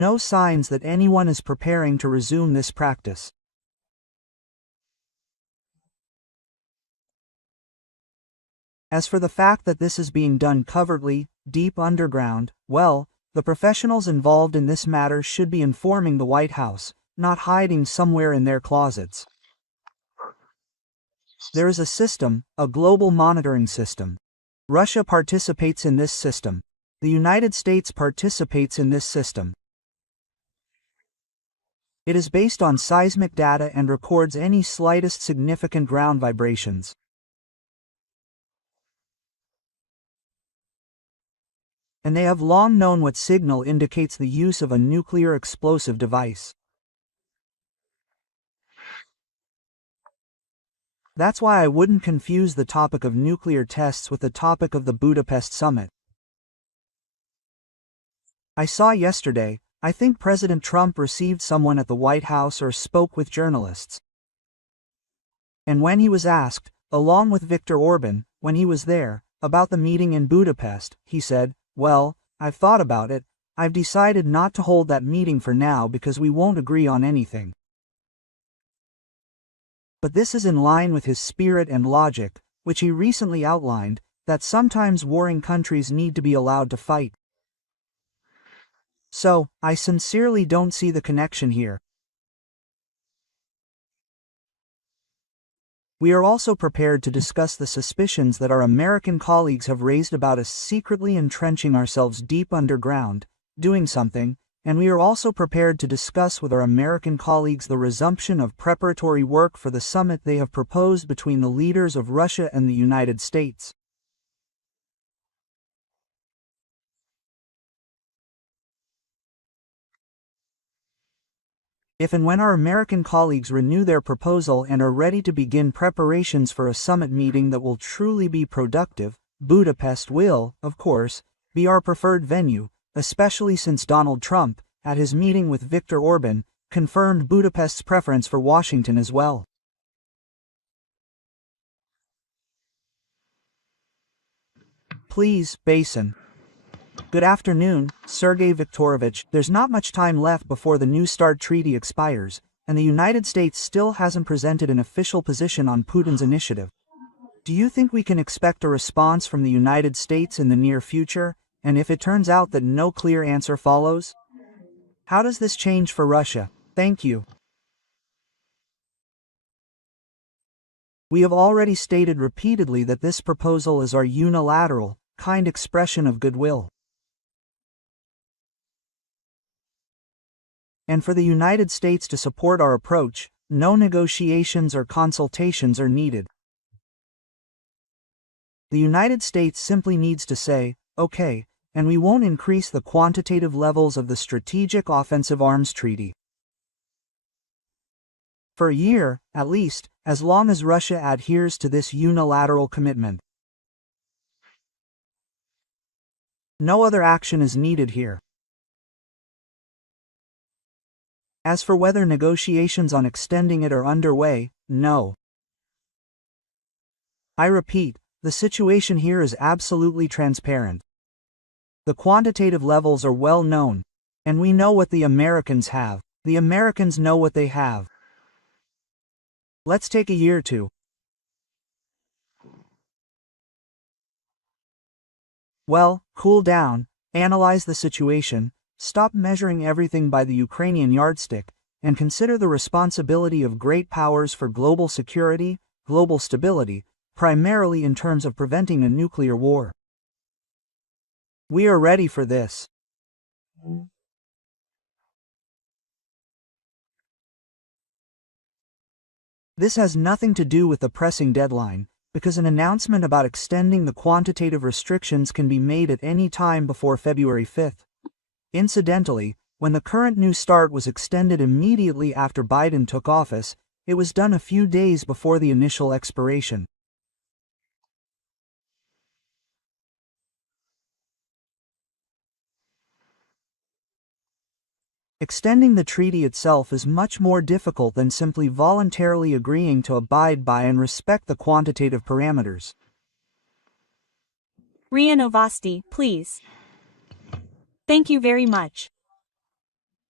no signs that anyone is preparing to resume this practice. As for the fact that this is being done covertly, deep underground, well, the professionals involved in this matter should be informing the White House, not hiding somewhere in their closets. There is a system, a global monitoring system. Russia participates in this system. The United States participates in this system. It is based on seismic data and records any slightest significant ground vibrations. And they have long known what signal indicates the use of a nuclear explosive device. That's why I wouldn't confuse the topic of nuclear tests with the topic of the Budapest summit. I saw yesterday, I think President Trump received someone at the White House or spoke with journalists. And when he was asked, along with Viktor Orban, when he was there, about the meeting in Budapest, he said, "Well, I've thought about it, I've decided not to hold that meeting for now because we won't agree on anything." But this is in line with his spirit and logic, which he recently outlined, that sometimes warring countries need to be allowed to fight. So, I sincerely don't see the connection here. We are also prepared to discuss the suspicions that our American colleagues have raised about us secretly entrenching ourselves deep underground, doing something, and we are also prepared to discuss with our American colleagues the resumption of preparatory work for the summit they have proposed between the leaders of Russia and the United States. If and when our American colleagues renew their proposal and are ready to begin preparations for a summit meeting that will truly be productive, Budapest will, of course, be our preferred venue, especially since Donald Trump, at his meeting with Viktor Orban, confirmed Budapest's preference for Washington as well. Please, Basin. Good afternoon, Sergei Viktorovich. There's not much time left before the New START treaty expires, and the United States still hasn't presented an official position on Putin's initiative. Do you think we can expect a response from the United States in the near future, and if it turns out that no clear answer follows? How does this change for Russia? Thank you. We have already stated repeatedly that this proposal is our unilateral, kind expression of goodwill. And for the United States to support our approach, no negotiations or consultations are needed. The United States simply needs to say, okay, and we won't increase the quantitative levels of the Strategic Offensive Arms Treaty. For a year, at least, as long as Russia adheres to this unilateral commitment. No other action is needed here. As for whether negotiations on extending it are underway, no. I repeat, the situation here is absolutely transparent. The quantitative levels are well known, and we know what the Americans have. The Americans know what they have. Let's take a year or two. Well, cool down, analyze the situation, stop measuring everything by the Ukrainian yardstick, and consider the responsibility of great powers for global security, global stability, primarily in terms of preventing a nuclear war. We are ready for this. This has nothing to do with the pressing deadline, because an announcement about extending the quantitative restrictions can be made at any time before February 5th. Incidentally, when the current New START was extended immediately after Biden took office, it was done a few days before the initial expiration. Extending the treaty itself is much more difficult than simply voluntarily agreeing to abide by and respect the quantitative parameters. Ria Novosti, please. Thank you very much.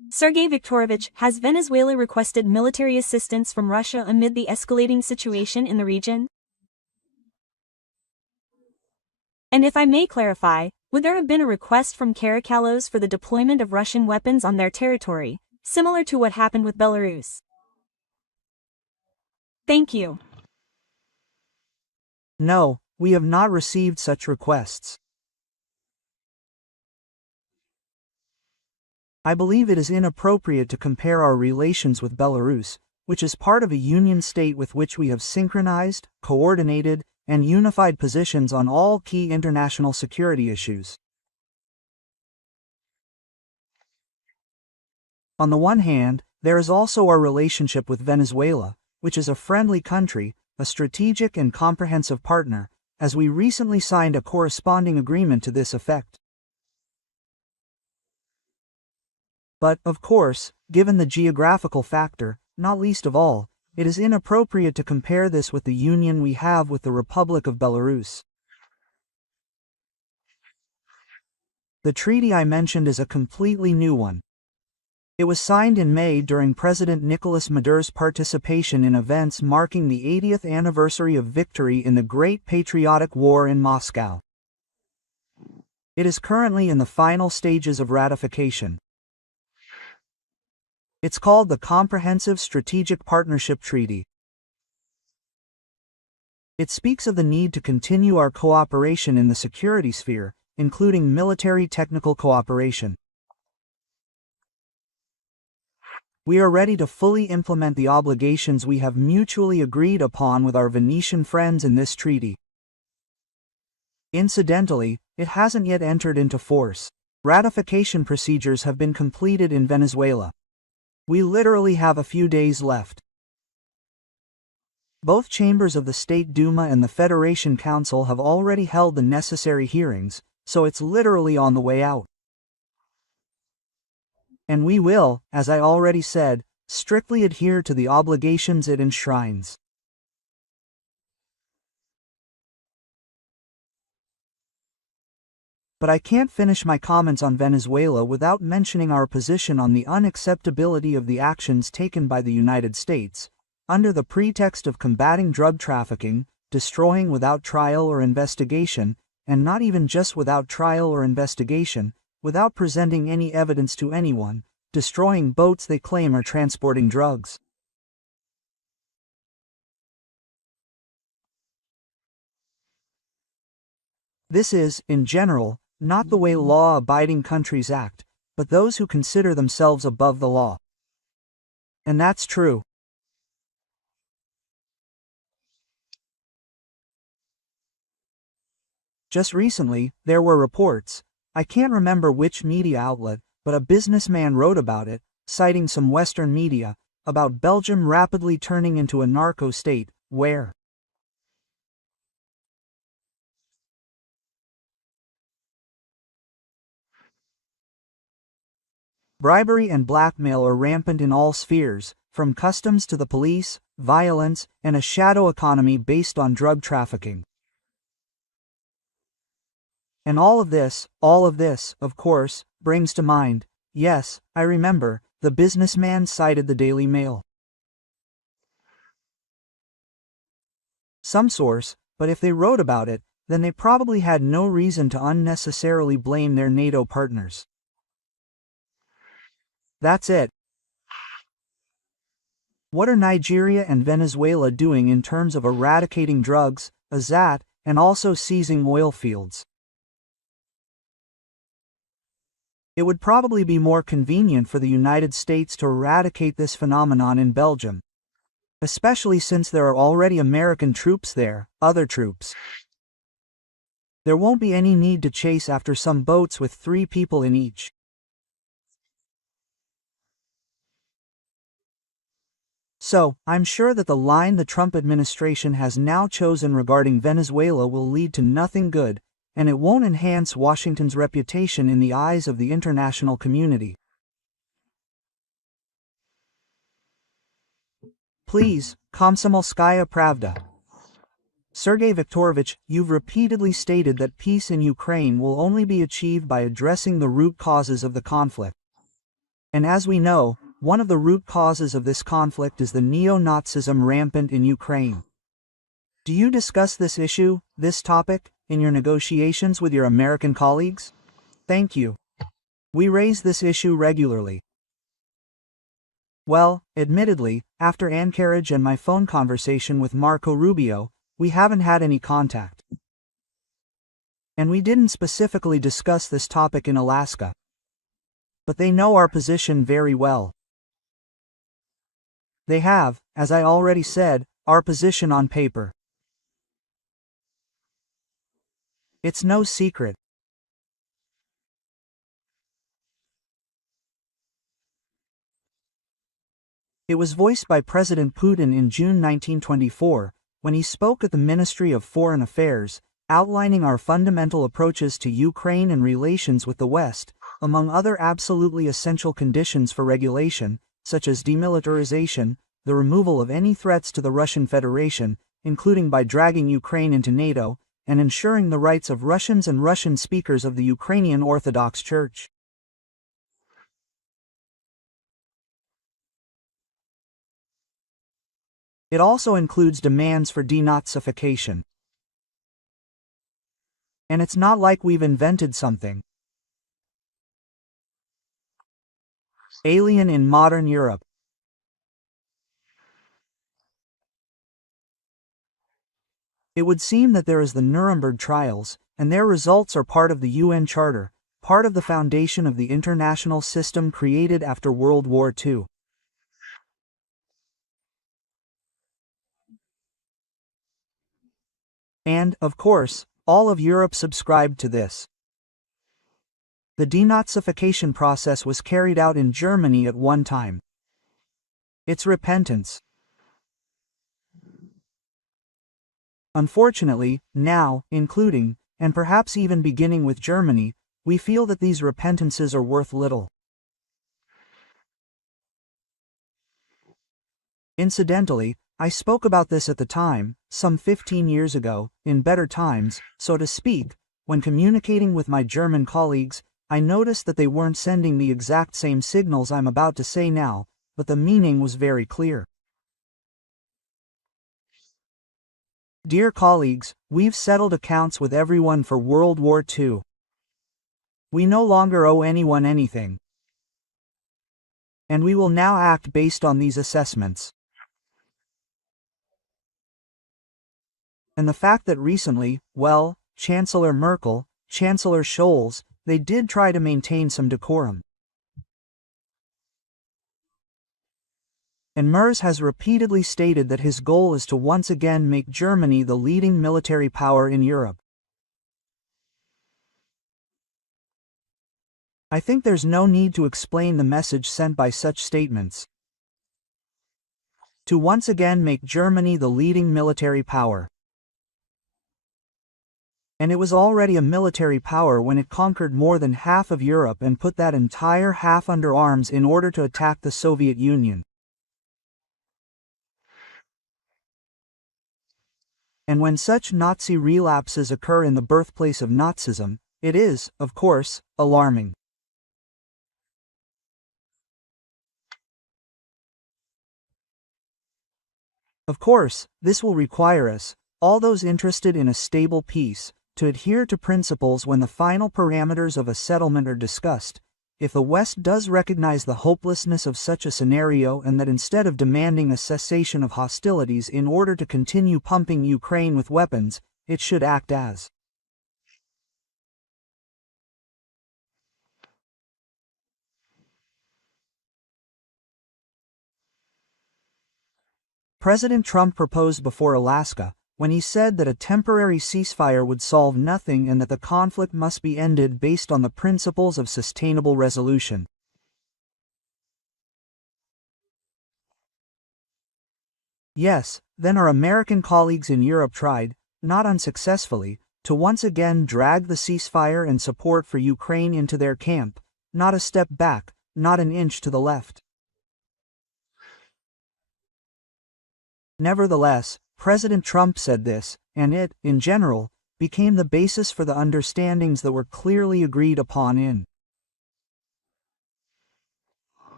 Sergei Viktorovich, has Venezuela requested military assistance from Russia amid the escalating situation in the region? And if I may clarify, would there have been a request from Caracalos for the deployment of Russian weapons on their territory, similar to what happened with Belarus? Thank you. No, we have not received such requests. I believe it is inappropriate to compare our relations with Belarus, which is part of a union state with which we have synchronized, coordinated, and unified positions on all key international security issues. On the one hand, there is also our relationship with Venezuela, which is a friendly country, a strategic and comprehensive partner, as we recently signed a corresponding agreement to this effect. But, of course, given the geographical factor, not least of all, it is inappropriate to compare this with the union we have with the Republic of Belarus. The treaty I mentioned is a completely new one. It was signed in May during President Nicolas Maduro's participation in events marking the 80th anniversary of victory in the Great Patriotic War in Moscow. It is currently in the final stages of ratification. It's called the Comprehensive Strategic Partnership Treaty. It speaks of the need to continue our cooperation in the security sphere, including military technical cooperation. We are ready to fully implement the obligations we have mutually agreed upon with our Venetian friends in this treaty. Incidentally, it hasn't yet entered into force. Ratification procedures have been completed in Venezuela. We literally have a few days left. Both chambers of the State Duma and the Federation Council have already held the necessary hearings, so it's literally on the way out. And we will, as I already said, strictly adhere to the obligations it enshrines. But I can't finish my comments on Venezuela without mentioning our position on the unacceptability of the actions taken by the United States, under the pretext of combating drug trafficking, destroying without trial or investigation, and not even just without trial or investigation, without presenting any evidence to anyone, destroying boats they claim are transporting drugs. This is, in general, not the way law-abiding countries act, but those who consider themselves above the law. And that's true. Just recently, there were reports, I can't remember which media outlet, but a businessman wrote about it, citing some Western media, about Belgium rapidly turning into a narco state, where bribery and blackmail are rampant in all spheres, from customs to the police, violence, and a shadow economy based on drug trafficking. And all of this, of course, brings to mind, yes, I remember, the businessman cited the Daily Mail. Some source, but if they wrote about it, then they probably had no reason to unnecessarily blame their NATO partners. That's it. What are Nigeria and Venezuela doing in terms of eradicating drugs, Azat, and also seizing oil fields? It would probably be more convenient for the United States to eradicate this phenomenon in Belgium, especially since there are already American troops there, other troops. There won't be any need to chase after some boats with 3 people in each. So, I'm sure that the line the Trump administration has now chosen regarding Venezuela will lead to nothing good, and it won't enhance Washington's reputation in the eyes of the international community. Please, Komsomolskaya Pravda. Sergei Viktorovich, you've repeatedly stated that peace in Ukraine will only be achieved by addressing the root causes of the conflict. And as we know, one of the root causes of this conflict is the neo-Nazism rampant in Ukraine. Do you discuss this issue, this topic, in your negotiations with your American colleagues? Thank you. We raise this issue regularly. Well, admittedly, after Anchorage and my phone conversation with Marco Rubio, we haven't had any contact. And we didn't specifically discuss this topic in Alaska. But they know our position very well. They have, as I already said, our position on paper. It's no secret. It was voiced by President Putin in June 1924, when he spoke at the Ministry of Foreign Affairs, outlining our fundamental approaches to Ukraine and relations with the West, among other absolutely essential conditions for regulation, such as demilitarization, the removal of any threats to the Russian Federation, including by dragging Ukraine into NATO, and ensuring the rights of Russians and Russian speakers of the Ukrainian Orthodox Church. It also includes demands for denazification. And it's not like we've invented something alien in modern Europe. It would seem that there is the Nuremberg trials, and their results are part of the UN Charter, part of the foundation of the international system created after World War II. And, of course, all of Europe subscribed to this. The denazification process was carried out in Germany at one time. It's repentance. Unfortunately, now, including, and perhaps even beginning with Germany, we feel that these repentances are worth little. Incidentally, I spoke about this at the time, some 15 years ago, in better times, so to speak. When communicating with my German colleagues, I noticed that they weren't sending the exact same signals I'm about to say now, but the meaning was very clear. Dear colleagues, we've settled accounts with everyone for World War II. We no longer owe anyone anything. And we will now act based on these assessments. And the fact that recently, well, Chancellor Merkel, Chancellor Scholz, they did try to maintain some decorum. And Merz has repeatedly stated that his goal is to once again make Germany the leading military power in Europe. I think there's no need to explain the message sent by such statements. To once again make Germany the leading military power. And it was already a military power when it conquered more than half of Europe and put that entire half under arms in order to attack the Soviet Union. And when such Nazi relapses occur in the birthplace of Nazism, it is, of course, alarming. Of course, this will require us, all those interested in a stable peace, to adhere to principles when the final parameters of a settlement are discussed. If the West does recognize the hopelessness of such a scenario and that instead of demanding a cessation of hostilities in order to continue pumping Ukraine with weapons, it should act as President Trump proposed before Alaska, when he said that a temporary ceasefire would solve nothing and that the conflict must be ended based on the principles of sustainable resolution. Yes, then our American colleagues in Europe tried, not unsuccessfully, to once again drag the ceasefire and support for Ukraine into their camp, not a step back, not an inch to the left. Nevertheless, President Trump said this, and it, in general, became the basis for the understandings that were clearly agreed upon in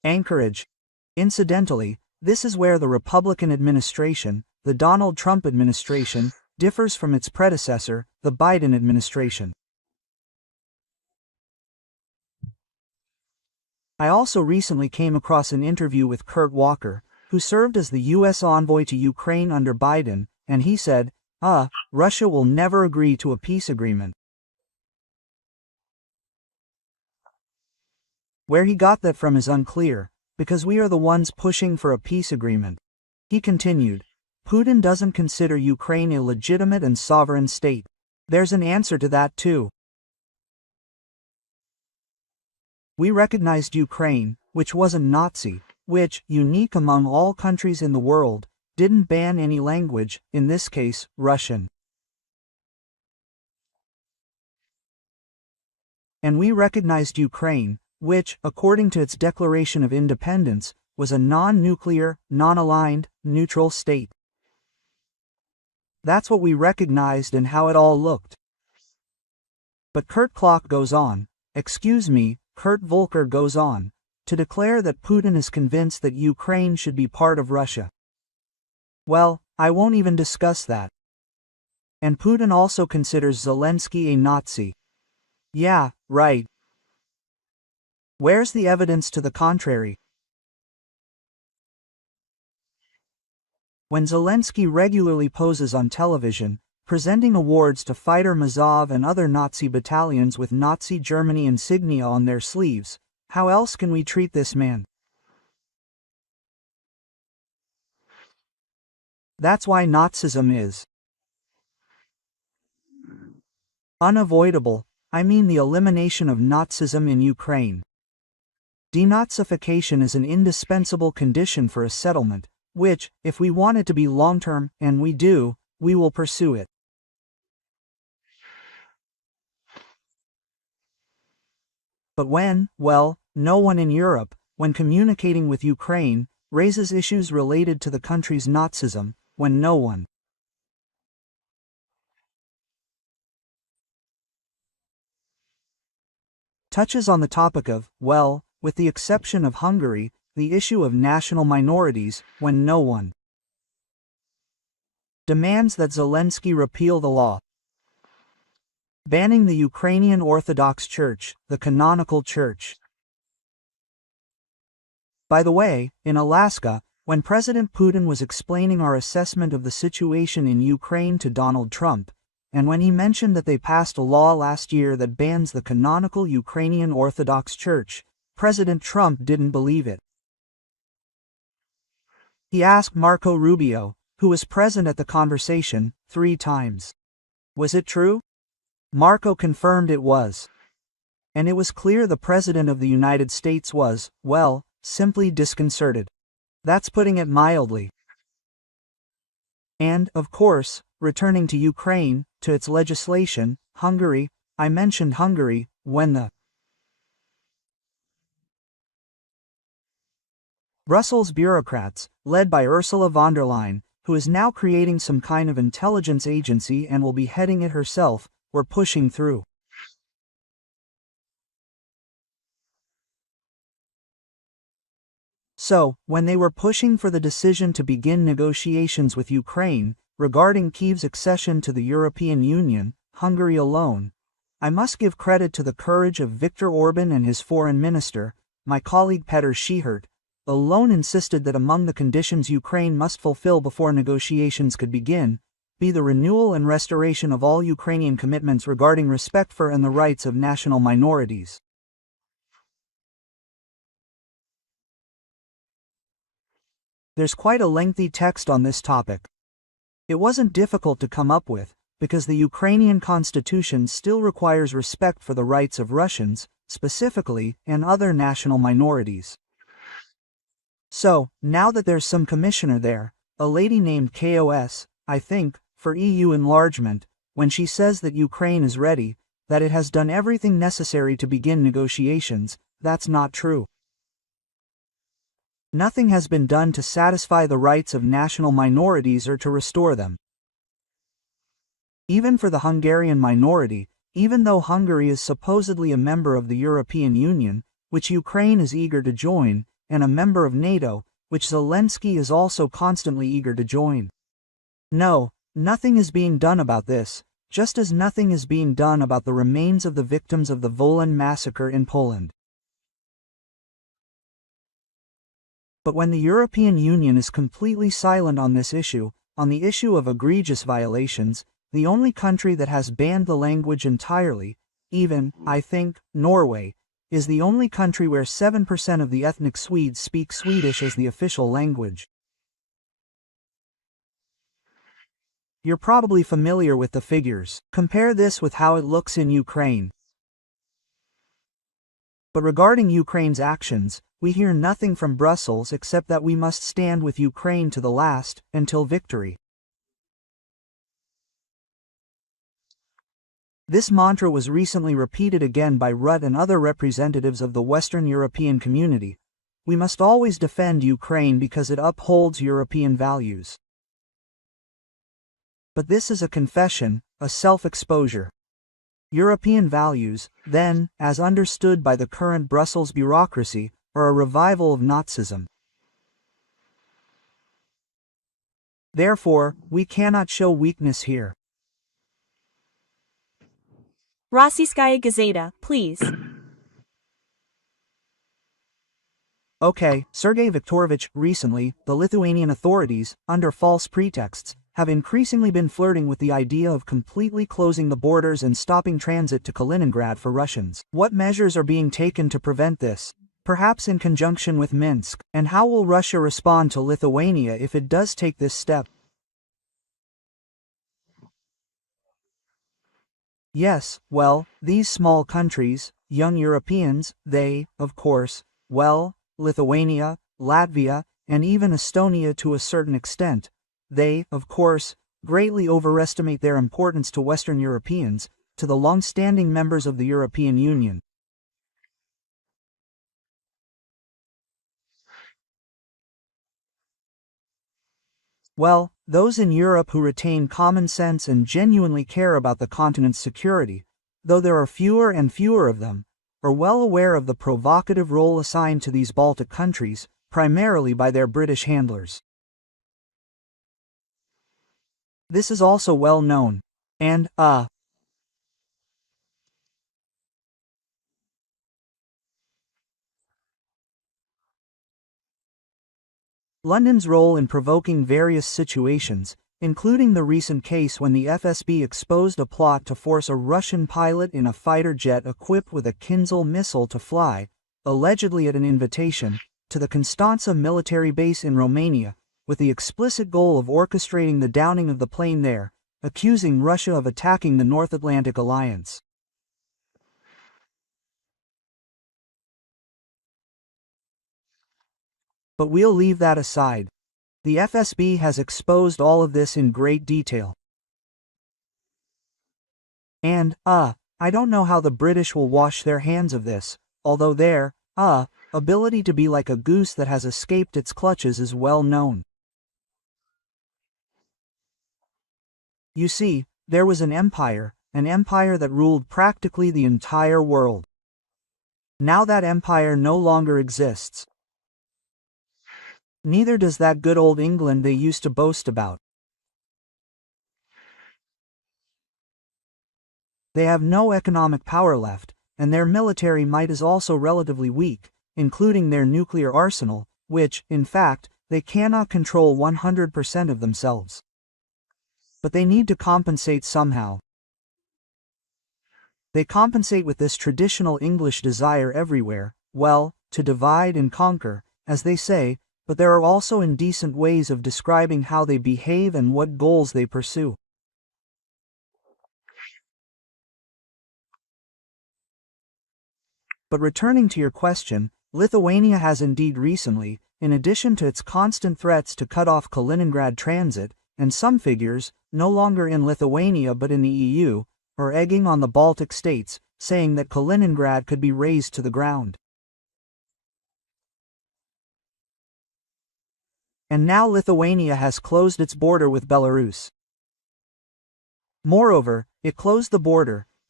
Anchorage. Incidentally, this is where the Republican administration, the Donald Trump administration, differs from its predecessor, the Biden administration. I also recently came across an interview with Kurt Walker, who served as the U.S. envoy to Ukraine under Biden, and he said, Russia will never agree to a peace agreement. Where he got that from is unclear, because we are the ones pushing for a peace agreement. He continued, Putin doesn't consider Ukraine a legitimate and sovereign state. There's an answer to that too. We recognized Ukraine, which wasn't Nazi, which, unique among all countries in the world, didn't ban any language, in this case, Russian. And we recognized Ukraine, which, according to its declaration of independence, was a non-nuclear, non-aligned, neutral state. That's what we recognized and how it all looked. But Kurt goes on, Kurt Volker goes on, to declare that Putin is convinced that Ukraine should be part of Russia. Well, I won't even discuss that. And Putin also considers Zelensky a Nazi. Yeah, right. Where's the evidence to the contrary? When Zelensky regularly poses on television, presenting awards to fighter Mazov and other Nazi battalions with Nazi Germany insignia on their sleeves, how else can we treat this man? That's why Nazism is unavoidable. I mean the elimination of Nazism in Ukraine. Denazification is an indispensable condition for a settlement, which, if we want it to be long-term, and we do, we will pursue it. But no one in Europe, when communicating with Ukraine, raises issues related to the country's Nazism, when no one. Touches on the topic of, with the exception of Hungary, the issue of national minorities, when no one demands that Zelensky repeal the law banning the Ukrainian Orthodox Church, the canonical church. By the way, in Alaska, when President Putin was explaining our assessment of the situation in Ukraine to Donald Trump, and when he mentioned that they passed a law last year that bans the canonical Ukrainian Orthodox Church, President Trump didn't believe it. He asked Marco Rubio, who was present at the conversation, 3 times. Was it true? Marco confirmed it was. And it was clear the President of the United States was, simply disconcerted. That's putting it mildly. And, of course, returning to Ukraine, to its legislation, Hungary, I mentioned Hungary, when the Brussels bureaucrats, led by Ursula von der Leyen, who is now creating some kind of intelligence agency and will be heading it herself, were pushing through. So, when they were pushing for the decision to begin negotiations with Ukraine, regarding Kyiv's accession to the European Union, Hungary alone, I must give credit to the courage of Viktor Orban and his foreign minister, my colleague Petr Schihert, alone insisted that among the conditions Ukraine must fulfill before negotiations could begin, be the renewal and restoration of all Ukrainian commitments regarding respect for and the rights of national minorities. There's quite a lengthy text on this topic. It wasn't difficult to come up with, because the Ukrainian constitution still requires respect for the rights of Russians, specifically, and other national minorities. So, now that there's some commissioner there, a lady named KOS, I think, for EU enlargement, when she says that Ukraine is ready, that it has done everything necessary to begin negotiations, that's not true. Nothing has been done to satisfy the rights of national minorities or to restore them. Even for the Hungarian minority, even though Hungary is supposedly a member of the European Union, which Ukraine is eager to join, and a member of NATO, which Zelensky is also constantly eager to join. No, nothing is being done about this, just as nothing is being done about the remains of the victims of the Volyn massacre in Poland. But when the European Union is completely silent on this issue, on the issue of egregious violations, the only country that has banned the language entirely, even, I think, Norway, is the only country where 7% of the ethnic Swedes speak Swedish as the official language. You're probably familiar with the figures. Compare this with how it looks in Ukraine. But regarding Ukraine's actions, we hear nothing from Brussels except that we must stand with Ukraine to the last, until victory. This mantra was recently repeated again by Rutte and other representatives of the Western European community. We must always defend Ukraine because it upholds European values. But this is a confession, a self-exposure. European values, then, as understood by the current Brussels bureaucracy, are a revival of Nazism. Therefore, we cannot show weakness here. Rossiyskaya Gazeta, please. Okay, Sergei Viktorovich, recently, the Lithuanian authorities, under false pretexts, have increasingly been flirting with the idea of completely closing the borders and stopping transit to Kaliningrad for Russians. What measures are being taken to prevent this? Perhaps in conjunction with Minsk, and how will Russia respond to Lithuania if it does take this step? Yes, well, these small countries, young Europeans, they, of course, well, Lithuania, Latvia, and even Estonia to a certain extent, they, of course, greatly overestimate their importance to Western Europeans, to the long-standing members of the European Union. Well, those in Europe who retain common sense and genuinely care about the continent's security, though there are fewer and fewer of them, are well aware of the provocative role assigned to these Baltic countries, primarily by their British handlers. This is also well known. And, London's role in provoking various situations, including the recent case when the FSB exposed a plot to force a Russian pilot in a fighter jet equipped with a Kinzhal missile to fly, allegedly at an invitation, to the Constanța military base in Romania, with the explicit goal of orchestrating the downing of the plane there, accusing Russia of attacking the North Atlantic Alliance. But we'll leave that aside. The FSB has exposed all of this in great detail. And, I don't know how the British will wash their hands of this, although their, ability to be like a goose that has escaped its clutches is well known. You see, there was an empire that ruled practically the entire world. Now that empire no longer exists. Neither does that good old England they used to boast about. They have no economic power left, and their military might is also relatively weak, including their nuclear arsenal, which, in fact, they cannot control 100% of themselves. But they need to compensate somehow. They compensate with this traditional English desire everywhere, well, to divide and conquer, as they say, but there are also indecent ways of describing how they behave and what goals they pursue. But returning to your question, Lithuania has indeed recently, in addition to its constant threats to cut off Kaliningrad transit, and some figures, no longer in Lithuania but in the EU, are egging on the Baltic states, saying that Kaliningrad could be razed to the ground. And now Lithuania has closed its border with Belarus. Moreover, it closed the border,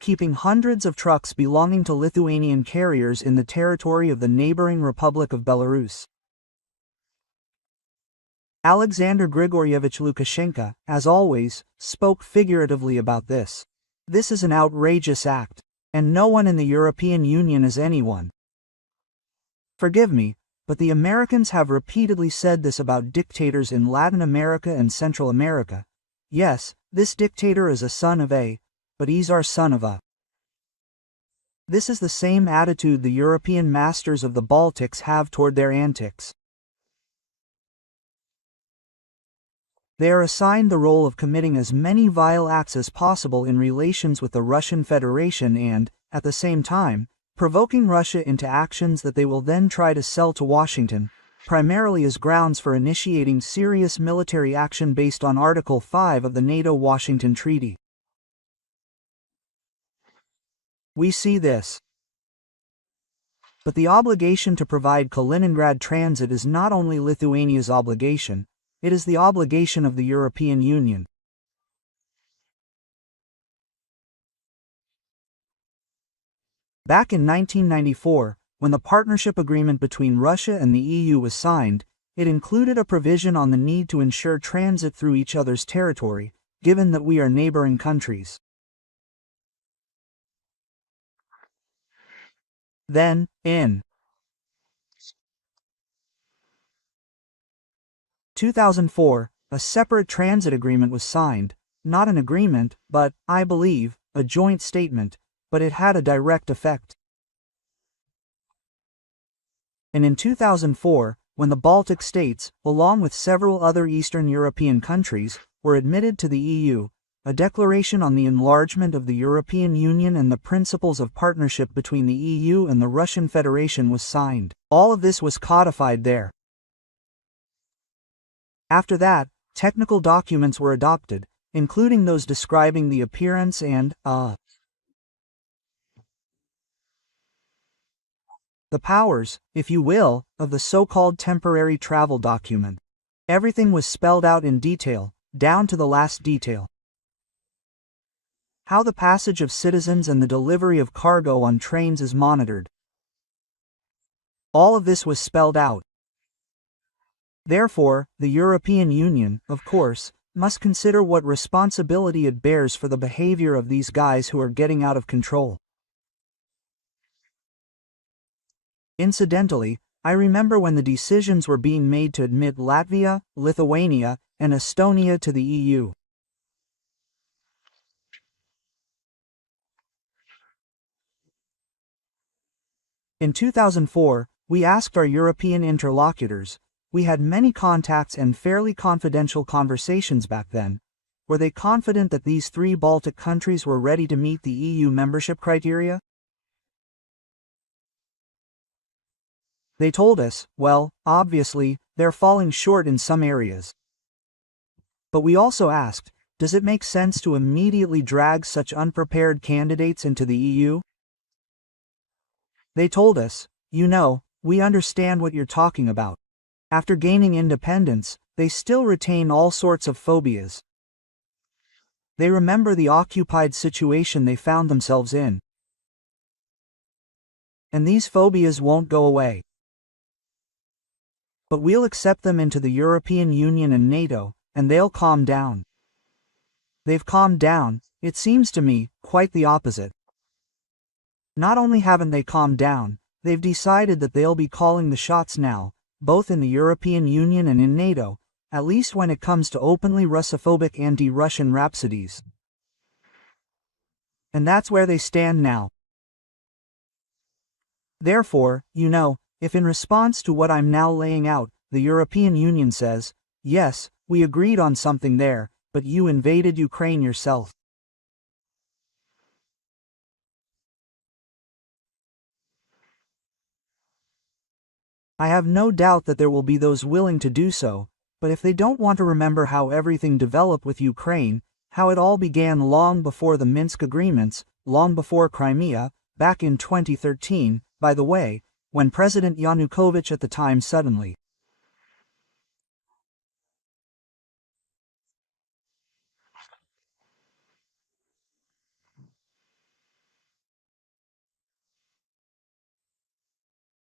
keeping hundreds of trucks belonging to Lithuanian carriers in the territory of the neighboring Republic of Belarus. Alexander Grigorievich Lukashenko, as always, spoke figuratively about this. This is an outrageous act, and no one in the European Union is anyone. Forgive me, but the Americans have repeatedly said this about dictators in Latin America and Central America. Yes, this dictator is a son of a, but he's our son of a. This is the same attitude the European masters of the Baltics have toward their antics. They are assigned the role of committing as many vile acts as possible in relations with the Russian Federation and, at the same time, provoking Russia into actions that they will then try to sell to Washington, primarily as grounds for initiating serious military action based on Article 5 of the NATO-Washington Treaty. We see this. But the obligation to provide Kaliningrad transit is not only Lithuania's obligation, it is the obligation of the European Union. Back in 1994, when the partnership agreement between Russia and the EU was signed, it included a provision on the need to ensure transit through each other's territory, given that we are neighboring countries. Then, in 2004, a separate transit agreement was signed, not an agreement, but, I believe, a joint statement, but it had a direct effect. And in 2004, when the Baltic states, along with several other Eastern European countries, were admitted to the EU, a declaration on the enlargement of the European Union and the principles of partnership between the EU and the Russian Federation was signed. All of this was codified there. After that, technical documents were adopted, including those describing the appearance and, the powers, if you will, of the so-called temporary travel document. Everything was spelled out in detail, down to the last detail. How the passage of citizens and the delivery of cargo on trains is monitored. All of this was spelled out. Therefore, the European Union, of course, must consider what responsibility it bears for the behavior of these guys who are getting out of control. Incidentally, I remember when the decisions were being made to admit Latvia, Lithuania, and Estonia to the EU. In 2004, we asked our European interlocutors, we had many contacts and fairly confidential conversations back then, were they confident that these three Baltic countries were ready to meet the EU membership criteria? They told us, well, obviously, they're falling short in some areas. But we also asked, does it make sense to immediately drag such unprepared candidates into the EU? They told us, you know, we understand what you're talking about. After gaining independence, they still retain all sorts of phobias. They remember the occupied situation they found themselves in. And these phobias won't go away. But we'll accept them into the European Union and NATO, and they'll calm down. They've calmed down, it seems to me, quite the opposite. Not only haven't they calmed down, they've decided that they'll be calling the shots now, both in the European Union and in NATO, at least when it comes to openly Russophobic anti-Russian rhapsodies. And that's where they stand now. Therefore, you know, if in response to what I'm now laying out, the European Union says, yes, we agreed on something there, but you invaded Ukraine yourself. I have no doubt that there will be those willing to do so, but if they don't want to remember how everything developed with Ukraine, how it all began long before the Minsk agreements, long before Crimea, back in 2013, by the way, when President Yanukovych at the time suddenly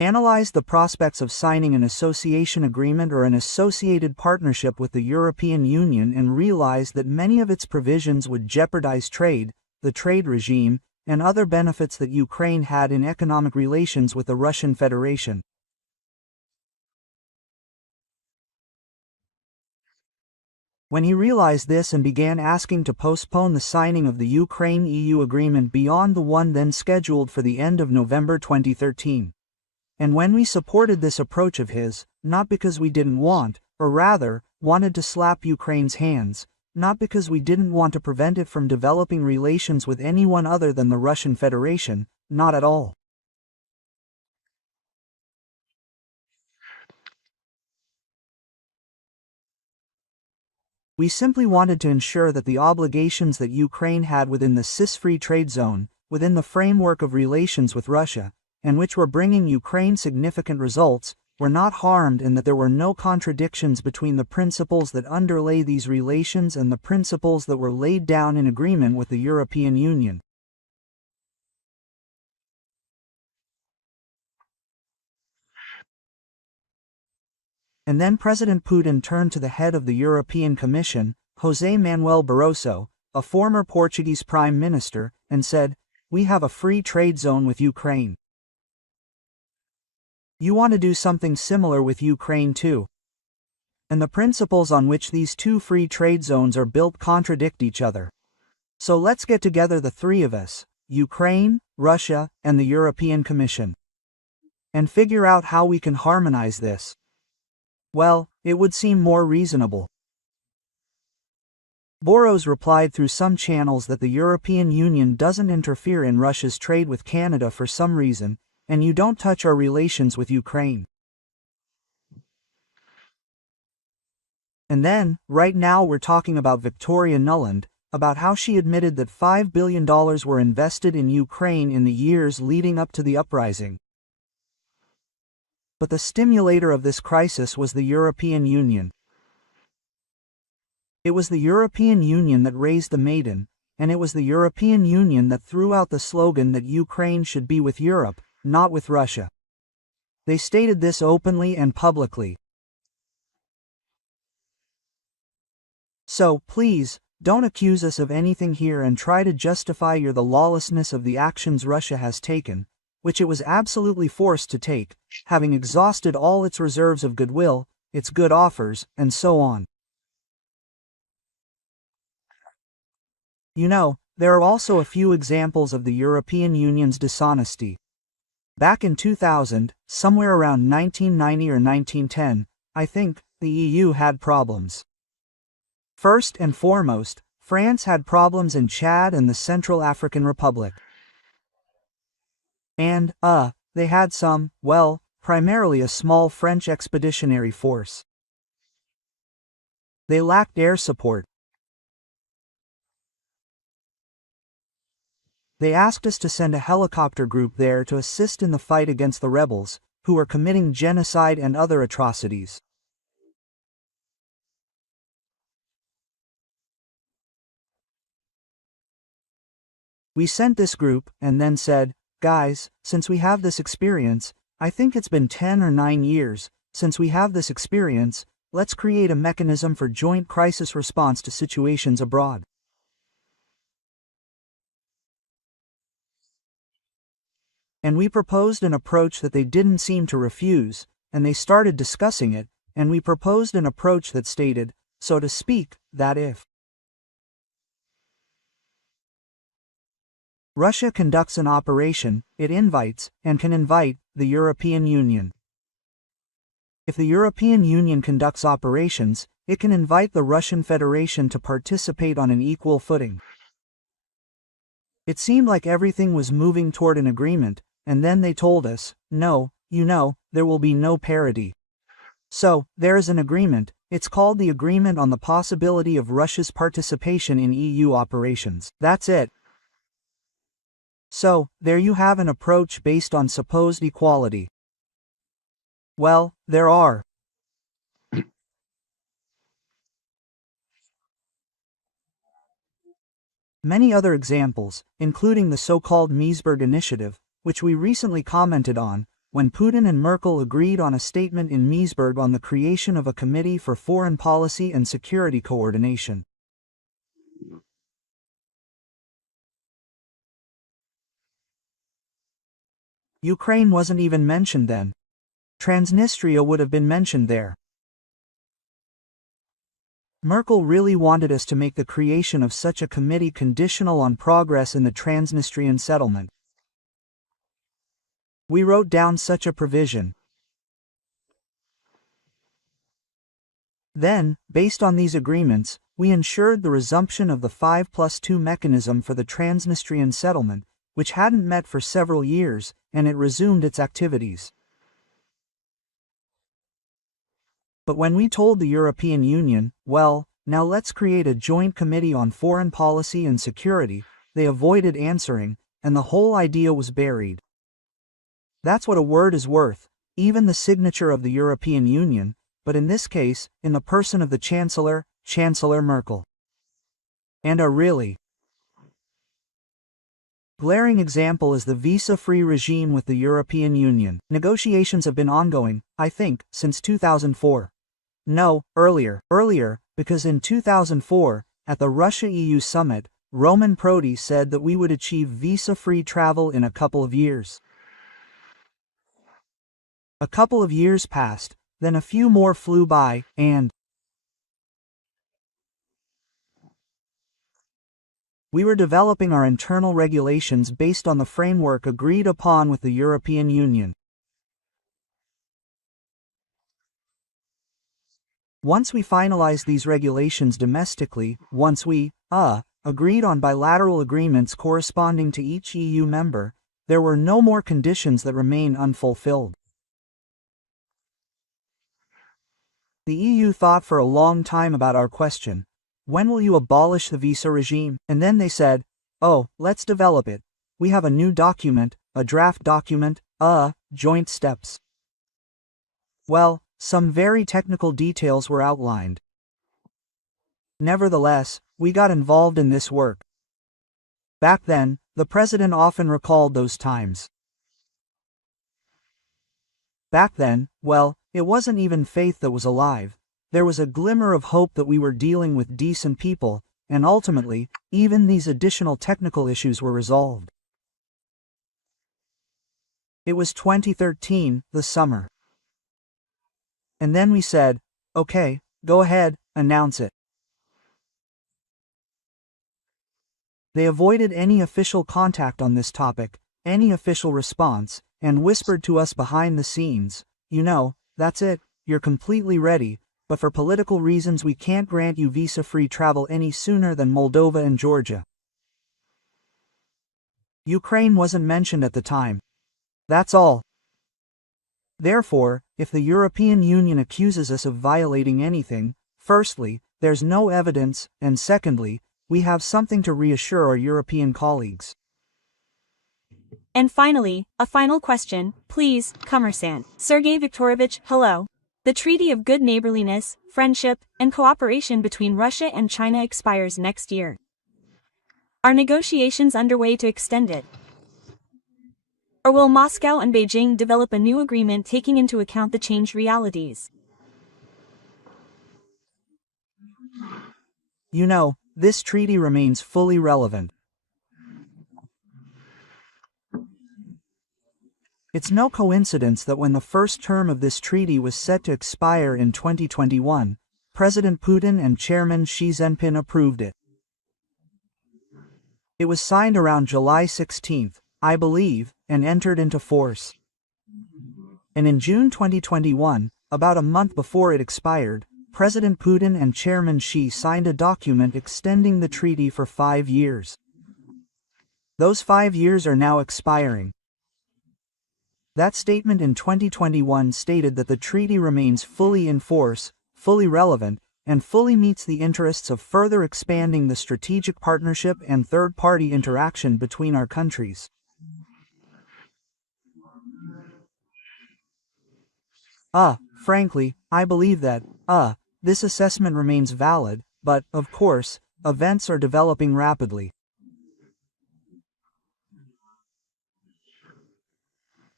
analyzed the prospects of signing an association agreement or an associated partnership with the European Union and realized that many of its provisions would jeopardize trade, the trade regime, and other benefits that Ukraine had in economic relations with the Russian Federation. When he realized this and began asking to postpone the signing of the Ukraine-EU agreement beyond the one then scheduled for the end of November 2013. And when we supported this approach of his, not because we didn't want, or rather, wanted to slap Ukraine's hands, not because we didn't want to prevent it from developing relations with anyone other than the Russian Federation, not at all. We simply wanted to ensure that the obligations that Ukraine had within the CIS-free trade zone, within the framework of relations with Russia, and which were bringing Ukraine significant results, were not harmed and that there were no contradictions between the principles that underlay these relations and the principles that were laid down in agreement with the European Union. And then President Putin turned to the head of the European Commission, José Manuel Barroso, a former Portuguese Prime Minister, and said, "We have a free trade zone with Ukraine. You want to do something similar with Ukraine too. And the principles on which these two free trade zones are built contradict each other. So let's get together the three of us, Ukraine, Russia, and the European Commission, and figure out how we can harmonize this." Well, it would seem more reasonable. Boros replied through some channels that the European Union doesn't interfere in Russia's trade with Canada for some reason, and you don't touch our relations with Ukraine. And then, right now we're talking about Victoria Nuland, about how she admitted that $5 billion were invested in Ukraine in the years leading up to the uprising. But the stimulator of this crisis was the European Union. It was the European Union that raised the maiden, and it was the European Union that threw out the slogan that Ukraine should be with Europe, not with Russia. They stated this openly and publicly. So, please, don't accuse us of anything here and try to justify the lawlessness of the actions Russia has taken, which it was absolutely forced to take, having exhausted all its reserves of goodwill, its good offers, and so on. You know, there are also a few examples of the European Union's dishonesty. Back in 2000, somewhere around 1990 or 1910, I think, the EU had problems. First and foremost, France had problems in Chad and the Central African Republic. And, they had some, well, primarily a small French expeditionary force. They lacked air support. They asked us to send a helicopter group there to assist in the fight against the rebels, who were committing genocide and other atrocities. We sent this group, and then said, "Guys, since we have this experience, I think it's been 10 or 9 years, since we have this experience, let's create a mechanism for joint crisis response to situations abroad." And we proposed an approach that they didn't seem to refuse, and they started discussing it, and we proposed an approach that stated, so to speak, that if Russia conducts an operation, it invites, and can invite, the European Union. If the European Union conducts operations, it can invite the Russian Federation to participate on an equal footing. It seemed like everything was moving toward an agreement, and then they told us, no, you know, there will be no parity. So, there is an agreement, it's called the Agreement on the Possibility of Russia's Participation in EU Operations. That's it. So, there you have an approach based on supposed equality. Well, there are many other examples, including the so-called Meseberg Initiative, which we recently commented on, when Putin and Merkel agreed on a statement in Meseberg on the creation of a Committee for Foreign Policy and Security Coordination. Ukraine wasn't even mentioned then. Transnistria would have been mentioned there. Merkel really wanted us to make the creation of such a committee conditional on progress in the Transnistrian settlement. We wrote down such a provision. Then, based on these agreements, we ensured the resumption of the 5+2 mechanism for the Transnistrian settlement, which hadn't met for several years, and it resumed its activities. But when we told the European Union, well, now let's create a joint committee on foreign policy and security, they avoided answering, and the whole idea was buried. That's what a word is worth, even the signature of the European Union, but in this case, in the person of the Chancellor, Chancellor Merkel. And a really glaring example is the visa-free regime with the European Union. Negotiations have been ongoing, I think, since 2004. No, earlier, because in 2004, at the Russia-EU summit, Roman Prodi said that we would achieve visa-free travel in a couple of years. A couple of years passed, then a few more flew by, and we were developing our internal regulations based on the framework agreed upon with the European Union. Once we finalized these regulations domestically, once we, agreed on bilateral agreements corresponding to each EU member, there were no more conditions that remain unfulfilled. The EU thought for a long time about our question. When will you abolish the visa regime? And then they said, oh, let's develop it. We have a new document, a draft document, joint steps. Well, some very technical details were outlined. Nevertheless, we got involved in this work. Back then, the president often recalled those times. Back then, well, it wasn't even faith that was alive. There was a glimmer of hope that we were dealing with decent people, and ultimately, even these additional technical issues were resolved. It was 2013, the summer. And then we said, okay, go ahead, announce it. They avoided any official contact on this topic, any official response, and whispered to us behind the scenes, you know, that's it, you're completely ready, but for political reasons we can't grant you visa-free travel any sooner than Moldova and Georgia. Ukraine wasn't mentioned at the time. That's all. Therefore, if the European Union accuses us of violating anything, firstly, there's no evidence, and secondly, we have something to reassure our European colleagues. And finally, a final question, please, Commerçant. Sergei Viktorovich, hello. The Treaty of Good Neighborliness, Friendship, and Cooperation between Russia and China expires next year. Are negotiations underway to extend it? Or will Moscow and Beijing develop a new agreement taking into account the changed realities? You know, this treaty remains fully relevant. It's no coincidence that when the first term of this treaty was set to expire in 2021, President Putin and Chairman Xi Jinping approved it. It was signed around July 16, I believe, and entered into force. And in June 2021, about a month before it expired, President Putin and Chairman Xi signed a document extending the treaty for 5 years. Those 5 years are now expiring. That statement in 2021 stated that the treaty remains fully in force, fully relevant, and fully meets the interests of further expanding the strategic partnership and third-party interaction between our countries. Frankly, I believe that, this assessment remains valid, but, of course, events are developing rapidly.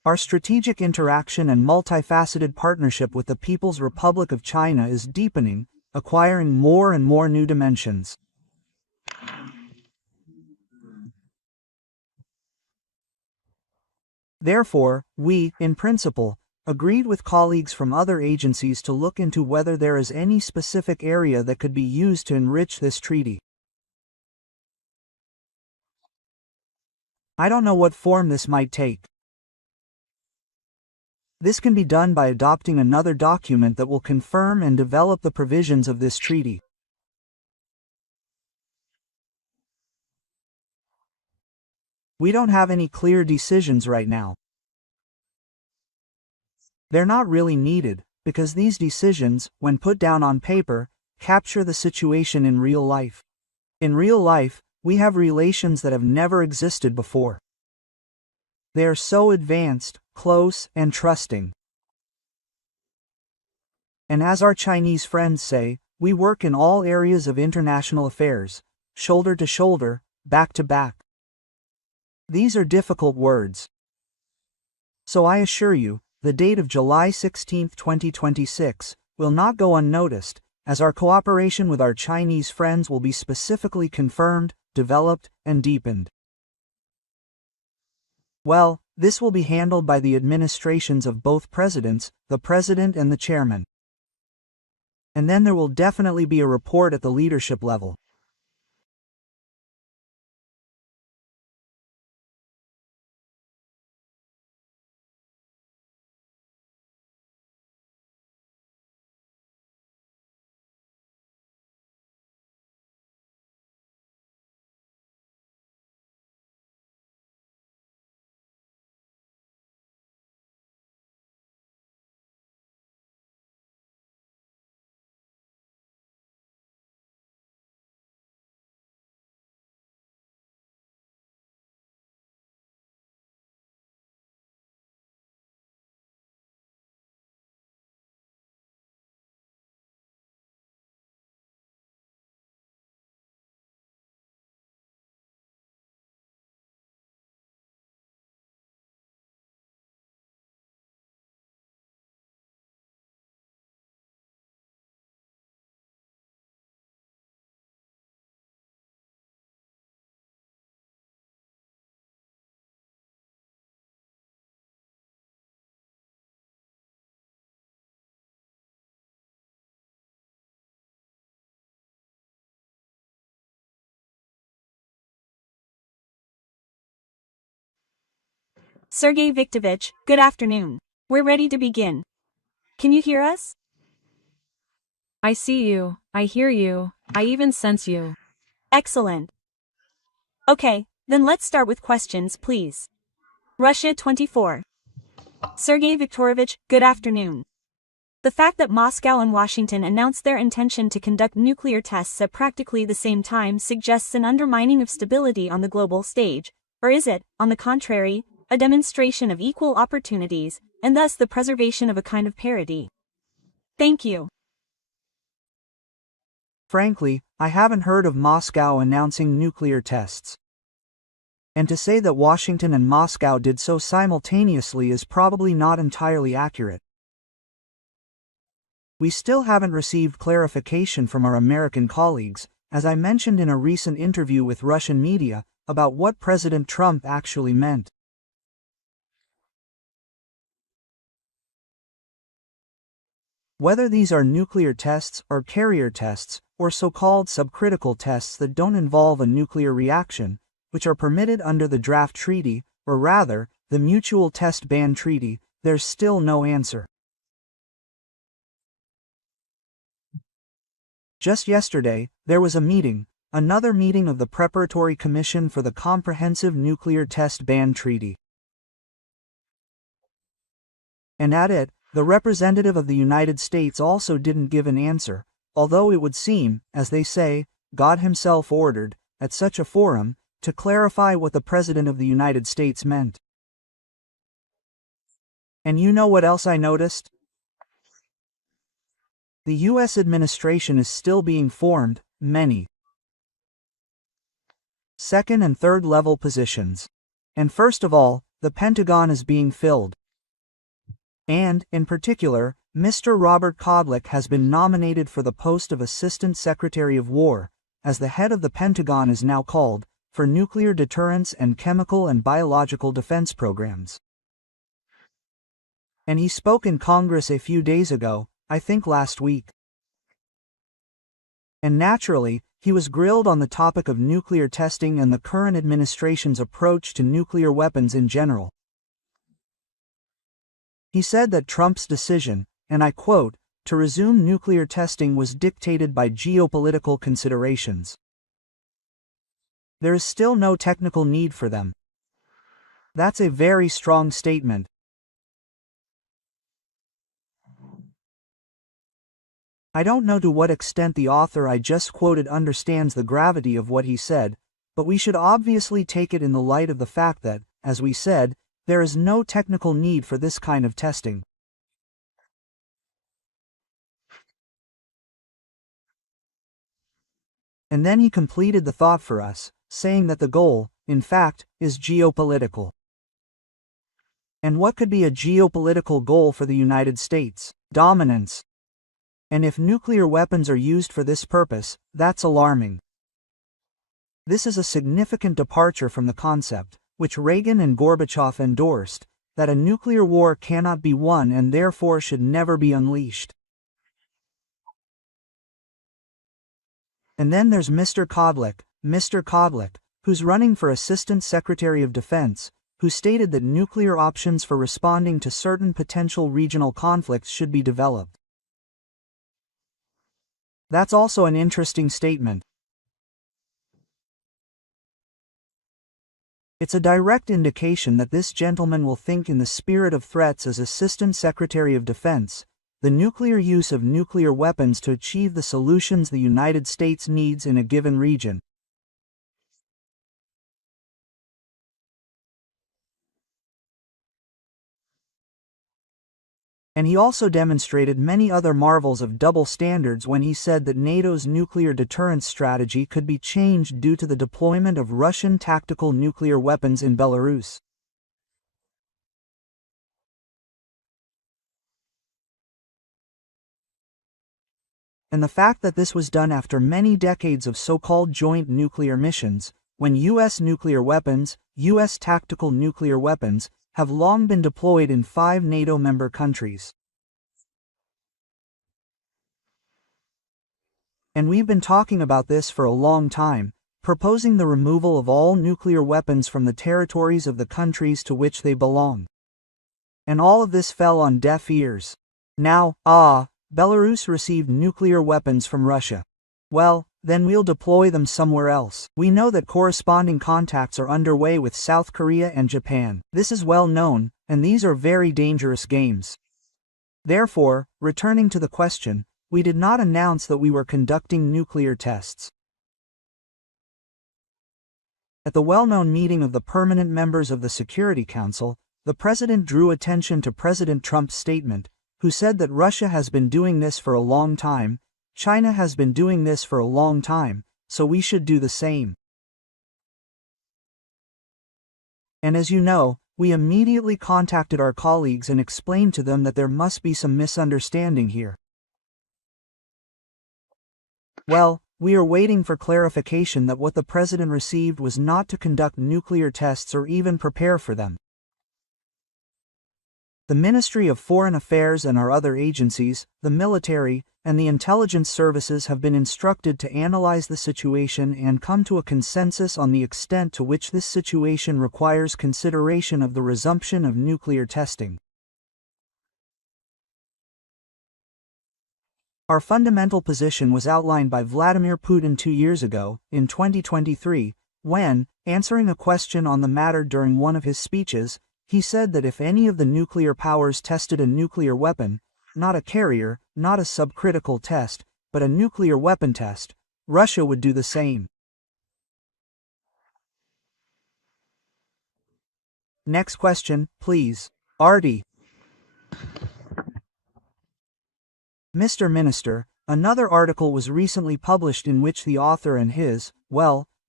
Our strategic interaction and multifaceted partnership with the People's Republic of China is deepening, acquiring more and more new dimensions. Therefore, we, in principle, agreed with colleagues from other agencies to look into whether there is any specific area that could be used to enrich this treaty. I don't know what form this might take. This can be done by adopting another document that will confirm and develop the provisions of this treaty. We don't have any clear decisions right now. They're not really needed, because these decisions, when put down on paper, capture the situation in real life. In real life, we have relations that have never existed before. They are so advanced, close, and trusting. And as our Chinese friends say, we work in all areas of international affairs, shoulder to shoulder, back to back. These are difficult words. So I assure you, the date of July 16, 2026, will not go unnoticed, as our cooperation with our Chinese friends will be specifically confirmed, developed, and deepened. Well, this will be handled by the administrations of both presidents, the president and the chairman. And then there will definitely be a report at the leadership level. Sergei Viktorovich, good afternoon. We're ready to begin. Can you hear us? I see you, I hear you, I even sense you. Excellent. Okay, then let's start with questions, please. Russia 24. Sergei Viktorovich, good afternoon. The fact that Moscow and Washington announced their intention to conduct nuclear tests at practically the same time suggests an undermining of stability on the global stage, or is it, on the contrary, a demonstration of equal opportunities, and thus the preservation of a kind of parity? Thank you. Frankly, I haven't heard of Moscow announcing nuclear tests. And to say that Washington and Moscow did so simultaneously is probably not entirely accurate. We still haven't received clarification from our American colleagues, as I mentioned in a recent interview with Russian media, about what President Trump actually meant. Whether these are nuclear tests or carrier tests, or so-called subcritical tests that don't involve a nuclear reaction, which are permitted under the draft treaty, or rather, the Mutual Test Ban Treaty, there's still no answer. Just yesterday, there was a meeting, another meeting of the Preparatory Commission for the Comprehensive Nuclear Test Ban Treaty. And at it, the representative of the United States also didn't give an answer, although it would seem, as they say, God himself ordered, at such a forum, to clarify what the President of the United States meant. And you know what else I noticed? The U.S. administration is still being formed, many second and third level positions. And first of all, the Pentagon is being filled. And, in particular, Mr. Robert Kodlik has been nominated for the post of Assistant Secretary of War, as the head of the Pentagon is now called, for nuclear deterrence and chemical and biological defense programs. And he spoke in Congress a few days ago, I think last week. And naturally, he was grilled on the topic of nuclear testing and the current administration's approach to nuclear weapons in general. He said that Trump's decision, and I quote, to resume nuclear testing was dictated by geopolitical considerations. There is still no technical need for them. That's a very strong statement. I don't know to what extent the author I just quoted understands the gravity of what he said, but we should obviously take it in the light of the fact that, as we said, there is no technical need for this kind of testing. And then he completed the thought for us, saying that the goal, in fact, is geopolitical. And what could be a geopolitical goal for the United States? Dominance. And if nuclear weapons are used for this purpose, that's alarming. This is a significant departure from the concept, which Reagan and Gorbachev endorsed, that a nuclear war cannot be won and therefore should never be unleashed. And then there's Mr. Kodlik, who's running for Assistant Secretary of Defense, who stated that nuclear options for responding to certain potential regional conflicts should be developed. That's also an interesting statement. It's a direct indication that this gentleman will think in the spirit of threats as Assistant Secretary of Defense, the nuclear use of nuclear weapons to achieve the solutions the United States needs in a given region. And he also demonstrated many other marvels of double standards when he said that NATO's nuclear deterrence strategy could be changed due to the deployment of Russian tactical nuclear weapons in Belarus. And the fact that this was done after many decades of so-called joint nuclear missions, when U.S. nuclear weapons, U.S. tactical nuclear weapons, have long been deployed in 5 NATO member countries. And we've been talking about this for a long time, proposing the removal of all nuclear weapons from the territories of the countries to which they belong. And all of this fell on deaf ears. Now, Belarus received nuclear weapons from Russia. Well, then we'll deploy them somewhere else. We know that corresponding contacts are underway with South Korea and Japan. This is well known, and these are very dangerous games. Therefore, returning to the question, we did not announce that we were conducting nuclear tests. At the well-known meeting of the permanent members of the Security Council, the President drew attention to President Trump's statement, who said that Russia has been doing this for a long time, China has been doing this for a long time, so we should do the same. And as you know, we immediately contacted our colleagues and explained to them that there must be some misunderstanding here. Well, we are waiting for clarification that what the President received was not to conduct nuclear tests or even prepare for them. The Ministry of Foreign Affairs and our other agencies, the military, and the intelligence services have been instructed to analyze the situation and come to a consensus on the extent to which this situation requires consideration of the resumption of nuclear testing. Our fundamental position was outlined by Vladimir Putin 2 years ago, in 2023, when, answering a question on the matter during one of his speeches, he said that if any of the nuclear powers tested a nuclear weapon, not a carrier, not a subcritical test, but a nuclear weapon test, Russia would do the same. Next question, please. Artie. Mr. Minister, another article was recently published in which the author and his,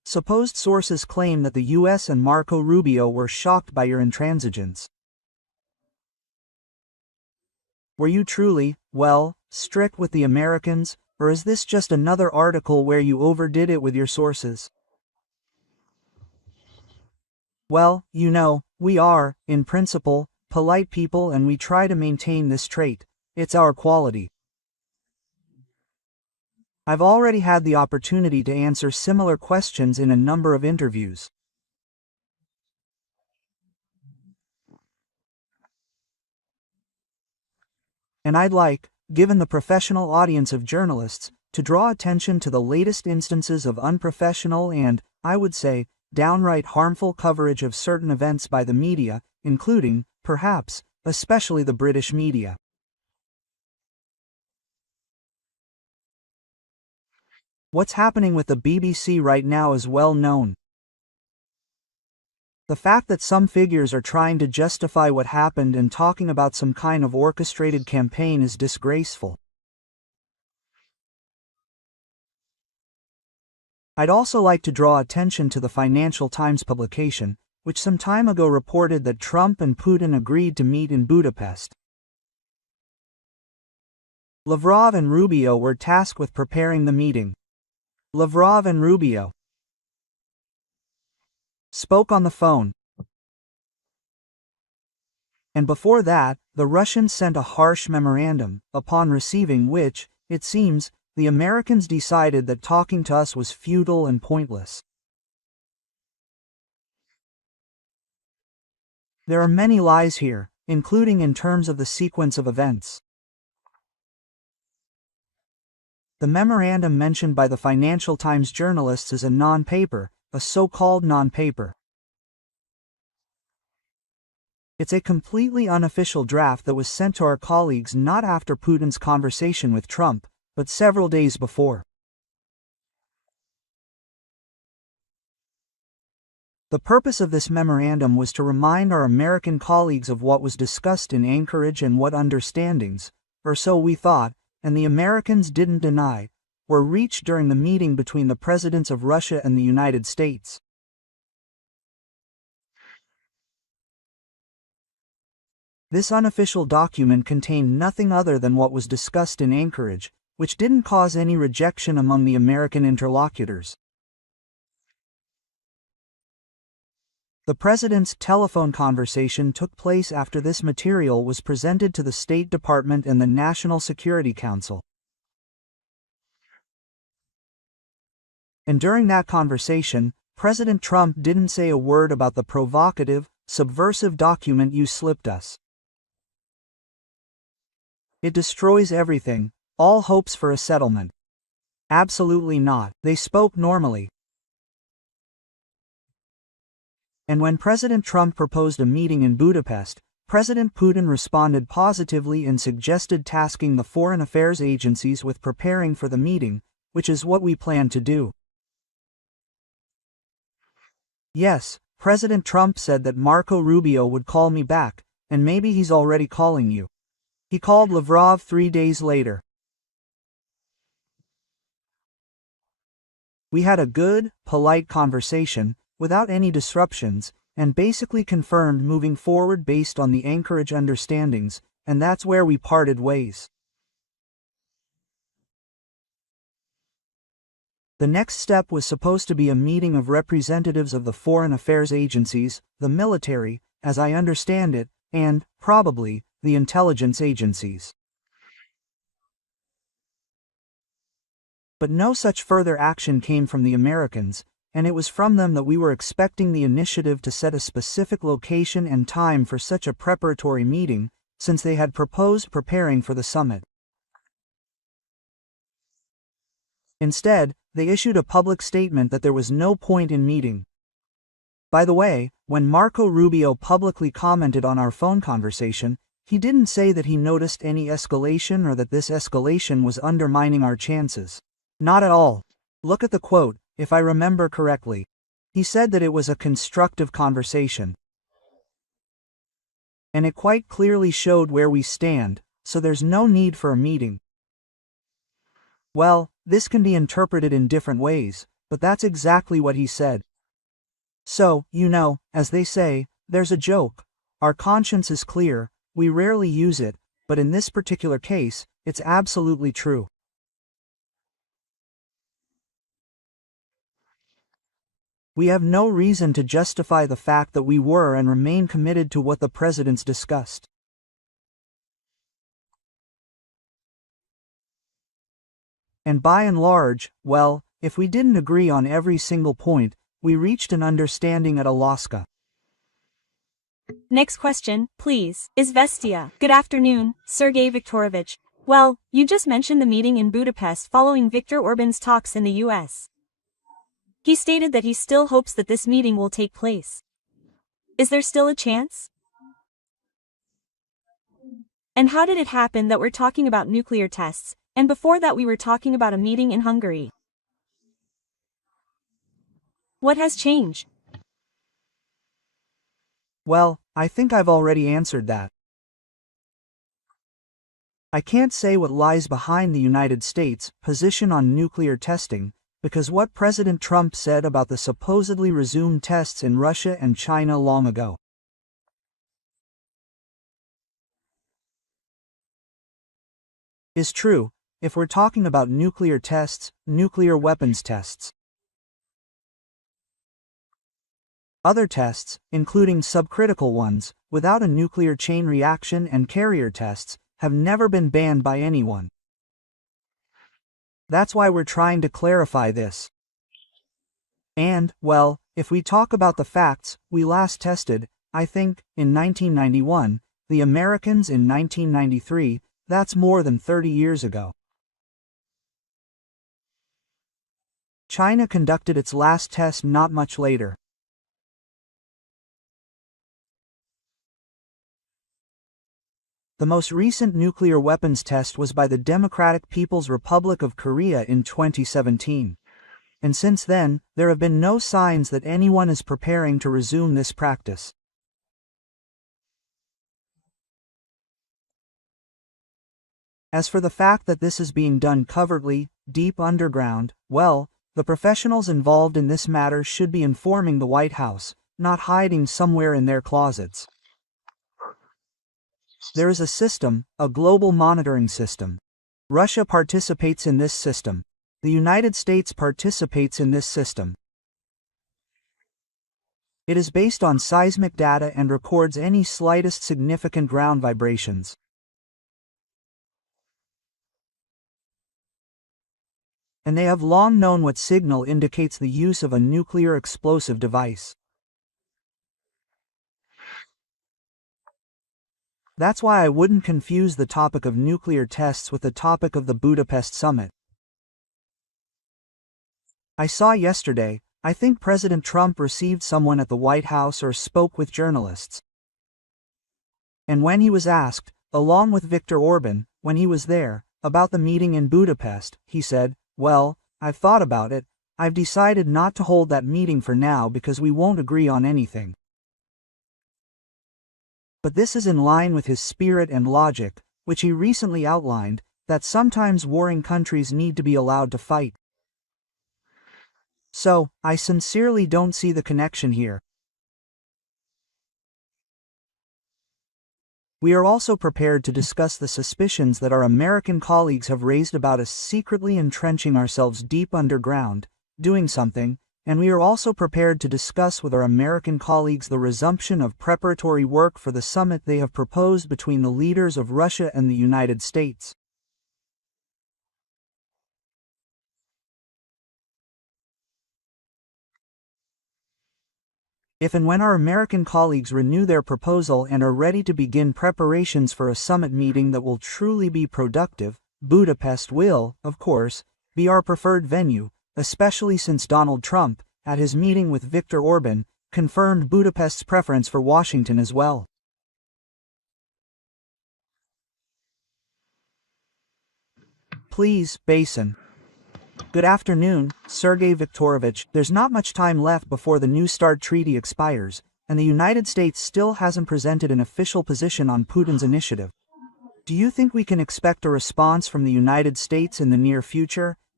Supposed sources claim that the US and Marco Rubio were shocked by your intransigence. Were you truly, well, strict with the Americans, or is this just another article where you overdid it with your sources? Well, you know, we are, in principle, polite people and we try to maintain this trait. It's our quality. I've already had the opportunity to answer similar questions in a number of interviews. And I'd like, given the professional audience of journalists, to draw attention to the latest instances of unprofessional and, I would say, downright harmful coverage of certain events by the media, including, perhaps, especially the British media. What's happening with the BBC right now is well known. The fact that some figures are trying to justify what happened and talking about some kind of orchestrated campaign is disgraceful. I'd also like to draw attention to the Financial Times publication, which some time ago reported that Trump and Putin agreed to meet in Budapest. Lavrov and Rubio were tasked with preparing the meeting. Lavrov and Rubio spoke on the phone. And before that, the Russians sent a harsh memorandum, upon receiving which, it seems, the Americans decided that talking to us was futile and pointless. There are many lies here, including in terms of the sequence of events. The memorandum mentioned by the Financial Times journalists is a non-paper, a so-called non-paper. It's a completely unofficial draft that was sent to our colleagues not after Putin's conversation with Trump, but several days before. The purpose of this memorandum was to remind our American colleagues of what was discussed in Anchorage and what understandings, or so we thought, and the Americans didn't deny, were reached during the meeting between the presidents of Russia and the United States. This unofficial document contained nothing other than what was discussed in Anchorage, which didn't cause any rejection among the American interlocutors. The president's telephone conversation took place after this material was presented to the State Department and the National Security Council. And during that conversation, President Trump didn't say a word about the provocative, subversive document you slipped us. It destroys everything, all hopes for a settlement. Absolutely not. They spoke normally. And when President Trump proposed a meeting in Budapest, President Putin responded positively and suggested tasking the foreign affairs agencies with preparing for the meeting, which is what we plan to do. Yes, President Trump said that Marco Rubio would call me back, and maybe he's already calling you. He called Lavrov 3 days later. We had a good, polite conversation, without any disruptions, and basically confirmed moving forward based on the Anchorage understandings, and that's where we parted ways. The next step was supposed to be a meeting of representatives of the foreign affairs agencies, the military, as I understand it, and, probably, the intelligence agencies. But no such further action came from the Americans, and it was from them that we were expecting the initiative to set a specific location and time for such a preparatory meeting, since they had proposed preparing for the summit. Instead, they issued a public statement that there was no point in meeting. By the way, when Marco Rubio publicly commented on our phone conversation, he didn't say that he noticed any escalation or that this escalation was undermining our chances. Not at all. Look at the quote, if I remember correctly. He said that it was a constructive conversation. And it quite clearly showed where we stand, so there's no need for a meeting. Well, this can be interpreted in different ways, But that's exactly what he said. So, as they say, there's a joke. Our conscience is clear, we rarely use it, but in this particular case, it's absolutely true. We have no reason to justify the fact that we were and remain committed to what the presidents discussed. And by and large, well, if we didn't agree on every single point, we reached an understanding at Alaska. Next question, please. Izvestia. Good afternoon, Sergei Viktorovich. Well, you just mentioned the meeting in Budapest following Viktor Orban's talks in the US. He stated that he still hopes that this meeting will take place. Is there still a chance? And how did it happen that we're talking about nuclear tests, and before that we were talking about a meeting in Hungary? What has changed? Well, I think I've already answered that. I can't say what lies behind the United States' position on nuclear testing, because what President Trump said about the supposedly resumed tests in Russia and China long ago is true, if we're talking about nuclear tests, nuclear weapons tests. Other tests, including subcritical ones, without a nuclear chain reaction and carrier tests, have never been banned by anyone. That's why we're trying to clarify this. And, well, if we talk about the facts, we last tested, I think, in 1991, the Americans in 1993, that's more than 30 years ago. China conducted its last test not much later. The most recent nuclear weapons test was by the Democratic People's Republic of Korea in 2017. And since then, there have been no signs that anyone is preparing to resume this practice. As for the fact that this is being done covertly, deep underground, well, the professionals involved in this matter should be informing the White House, not hiding somewhere in their closets. There is a system, a global monitoring system. Russia participates in this system. The United States participates in this system. It is based on seismic data and records any slightest significant ground vibrations. And they have long known what signal indicates the use of a nuclear explosive device. That's why I wouldn't confuse the topic of nuclear tests with the topic of the Budapest summit. I saw yesterday, I think President Trump received someone at the White House or spoke with journalists. And when he was asked, along with Viktor Orban, when he was there, about the meeting in Budapest, he said, "Well, I've thought about it, I've decided not to hold that meeting for now because we won't agree on anything." But this is in line with his spirit and logic, which he recently outlined, that sometimes warring countries need to be allowed to fight. So, I sincerely don't see the connection here. We are also prepared to discuss the suspicions that our American colleagues have raised about us secretly entrenching ourselves deep underground, doing something, and we are also prepared to discuss with our American colleagues the resumption of preparatory work for the summit they have proposed between the leaders of Russia and the United States. If and when our American colleagues renew their proposal and are ready to begin preparations for a summit meeting that will truly be productive, Budapest will, of course, be our preferred venue, especially since Donald Trump, at his meeting with Viktor Orban, confirmed Budapest's preference for Washington as well. Please, Basin. Good afternoon, Sergei Viktorovich. There's not much time left before the New START treaty expires, and the United States still hasn't presented an official position on Putin's initiative. Do you think we can expect a response from the United States in the near future,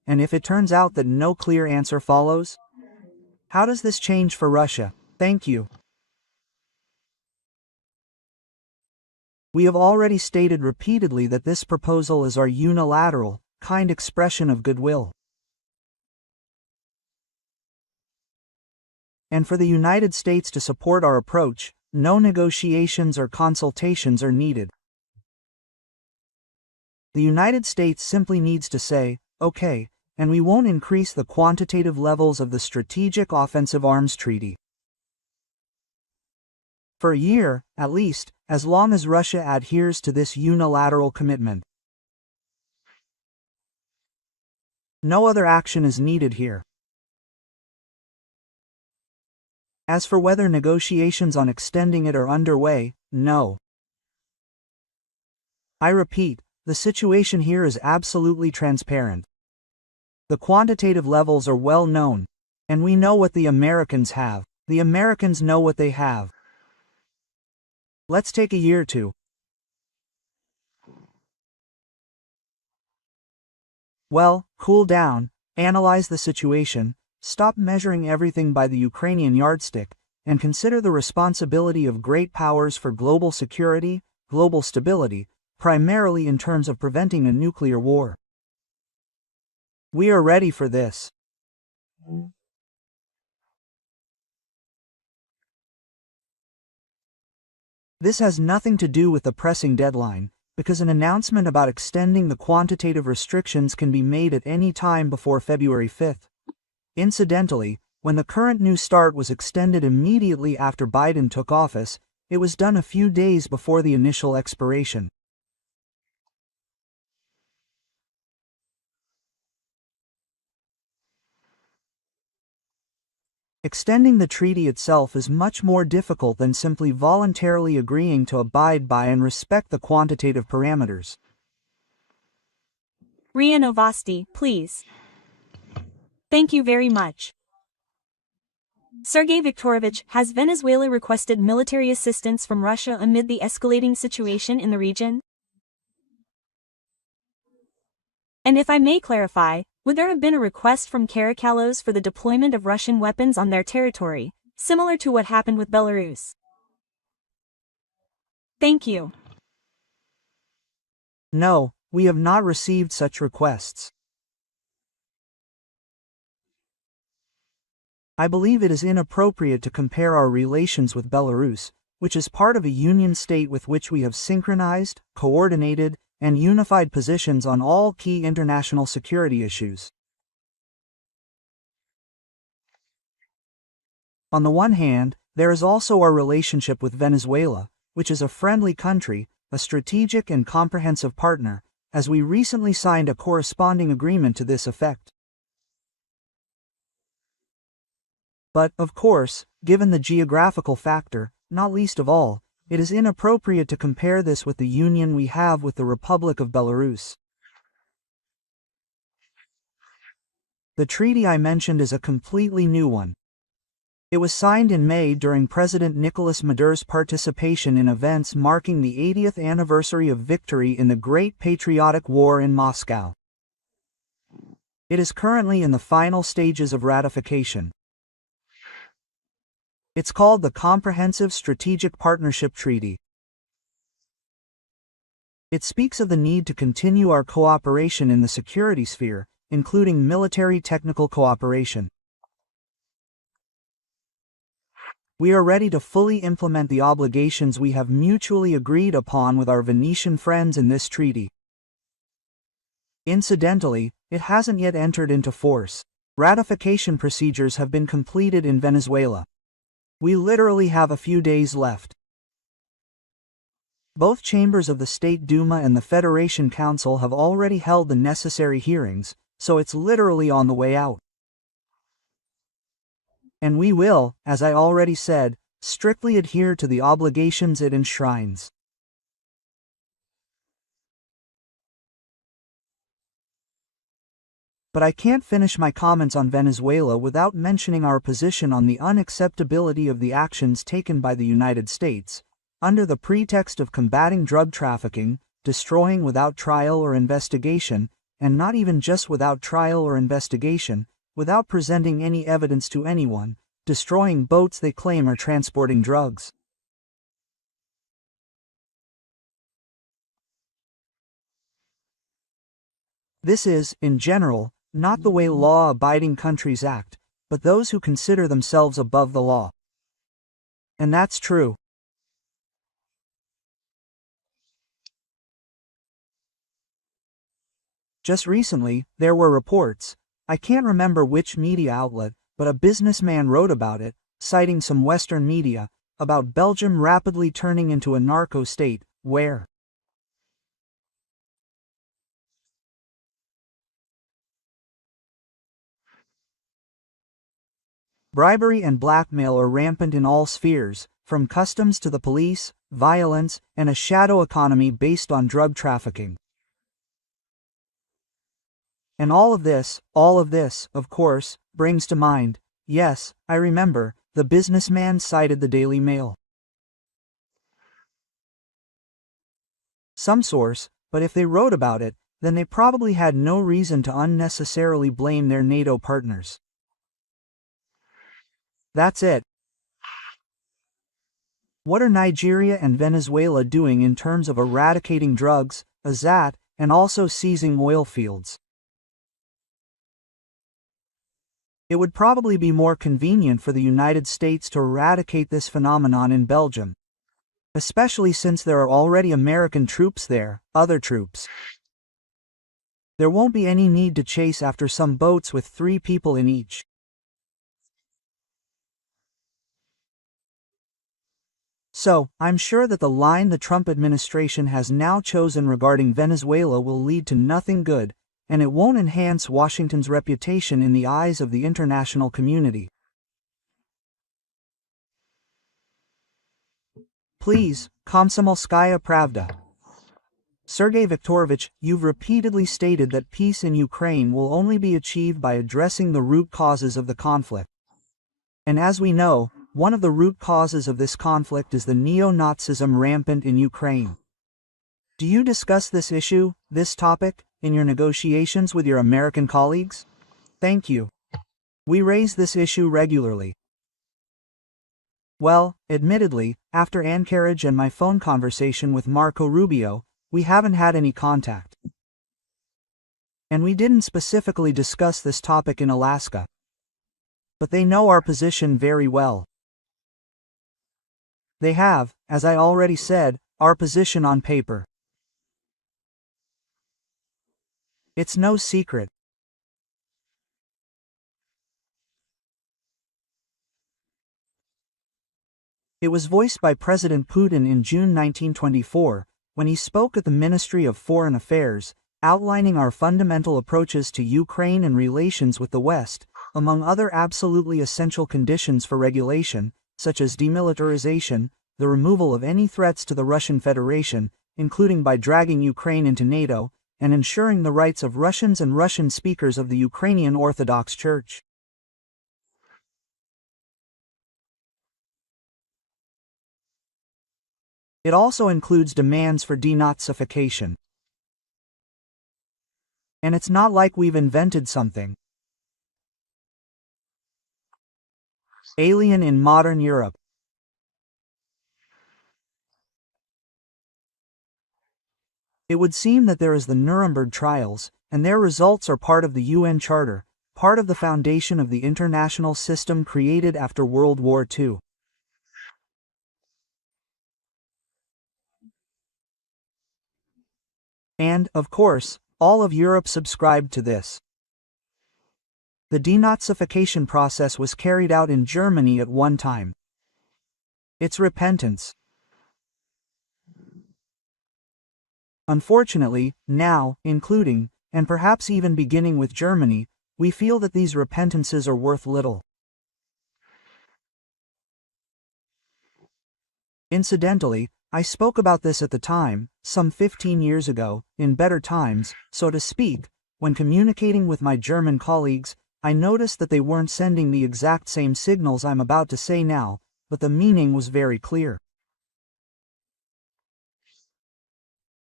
And if it turns out that no clear answer follows? How does this change for Russia? Thank you. We have already stated repeatedly that this proposal is our unilateral, kind expression of goodwill. And for the United States to support our approach, no negotiations or consultations are needed. The United States simply needs to say, okay, and we won't increase the quantitative levels of the Strategic Offensive Arms Treaty. For a year, at least, as long as Russia adheres to this unilateral commitment. No other action is needed here. As for whether negotiations on extending it are underway, no. I repeat, the situation here is absolutely transparent. The quantitative levels are well known, and we know what the Americans have. The Americans know what they have. Let's take a year or two. Well, cool down, analyze the situation, stop measuring everything by the Ukrainian yardstick, and consider the responsibility of great powers for global security, global stability, primarily in terms of preventing a nuclear war. We are ready for this. This has nothing to do with the pressing deadline, because an announcement about extending the quantitative restrictions can be made at any time before February 5th. Incidentally, when the current New START was extended immediately after Biden took office, it was done a few days before the initial expiration. Extending the treaty itself is much more difficult than simply voluntarily agreeing to abide by and respect the quantitative parameters. RIA Novosti, please. Thank you very much. Sergei Viktorovich, has Venezuela requested military assistance from Russia amid the escalating situation in the region? And if I may clarify, would there have been a request from Caracallos for the deployment of Russian weapons on their territory, similar to what happened with Belarus? Thank you. No, we have not received such requests. I believe it is inappropriate to compare our relations with Belarus, which is part of a union state with which we have synchronized, coordinated, and unified positions on all key international security issues. On the one hand, there is also our relationship with Venezuela, which is a friendly country, a strategic and comprehensive partner, as we recently signed a corresponding agreement to this effect. But, of course, given the geographical factor, not least of all, it is inappropriate to compare this with the union we have with the Republic of Belarus. The treaty I mentioned is a completely new one. It was signed in May during President Nicolas Maduro's participation in events marking the 80th anniversary of victory in the Great Patriotic War in Moscow. It is currently in the final stages of ratification. It's called the Comprehensive Strategic Partnership Treaty. It speaks of the need to continue our cooperation in the security sphere, including military technical cooperation. We are ready to fully implement the obligations we have mutually agreed upon with our Venetian friends in this treaty. Incidentally, it hasn't yet entered into force. Ratification procedures have been completed in Venezuela. We literally have a few days left. Both chambers of the State Duma and the Federation Council have already held the necessary hearings, so it's literally on the way out. And we will, as I already said, strictly adhere to the obligations it enshrines. But I can't finish my comments on Venezuela without mentioning our position on the unacceptability of the actions taken by the United States, under the pretext of combating drug trafficking, destroying without trial or investigation, and not even just without trial or investigation, without presenting any evidence to anyone, destroying boats they claim are transporting drugs. This is, in general, not the way law-abiding countries act, but those who consider themselves above the law. And that's true. Just recently, there were reports, I can't remember which media outlet, but a businessman wrote about it, citing some Western media, about Belgium rapidly turning into a narco state, where bribery and blackmail are rampant in all spheres, from customs to the police, violence, and a shadow economy based on drug trafficking. And all of this, of course, brings to mind, yes, I remember, the businessman cited the Daily Mail. Some source, but if they wrote about it, then they probably had no reason to unnecessarily blame their NATO partners. That's it. What are Nigeria and Venezuela doing in terms of eradicating drugs, and also seizing oil fields? It would probably be more convenient for the United States to eradicate this phenomenon in Belgium, especially since there are already American troops there, other troops. There won't be any need to chase after some boats with 3 people in each. So, I'm sure that the line the Trump administration has now chosen regarding Venezuela will lead to nothing good, and it won't enhance Washington's reputation in the eyes of the international community. Please, Komsomolskaya Pravda. Sergei Viktorovich, you've repeatedly stated that peace in Ukraine will only be achieved by addressing the root causes of the conflict. And as we know, one of the root causes of this conflict is the neo-Nazism rampant in Ukraine. Do you discuss this issue, this topic, in your negotiations with your American colleagues? Thank you. We raise this issue regularly. Well, admittedly, after Anchorage and my phone conversation with Marco Rubio, we haven't had any contact. And we didn't specifically discuss this topic in Alaska. But they know our position very well. They have, as I already said, our position on paper. It's no secret. It was voiced by President Putin in June 1924, when he spoke at the Ministry of Foreign Affairs, outlining our fundamental approaches to Ukraine and relations with the West, among other absolutely essential conditions for regulation, such as demilitarization, the removal of any threats to the Russian Federation, including by dragging Ukraine into NATO, and ensuring the rights of Russians and Russian speakers of the Ukrainian Orthodox Church. It also includes demands for denazification. And it's not like we've invented something alien in modern Europe. It would seem that there is the Nuremberg trials, and their results are part of the UN Charter, part of the foundation of the international system created after World War II. And, of course, all of Europe subscribed to this. The denazification process was carried out in Germany at one time. It's repentance. Unfortunately, now, including, and perhaps even beginning with Germany, we feel that these repentances are worth little. Incidentally, I spoke about this at the time, some 15 years ago, in better times, so to speak, when communicating with my German colleagues, I noticed that they weren't sending the exact same signals I'm about to say now, but the meaning was very clear.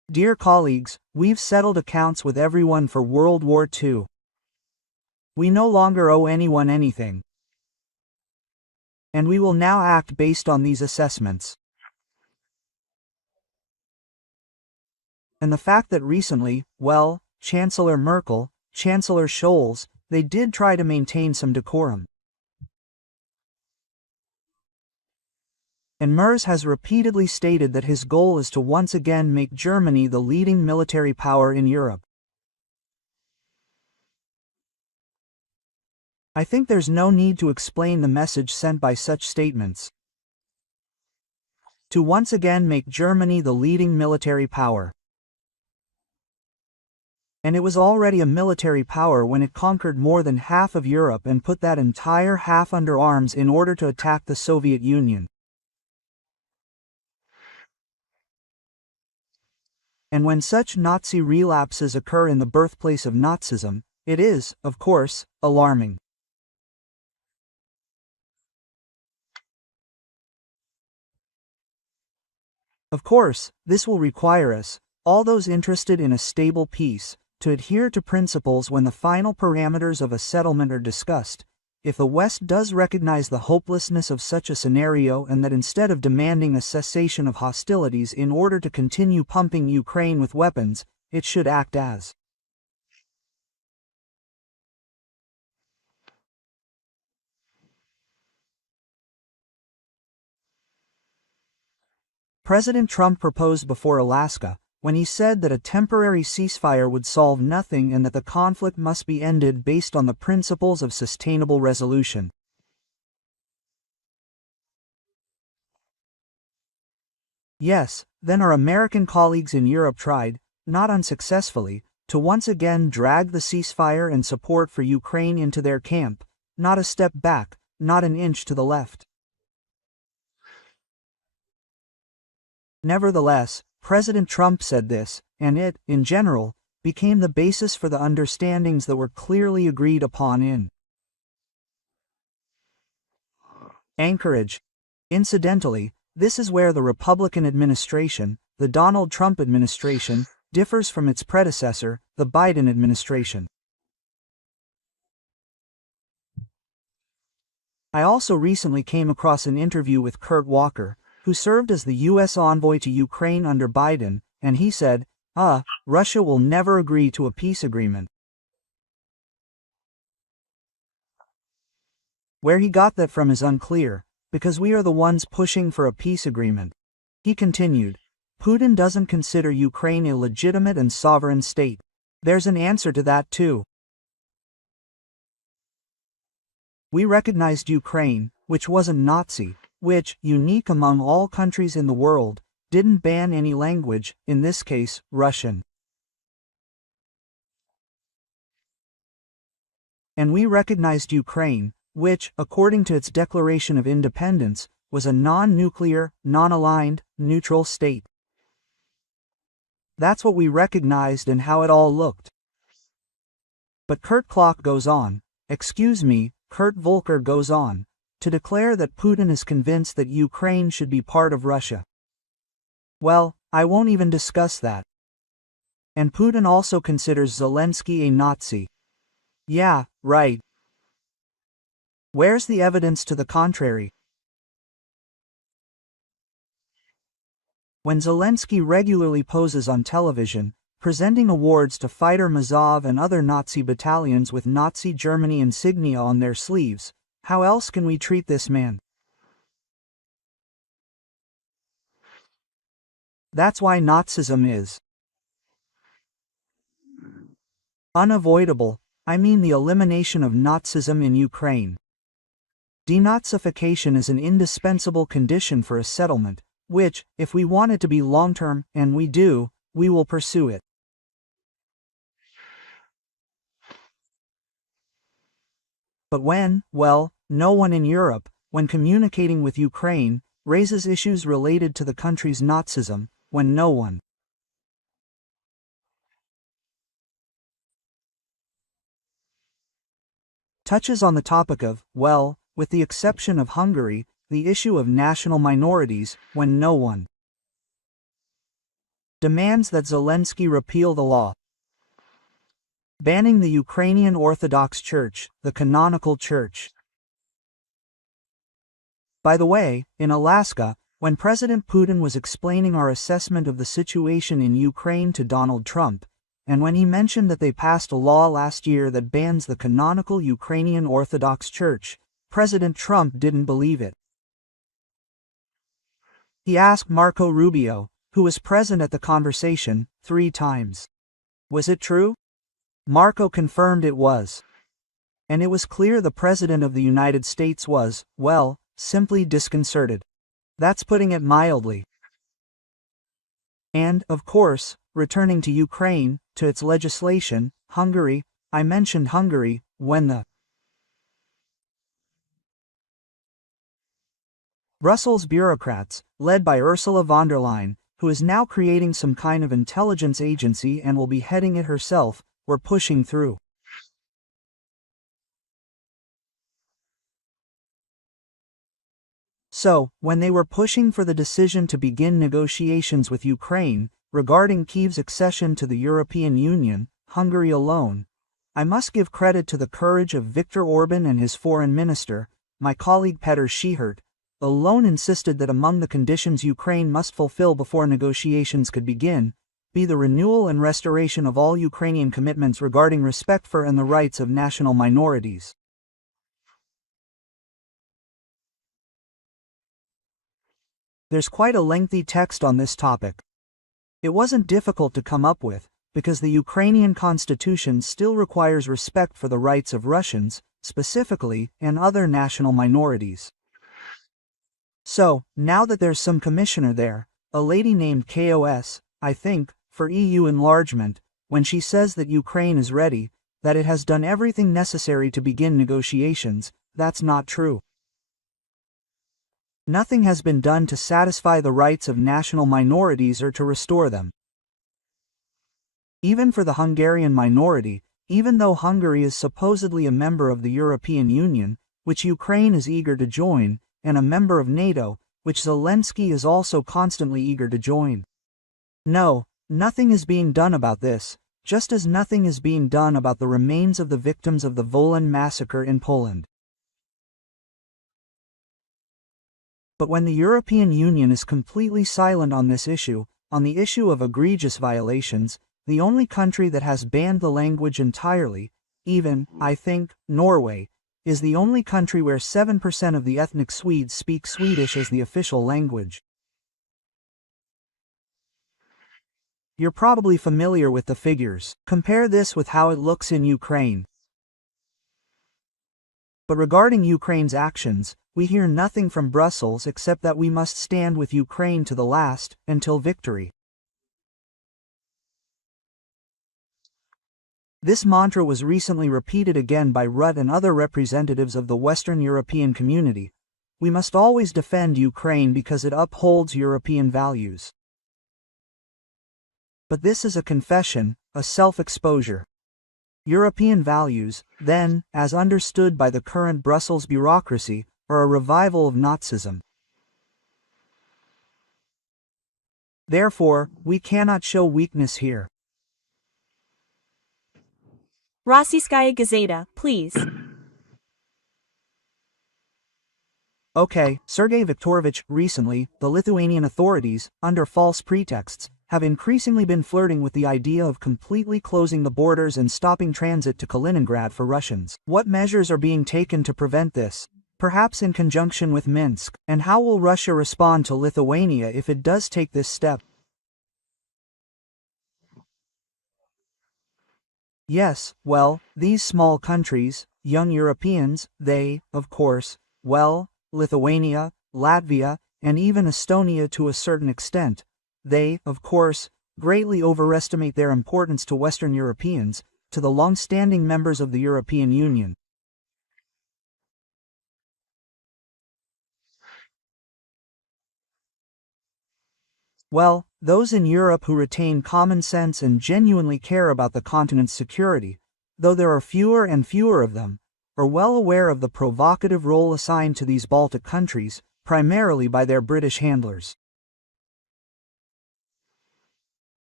Dear colleagues, we've settled accounts with everyone for World War II. We no longer owe anyone anything. And we will now act based on these assessments. And the fact that recently, well, Chancellor Merkel, Chancellor Scholz, they did try to maintain some decorum. And Merz has repeatedly stated that his goal is to once again make Germany the leading military power in Europe. I think there's no need to explain the message sent by such statements. To once again make Germany the leading military power. And it was already a military power when it conquered more than half of Europe and put that entire half under arms in order to attack the Soviet Union. And when such Nazi relapses occur in the birthplace of Nazism, it is, of course, alarming. Of course, this will require us, all those interested in a stable peace, to adhere to principles when the final parameters of a settlement are discussed. If the West does recognize the hopelessness of such a scenario and that instead of demanding a cessation of hostilities in order to continue pumping Ukraine with weapons, it should act as President Trump proposed before Alaska, when he said that a temporary ceasefire would solve nothing and that the conflict must be ended based on the principles of sustainable resolution. Yes, then our American colleagues in Europe tried, not unsuccessfully, to once again drag the ceasefire and support for Ukraine into their camp, not a step back, not an inch to the left. Nevertheless, President Trump said this, and it, in general, became the basis for the understandings that were clearly agreed upon in Anchorage. Incidentally, this is where the Republican administration, the Donald Trump administration, differs from its predecessor, the Biden administration. I also recently came across an interview with Kurt Walker, who served as the U.S. envoy to Ukraine under Biden, and he said, Russia will never agree to a peace agreement. Where he got that from is unclear, because we are the ones pushing for a peace agreement. He continued, Putin doesn't consider Ukraine a legitimate and sovereign state. There's an answer to that too. We recognized Ukraine, which wasn't Nazi, which, unique among all countries in the world, didn't ban any language, in this case, Russian. And we recognized Ukraine, which, according to its Declaration of Independence, was a non-nuclear, non-aligned, neutral state. That's what we recognized and how it all looked. But Kurt Volker goes on, to declare that Putin is convinced that Ukraine should be part of Russia. Well, I won't even discuss that. And Putin also considers Zelensky a Nazi. Yeah, right. Where's the evidence to the contrary? When Zelensky regularly poses on television, presenting awards to Fighter Mazov and other Nazi battalions with Nazi Germany insignia on their sleeves, how else can we treat this man? That's why Nazism is unavoidable. I mean the elimination of Nazism in Ukraine. Denazification is an indispensable condition for a settlement, which, if we want it to be long-term, and we do, we will pursue it. But no one in Europe, when communicating with Ukraine, raises issues related to the country's Nazism, when no one touches on the topic of, with the exception of Hungary, the issue of national minorities, when no one demands that Zelensky repeal the law banning the Ukrainian Orthodox Church, the canonical church. By the way, in Alaska, when President Putin was explaining our assessment of the situation in Ukraine to Donald Trump, and when he mentioned that they passed a law last year that bans the canonical Ukrainian Orthodox Church, President Trump didn't believe it. He asked Marco Rubio, who was present at the conversation, 3 times. Was it true? Marco confirmed it was. And it was clear the President of the United States was, well, simply disconcerted. That's putting it mildly. And, of course, returning to Ukraine, to its legislation, Hungary, I mentioned Hungary, when the Brussels bureaucrats, led by Ursula von der Leyen, who is now creating some kind of intelligence agency and will be heading it herself, were pushing through. So, when they were pushing for the decision to begin negotiations with Ukraine, regarding Kyiv's accession to the European Union, Hungary alone, I must give credit to the courage of Viktor Orban and his foreign minister, my colleague Petr Schihert, alone insisted that among the conditions Ukraine must fulfill before negotiations could begin, be the renewal and restoration of all Ukrainian commitments regarding respect for and the rights of national minorities. There's quite a lengthy text on this topic. It wasn't difficult to come up with, because the Ukrainian constitution still requires respect for the rights of Russians, specifically, and other national minorities. So, now that there's some commissioner there, a lady named KOS, I think, for EU enlargement, when she says that Ukraine is ready, that it has done everything necessary to begin negotiations, that's not true. Nothing has been done to satisfy the rights of national minorities or to restore them. Even for the Hungarian minority, even though Hungary is supposedly a member of the European Union, which Ukraine is eager to join, and a member of NATO, which Zelensky is also constantly eager to join. No, nothing is being done about this, just as nothing is being done about the remains of the victims of the Volyn massacre in Poland. But when the European Union is completely silent on this issue, on the issue of egregious violations, the only country that has banned the language entirely, even, I think, Norway, is the only country where 7% of the ethnic Swedes speak Swedish as the official language. You're probably familiar with the figures. Compare this with how it looks in Ukraine. But regarding Ukraine's actions, we hear nothing from Brussels except that we must stand with Ukraine to the last, until victory. This mantra was recently repeated again by Rutte and other representatives of the Western European community. We must always defend Ukraine because it upholds European values. But this is a confession, a self-exposure. European values, then, as understood by the current Brussels bureaucracy, are a revival of Nazism. Therefore, we cannot show weakness here. Rossiyskaya Gazeta, please. Okay, Sergei Viktorovich, recently, the Lithuanian authorities, under false pretexts, have increasingly been flirting with the idea of completely closing the borders and stopping transit to Kaliningrad for Russians. What measures are being taken to prevent this? Perhaps in conjunction with Minsk, and how will Russia respond to Lithuania if it does take this step? Yes, well, these small countries, young Europeans, they, of course, well, Lithuania, Latvia, and even Estonia to a certain extent, they, of course, greatly overestimate their importance to Western Europeans, to the long-standing members of the European Union. Well, those in Europe who retain common sense and genuinely care about the continent's security, though there are fewer and fewer of them, are well aware of the provocative role assigned to these Baltic countries, primarily by their British handlers.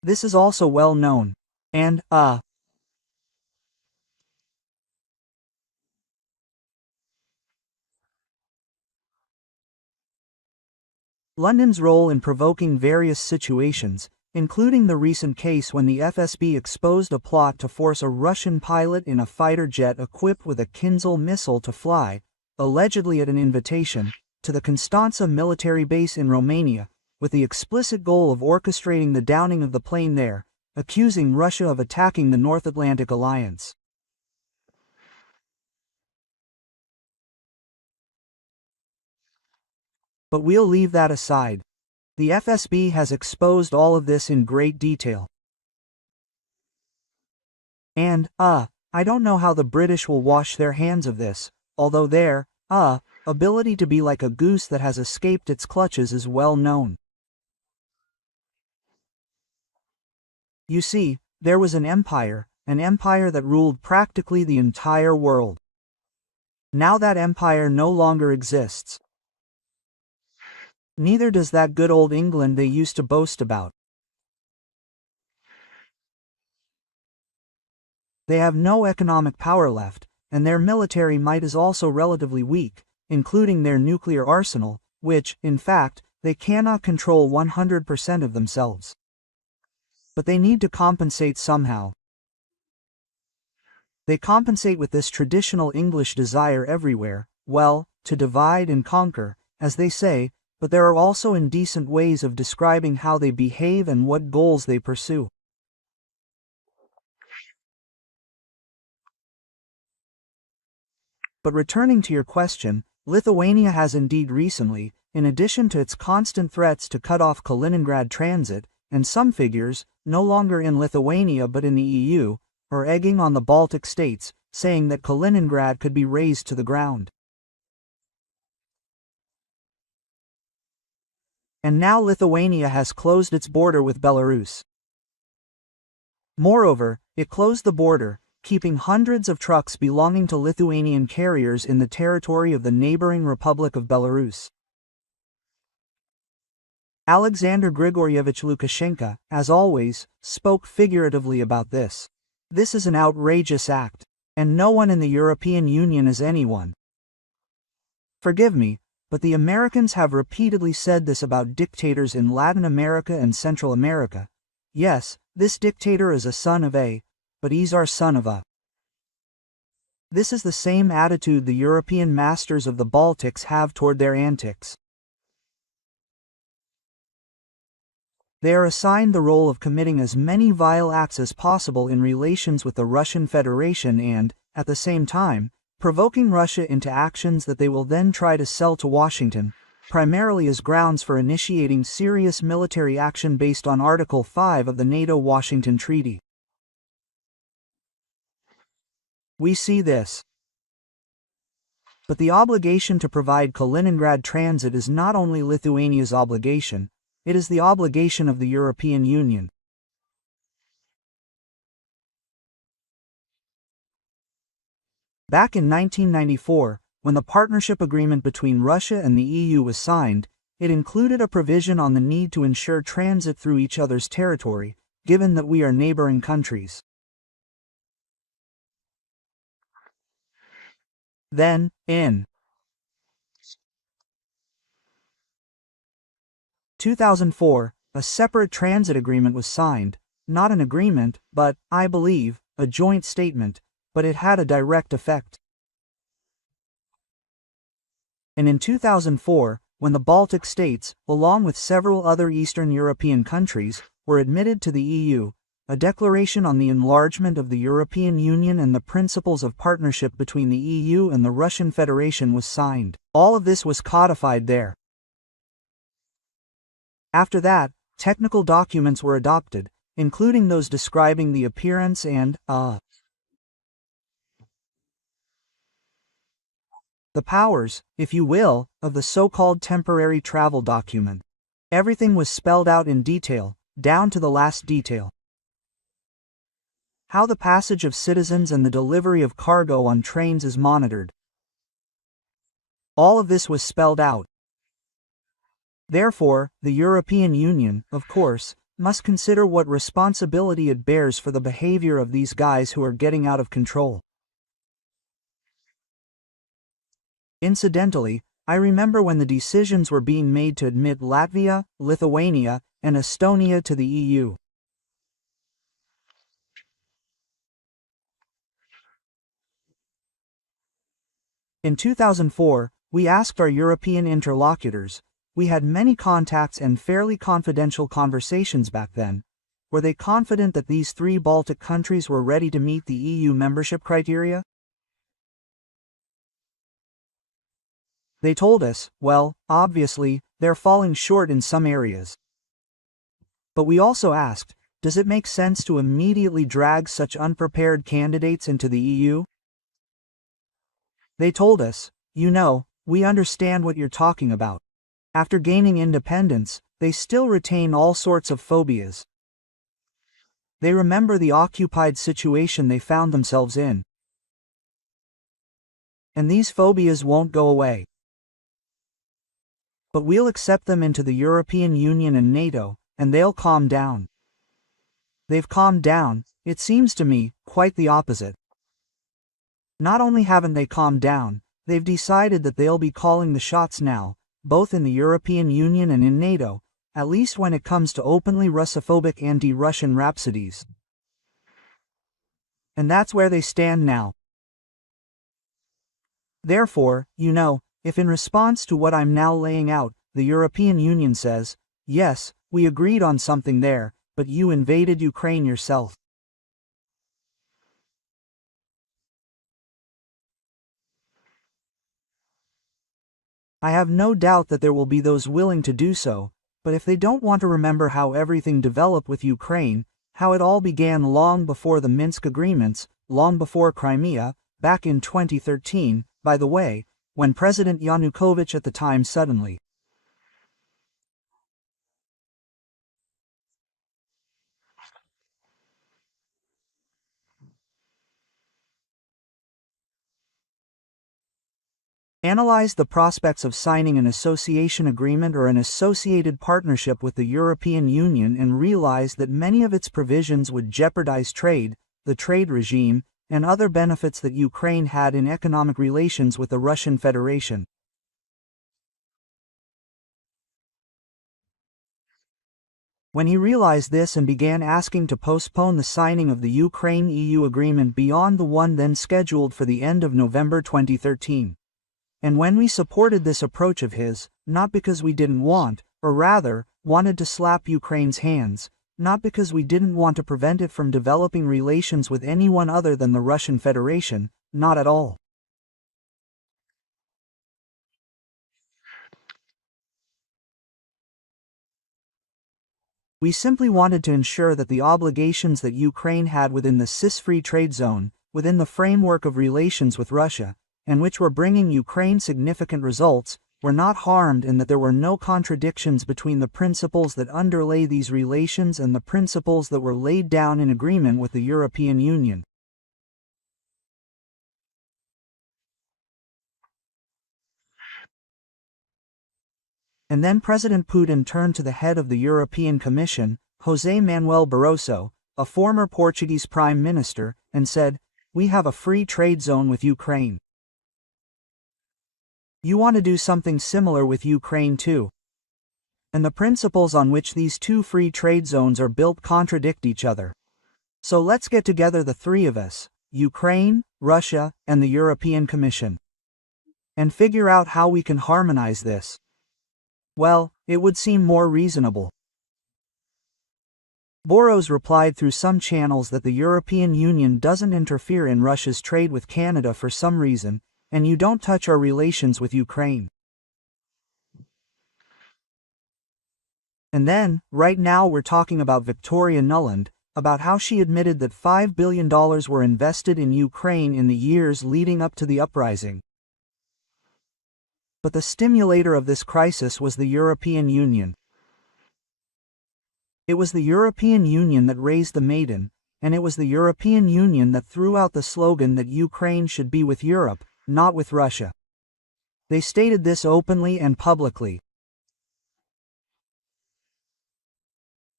This is also well known. And, London's role in provoking various situations, including the recent case when the FSB exposed a plot to force a Russian pilot in a fighter jet equipped with a Kinzhal missile to fly, allegedly at an invitation, to the Constanța military base in Romania, with the explicit goal of orchestrating the downing of the plane there, accusing Russia of attacking the North Atlantic Alliance. But we'll leave that aside. The FSB has exposed all of this in great detail. And, I don't know how the British will wash their hands of this, although their, ability to be like a goose that has escaped its clutches is well known. You see, there was an empire that ruled practically the entire world. Now that empire no longer exists. Neither does that good old England they used to boast about. They have no economic power left, and their military might is also relatively weak, including their nuclear arsenal, which, in fact, they cannot control 100% of themselves. But they need to compensate somehow. They compensate with this traditional English desire everywhere, well, to divide and conquer, as they say, but there are also indecent ways of describing how they behave and what goals they pursue. But returning to your question, Lithuania has indeed recently, in addition to its constant threats to cut off Kaliningrad transit, and some figures, no longer in Lithuania but in the EU, are egging on the Baltic states, saying that Kaliningrad could be razed to the ground. And now Lithuania has closed its border with Belarus. Moreover, it closed the border, keeping hundreds of trucks belonging to Lithuanian carriers in the territory of the neighboring Republic of Belarus. Alexander Grigoryevich Lukashenko, as always, spoke figuratively about this. This is an outrageous act, and no one in the European Union is anyone. Forgive me, but the Americans have repeatedly said this about dictators in Latin America and Central America. Yes, this dictator is a son of a, but he's our son of a. This is the same attitude the European masters of the Baltics have toward their antics. They are assigned the role of committing as many vile acts as possible in relations with the Russian Federation and, at the same time, provoking Russia into actions that they will then try to sell to Washington, primarily as grounds for initiating serious military action based on Article 5 of the NATO-Washington Treaty. We see this. But the obligation to provide Kaliningrad transit is not only Lithuania's obligation, it is the obligation of the European Union. Back in 1994, when the partnership agreement between Russia and the EU was signed, it included a provision on the need to ensure transit through each other's territory, given that we are neighboring countries. Then, in 2004, a separate transit agreement was signed, not an agreement, but, I believe, a joint statement, but it had a direct effect. And in 2004, when the Baltic states, along with several other Eastern European countries, were admitted to the EU, a declaration on the enlargement of the European Union and the principles of partnership between the EU and the Russian Federation was signed. All of this was codified there. After that, technical documents were adopted, including those describing the appearance and, the powers, if you will, of the so-called temporary travel document. Everything was spelled out in detail, down to the last detail. How the passage of citizens and the delivery of cargo on trains is monitored. All of this was spelled out. Therefore, the European Union, of course, must consider what responsibility it bears for the behavior of these guys who are getting out of control. Incidentally, I remember when the decisions were being made to admit Latvia, Lithuania, and Estonia to the EU. In 2004, we asked our European interlocutors, we had many contacts and fairly confidential conversations back then, were they confident that these three Baltic countries were ready to meet the EU membership criteria? They told us, well, obviously, they're falling short in some areas. But we also asked, does it make sense to immediately drag such unprepared candidates into the EU? They told us, you know, we understand what you're talking about. After gaining independence, they still retain all sorts of phobias. They remember the occupied situation they found themselves in. And these phobias won't go away. But we'll accept them into the European Union and NATO, and they'll calm down. They've calmed down, it seems to me, quite the opposite. Not only haven't they calmed down, they've decided that they'll be calling the shots now, both in the European Union and in NATO, at least when it comes to openly Russophobic anti-Russian rhapsodies. And that's where they stand now. Therefore, you know, if in response to what I'm now laying out, the European Union says, yes, we agreed on something there, but you invaded Ukraine yourself. I have no doubt that there will be those willing to do so, but if they don't want to remember how everything developed with Ukraine, how it all began long before the Minsk agreements, long before Crimea, back in 2013, by the way, when President Yanukovych at the time suddenly analyzed the prospects of signing an association agreement or an associated partnership with the European Union and realized that many of its provisions would jeopardize trade, the trade regime, and other benefits that Ukraine had in economic relations with the Russian Federation. When he realized this and began asking to postpone the signing of the Ukraine-EU agreement beyond the one then scheduled for the end of November 2013. And when we supported this approach of his, not because we didn't want, or rather, wanted to slap Ukraine's hands, not because we didn't want to prevent it from developing relations with anyone other than the Russian Federation, not at all. We simply wanted to ensure that the obligations that Ukraine had within the CIS-free trade zone, within the framework of relations with Russia, and which were bringing Ukraine significant results, were not harmed and that there were no contradictions between the principles that underlay these relations and the principles that were laid down in agreement with the European Union. And then President Putin turned to the head of the European Commission, José Manuel Barroso, a former Portuguese Prime Minister, and said, "We have a free trade zone with Ukraine. You want to do something similar with Ukraine too. And the principles on which these two free trade zones are built contradict each other. So let's get together the three of us, Ukraine, Russia, and the European Commission, and figure out how we can harmonize this." Well, it would seem more reasonable. Boros replied through some channels that the European Union doesn't interfere in Russia's trade with Canada for some reason, and you don't touch our relations with Ukraine. And then, right now we're talking about Victoria Nuland, about how she admitted that $5 billion were invested in Ukraine in the years leading up to the uprising. But the stimulator of this crisis was the European Union. It was the European Union that raised the maiden, and it was the European Union that threw out the slogan that Ukraine should be with Europe, not with Russia. They stated this openly and publicly.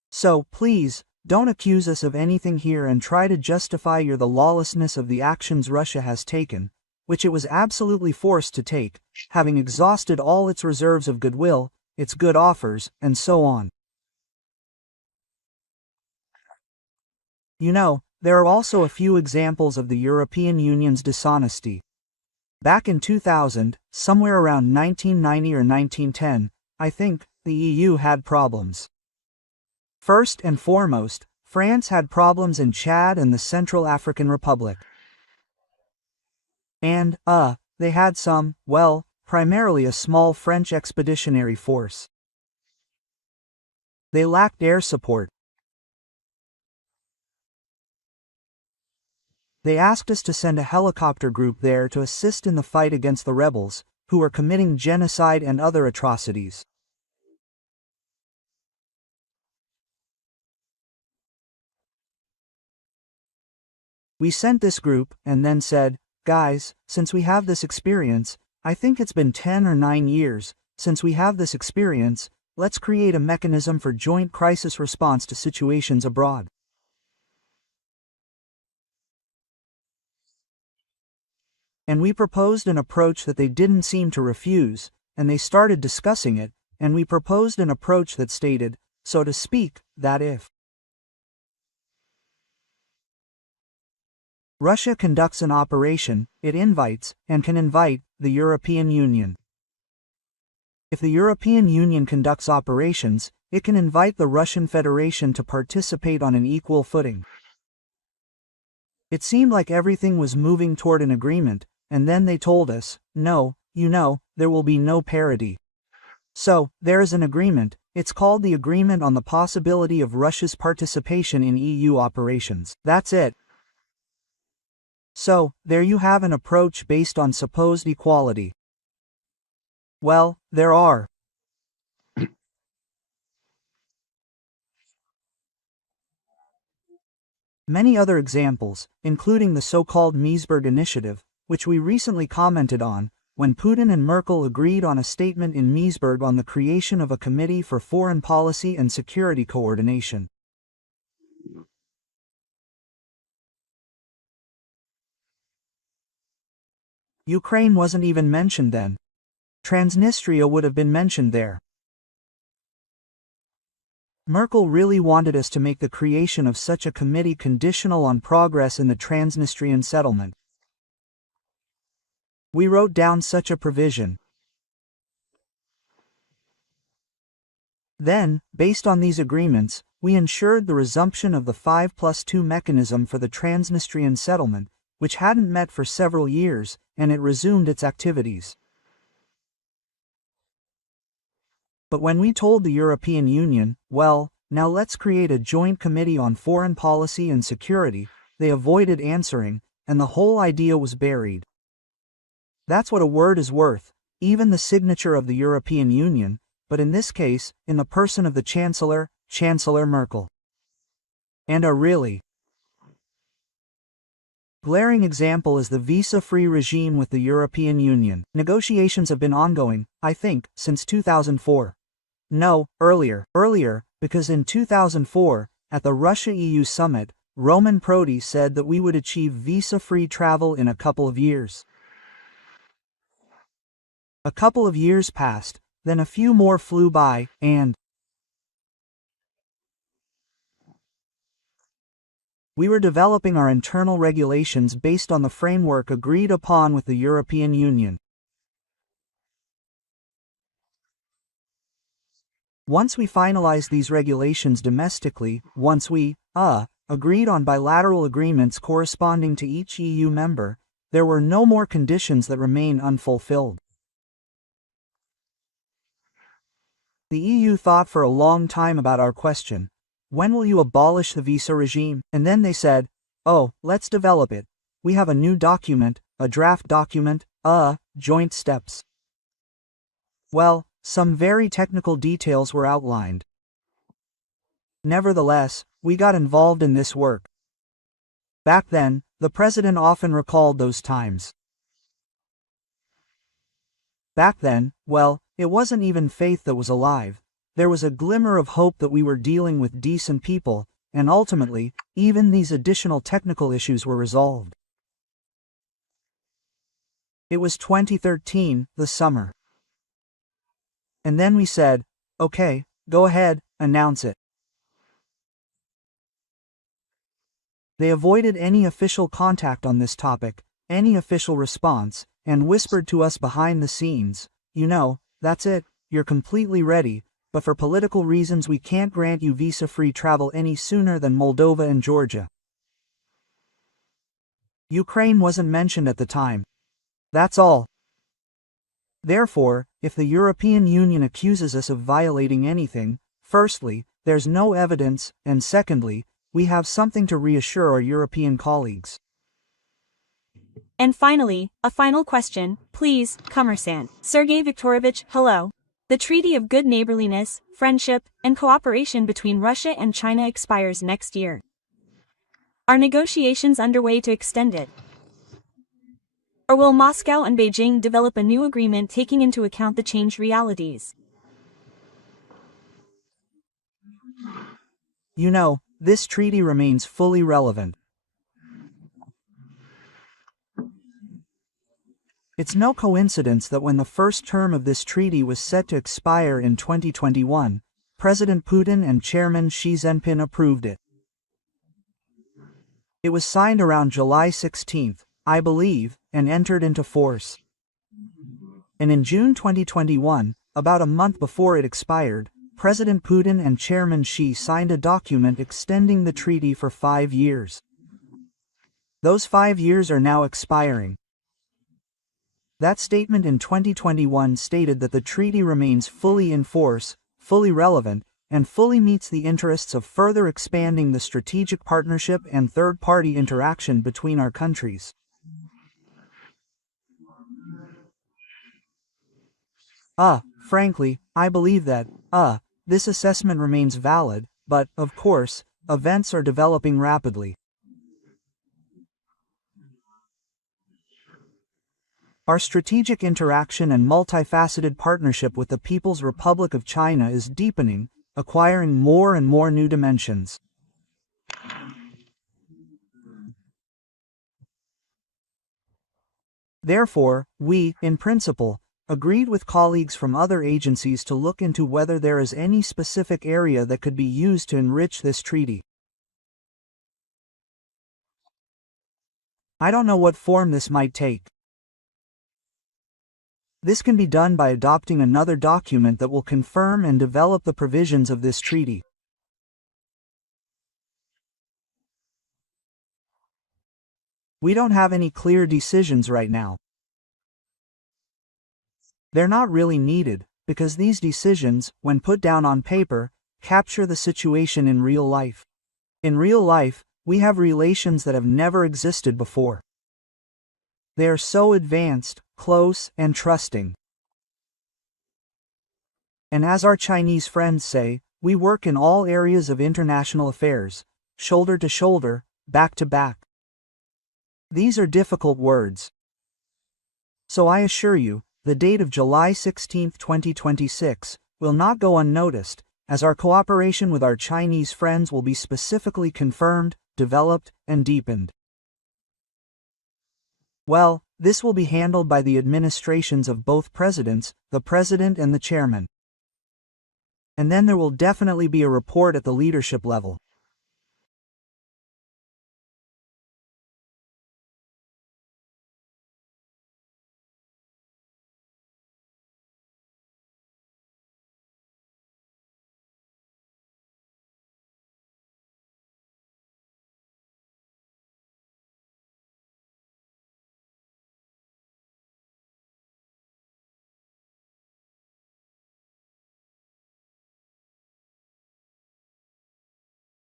So, please, don't accuse us of anything here and try to justify the lawlessness of the actions Russia has taken, which it was absolutely forced to take, having exhausted all its reserves of goodwill, its good offers, and so on. You know, there are also a few examples of the European Union's dishonesty. Back in 2000, somewhere around 1990 or 1910, I think, the EU had problems. First and foremost, France had problems in Chad and the Central African Republic. And, they had some, well, primarily a small French expeditionary force. They lacked air support. They asked us to send a helicopter group there to assist in the fight against the rebels, who were committing genocide and other atrocities. We sent this group, and then said, guys, since we have this experience, I think it's been 10 or 9 years, since we have this experience, let's create a mechanism for joint crisis response to situations abroad. And we proposed an approach that they didn't seem to refuse, and they started discussing it, and we proposed an approach that stated, so to speak, that if Russia conducts an operation, it invites, and can invite, the European Union. If the European Union conducts operations, it can invite the Russian Federation to participate on an equal footing. It seemed like everything was moving toward an agreement, and then they told us, no, you know, there will be no parity. So, there is an agreement, it's called the Agreement on the Possibility of Russia's Participation in EU Operations. That's it. So, there you have an approach based on supposed equality. Well, there are many other examples, including the so-called Meseberg Initiative, which we recently commented on, when Putin and Merkel agreed on a statement in Meseberg on the creation of a Committee for Foreign Policy and Security Coordination. Ukraine wasn't even mentioned then. Transnistria would have been mentioned there. Merkel really wanted us to make the creation of such a committee conditional on progress in the Transnistrian settlement. We wrote down such a provision. Then, based on these agreements, we ensured the resumption of the 5+2 mechanism for the Transnistrian settlement, which hadn't met for several years, and it resumed its activities. But when we told the European Union, well, now let's create a joint committee on foreign policy and security, they avoided answering, and the whole idea was buried. That's what a word is worth, even the signature of the European Union, but in this case, in the person of the Chancellor, Chancellor Merkel. And a really glaring example is the visa-free regime with the European Union. Negotiations have been ongoing, I think, since 2004. No, earlier, because in 2004, at the Russia-EU summit, Roman Prodi said that we would achieve visa-free travel in a couple of years. A couple of years passed, then a few more flew by, and we were developing our internal regulations based on the framework agreed upon with the European Union. Once we finalized these regulations domestically, once we, agreed on bilateral agreements corresponding to each EU member, there were no more conditions that remain unfulfilled. The EU thought for a long time about our question. When will you abolish the visa regime? And then they said, oh, let's develop it. We have a new document, a draft document, joint steps. Well, some very technical details were outlined. Nevertheless, we got involved in this work. Back then, the president often recalled those times. Back then, well, it wasn't even faith that was alive. there was a glimmer of hope that we were dealing with decent people, and ultimately, even these additional technical issues were resolved. It was 2013, the summer. And then we said, okay, go ahead, announce it. They avoided any official contact on this topic, any official response, and whispered to us behind the scenes, you know, that's it, you're completely ready, but for political reasons we can't grant you visa-free travel any sooner than Moldova and Georgia. Ukraine wasn't mentioned at the time. That's all. Therefore, if the European Union accuses us of violating anything, firstly, there's no evidence, and secondly, we have something to reassure our European colleagues. And finally, a final question, please, Commerçant. Sergei Viktorovich, hello. The Treaty of Good Neighborliness, Friendship, and Cooperation between Russia and China expires next year. Are negotiations underway to extend it? Or will Moscow and Beijing develop a new agreement taking into account the changed realities? You know, this treaty remains fully relevant. It's no coincidence that when the first term of this treaty was set to expire in 2021, President Putin and Chairman Xi Jinping approved it. It was signed around July 16, I believe, and entered into force. And in June 2021, about a month before it expired, President Putin and Chairman Xi signed a document extending the treaty for 5 years. Those 5 years are now expiring. That statement in 2021 stated that the treaty remains fully in force, fully relevant, and fully meets the interests of further expanding the strategic partnership and third-party interaction between our countries. Frankly, I believe that, this assessment remains valid, but, of course, events are developing rapidly. Our strategic interaction and multifaceted partnership with the People's Republic of China is deepening, acquiring more and more new dimensions. Therefore, we, in principle, agreed with colleagues from other agencies to look into whether there is any specific area that could be used to enrich this treaty. I don't know what form this might take. This can be done by adopting another document that will confirm and develop the provisions of this treaty. We don't have any clear decisions right now. They're not really needed, because these decisions, when put down on paper, capture the situation in real life. In real life, we have relations that have never existed before. They are so advanced, close, and trusting. And as our Chinese friends say, we work in all areas of international affairs, shoulder to shoulder, back to back. These are difficult words. So I assure you, the date of July 16, 2026, will not go unnoticed, as our cooperation with our Chinese friends will be specifically confirmed, developed, and deepened. Well, this will be handled by the administrations of both presidents, the president and the chairman. And then there will definitely be a report at the leadership level.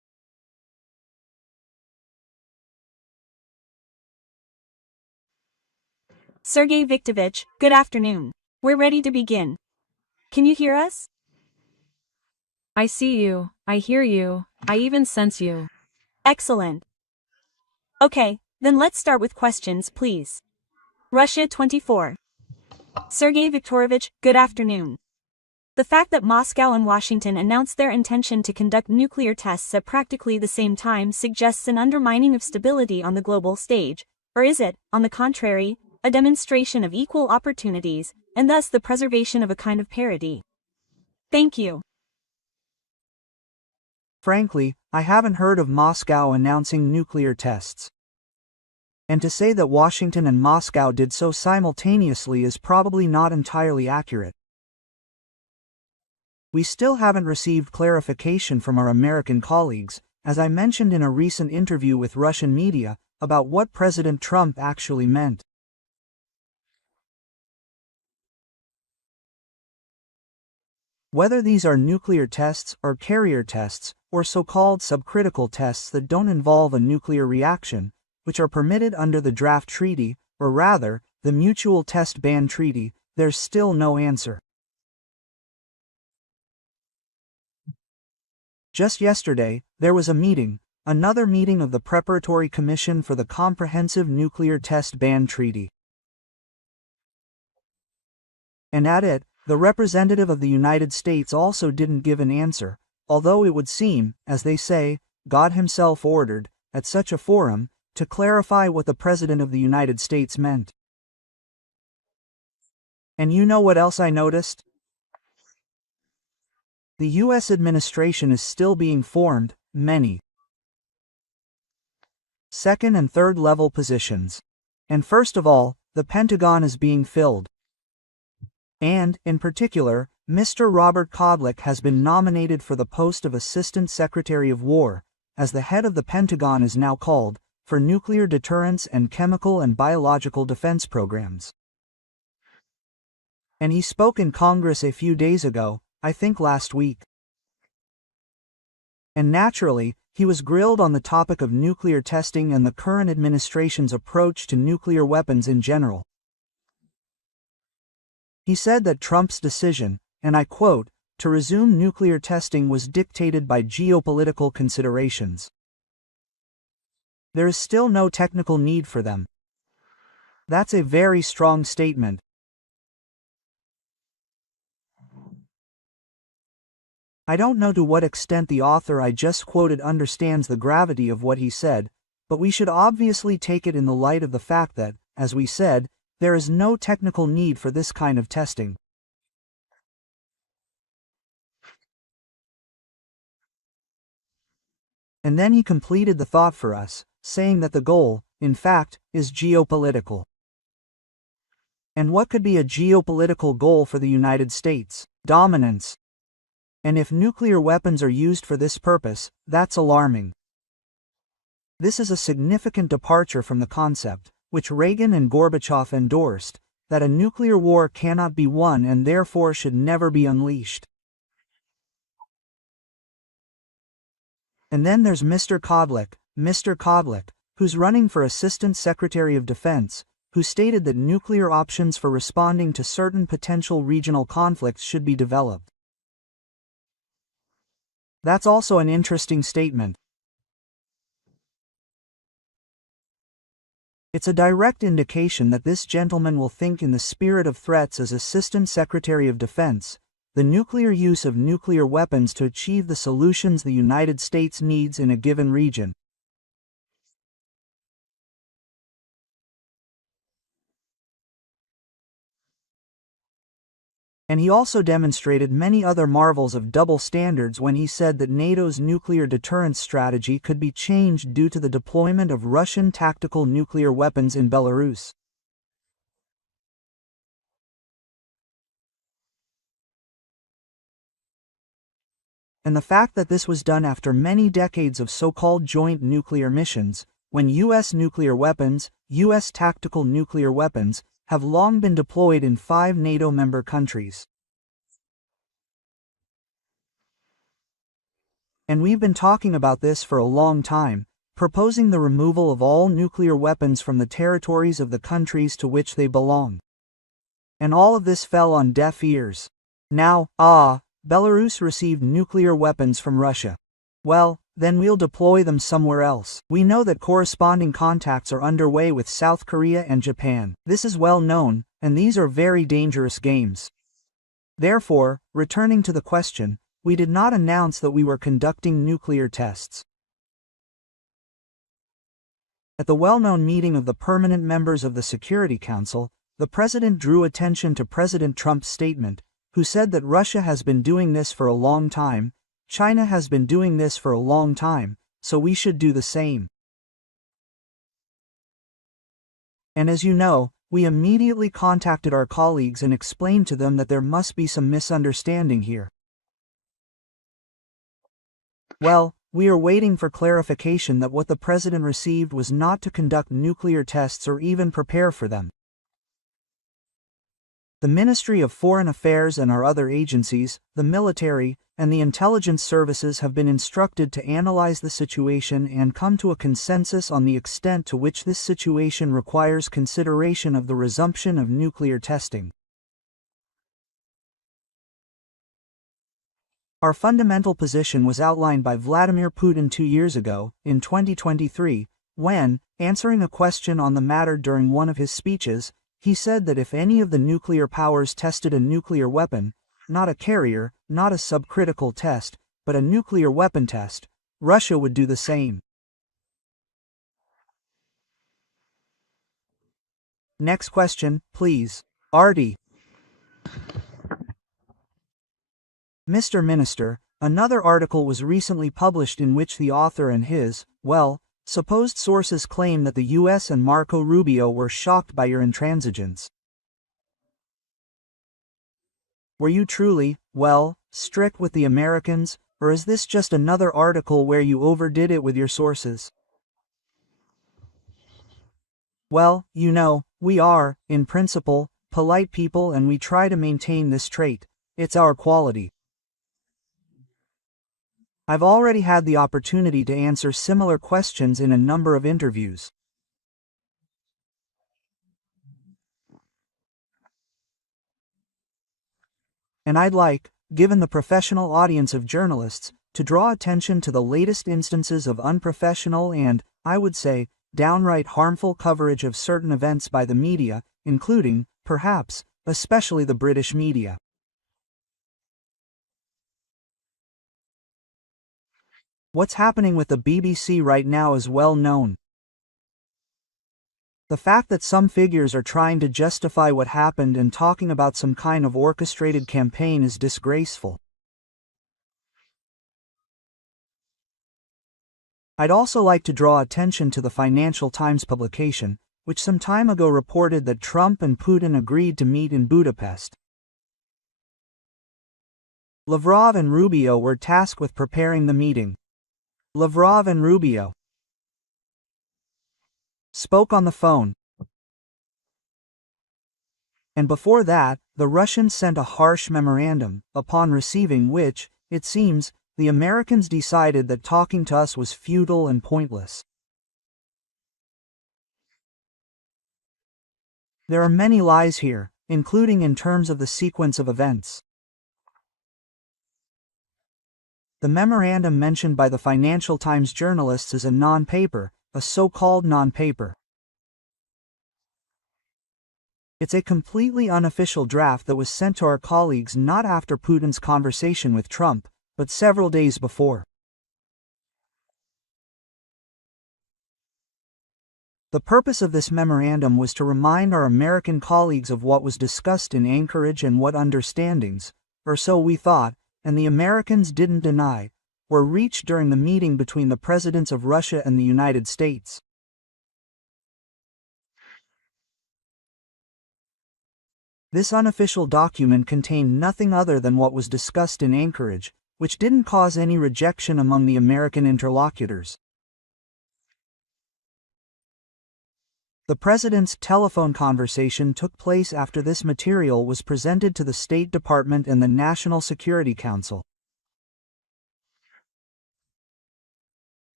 Sergei Viktorovich, good afternoon. We're ready to begin. Can you hear us? I see you, I hear you, I even sense you. Excellent. Okay, then let's start with questions, please. Russia 24. Sergei Viktorovich, good afternoon. The fact that Moscow and Washington announced their intention to conduct nuclear tests at practically the same time suggests an undermining of stability on the global stage, or is it, on the contrary, a demonstration of equal opportunities, and thus the preservation of a kind of parity? Thank you. Frankly, I haven't heard of Moscow announcing nuclear tests. And to say that Washington and Moscow did so simultaneously is probably not entirely accurate. We still haven't received clarification from our American colleagues, as I mentioned in a recent interview with Russian media, about what President Trump actually meant. Whether these are nuclear tests or carrier tests, or so-called subcritical tests that don't involve a nuclear reaction, which are permitted under the draft treaty, or rather, the Mutual Test Ban Treaty, there's still no answer. Just yesterday, there was a meeting, another meeting of the Preparatory Commission for the Comprehensive Nuclear Test Ban Treaty. And at it, the representative of the United States also didn't give an answer, although it would seem, as they say, God himself ordered, at such a forum, to clarify what the President of the United States meant. And you know what else I noticed? The U.S. administration is still being formed, many second and third level positions. And first of all, the Pentagon is being filled. And, in particular, Mr. Robert Kodlik has been nominated for the post of Assistant Secretary of War, as the head of the Pentagon is now called, for nuclear deterrence and chemical and biological defense programs. And he spoke in Congress a few days ago, I think last week. And naturally, he was grilled on the topic of nuclear testing and the current administration's approach to nuclear weapons in general. He said that Trump's decision, and I quote, to resume nuclear testing was dictated by geopolitical considerations. There is still no technical need for them. That's a very strong statement. I don't know to what extent the author I just quoted understands the gravity of what he said, but we should obviously take it in the light of the fact that, as we said, there is no technical need for this kind of testing. And then he completed the thought for us, saying that the goal, in fact, is geopolitical. And what could be a geopolitical goal for the United States? Dominance. And if nuclear weapons are used for this purpose, that's alarming. This is a significant departure from the concept, which Reagan and Gorbachev endorsed, that a nuclear war cannot be won and therefore should never be unleashed. And then there's Mr. Kodlik, who's running for Assistant Secretary of Defense, who stated that nuclear options for responding to certain potential regional conflicts should be developed. That's also an interesting statement. It's a direct indication that this gentleman will think in the spirit of threats as Assistant Secretary of Defense, the nuclear use of nuclear weapons to achieve the solutions the United States needs in a given region. And he also demonstrated many other marvels of double standards when he said that NATO's nuclear deterrence strategy could be changed due to the deployment of Russian tactical nuclear weapons in Belarus. And the fact that this was done after many decades of so-called joint nuclear missions, when U.S. nuclear weapons, U.S. tactical nuclear weapons, have long been deployed in 5 NATO member countries. And we've been talking about this for a long time, proposing the removal of all nuclear weapons from the territories of the countries to which they belong. And all of this fell on deaf ears. Now, Belarus received nuclear weapons from Russia. Well, then we'll deploy them somewhere else. We know that corresponding contacts are underway with South Korea and Japan. This is well known, and these are very dangerous games. Therefore, returning to the question, we did not announce that we were conducting nuclear tests. At the well-known meeting of the permanent members of the Security Council, the President drew attention to President Trump's statement, who said that Russia has been doing this for a long time, China has been doing this for a long time, so we should do the same. And as you know, we immediately contacted our colleagues and explained to them that there must be some misunderstanding here. Well, we are waiting for clarification that what the President received was not to conduct nuclear tests or even prepare for them. The Ministry of Foreign Affairs and our other agencies, the military, and the intelligence services have been instructed to analyze the situation and come to a consensus on the extent to which this situation requires consideration of the resumption of nuclear testing. Our fundamental position was outlined by Vladimir Putin 2 years ago, in 2023, when, answering a question on the matter during one of his speeches, he said that if any of the nuclear powers tested a nuclear weapon, not a carrier, not a subcritical test, but a nuclear weapon test, Russia would do the same. Next question, please. Artie. Mr. Minister, another article was recently published in which the author and his, supposed sources claim that the US and Marco Rubio were shocked by your intransigence. Were you truly, strict with the Americans, or is this just another article where you overdid it with your sources? Well, you know, we are, in principle, polite people and we try to maintain this trait. It's our quality. I've already had the opportunity to answer similar questions in a number of interviews. And I'd like, given the professional audience of journalists, to draw attention to the latest instances of unprofessional and, I would say, downright harmful coverage of certain events by the media, including, perhaps, especially the British media. What's happening with the BBC right now is well known. The fact that some figures are trying to justify what happened and talking about some kind of orchestrated campaign is disgraceful. I'd also like to draw attention to the Financial Times publication, which some time ago reported that Trump and Putin agreed to meet in Budapest. Lavrov and Rubio were tasked with preparing the meeting. Lavrov and Rubio spoke on the phone. And before that, the Russians sent a harsh memorandum, upon receiving which, it seems, the Americans decided that talking to us was futile and pointless. There are many lies here, including in terms of the sequence of events. The memorandum mentioned by the Financial Times journalists is a non-paper, a so-called non-paper. It's a completely unofficial draft that was sent to our colleagues not after Putin's conversation with Trump, but several days before. The purpose of this memorandum was to remind our American colleagues of what was discussed in Anchorage and what understandings, or so we thought, and the Americans didn't deny, were reached during the meeting between the presidents of Russia and the United States. This unofficial document contained nothing other than what was discussed in Anchorage, which didn't cause any rejection among the American interlocutors. The president's telephone conversation took place after this material was presented to the State Department and the National Security Council.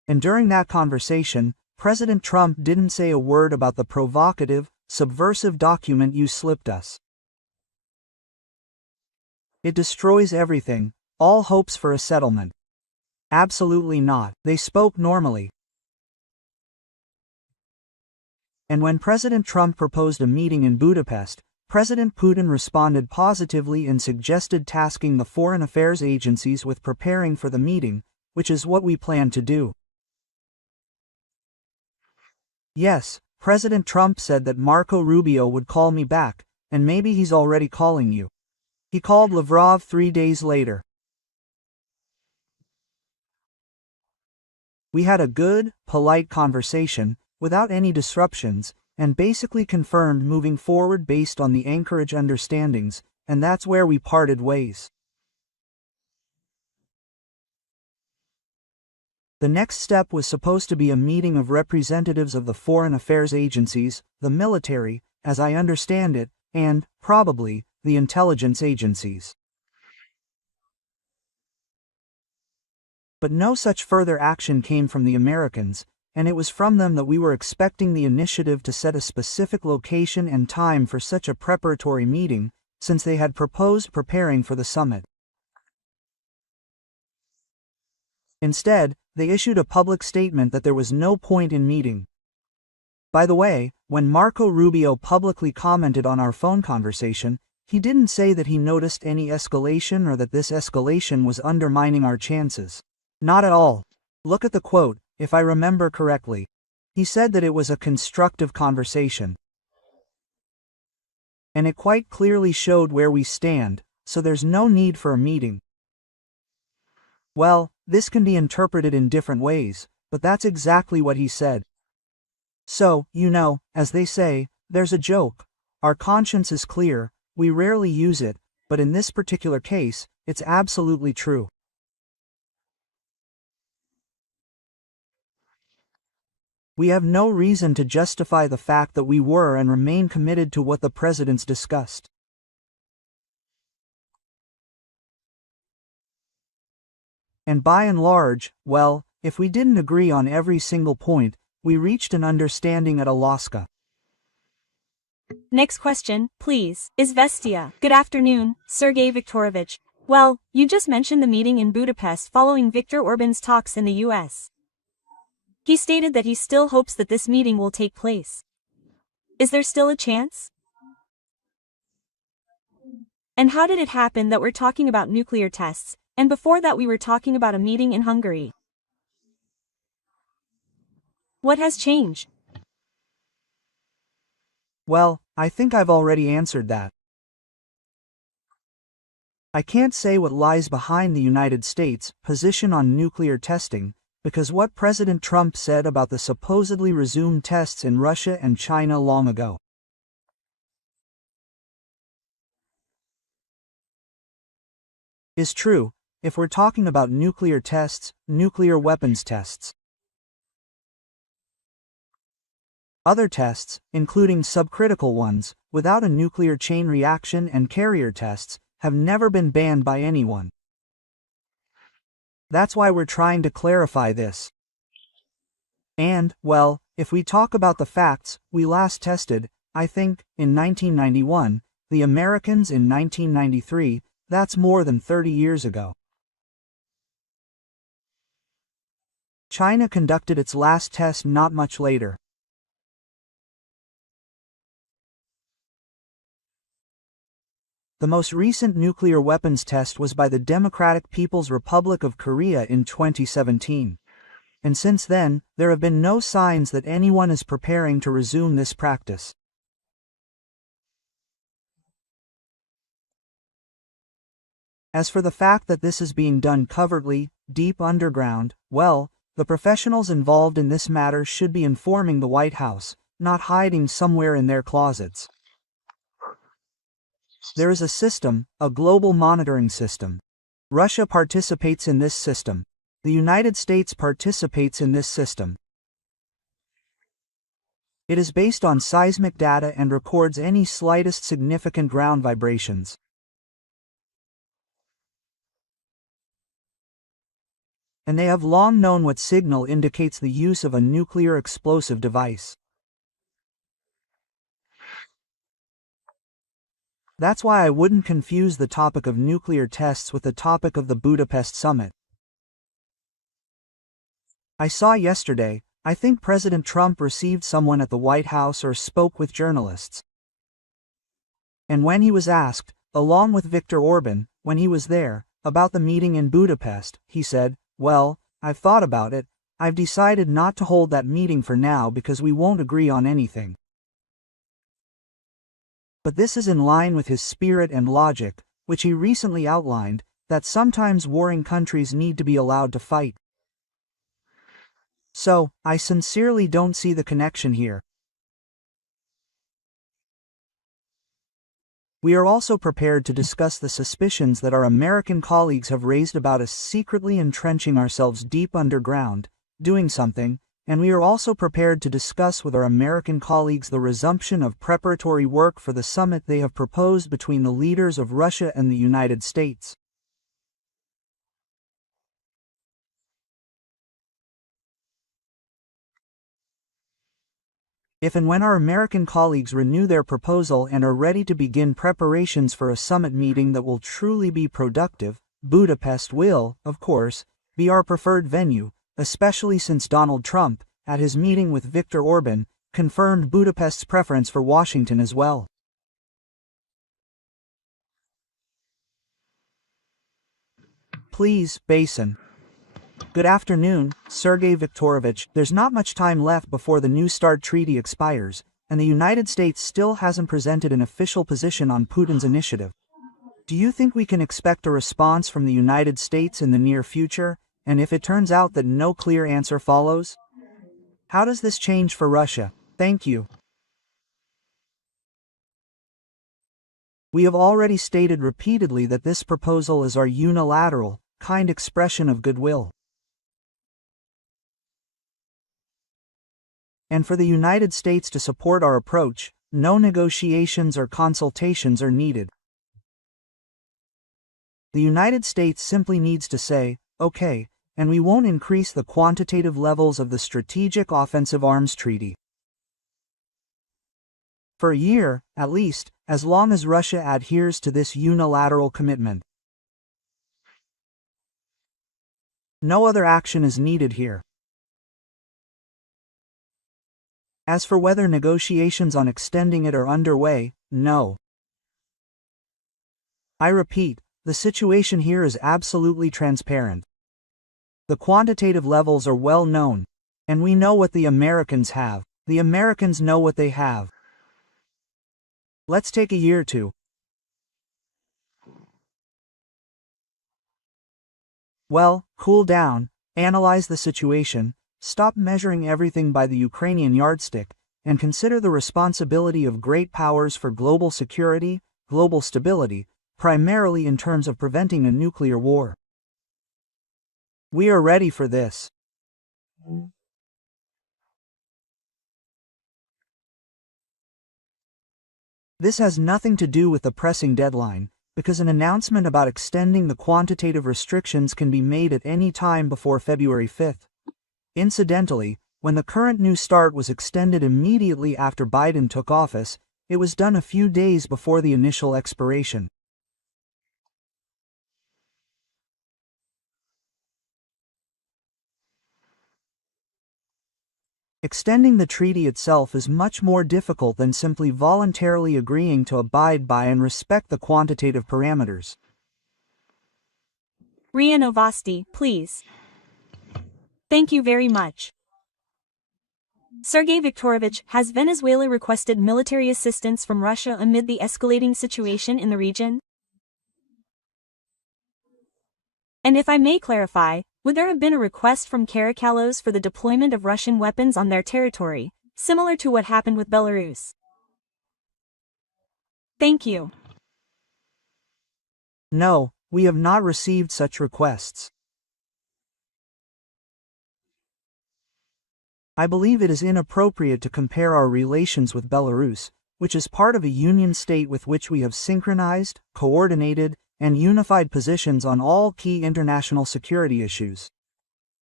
And during that conversation, President Trump didn't say a word about the provocative, subversive document you slipped us. It destroys everything, all hopes for a settlement. Absolutely not. They spoke normally. And when President Trump proposed a meeting in Budapest, President Putin responded positively and suggested tasking the foreign affairs agencies with preparing for the meeting, which is what we plan to do. Yes, President Trump said that Marco Rubio would call me back, and maybe he's already calling you. He called Lavrov 3 days later. We had a good, polite conversation, without any disruptions, and basically confirmed moving forward based on the Anchorage understandings, and that's where we parted ways. The next step was supposed to be a meeting of representatives of the foreign affairs agencies, the military, as I understand it, and, probably, the intelligence agencies. But no such further action came from the Americans, and it was from them that we were expecting the initiative to set a specific location and time for such a preparatory meeting, since they had proposed preparing for the summit. Instead, they issued a public statement that there was no point in meeting. By the way, when Marco Rubio publicly commented on our phone conversation, he didn't say that he noticed any escalation or that this escalation was undermining our chances. Not at all. Look at the quote, if I remember correctly. He said that it was a constructive conversation. And it quite clearly showed where we stand, so there's no need for a meeting. Well, this can be interpreted in different ways, but that's exactly what he said. So, as they say, there's a joke. Our conscience is clear, we rarely use it, but in this particular case, it's absolutely true. We have no reason to justify the fact that we were and remain committed to what the presidents discussed. And by and large, well, if we didn't agree on every single point, we reached an understanding at Alaska. Next question, please. Izvestia. Good afternoon, Sergei Viktorovich. Well, you just mentioned the meeting in Budapest following Viktor Orban's talks in the US. He stated that he still hopes that this meeting will take place. Is there still a chance? And how did it happen that we're talking about nuclear tests, and before that we were talking about a meeting in Hungary? What has changed? Well, I think I've already answered that. I can't say what lies behind the United States' position on nuclear testing, because what President Trump said about the supposedly resumed tests in Russia and China long ago is true, if we're talking about nuclear tests, nuclear weapons tests. Other tests, including subcritical ones, without a nuclear chain reaction and carrier tests, have never been banned by anyone. That's why we're trying to clarify this. And, well, if we talk about the facts, we last tested, I think, in 1991, the Americans in 1993, that's more than 30 years ago. China conducted its last test not much later. The most recent nuclear weapons test was by the Democratic People's Republic of Korea in 2017. And since then, there have been no signs that anyone is preparing to resume this practice. As for the fact that this is being done covertly, deep underground, well, the professionals involved in this matter should be informing the White House, not hiding somewhere in their closets. There is a system, a global monitoring system. Russia participates in this system. The United States participates in this system. It is based on seismic data and records any slightest significant ground vibrations. and they have long known what signal indicates the use of a nuclear explosive device. That's why I wouldn't confuse the topic of nuclear tests with the topic of the Budapest summit. I saw yesterday, I think President Trump received someone at the White House or spoke with journalists. And when he was asked, along with Viktor Orban, when he was there, about the meeting in Budapest, he said, "Well, I've thought about it, I've decided not to hold that meeting for now because we won't agree on anything." But this is in line with his spirit and logic, which he recently outlined, that sometimes warring countries need to be allowed to fight. So, I sincerely don't see the connection here. We are also prepared to discuss the suspicions that our American colleagues have raised about us secretly entrenching ourselves deep underground, doing something, and we are also prepared to discuss with our American colleagues the resumption of preparatory work for the summit they have proposed between the leaders of Russia and the United States. If and when our American colleagues renew their proposal and are ready to begin preparations for a summit meeting that will truly be productive, Budapest will, of course, be our preferred venue, especially since Donald Trump, at his meeting with Viktor Orban, confirmed Budapest's preference for Washington as well. Please, Basin. Good afternoon, Sergei Viktorovich. There's not much time left before the New START treaty expires, and the United States still hasn't presented an official position on Putin's initiative. Do you think we can expect a response from the United States in the near future, and if it turns out that no clear answer follows? How does this change for Russia? Thank you. We have already stated repeatedly that this proposal is our unilateral, kind expression of goodwill. And for the United States to support our approach, no negotiations or consultations are needed. The United States simply needs to say, "Okay," and we won't increase the quantitative levels of the Strategic Offensive Arms Treaty. For a year, at least, as long as Russia adheres to this unilateral commitment. No other action is needed here. As for whether negotiations on extending it are underway, no. I repeat, the situation here is absolutely transparent. The quantitative levels are well known, and we know what the Americans have. The Americans know what they have. Let's take a year or two. Well, cool down, analyze the situation, stop measuring everything by the Ukrainian yardstick, and consider the responsibility of great powers for global security, global stability, primarily in terms of preventing a nuclear war. We are ready for this. This has nothing to do with the pressing deadline, because an announcement about extending the quantitative restrictions can be made at any time before February 5th. Incidentally, when the current New START was extended immediately after Biden took office, it was done a few days before the initial expiration. Extending the treaty itself is much more difficult than simply voluntarily agreeing to abide by and respect the quantitative parameters. Ria Novosti, please. Thank you very much. Sergei Viktorovich, has Venezuela requested military assistance from Russia amid the escalating situation in the region? And if I may clarify, would there have been a request from Caracalos for the deployment of Russian weapons on their territory, similar to what happened with Belarus? Thank you. No, we have not received such requests. I believe it is inappropriate to compare our relations with Belarus, which is part of a union state with which we have synchronized, coordinated, and unified positions on all key international security issues.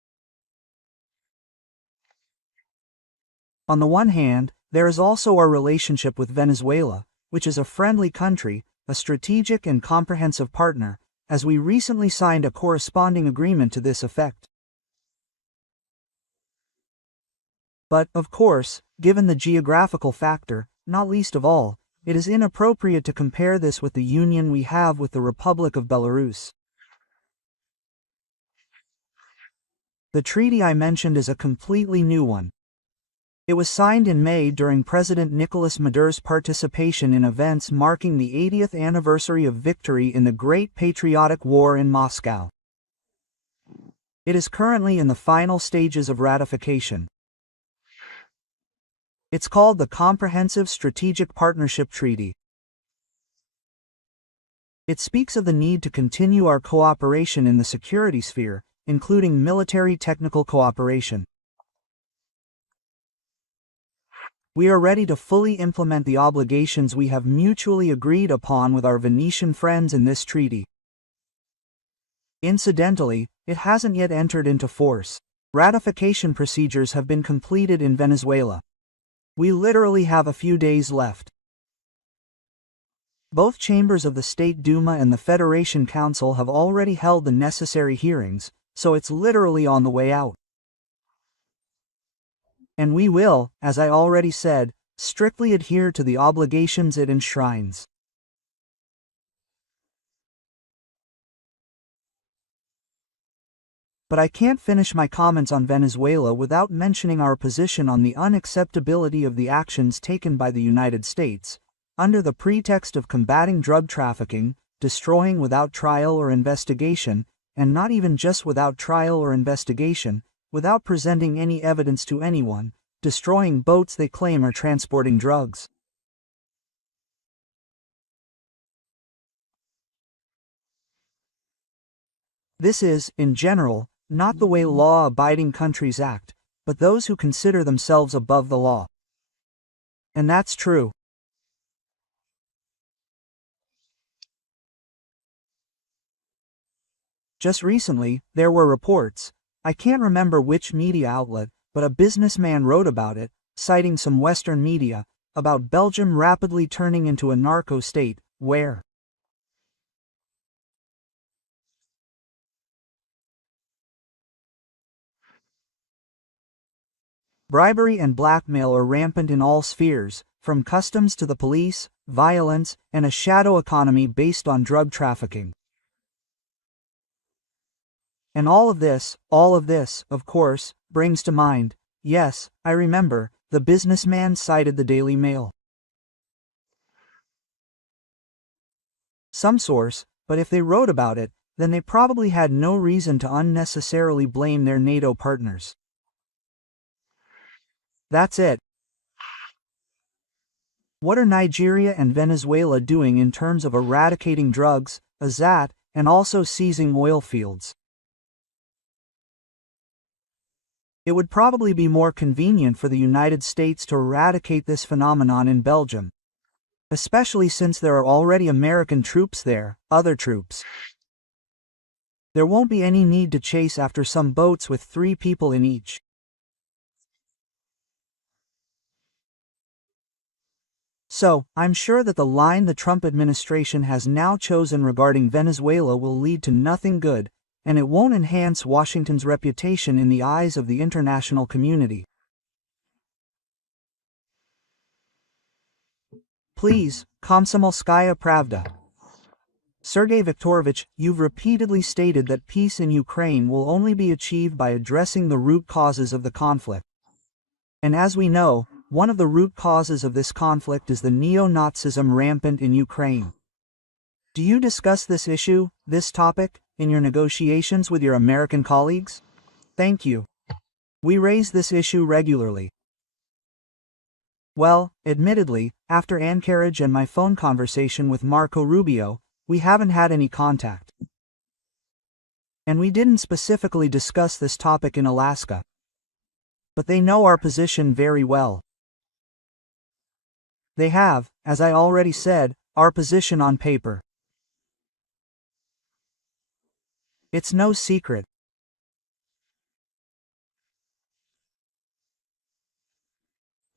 On the one hand, there is also our relationship with Venezuela, which is a friendly country, a strategic and comprehensive partner, as we recently signed a corresponding agreement to this effect. But, of course, given the geographical factor, not least of all, it is inappropriate to compare this with the union we have with the Republic of Belarus. The treaty I mentioned is a completely new one. It was signed in May during President Nicolas Maduro's participation in events marking the 80th anniversary of victory in the Great Patriotic War in Moscow. It is currently in the final stages of ratification. It's called the Comprehensive Strategic Partnership Treaty. It speaks of the need to continue our cooperation in the security sphere, including military technical cooperation. We are ready to fully implement the obligations we have mutually agreed upon with our Venetian friends in this treaty. Incidentally, it hasn't yet entered into force. Ratification procedures have been completed in Venezuela. We literally have a few days left. Both chambers of the State Duma and the Federation Council have already held the necessary hearings, so it's literally on the way out. And we will, as I already said, strictly adhere to the obligations it enshrines. But I can't finish my comments on Venezuela without mentioning our position on the unacceptability of the actions taken by the United States, under the pretext of combating drug trafficking, destroying without trial or investigation, and not even just without trial or investigation, without presenting any evidence to anyone, destroying boats they claim are transporting drugs. This is, in general, not the way law-abiding countries act, but those who consider themselves above the law. And that's true. Just recently, there were reports, I can't remember which media outlet, but a businessman wrote about it, citing some Western media, about Belgium rapidly turning into a narco state, where bribery and blackmail are rampant in all spheres, from customs to the police, violence, and a shadow economy based on drug trafficking. And all of this, of course, brings to mind, yes, I remember, the businessman cited the Daily Mail. Some source, but if they wrote about it, then they probably had no reason to unnecessarily blame their NATO partners. That's it. What are Nigeria and Venezuela doing in terms of eradicating drugs, that, and also seizing oil fields? It would probably be more convenient for the United States to eradicate this phenomenon in Belgium, especially since there are already American troops there, other troops. There won't be any need to chase after some boats with 3 people in each. So, I'm sure that the line the Trump administration has now chosen regarding Venezuela will lead to nothing good, and it won't enhance Washington's reputation in the eyes of the international community. Please, Komsomolskaya Pravda. Sergei Viktorovich, you've repeatedly stated that peace in Ukraine will only be achieved by addressing the root causes of the conflict. And as we know, one of the root causes of this conflict is the neo-Nazism rampant in Ukraine. Do you discuss this issue, this topic, in your negotiations with your American colleagues? Thank you. We raise this issue regularly. Well, admittedly, after Anchorage and my phone conversation with Marco Rubio, we haven't had any contact. And we didn't specifically discuss this topic in Alaska. But they know our position very well. They have, as I already said, our position on paper. It's no secret.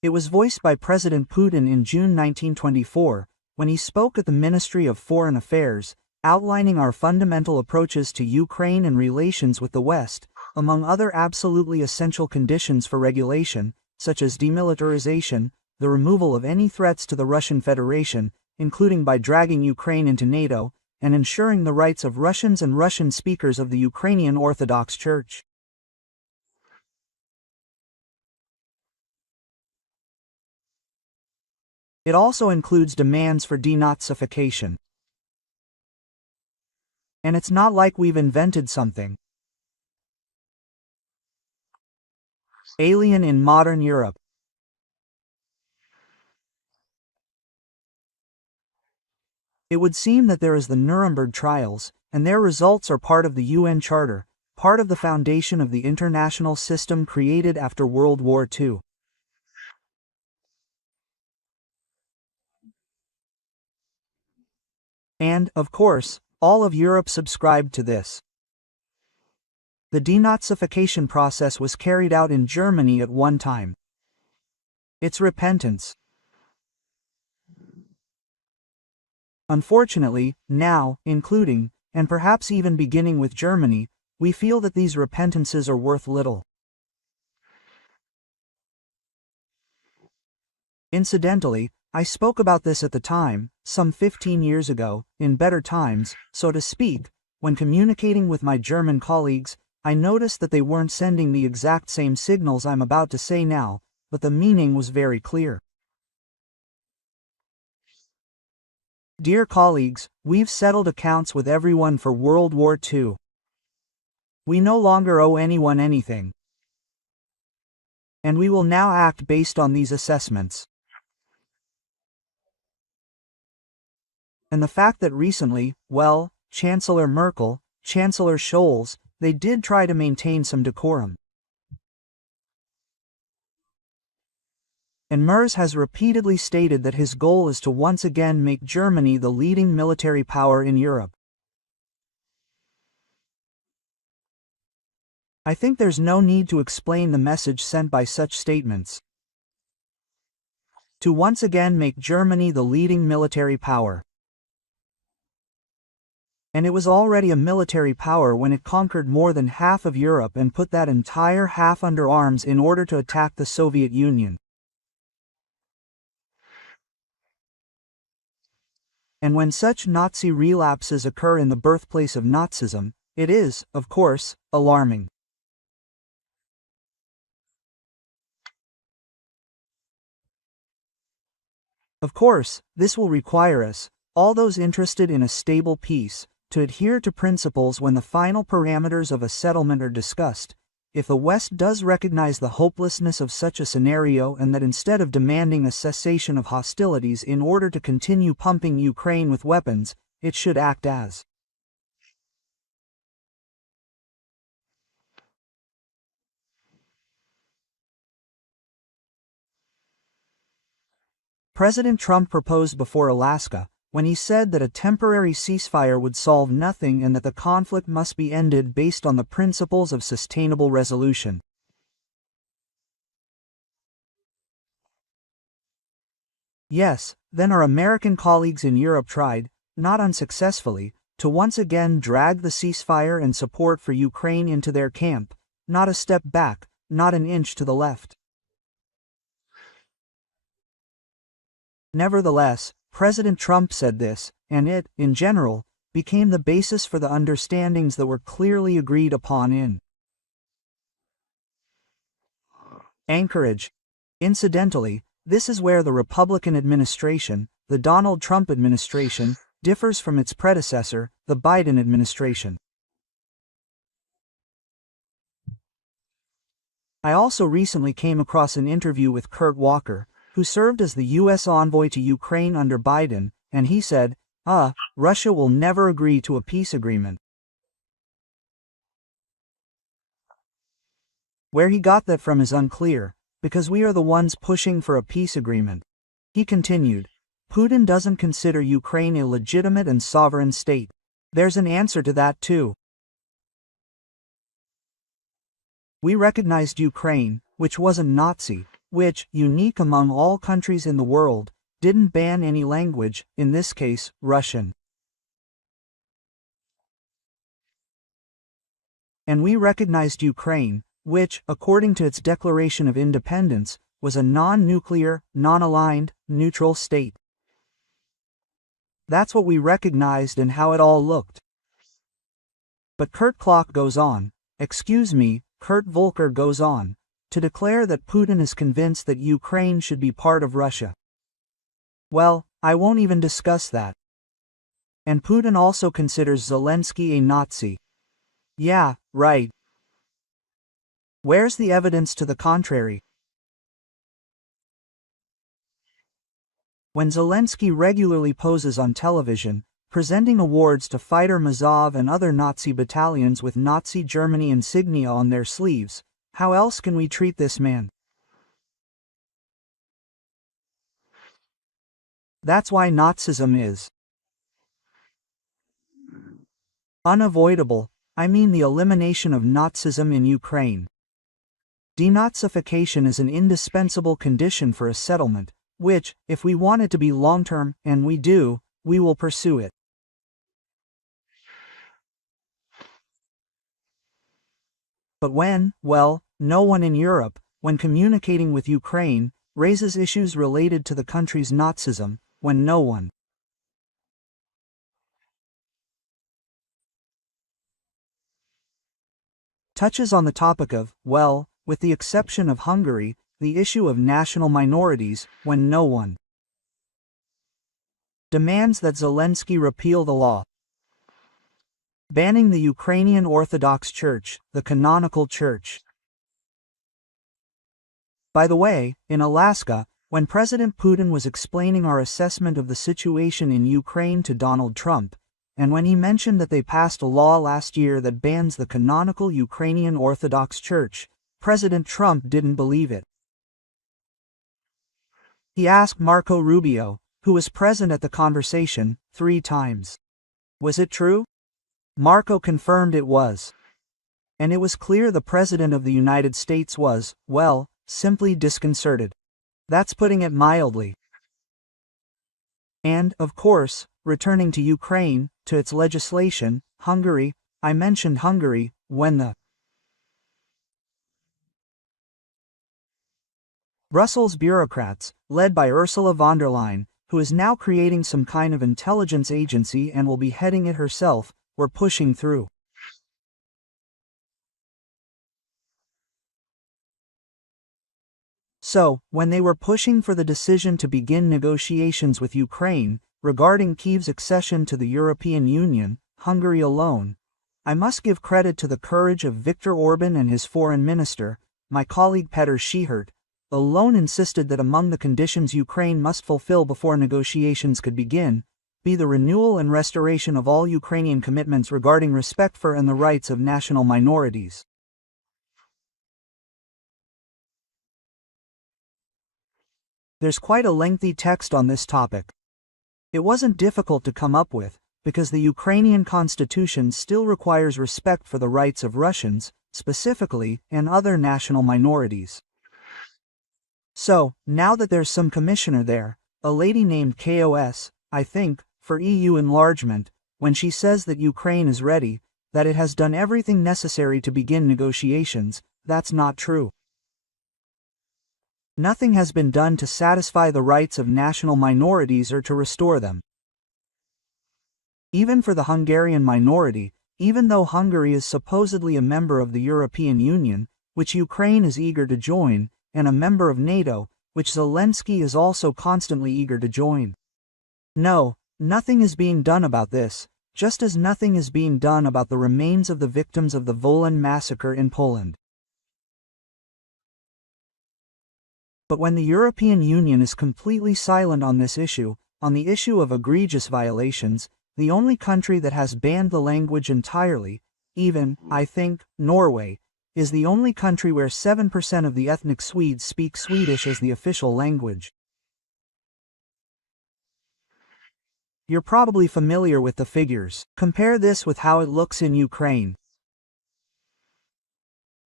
It was voiced by President Putin in June 1924, when he spoke at the Ministry of Foreign Affairs, outlining our fundamental approaches to Ukraine and relations with the West, among other absolutely essential conditions for regulation, such as demilitarization, the removal of any threats to the Russian Federation, including by dragging Ukraine into NATO, and ensuring the rights of Russians and Russian speakers of the Ukrainian Orthodox Church. It also includes demands for denazification. And it's not like we've invented something alien in modern Europe. It would seem that there is the Nuremberg trials, and their results are part of the UN Charter, part of the foundation of the international system created after World War II. And, of course, all of Europe subscribed to this. The denazification process was carried out in Germany at one time. It's repentance. Unfortunately, now, including, and perhaps even beginning with Germany, we feel that these repentances are worth little. Incidentally, I spoke about this at the time, some 15 years ago, in better times, so to speak. When communicating with my German colleagues, I noticed that they weren't sending the exact same signals I'm about to say now, but the meaning was very clear. Dear colleagues, we've settled accounts with everyone for World War II. We no longer owe anyone anything. And we will now act based on these assessments. And the fact that recently, well, Chancellor Merkel, Chancellor Scholz, they did try to maintain some decorum. And Merz has repeatedly stated that his goal is to once again make Germany the leading military power in Europe. I think there's no need to explain the message sent by such statements. To once again make Germany the leading military power. And it was already a military power when it conquered more than half of Europe and put that entire half under arms in order to attack the Soviet Union. And when such Nazi relapses occur in the birthplace of Nazism, it is, of course, alarming. Of course, this will require us, all those interested in a stable peace, to adhere to principles when the final parameters of a settlement are discussed. If the West does recognize the hopelessness of such a scenario and that instead of demanding a cessation of hostilities in order to continue pumping Ukraine with weapons, it should act as President Trump proposed before Alaska, when he said that a temporary ceasefire would solve nothing and that the conflict must be ended based on the principles of sustainable resolution. Yes, then our American colleagues in Europe tried, not unsuccessfully, to once again drag the ceasefire and support for Ukraine into their camp, not a step back, not an inch to the left. Nevertheless, President Trump said this, and it, in general, became the basis for the understandings that were clearly agreed upon in Anchorage. Incidentally, this is where the Republican administration, the Donald Trump administration, differs from its predecessor, the Biden administration. I also recently came across an interview with Kurt Walker, who served as the U.S. envoy to Ukraine under Biden, and he said, Russia will never agree to a peace agreement. Where he got that from is unclear, because we are the ones pushing for a peace agreement. He continued, Putin doesn't consider Ukraine a legitimate and sovereign state. There's an answer to that too. We recognized Ukraine, which wasn't Nazi, which, unique among all countries in the world, didn't ban any language, in this case, Russian. And we recognized Ukraine, which, according to its declaration of independence, was a non-nuclear, non-aligned, neutral state. That's what we recognized and how it all looked. But Kurt Klock goes on, Kurt Volker goes on, to declare that Putin is convinced that Ukraine should be part of Russia. Well, I won't even discuss that. And Putin also considers Zelensky a Nazi. Yeah, right. Where's the evidence to the contrary? When Zelensky regularly poses on television, presenting awards to fighter Mazov and other Nazi battalions with Nazi Germany insignia on their sleeves, how else can we treat this man? That's why Nazism is unavoidable. I mean the elimination of Nazism in Ukraine. Denazification is an indispensable condition for a settlement, which, if we want it to be long-term, and we do, we will pursue it. But well, no one in Europe, when communicating with Ukraine, raises issues related to the country's Nazism, when no one touches on the topic of, well, with the exception of Hungary, the issue of national minorities, when no one demands that Zelensky repeal the law banning the Ukrainian Orthodox Church, the canonical church. By the way, in Alaska, when President Putin was explaining our assessment of the situation in Ukraine to Donald Trump, and when he mentioned that they passed a law last year that bans the canonical Ukrainian Orthodox Church, President Trump didn't believe it. He asked Marco Rubio, who was present at the conversation, 3 times. Was it true? Marco confirmed it was. And it was clear the President of the United States was, well, simply disconcerted. That's putting it mildly. And, of course, returning to Ukraine, to its legislation, Hungary, I mentioned Hungary, when the Brussels bureaucrats, led by Ursula von der Leyen, who is now creating some kind of intelligence agency and will be heading it herself, were pushing through. So, when they were pushing for the decision to begin negotiations with Ukraine, regarding Kyiv's accession to the European Union, Hungary alone, I must give credit to the courage of Viktor Orban and his foreign minister, my colleague Petr Schihert, alone insisted that among the conditions Ukraine must fulfill before negotiations could begin, be the renewal and restoration of all Ukrainian commitments regarding respect for and the rights of national minorities. There's quite a lengthy text on this topic. It wasn't difficult to come up with, because the Ukrainian constitution still requires respect for the rights of Russians, specifically, and other national minorities. So, now that there's some commissioner there, a lady named KOS, I think, for EU enlargement, when she says that Ukraine is ready, that it has done everything necessary to begin negotiations, that's not true. Nothing has been done to satisfy the rights of national minorities or to restore them. Even for the Hungarian minority, even though Hungary is supposedly a member of the European Union, which Ukraine is eager to join, and a member of NATO, which Zelensky is also constantly eager to join. No, nothing is being done about this, just as nothing is being done about the remains of the victims of the Wolan massacre in Poland. But when the European Union is completely silent on this issue, on the issue of egregious violations, the only country that has banned the language entirely, even, I think, Norway, is the only country where 7% of the ethnic Swedes speak Swedish as the official language. You're probably familiar with the figures. Compare this with how it looks in Ukraine.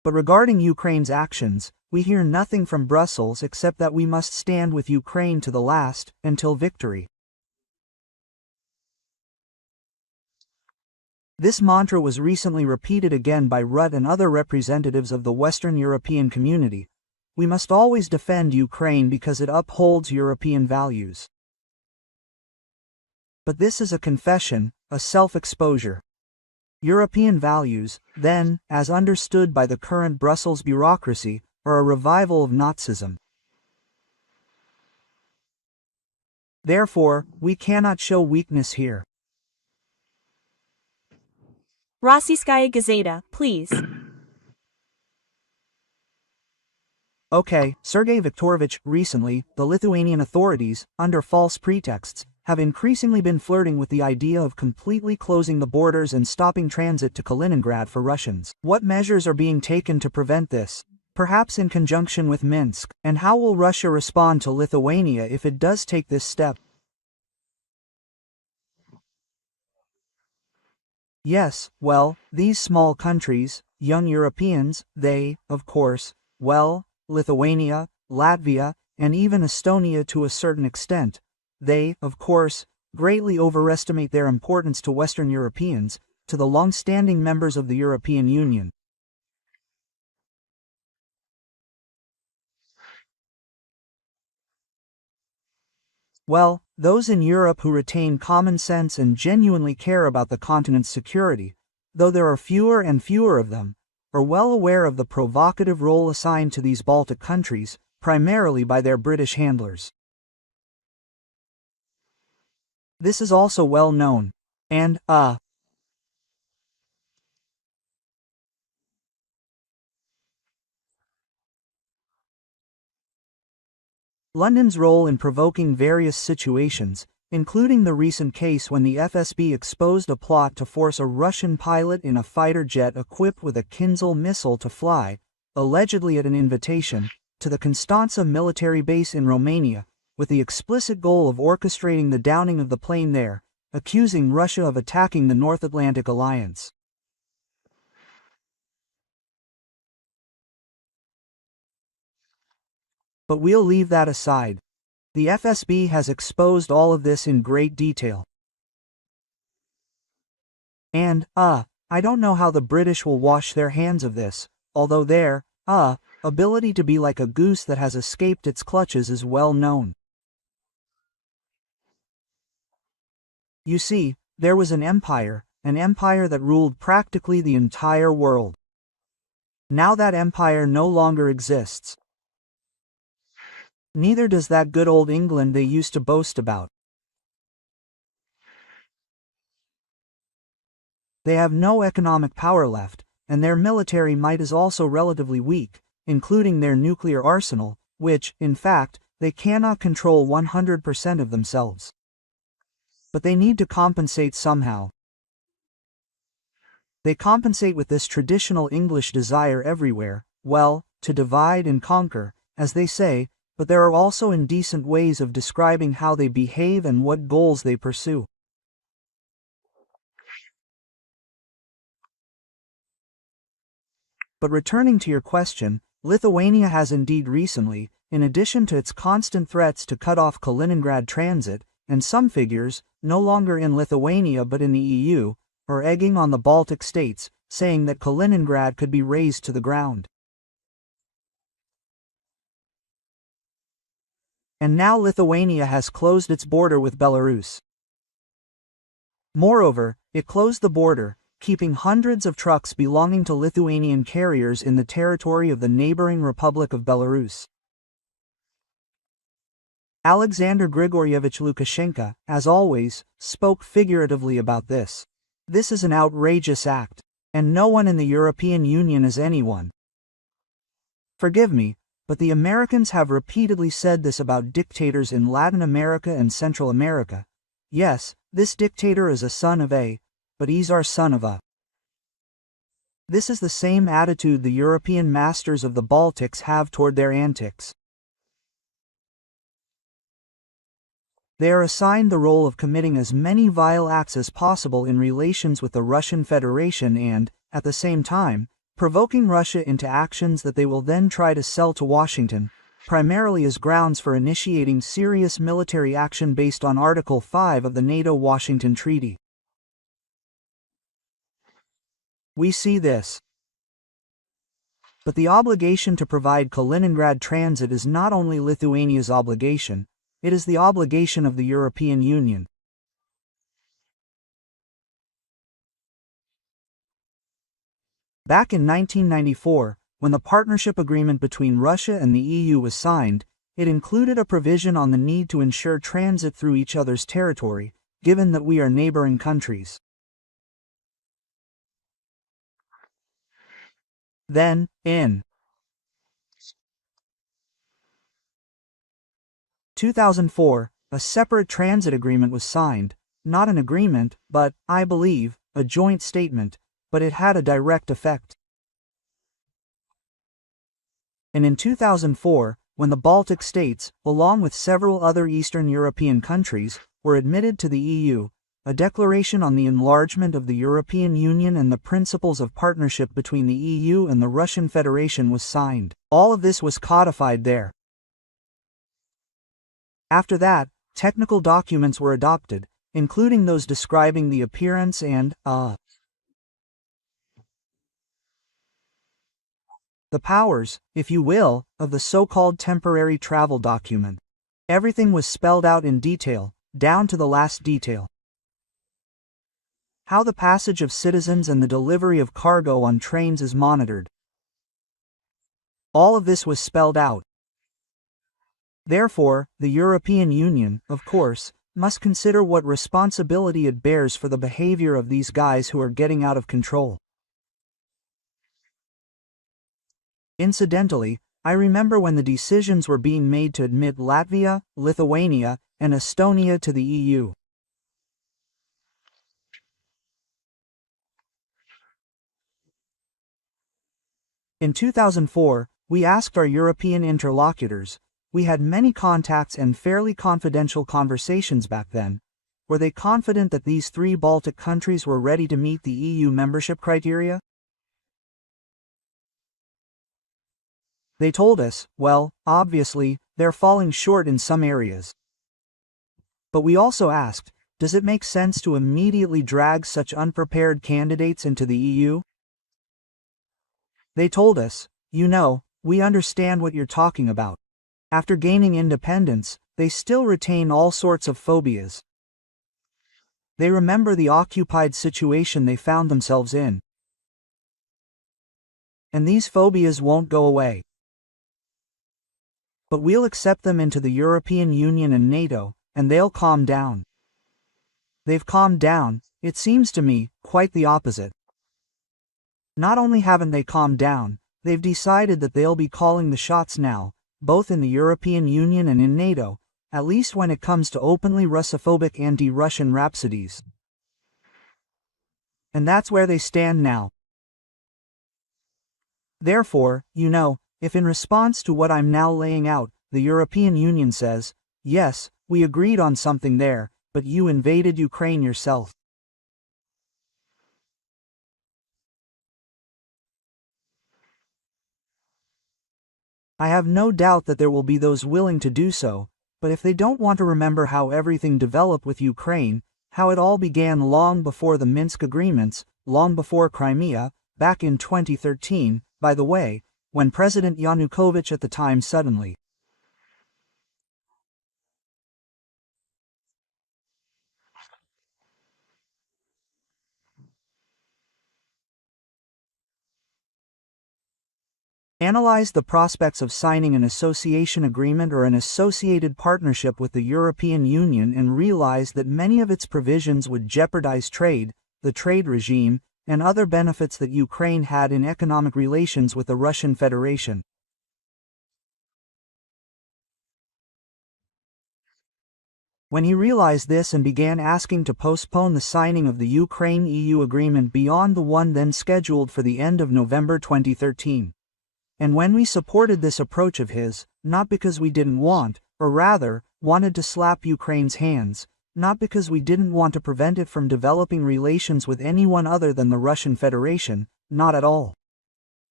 But regarding Ukraine's actions, we hear nothing from Brussels except that we must stand with Ukraine to the last, until victory. This mantra was recently repeated again by Rutte and other representatives of the Western European community. We must always defend Ukraine because it upholds European values. But this is a confession, a self-exposure. European values, then, as understood by the current Brussels bureaucracy, are a revival of Nazism. Therefore, we cannot show weakness here. Rossiyskaya Gazeta, please. Okay, Sergei Viktorovich, recently, the Lithuanian authorities, under false pretexts, have increasingly been flirting with the idea of completely closing the borders and stopping transit to Kaliningrad for Russians. What measures are being taken to prevent this? Perhaps in conjunction with Minsk, and how will Russia respond to Lithuania if it does take this step? Yes, well, these small countries, young Europeans, they, of course, well, Lithuania, Latvia, and even Estonia to a certain extent, they, of course, greatly overestimate their importance to Western Europeans, to the long-standing members of the European Union. Well, those in Europe who retain common sense and genuinely care about the continent's security, though there are fewer and fewer of them, are well aware of the provocative role assigned to these Baltic countries, primarily by their British handlers. This is also well known. And, London's role in provoking various situations, including the recent case when the FSB exposed a plot to force a Russian pilot in a fighter jet equipped with a Kinzhal missile to fly, allegedly at an invitation, to the Constanța military base in Romania, with the explicit goal of orchestrating the downing of the plane there, accusing Russia of attacking the North Atlantic Alliance. But we'll leave that aside. The FSB has exposed all of this in great detail. And, I don't know how the British will wash their hands of this, although their, ability to be like a goose that has escaped its clutches is well known. You see, there was an empire that ruled practically the entire world. Now that empire no longer exists. Neither does that good old England they used to boast about. They have no economic power left, and their military might is also relatively weak, including their nuclear arsenal, which, in fact, they cannot control 100% of themselves. But they need to compensate somehow. They compensate with this traditional English desire everywhere, well, to divide and conquer, as they say, but there are also indecent ways of describing how they behave and what goals they pursue. But returning to your question, Lithuania has indeed recently, in addition to its constant threats to cut off Kaliningrad transit, and some figures, no longer in Lithuania but in the EU, are egging on the Baltic states, saying that Kaliningrad could be razed to the ground. And now Lithuania has closed its border with Belarus. Moreover, it closed the border, keeping hundreds of trucks belonging to Lithuanian carriers in the territory of the neighboring Republic of Belarus. Alexander Grigoryevich Lukashenko, as always, spoke figuratively about this. This is an outrageous act, and no one in the European Union is anyone. Forgive me, but the Americans have repeatedly said this about dictators in Latin America and Central America. Yes, this dictator is a son of a, but he's our son of a. This is the same attitude the European masters of the Baltics have toward their antics. They are assigned the role of committing as many vile acts as possible in relations with the Russian Federation and, at the same time, provoking Russia into actions that they will then try to sell to Washington, primarily as grounds for initiating serious military action based on Article 5 of the NATO-Washington Treaty. We see this. But the obligation to provide Kaliningrad transit is not only Lithuania's obligation, it is the obligation of the European Union. Back in 1994, when the partnership agreement between Russia and the EU was signed, it included a provision on the need to ensure transit through each other's territory, given that we are neighboring countries. Then, in 2004, a separate transit agreement was signed, not an agreement, but, I believe, a joint statement, but it had a direct effect. And in 2004, when the Baltic states, along with several other Eastern European countries, were admitted to the EU, a declaration on the enlargement of the European Union and the principles of partnership between the EU and the Russian Federation was signed. All of this was codified there. After that, technical documents were adopted, including those describing the appearance and, the powers, if you will, of the so-called temporary travel document. Everything was spelled out in detail, down to the last detail. How the passage of citizens and the delivery of cargo on trains is monitored. All of this was spelled out. Therefore, the European Union, of course, must consider what responsibility it bears for the behavior of these guys who are getting out of control. Incidentally, I remember when the decisions were being made to admit Latvia, Lithuania, and Estonia to the EU. In 2004, we asked our European interlocutors, we had many contacts and fairly confidential conversations back then, were they confident that these three Baltic countries were ready to meet the EU membership criteria? They told us, well, obviously, they're falling short in some areas. But we also asked, does it make sense to immediately drag such unprepared candidates into the EU? They told us, you know, we understand what you're talking about. After gaining independence, they still retain all sorts of phobias. They remember the occupied situation they found themselves in. And these phobias won't go away. But we'll accept them into the European Union and NATO, and they'll calm down. They've calmed down, it seems to me, quite the opposite. Not only haven't they calmed down, they've decided that they'll be calling the shots now, both in the European Union and in NATO, at least when it comes to openly Russophobic anti-Russian rhapsodies. And that's where they stand now. Therefore, you know, if in response to what I'm now laying out, the European Union says, yes, we agreed on something there, but you invaded Ukraine yourself. I have no doubt that there will be those willing to do so, but if they don't want to remember how everything developed with Ukraine, how it all began long before the Minsk agreements, long before Crimea, back in 2013, by the way, when President Yanukovych at the time suddenly analyzed the prospects of signing an association agreement or an associated partnership with the European Union and realized that many of its provisions would jeopardize trade, the trade regime, and other benefits that Ukraine had in economic relations with the Russian Federation. When he realized this and began asking to postpone the signing of the Ukraine-EU agreement beyond the one then scheduled for the end of November 2013. And when we supported this approach of his, not because we didn't want, or rather, wanted to slap Ukraine's hands, not because we didn't want to prevent it from developing relations with anyone other than the Russian Federation, not at all.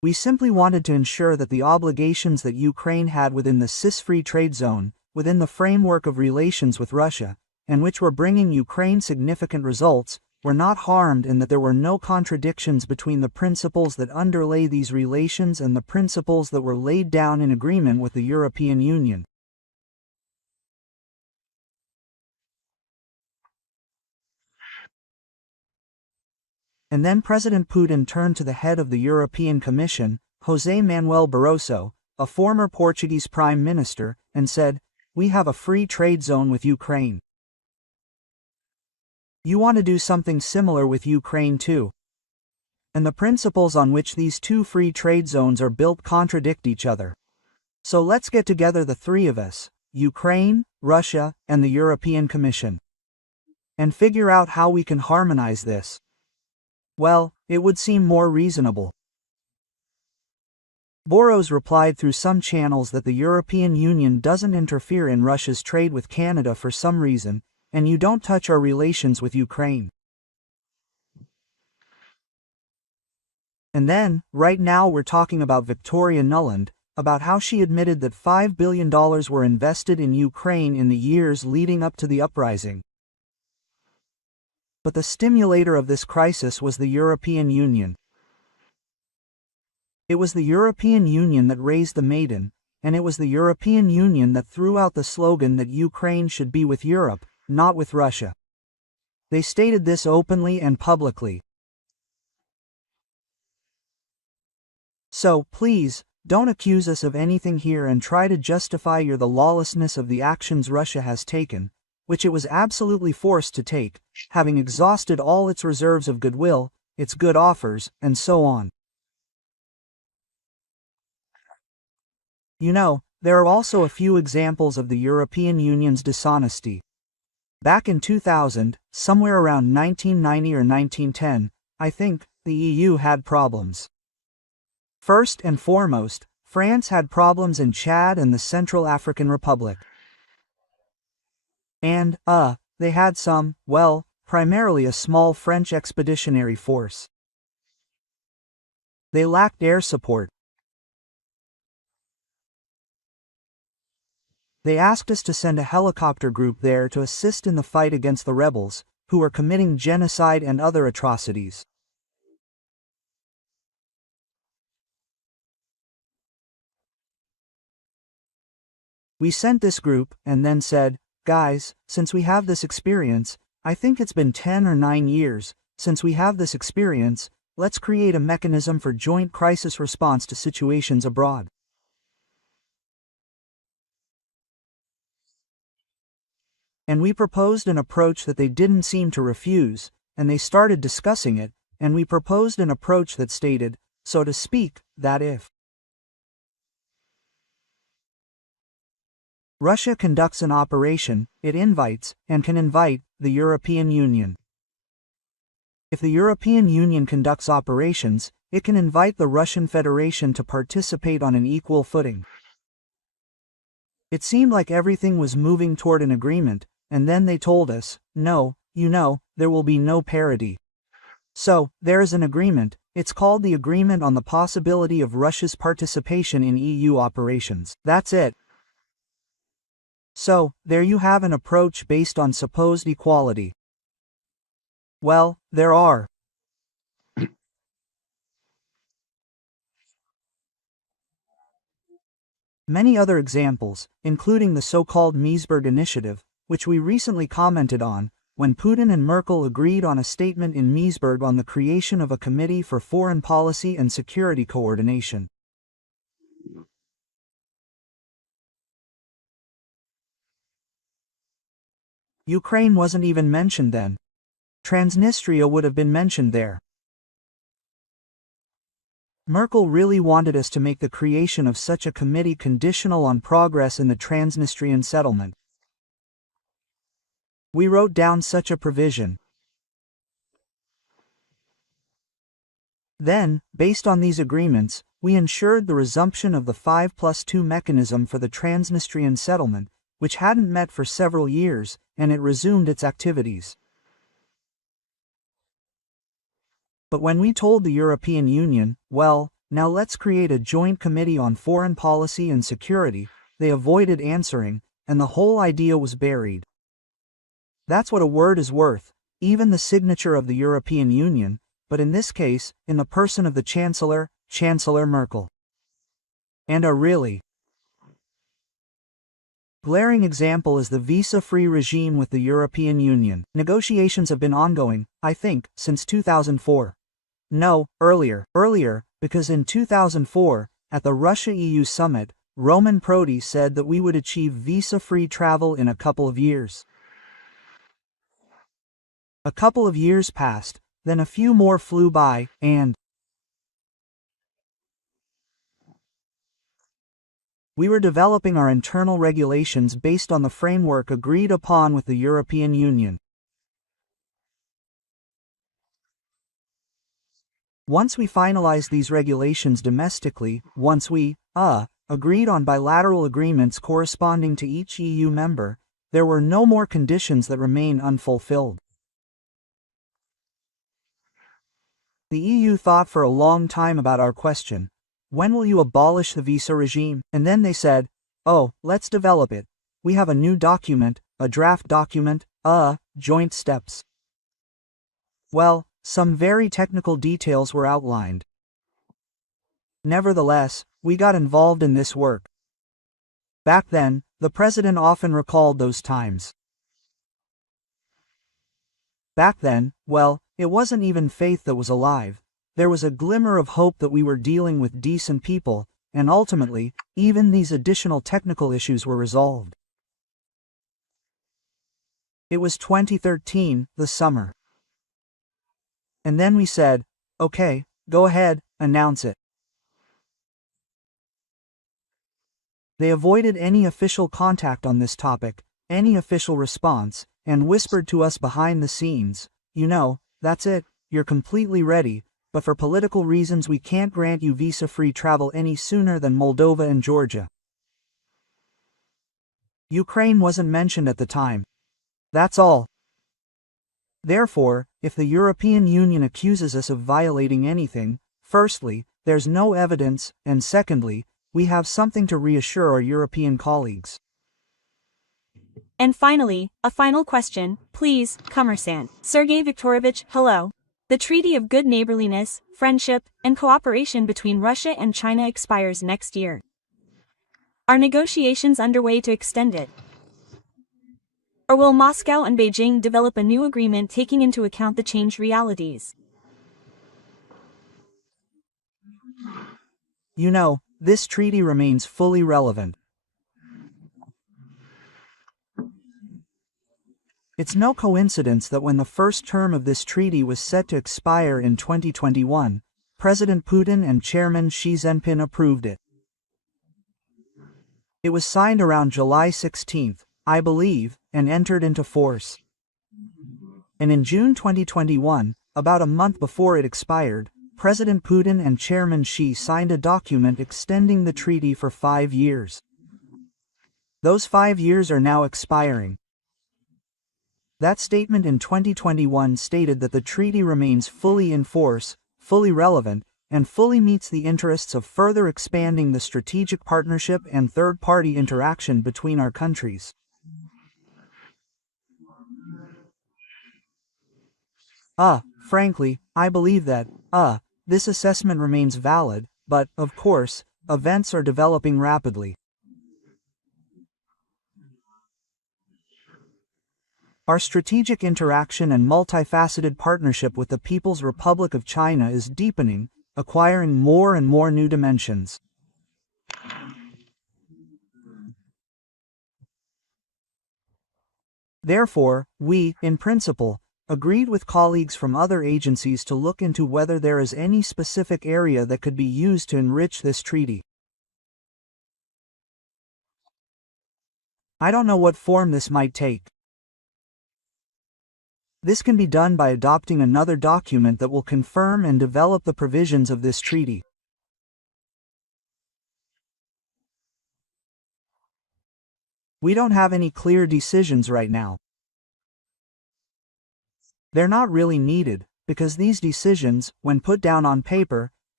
We simply wanted to ensure that the obligations that Ukraine had within the CIS-free trade zone, within the framework of relations with Russia, and which were bringing Ukraine significant results, were not harmed, and that there were no contradictions between the principles that underlay these relations and the principles that were laid down in agreement with the European Union. And then President Putin turned to the head of the European Commission, José Manuel Barroso, a former Portuguese Prime Minister, and said, "We have a free trade zone with Ukraine. You want to do something similar with Ukraine too. And the principles on which these two free trade zones are built contradict each other. So let's get together, the three of us, Ukraine, Russia, and the European Commission, and figure out how we can harmonize this." Well, it would seem more reasonable. Boros replied through some channels that the European Union doesn't interfere in Russia's trade with Canada for some reason, and you don't touch our relations with Ukraine. And then, right now we're talking about Victoria Nuland, about how she admitted that $5 billion were invested in Ukraine in the years leading up to the uprising. But the stimulator of this crisis was the European Union. It was the European Union that raised the maiden, and it was the European Union that threw out the slogan that Ukraine should be with Europe, not with Russia. They stated this openly and publicly. So, please, don't accuse us of anything here and try to justify the lawlessness of the actions Russia has taken, which it was absolutely forced to take, having exhausted all its reserves of goodwill, its good offers, and so on. You know, there are also a few examples of the European Union's dishonesty. Back in 2000, somewhere around 1990 or 1910, I think, the EU had problems. First and foremost, France had problems in Chad and the Central African Republic. And, they had some, well, primarily a small French expeditionary force. They lacked air support. They asked us to send a helicopter group there to assist in the fight against the rebels, who were committing genocide and other atrocities. We sent this group, and then said, "Guys, since we have this experience, I think it's been 10 or 9 years, since we have this experience, let's create a mechanism for joint crisis response to situations abroad." And we proposed an approach that they didn't seem to refuse, and they started discussing it, and we proposed an approach that stated, so to speak, that if Russia conducts an operation, it invites, and can invite, the European Union. If the European Union conducts operations, it can invite the Russian Federation to participate on an equal footing. It seemed like everything was moving toward an agreement, and then they told us, no, there will be no parity. So, there is an agreement, it's called the Agreement on the Possibility of Russia's Participation in EU Operations. That's it. So, there you have an approach based on supposed equality. Well, there are many other examples, including the so-called Meseberg Initiative, which we recently commented on, when Putin and Merkel agreed on a statement in Meseberg on the creation of a Committee for Foreign Policy and Security Coordination. Ukraine wasn't even mentioned then. Transnistria would have been mentioned there. Merkel really wanted us to make the creation of such a committee conditional on progress in the Transnistrian settlement. We wrote down such a provision. Then, based on these agreements, we ensured the resumption of the 5+2 mechanism for the Transnistrian settlement, which hadn't met for several years, and it resumed its activities. But when we told the European Union, well, Now let's create a joint committee on foreign policy and security. They avoided answering, and the whole idea was buried. That's what a word is worth, even the signature of the European Union, but in this case, in the person of the Chancellor, Chancellor Merkel. And a really glaring example is the visa-free regime with the European Union. Negotiations have been ongoing, I think, since 2004. No, earlier, because in 2004, at the Russia-EU summit, Roman Prodi said that we would achieve visa-free travel in a couple of years. A couple of years passed, then a few more flew by, and we were developing our internal regulations based on the framework agreed upon with the European Union. Once we finalized these regulations domestically, once we, agreed on bilateral agreements corresponding to each EU member, there were no more conditions that remain unfulfilled. The EU thought for a long time about our question. When will you abolish the visa regime? And then they said, oh, let's develop it. We have a new document, a draft document, joint steps. Well, some very technical details were outlined. Nevertheless, we got involved in this work. Back then, the president often recalled those times. Back then, well, it wasn't even faith that was alive. There was a glimmer of hope that we were dealing with decent people, and ultimately, even these additional technical issues were resolved. It was 2013, the summer. And then we said, okay, go ahead, announce it. They avoided any official contact on this topic, any official response, and whispered to us behind the scenes, you know, that's it, you're completely ready, but for political reasons we can't grant you visa-free travel any sooner than Moldova and Georgia. Ukraine wasn't mentioned at the time. That's all. Therefore, if the European Union accuses us of violating anything, firstly, there's no evidence, and secondly, we have something to reassure our European colleagues. And finally, a final question, please, Commerçant. Sergei Viktorovich, hello. The Treaty of Good Neighborliness, Friendship, and Cooperation between Russia and China expires next year. Are negotiations underway to extend it? Or will Moscow and Beijing develop a new agreement taking into account the changed realities? You know, this treaty remains fully relevant. It's no coincidence that when the first term of this treaty was set to expire in 2021, President Putin and Chairman Xi Jinping approved it. It was signed around July 16, I believe, and entered into force. And in June 2021, about a month before it expired, President Putin and Chairman Xi signed a document extending the treaty for 5 years. Those 5 years are now expiring. That statement in 2021 stated that the treaty remains fully in force, fully relevant, and fully meets the interests of further expanding the strategic partnership and third-party interaction between our countries. Frankly, I believe that, this assessment remains valid, but, of course, events are developing rapidly. Our strategic interaction and multifaceted partnership with the People's Republic of China is deepening, acquiring more and more new dimensions. Therefore, we, in principle, agreed with colleagues from other agencies to look into whether there is any specific area that could be used to enrich this treaty. I don't know what form this might take. This can be done by adopting another document that will confirm and develop the provisions of this treaty. We don't have any clear decisions right now. They're not really needed, because these decisions, when put down on paper,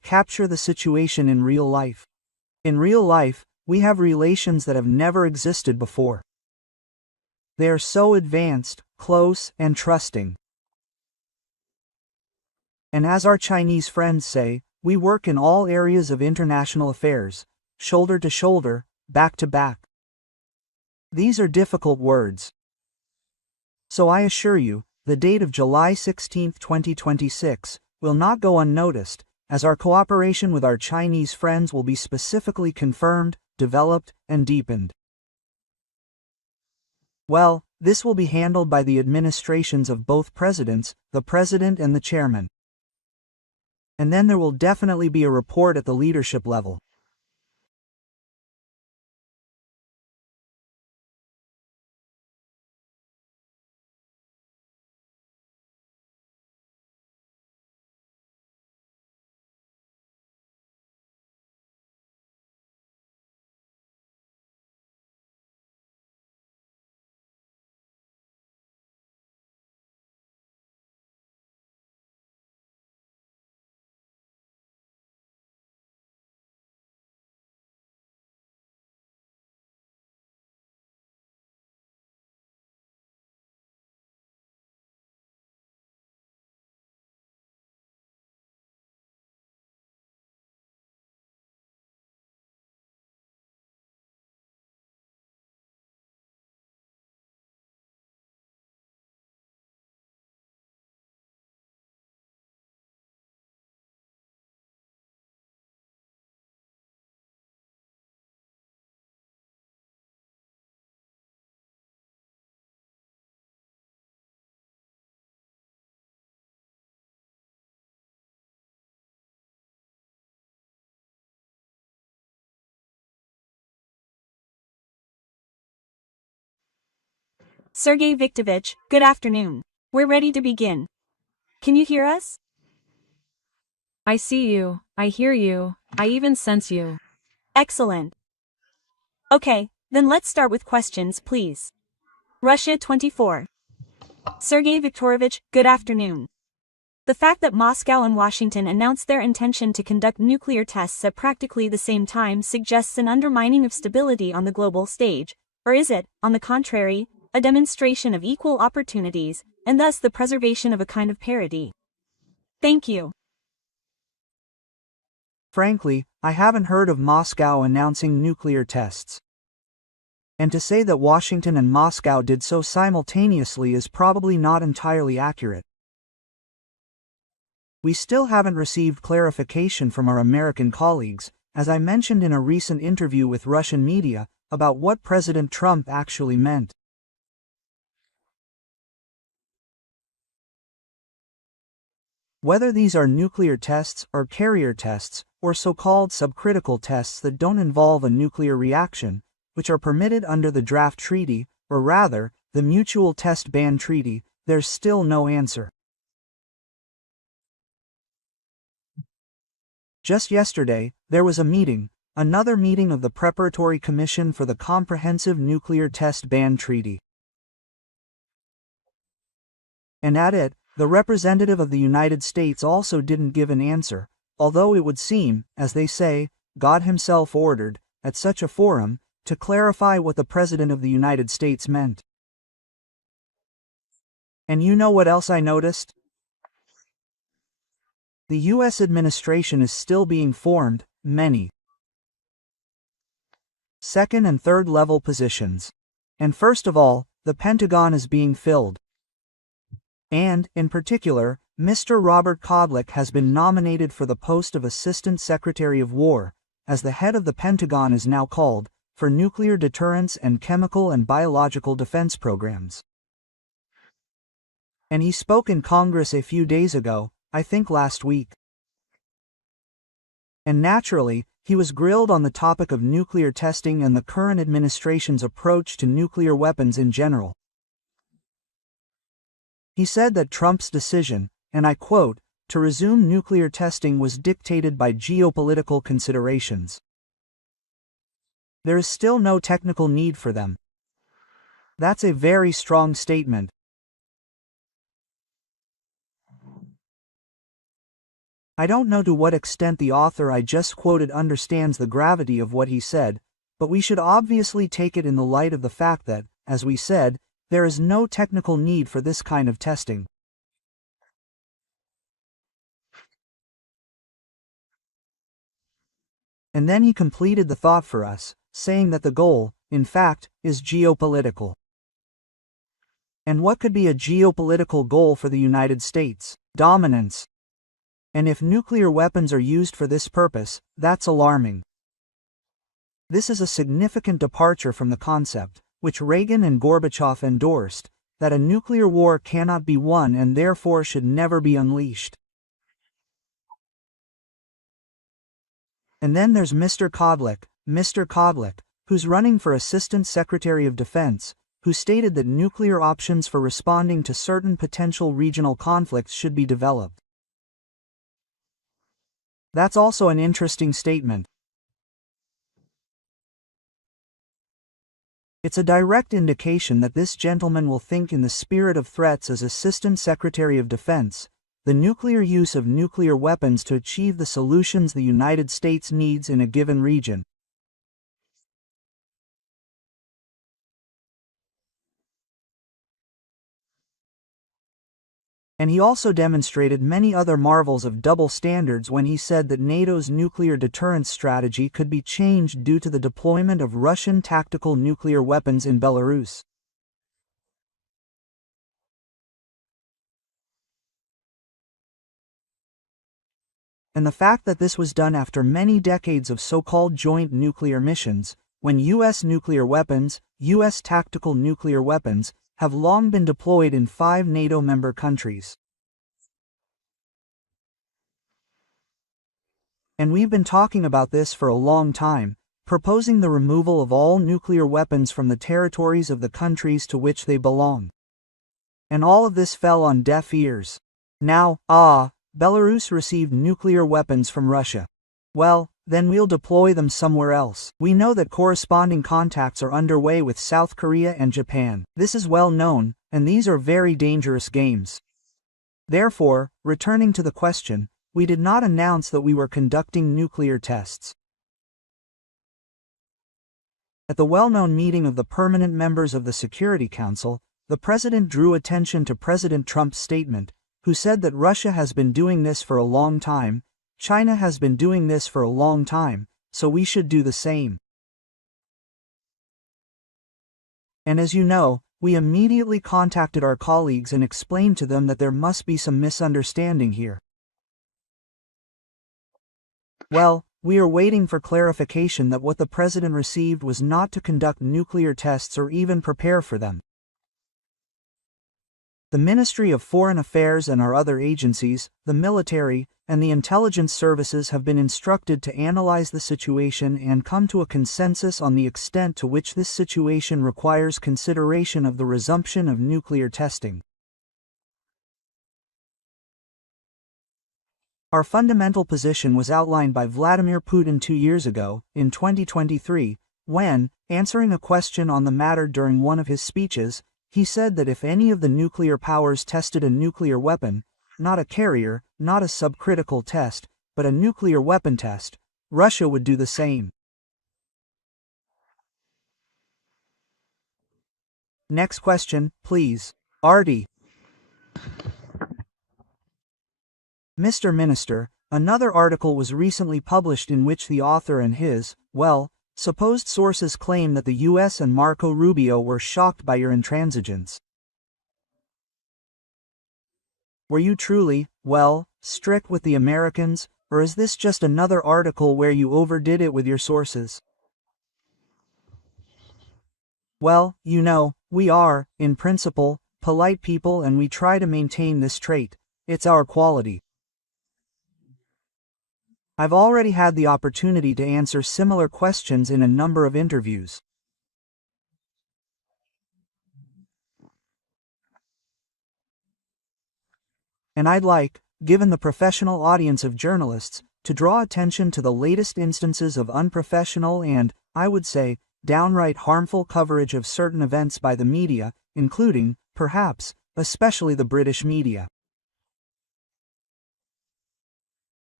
capture the situation in real life. In real life, we have relations that have never existed before. They are so advanced, close, and trusting. And as our Chinese friends say, we work in all areas of international affairs, shoulder to shoulder, back to back. These are difficult words. So I assure you, the date of July 16, 2026, will not go unnoticed, as our cooperation with our Chinese friends will be specifically confirmed, developed, and deepened. Well, this will be handled by the administrations of both presidents, the president and the chairman. And then there will definitely be a report at the leadership level. Sergei Viktorovich, good afternoon. We're ready to begin. Can you hear us? I see you, I hear you, I even sense you. Excellent. Okay, then let's start with questions, please. Russia 24. Sergei Viktorovich, good afternoon. The fact that Moscow and Washington announced their intention to conduct nuclear tests at practically the same time suggests an undermining of stability on the global stage, or is it, on the contrary, a demonstration of equal opportunities, and thus the preservation of a kind of parity? Thank you. Frankly, I haven't heard of Moscow announcing nuclear tests. And to say that Washington and Moscow did so simultaneously is probably not entirely accurate. We still haven't received clarification from our American colleagues, as I mentioned in a recent interview with Russian media, about what President Trump actually meant. Whether these are nuclear tests or carrier tests, or so-called subcritical tests that don't involve a nuclear reaction, which are permitted under the draft treaty, or rather, the Mutual Test Ban Treaty, there's still no answer. Just yesterday, there was a meeting, another meeting of the Preparatory Commission for the Comprehensive Nuclear Test Ban Treaty. And at it, the representative of the United States also didn't give an answer, although it would seem, as they say, God himself ordered, at such a forum, to clarify what the President of the United States meant. And you know what else I noticed? The U.S. administration is still being formed, many second and third level positions. And first of all, the Pentagon is being filled. And, in particular, Mr. Robert Kodlik has been nominated for the post of Assistant Secretary of War, as the head of the Pentagon is now called, for nuclear deterrence and chemical and biological defense programs. And he spoke in Congress a few days ago, I think last week. And naturally, he was grilled on the topic of nuclear testing and the current administration's approach to nuclear weapons in general. He said that Trump's decision, and I quote, to resume nuclear testing was dictated by geopolitical considerations. There is still no technical need for them. That's a very strong statement. I don't know to what extent the author I just quoted understands the gravity of what he said, but we should obviously take it in the light of the fact that, as we said, there is no technical need for this kind of testing. And then he completed the thought for us, saying that the goal, in fact, is geopolitical. And what could be a geopolitical goal for the United States? Dominance. And if nuclear weapons are used for this purpose, that's alarming. This is a significant departure from the concept, which Reagan and Gorbachev endorsed, that a nuclear war cannot be won and therefore should never be unleashed. And then there's Mr. Kodlik, who's running for Assistant Secretary of Defense, who stated that nuclear options for responding to certain potential regional conflicts should be developed. That's also an interesting statement. It's a direct indication that this gentleman will think in the spirit of threats as Assistant Secretary of Defense, the nuclear use of nuclear weapons to achieve the solutions the United States needs in a given region. And he also demonstrated many other marvels of double standards when he said that NATO's nuclear deterrence strategy could be changed due to the deployment of Russian tactical nuclear weapons in Belarus. And the fact that this was done after many decades of so-called joint nuclear missions, when U.S. nuclear weapons, U.S. tactical nuclear weapons, have long been deployed in 5 NATO member countries. And we've been talking about this for a long time, proposing the removal of all nuclear weapons from the territories of the countries to which they belong. And all of this fell on deaf ears. Now, Belarus received nuclear weapons from Russia. Well, then we'll deploy them somewhere else. We know that corresponding contacts are underway with South Korea and Japan. This is well known, and these are very dangerous games. Therefore, returning to the question, we did not announce that we were conducting nuclear tests. At the well-known meeting of the permanent members of the Security Council, the President drew attention to President Trump's statement, who said that Russia has been doing this for a long time, China has been doing this for a long time, so we should do the same. And as you know, we immediately contacted our colleagues and explained to them that there must be some misunderstanding here. Well, we are waiting for clarification that what the President received was not to conduct nuclear tests or even prepare for them. The Ministry of Foreign Affairs and our other agencies, the military, and the intelligence services have been instructed to analyze the situation and come to a consensus on the extent to which this situation requires consideration of the resumption of nuclear testing. Our fundamental position was outlined by Vladimir Putin 2 years ago, in 2023, when, answering a question on the matter during one of his speeches, he said that if any of the nuclear powers tested a nuclear weapon, not a carrier, not a subcritical test, but a nuclear weapon test, Russia would do the same. Next question, please. Artie. Mr. Minister, another article was recently published in which the author and his, supposed sources claim that the U.S. and Marco Rubio were shocked by your intransigence. Were you truly, strict with the Americans, or is this just another article where you overdid it with your sources? Well, you know, we are, in principle, polite people and we try to maintain this trait. It's our quality. I've already had the opportunity to answer similar questions in a number of interviews. And I'd like, given the professional audience of journalists, to draw attention to the latest instances of unprofessional and, I would say, downright harmful coverage of certain events by the media, including, perhaps, especially the British media.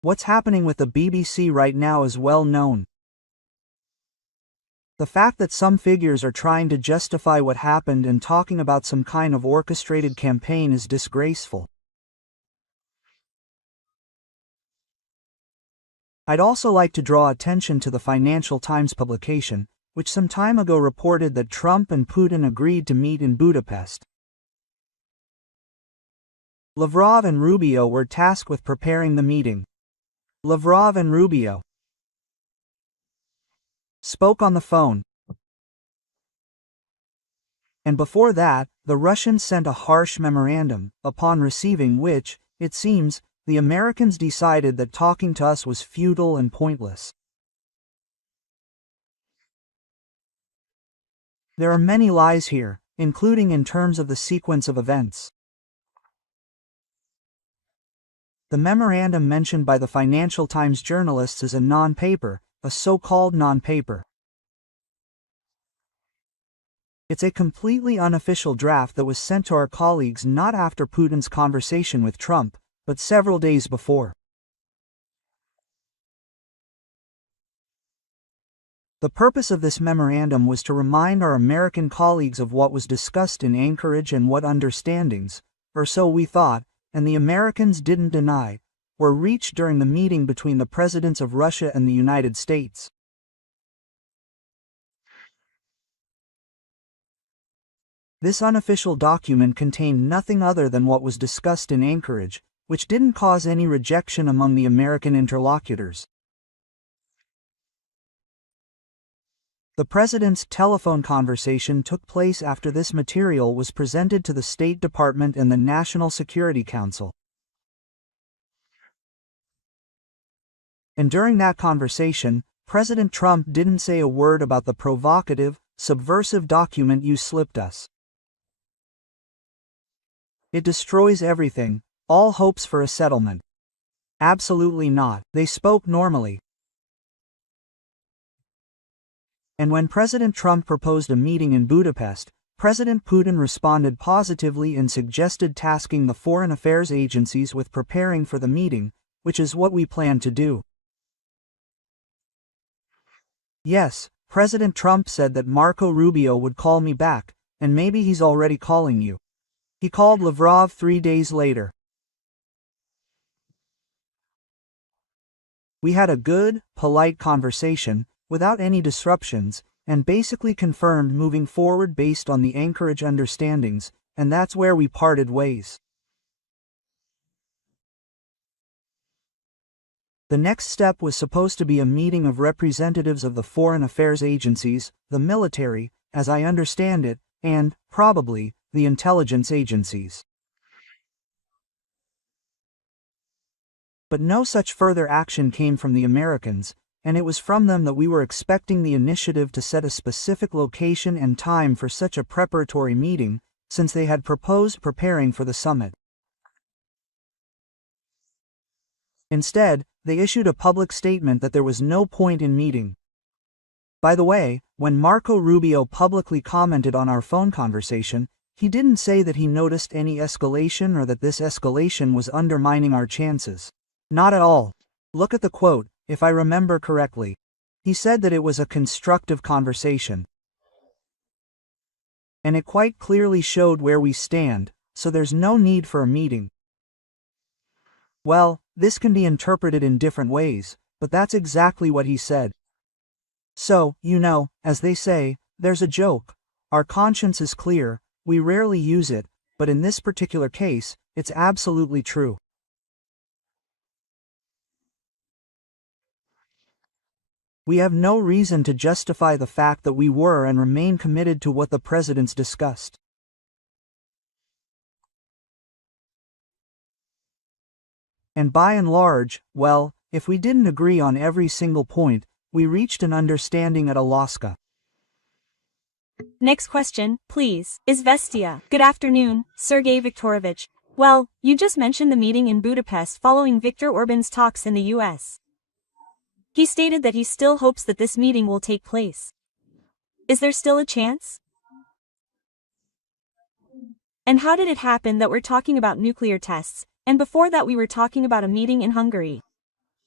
What's happening with the BBC right now is well known. The fact that some figures are trying to justify what happened and talking about some kind of orchestrated campaign is disgraceful. I'd also like to draw attention to the Financial Times publication, which some time ago reported that Trump and Putin agreed to meet in Budapest. Lavrov and Rubio were tasked with preparing the meeting. Lavrov and Rubio spoke on the phone. And before that, the Russians sent a harsh memorandum, upon receiving which, it seems, the Americans decided that talking to us was futile and pointless. There are many lies here, including in terms of the sequence of events. The memorandum mentioned by the Financial Times journalists is a non-paper, a so-called non-paper. It's a completely unofficial draft that was sent to our colleagues not after Putin's conversation with Trump, but several days before. The purpose of this memorandum was to remind our American colleagues of what was discussed in Anchorage and what understandings, or so we thought, and the Americans didn't deny, were reached during the meeting between the presidents of Russia and the United States. This unofficial document contained nothing other than what was discussed in Anchorage, which didn't cause any rejection among the American interlocutors. The president's telephone conversation took place after this material was presented to the State Department and the National Security Council. And during that conversation, President Trump didn't say a word about the provocative, subversive document you slipped us. It destroys everything, all hopes for a settlement. Absolutely not. They spoke normally. And when President Trump proposed a meeting in Budapest, President Putin responded positively and suggested tasking the foreign affairs agencies with preparing for the meeting, which is what we plan to do. Yes, President Trump said that Marco Rubio would call me back, and maybe he's already calling you. He called Lavrov 3 days later. We had a good, polite conversation, without any disruptions, and basically confirmed moving forward based on the Anchorage understandings, and that's where we parted ways. The next step was supposed to be a meeting of representatives of the foreign affairs agencies, the military, as I understand it, and, probably, the intelligence agencies. But no such further action came from the Americans, and it was from them that we were expecting the initiative to set a specific location and time for such a preparatory meeting, since they had proposed preparing for the summit. Instead, they issued a public statement that there was no point in meeting. By the way, when Marco Rubio publicly commented on our phone conversation, he didn't say that he noticed any escalation or that this escalation was undermining our chances. Not at all. Look at the quote, if I remember correctly. He said that it was a constructive conversation. And it quite clearly showed where we stand, so there's no need for a meeting. Well, this can be interpreted in different ways, but that's exactly what he said. So, as they say, there's a joke. Our conscience is clear, we rarely use it, but in this particular case, it's absolutely true. We have no reason to justify the fact that we were and remain committed to what the presidents discussed. And by and large, well, if we didn't agree on every single point, we reached an understanding at Alaska. Next question, please. Izvestia. Good afternoon, Sergei Viktorovich. Well, you just mentioned the meeting in Budapest following Viktor Orban's talks in the US. He stated that he still hopes that this meeting will take place. Is there still a chance? And how did it happen that we're talking about nuclear tests, and before that we were talking about a meeting in Hungary?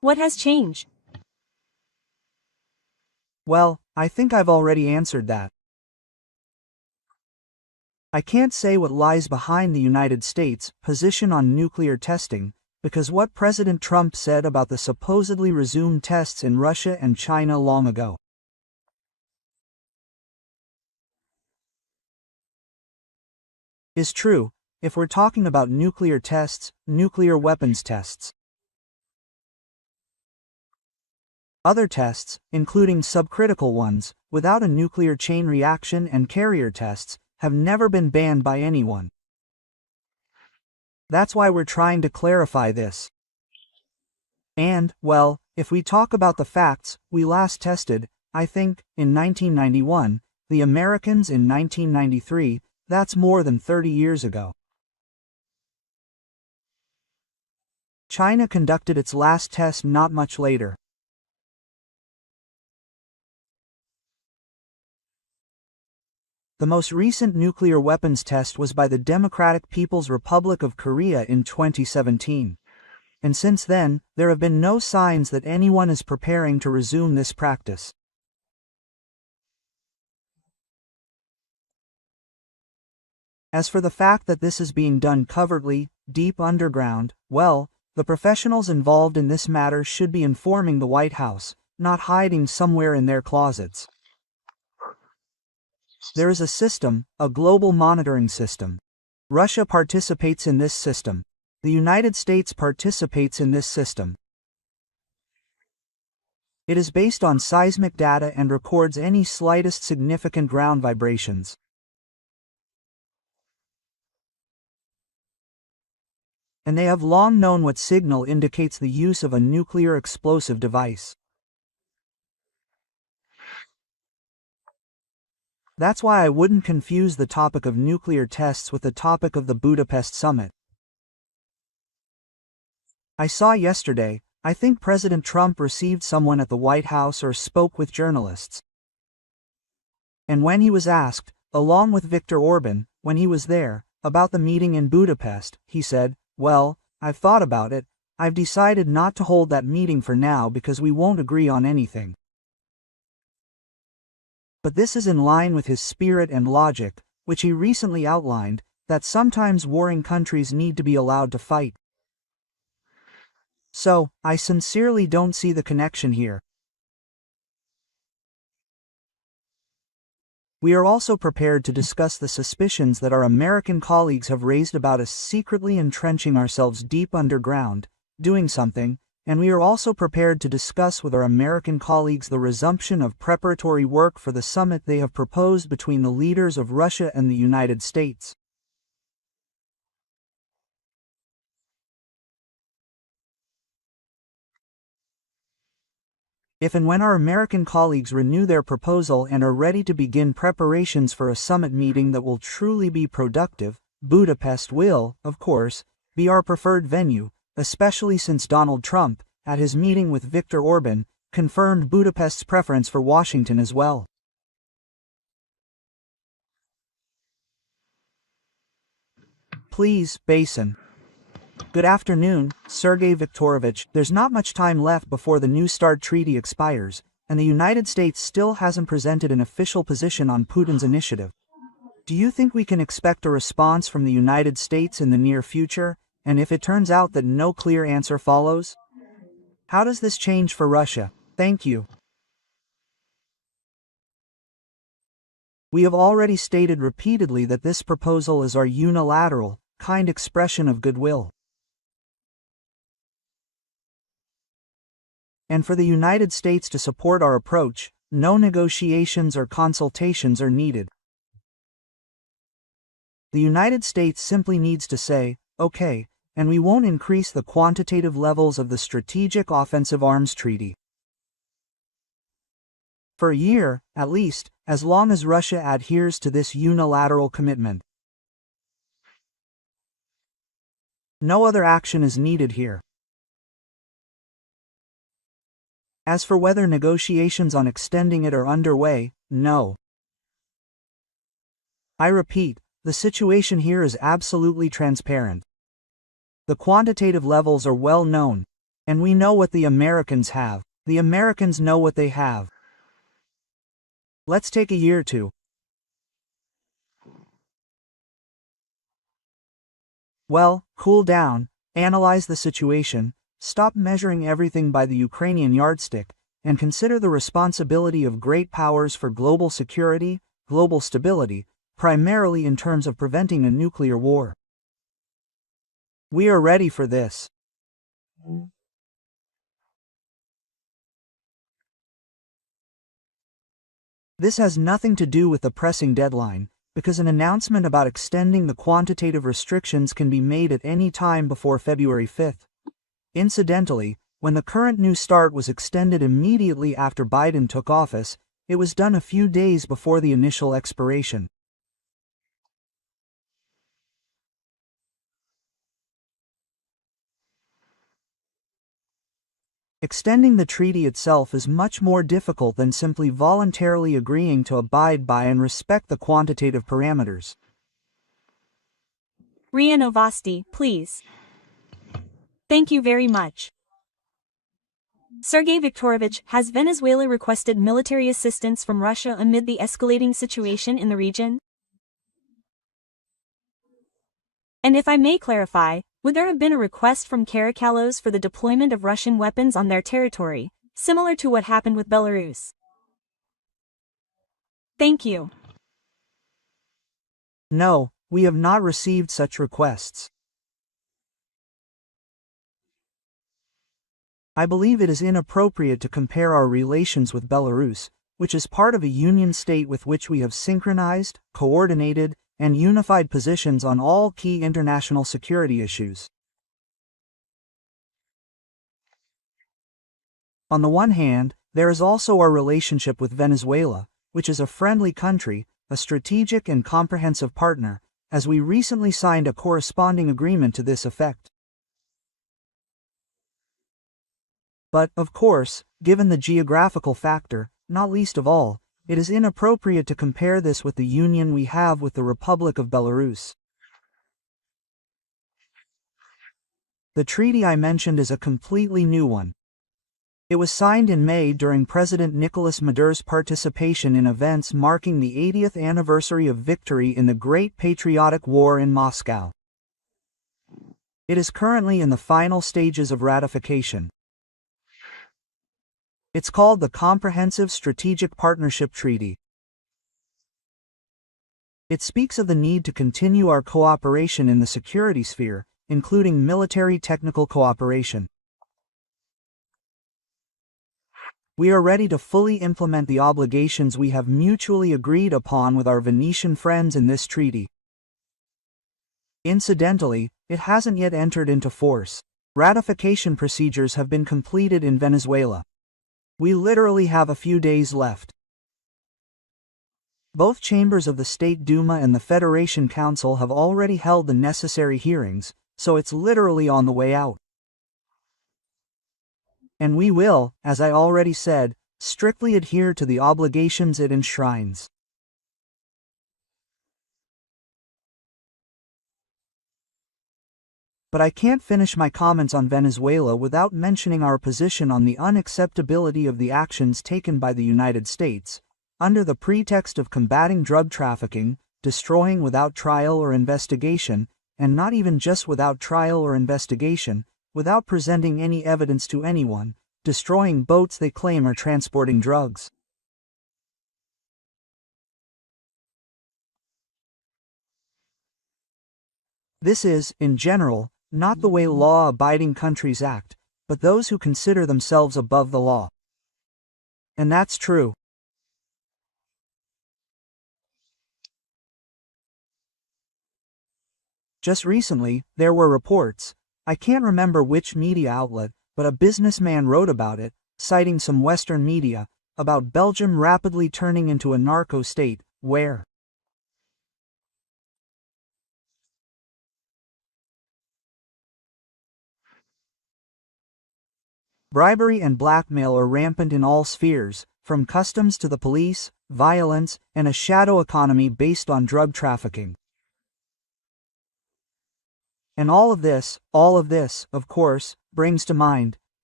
What has changed? Well, I think I've already answered that. I can't say what lies behind the United States' position on nuclear testing, because what President Trump said about the supposedly resumed tests in Russia and China long ago is true, if we're talking about nuclear tests, nuclear weapons tests. Other tests, including subcritical ones, without a nuclear chain reaction and carrier tests, have never been banned by anyone. That's why we're trying to clarify this. And, well, if we talk about the facts, we last tested, I think, in 1991, the Americans in 1993, that's more than 30 years ago. China conducted its last test not much later. The most recent nuclear weapons test was by the Democratic People's Republic of Korea in 2017. And since then, there have been no signs that anyone is preparing to resume this practice. As for the fact that this is being done covertly, deep underground, well, the professionals involved in this matter should be informing the White House, not hiding somewhere in their closets. There is a system, a global monitoring system. Russia participates in this system. The United States participates in this system. It is based on seismic data and records any slightest significant ground vibrations. And they have long known what signal indicates the use of a nuclear explosive device. That's why I wouldn't confuse the topic of nuclear tests with the topic of the Budapest summit. I saw yesterday, I think President Trump received someone at the White House or spoke with journalists. And when he was asked, along with Viktor Orban, when he was there, about the meeting in Budapest, he said, "Well, I've thought about it, I've decided not to hold that meeting for now because we won't agree on anything." But this is in line with his spirit and logic, which he recently outlined, that sometimes warring countries need to be allowed to fight. So, I sincerely don't see the connection here. We are also prepared to discuss the suspicions that our American colleagues have raised about us secretly entrenching ourselves deep underground, doing something, and we are also prepared to discuss with our American colleagues the resumption of preparatory work for the summit they have proposed between the leaders of Russia and the United States. If and when our American colleagues renew their proposal and are ready to begin preparations for a summit meeting that will truly be productive, Budapest will, of course, be our preferred venue, especially since Donald Trump, at his meeting with Viktor Orban, confirmed Budapest's preference for Washington as well. Please, Basin. Good afternoon, Sergei Viktorovich. There's not much time left before the New START treaty expires, and the United States still hasn't presented an official position on Putin's initiative. Do you think we can expect a response from the United States in the near future, and if it turns out that no clear answer follows? How does this change for Russia? Thank you. We have already stated repeatedly that this proposal is our unilateral, kind expression of goodwill. And for the United States to support our approach, no negotiations or consultations are needed. The United States simply needs to say, okay, and we won't increase the quantitative levels of the Strategic Offensive Arms Treaty. For a year, at least, as long as Russia adheres to this unilateral commitment. No other action is needed here. As for whether negotiations on extending it are underway, no. I repeat, the situation here is absolutely transparent. The quantitative levels are well known, And we know what the Americans have. The Americans know what they have. Let's take a year or two. Well, cool down, analyze the situation, stop measuring everything by the Ukrainian yardstick, and consider the responsibility of great powers for global security, global stability, primarily in terms of preventing a nuclear war. We are ready for this. This has nothing to do with the pressing deadline, because an announcement about extending the quantitative restrictions can be made at any time before February 5th. Incidentally, when the current New START was extended immediately after Biden took office, it was done a few days before the initial expiration. Extending the treaty itself is much more difficult than simply voluntarily agreeing to abide by and respect the quantitative parameters. RIA Novosti, please. Thank you very much. Sergei Viktorovich, has Venezuela requested military assistance from Russia amid the escalating situation in the region? And if I may clarify, would there have been a request from Caracalos for the deployment of Russian weapons on their territory, similar to what happened with Belarus? Thank you. No, we have not received such requests. I believe it is inappropriate to compare our relations with Belarus, which is part of a union state with which we have synchronized, coordinated, and unified positions on all key international security issues. On the one hand, there is also our relationship with Venezuela, which is a friendly country, a strategic and comprehensive partner, as we recently signed a corresponding agreement to this effect. But, of course, given the geographical factor, not least of all, it is inappropriate to compare this with the union we have with the Republic of Belarus. The treaty I mentioned is a completely new one. It was signed in May during President Nicolas Maduro's participation in events marking the 80th anniversary of victory in the Great Patriotic War in Moscow. It is currently in the final stages of ratification. It's called the Comprehensive Strategic Partnership Treaty. It speaks of the need to continue our cooperation in the security sphere, including military technical cooperation. We are ready to fully implement the obligations we have mutually agreed upon with our Venetian friends in this treaty. Incidentally, it hasn't yet entered into force. Ratification procedures have been completed in Venezuela. We literally have a few days left. Both chambers of the State Duma and the Federation Council have already held the necessary hearings, so it's literally on the way out. And we will, as I already said, strictly adhere to the obligations it enshrines. But I can't finish my comments on Venezuela without mentioning our position on the unacceptability of the actions taken by the United States, under the pretext of combating drug trafficking, destroying without trial or investigation, and not even just without trial or investigation, without presenting any evidence to anyone, destroying boats they claim are transporting drugs. This is, in general, not the way law-abiding countries act, but those who consider themselves above the law. And that's true. Just recently, there were reports, I can't remember which media outlet, but a businessman wrote about it, citing some Western media, about Belgium rapidly turning into a narco state, where bribery and blackmail are rampant in all spheres, from customs to the police, violence, and a shadow economy based on drug trafficking. And all of this, of course, brings to mind,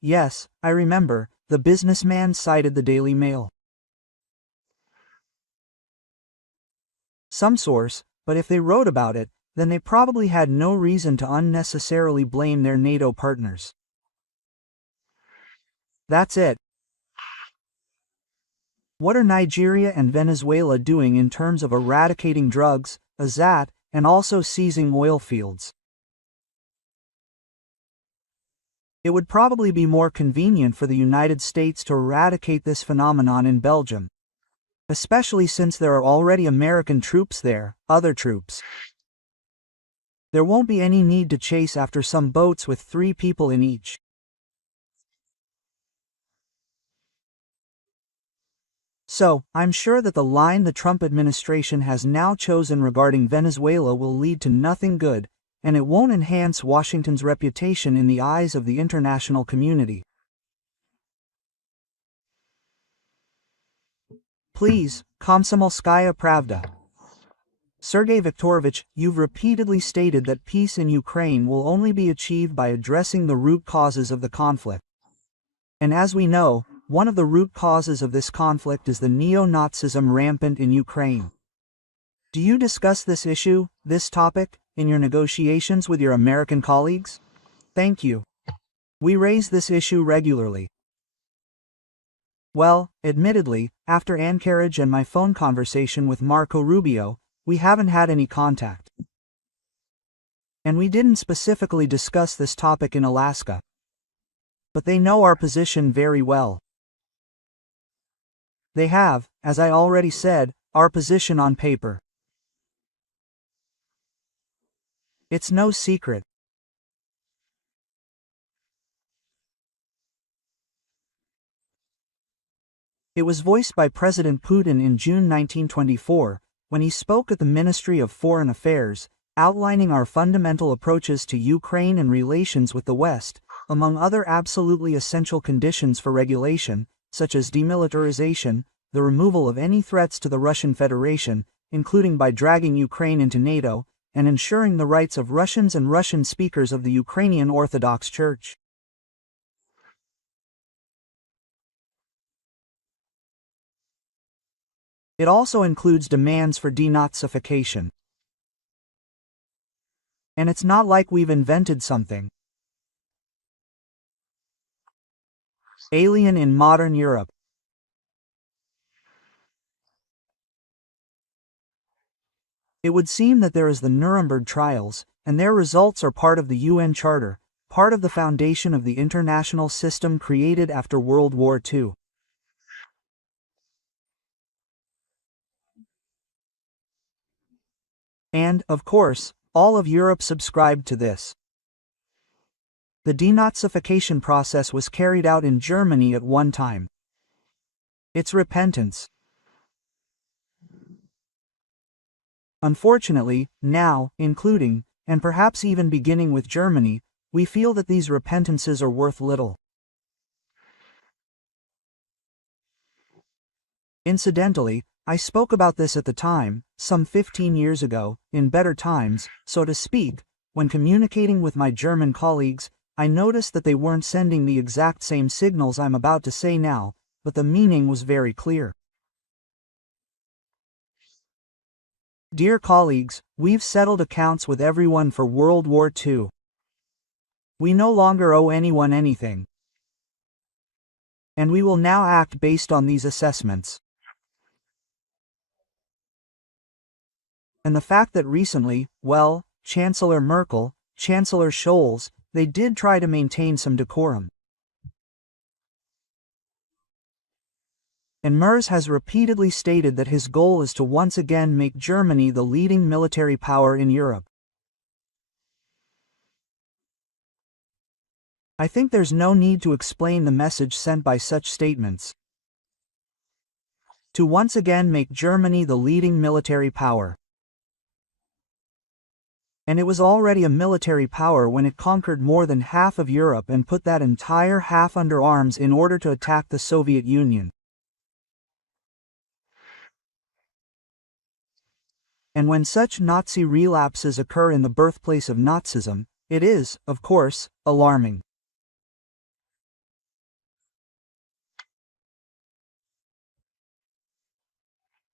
Yes, I remember, the businessman cited the Daily Mail. Some source, but if they wrote about it, then they probably had no reason to unnecessarily blame their NATO partners. That's it. What are Nigeria and Venezuela doing in terms of eradicating drugs, Azat, and also seizing oil fields? It would probably be more convenient for the United States to eradicate this phenomenon in Belgium, especially since there are already American troops there, other troops. There won't be any need to chase after some boats with 3 people in each. So, I'm sure that the line the Trump administration has now chosen regarding Venezuela will lead to nothing good, and it won't enhance Washington's reputation in the eyes of the international community. Please, Komsomolskaya Pravda. Sergei Viktorovich, you've repeatedly stated that peace in Ukraine will only be achieved by addressing the root causes of the conflict. And as we know, one of the root causes of this conflict is the neo-Nazism rampant in Ukraine. Do you discuss this issue, this topic, in your negotiations with your American colleagues? Thank you. We raise this issue regularly. Well, admittedly, after Anchorage and my phone conversation with Marco Rubio, we haven't had any contact. And we didn't specifically discuss this topic in Alaska. But they know our position very well. They have, as I already said, our position on paper. It's no secret. It was voiced by President Putin in June 1924, when he spoke at the Ministry of Foreign Affairs, outlining our fundamental approaches to Ukraine and relations with the West, among other absolutely essential conditions for regulation, such as demilitarization, the removal of any threats to the Russian Federation, including by dragging Ukraine into NATO, and ensuring the rights of Russians and Russian speakers of the Ukrainian Orthodox Church. It also includes demands for denazification. And it's not like we've invented something alien in modern Europe. It would seem that there is the Nuremberg trials, and their results are part of the UN Charter, part of the foundation of the international system created after World War II. And, of course, all of Europe subscribed to this. The denazification process was carried out in Germany at one time. It's repentance. Unfortunately, now, including, and perhaps even beginning with Germany, we feel that these repentances are worth little. Incidentally, I spoke about this at the time, some 15 years ago, in better times, so to speak. When communicating with my German colleagues, I noticed that they weren't sending the exact same signals I'm about to say now, but the meaning was very clear. Dear colleagues, we've settled accounts with everyone for World War II. We no longer owe anyone anything. And we will now act based on these assessments. And the fact that recently, well, Chancellor Merkel, Chancellor Scholz, they did try to maintain some decorum. And Merz has repeatedly stated that his goal is to once again make Germany the leading military power in Europe. I think there's no need to explain the message sent by such statements. To once again make Germany the leading military power. And it was already a military power when it conquered more than half of Europe and put that entire half under arms in order to attack the Soviet Union. And when such Nazi relapses occur in the birthplace of Nazism, it is, of course, alarming.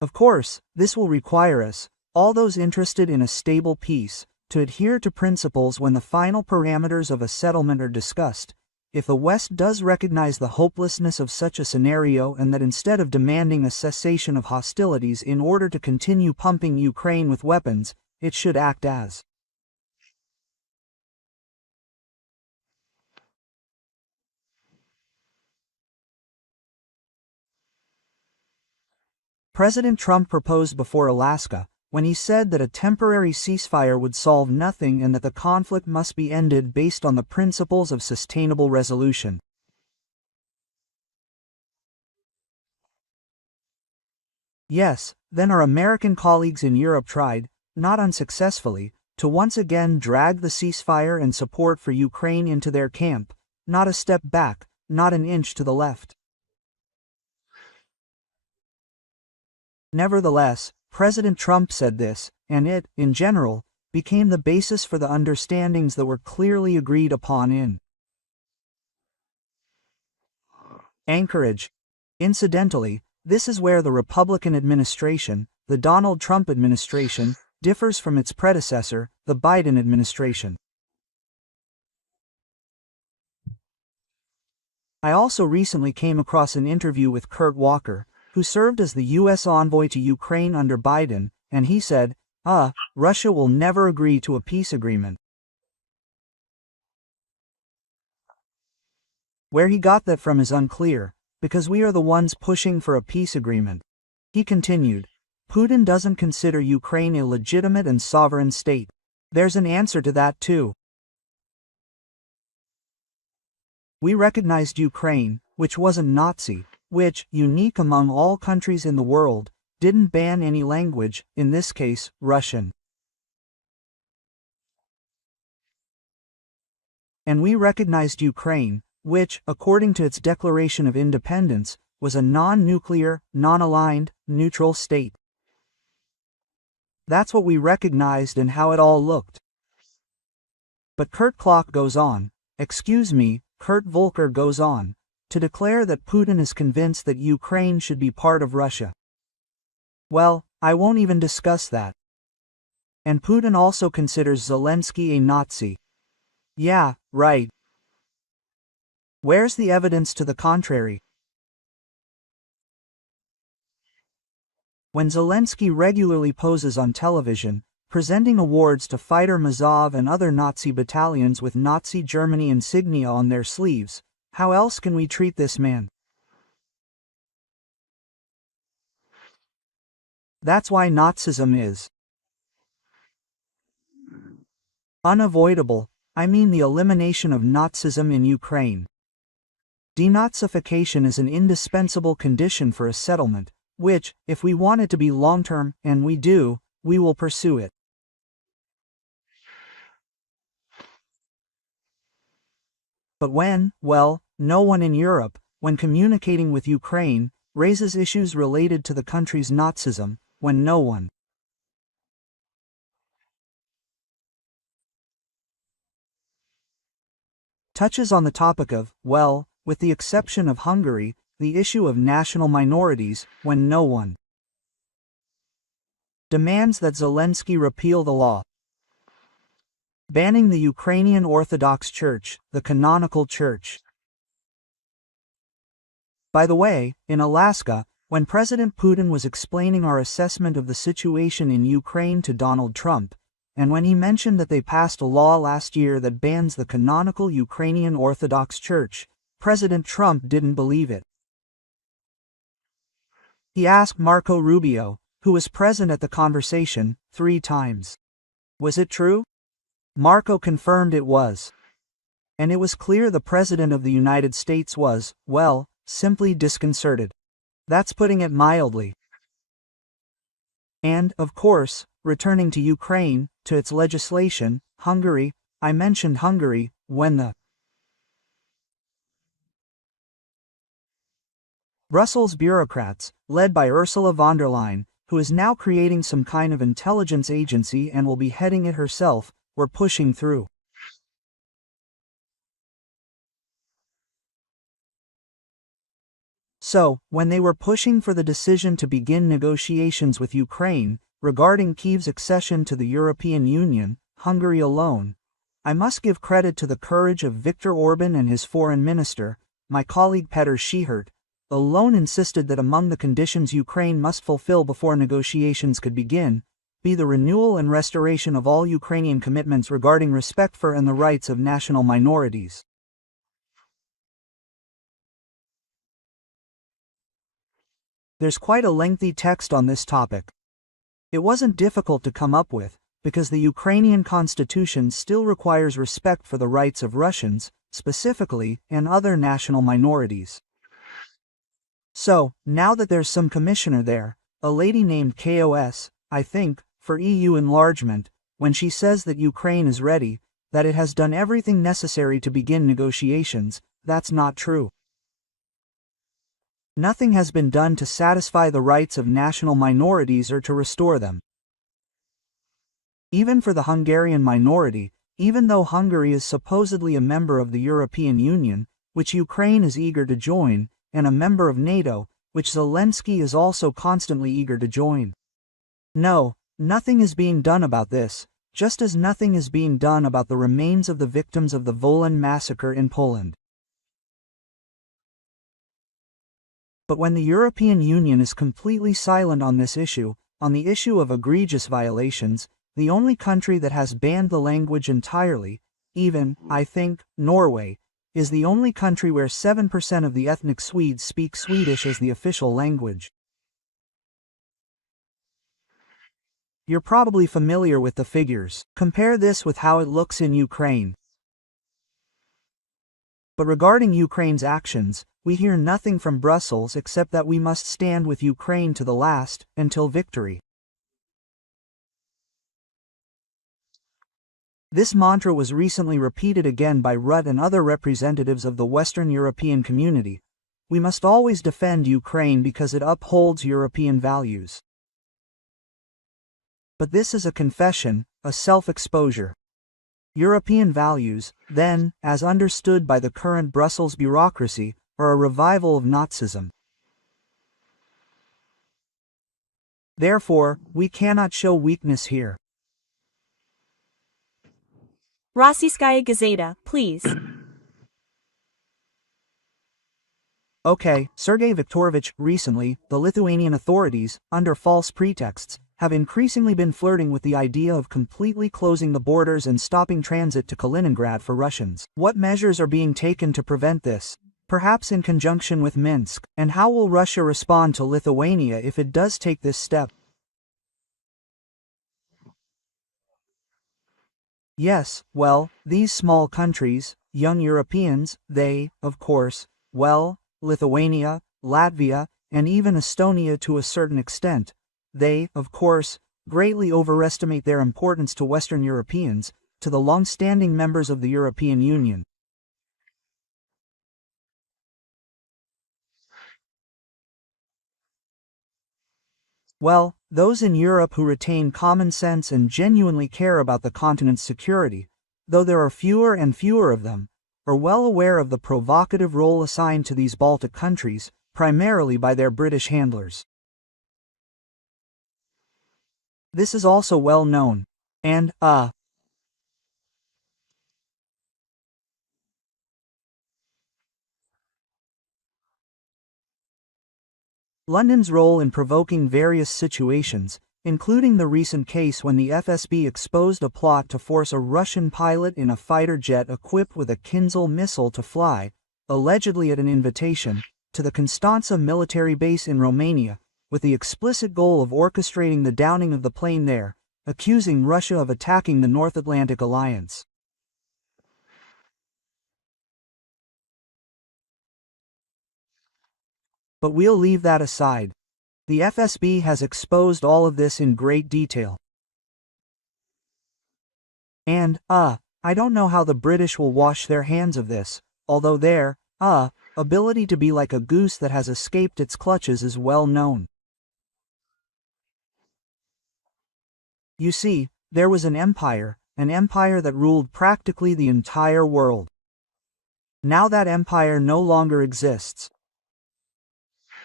Of course, this will require us, all those interested in a stable peace, to adhere to principles when the final parameters of a settlement are discussed. If the West does recognize the hopelessness of such a scenario and that instead of demanding a cessation of hostilities in order to continue pumping Ukraine with weapons, it should act as President Trump proposed before Alaska, when he said that a temporary ceasefire would solve nothing and that the conflict must be ended based on the principles of sustainable resolution. Yes, then our American colleagues in Europe tried, not unsuccessfully, to once again drag the ceasefire and support for Ukraine into their camp, not a step back, not an inch to the left. Nevertheless, President Trump said this, and it, in general, became the basis for the understandings that were clearly agreed upon in Anchorage. Incidentally, this is where the Republican administration, the Donald Trump administration, differs from its predecessor, the Biden administration. I also recently came across an interview with Kurt Walker, who served as the U.S. envoy to Ukraine under Biden, and he said, Russia will never agree to a peace agreement. Where he got that from is unclear, because we are the ones pushing for a peace agreement. He continued, Putin doesn't consider Ukraine a legitimate and sovereign state. There's an answer to that too. We recognized Ukraine, which wasn't Nazi, which, unique among all countries in the world, didn't ban any language, in this case, Russian. And we recognized Ukraine, which, according to its declaration of independence, was a non-nuclear, non-aligned, neutral state. That's what we recognized and how it all looked. But Kurt goes on, Kurt Volker goes on, to declare that Putin is convinced that Ukraine should be part of Russia. Well, I won't even discuss that. And Putin also considers Zelensky a Nazi. Yeah, right. Where's the evidence to the contrary? When Zelensky regularly poses on television, presenting awards to Fighter Mazov and other Nazi battalions with Nazi Germany insignia on their sleeves, how else can we treat this man? That's why Nazism is unavoidable. I mean the elimination of Nazism in Ukraine. Denazification is an indispensable condition for a settlement, which, if we want it to be long-term, and we do, we will pursue it. But no one in Europe, when communicating with Ukraine, raises issues related to the country's Nazism, when no one touches on the topic of, with the exception of Hungary, the issue of national minorities, when no one demands that Zelensky repeal the law banning the Ukrainian Orthodox Church, the canonical church. By the way, in Alaska, when President Putin was explaining our assessment of the situation in Ukraine to Donald Trump, and when he mentioned that they passed a law last year that bans the canonical Ukrainian Orthodox Church, President Trump didn't believe it. He asked Marco Rubio, who was present at the conversation, 3 times. Was it true? Marco confirmed it was. And it was clear the President of the United States was, simply disconcerted. That's putting it mildly. And, of course, returning to Ukraine, to its legislation, Hungary, I mentioned Hungary, when the Brussels bureaucrats, led by Ursula von der Leyen, who is now creating some kind of intelligence agency and will be heading it herself, were pushing through. So, when they were pushing for the decision to begin negotiations with Ukraine, regarding Kyiv's accession to the European Union, Hungary alone, I must give credit to the courage of Viktor Orban and his foreign minister, my colleague Petr Schihert, alone insisted that among the conditions Ukraine must fulfill before negotiations could begin, be the renewal and restoration of all Ukrainian commitments regarding respect for and the rights of national minorities. There's quite a lengthy text on this topic. It wasn't difficult to come up with, because the Ukrainian constitution still requires respect for the rights of Russians, specifically, and other national minorities. So, now that there's some commissioner there, a lady named KOS, I think, for EU enlargement, when she says that Ukraine is ready, that it has done everything necessary to begin negotiations, that's not true. Nothing has been done to satisfy the rights of national minorities or to restore them. Even for the Hungarian minority, even though Hungary is supposedly a member of the European Union, which Ukraine is eager to join, and a member of NATO, which Zelensky is also constantly eager to join. No, nothing is being done about this, just as nothing is being done about the remains of the victims of the Wolan massacre in Poland. But when the European Union is completely silent on this issue, on the issue of egregious violations, the only country that has banned the language entirely, even, I think, Norway, is the only country where 7% of the ethnic Swedes speak Swedish as the official language. You're probably familiar with the figures. Compare this with how it looks in Ukraine. But regarding Ukraine's actions, we hear nothing from Brussels except that we must stand with Ukraine to the last, until victory. This mantra was recently repeated again by Rutte and other representatives of the Western European community. We must always defend Ukraine because it upholds European values. But this is a confession, a self-exposure. European values, then, as understood by the current Brussels bureaucracy, are a revival of Nazism. Therefore, we cannot show weakness here. Rossiyskaya Gazeta, please. Okay, Sergei Viktorovich, recently, the Lithuanian authorities, under false pretexts, have increasingly been flirting with the idea of completely closing the borders and stopping transit to Kaliningrad for Russians. What measures are being taken to prevent this? Perhaps in conjunction with Minsk, and how will Russia respond to Lithuania if it does take this step? Yes, well, these small countries, young Europeans, they, of course, well, Lithuania, Latvia, and even Estonia to a certain extent, they, of course, greatly overestimate their importance to Western Europeans, to the long-standing members of the European Union. Well, those in Europe who retain common sense and genuinely care about the continent's security, though there are fewer and fewer of them, are well aware of the provocative role assigned to these Baltic countries, primarily by their British handlers. This is also well known, and, London's role in provoking various situations, including the recent case when the FSB exposed a plot to force a Russian pilot in a fighter jet equipped with a Kinzhal missile to fly, allegedly at an invitation, to the Constanța military base in Romania, with the explicit goal of orchestrating the downing of the plane there, accusing Russia of attacking the North Atlantic Alliance. But we'll leave that aside. The FSB has exposed all of this in great detail. And, I don't know how the British will wash their hands of this, although their, ability to be like a goose that has escaped its clutches is well known. You see, there was an empire that ruled practically the entire world. Now that empire no longer exists.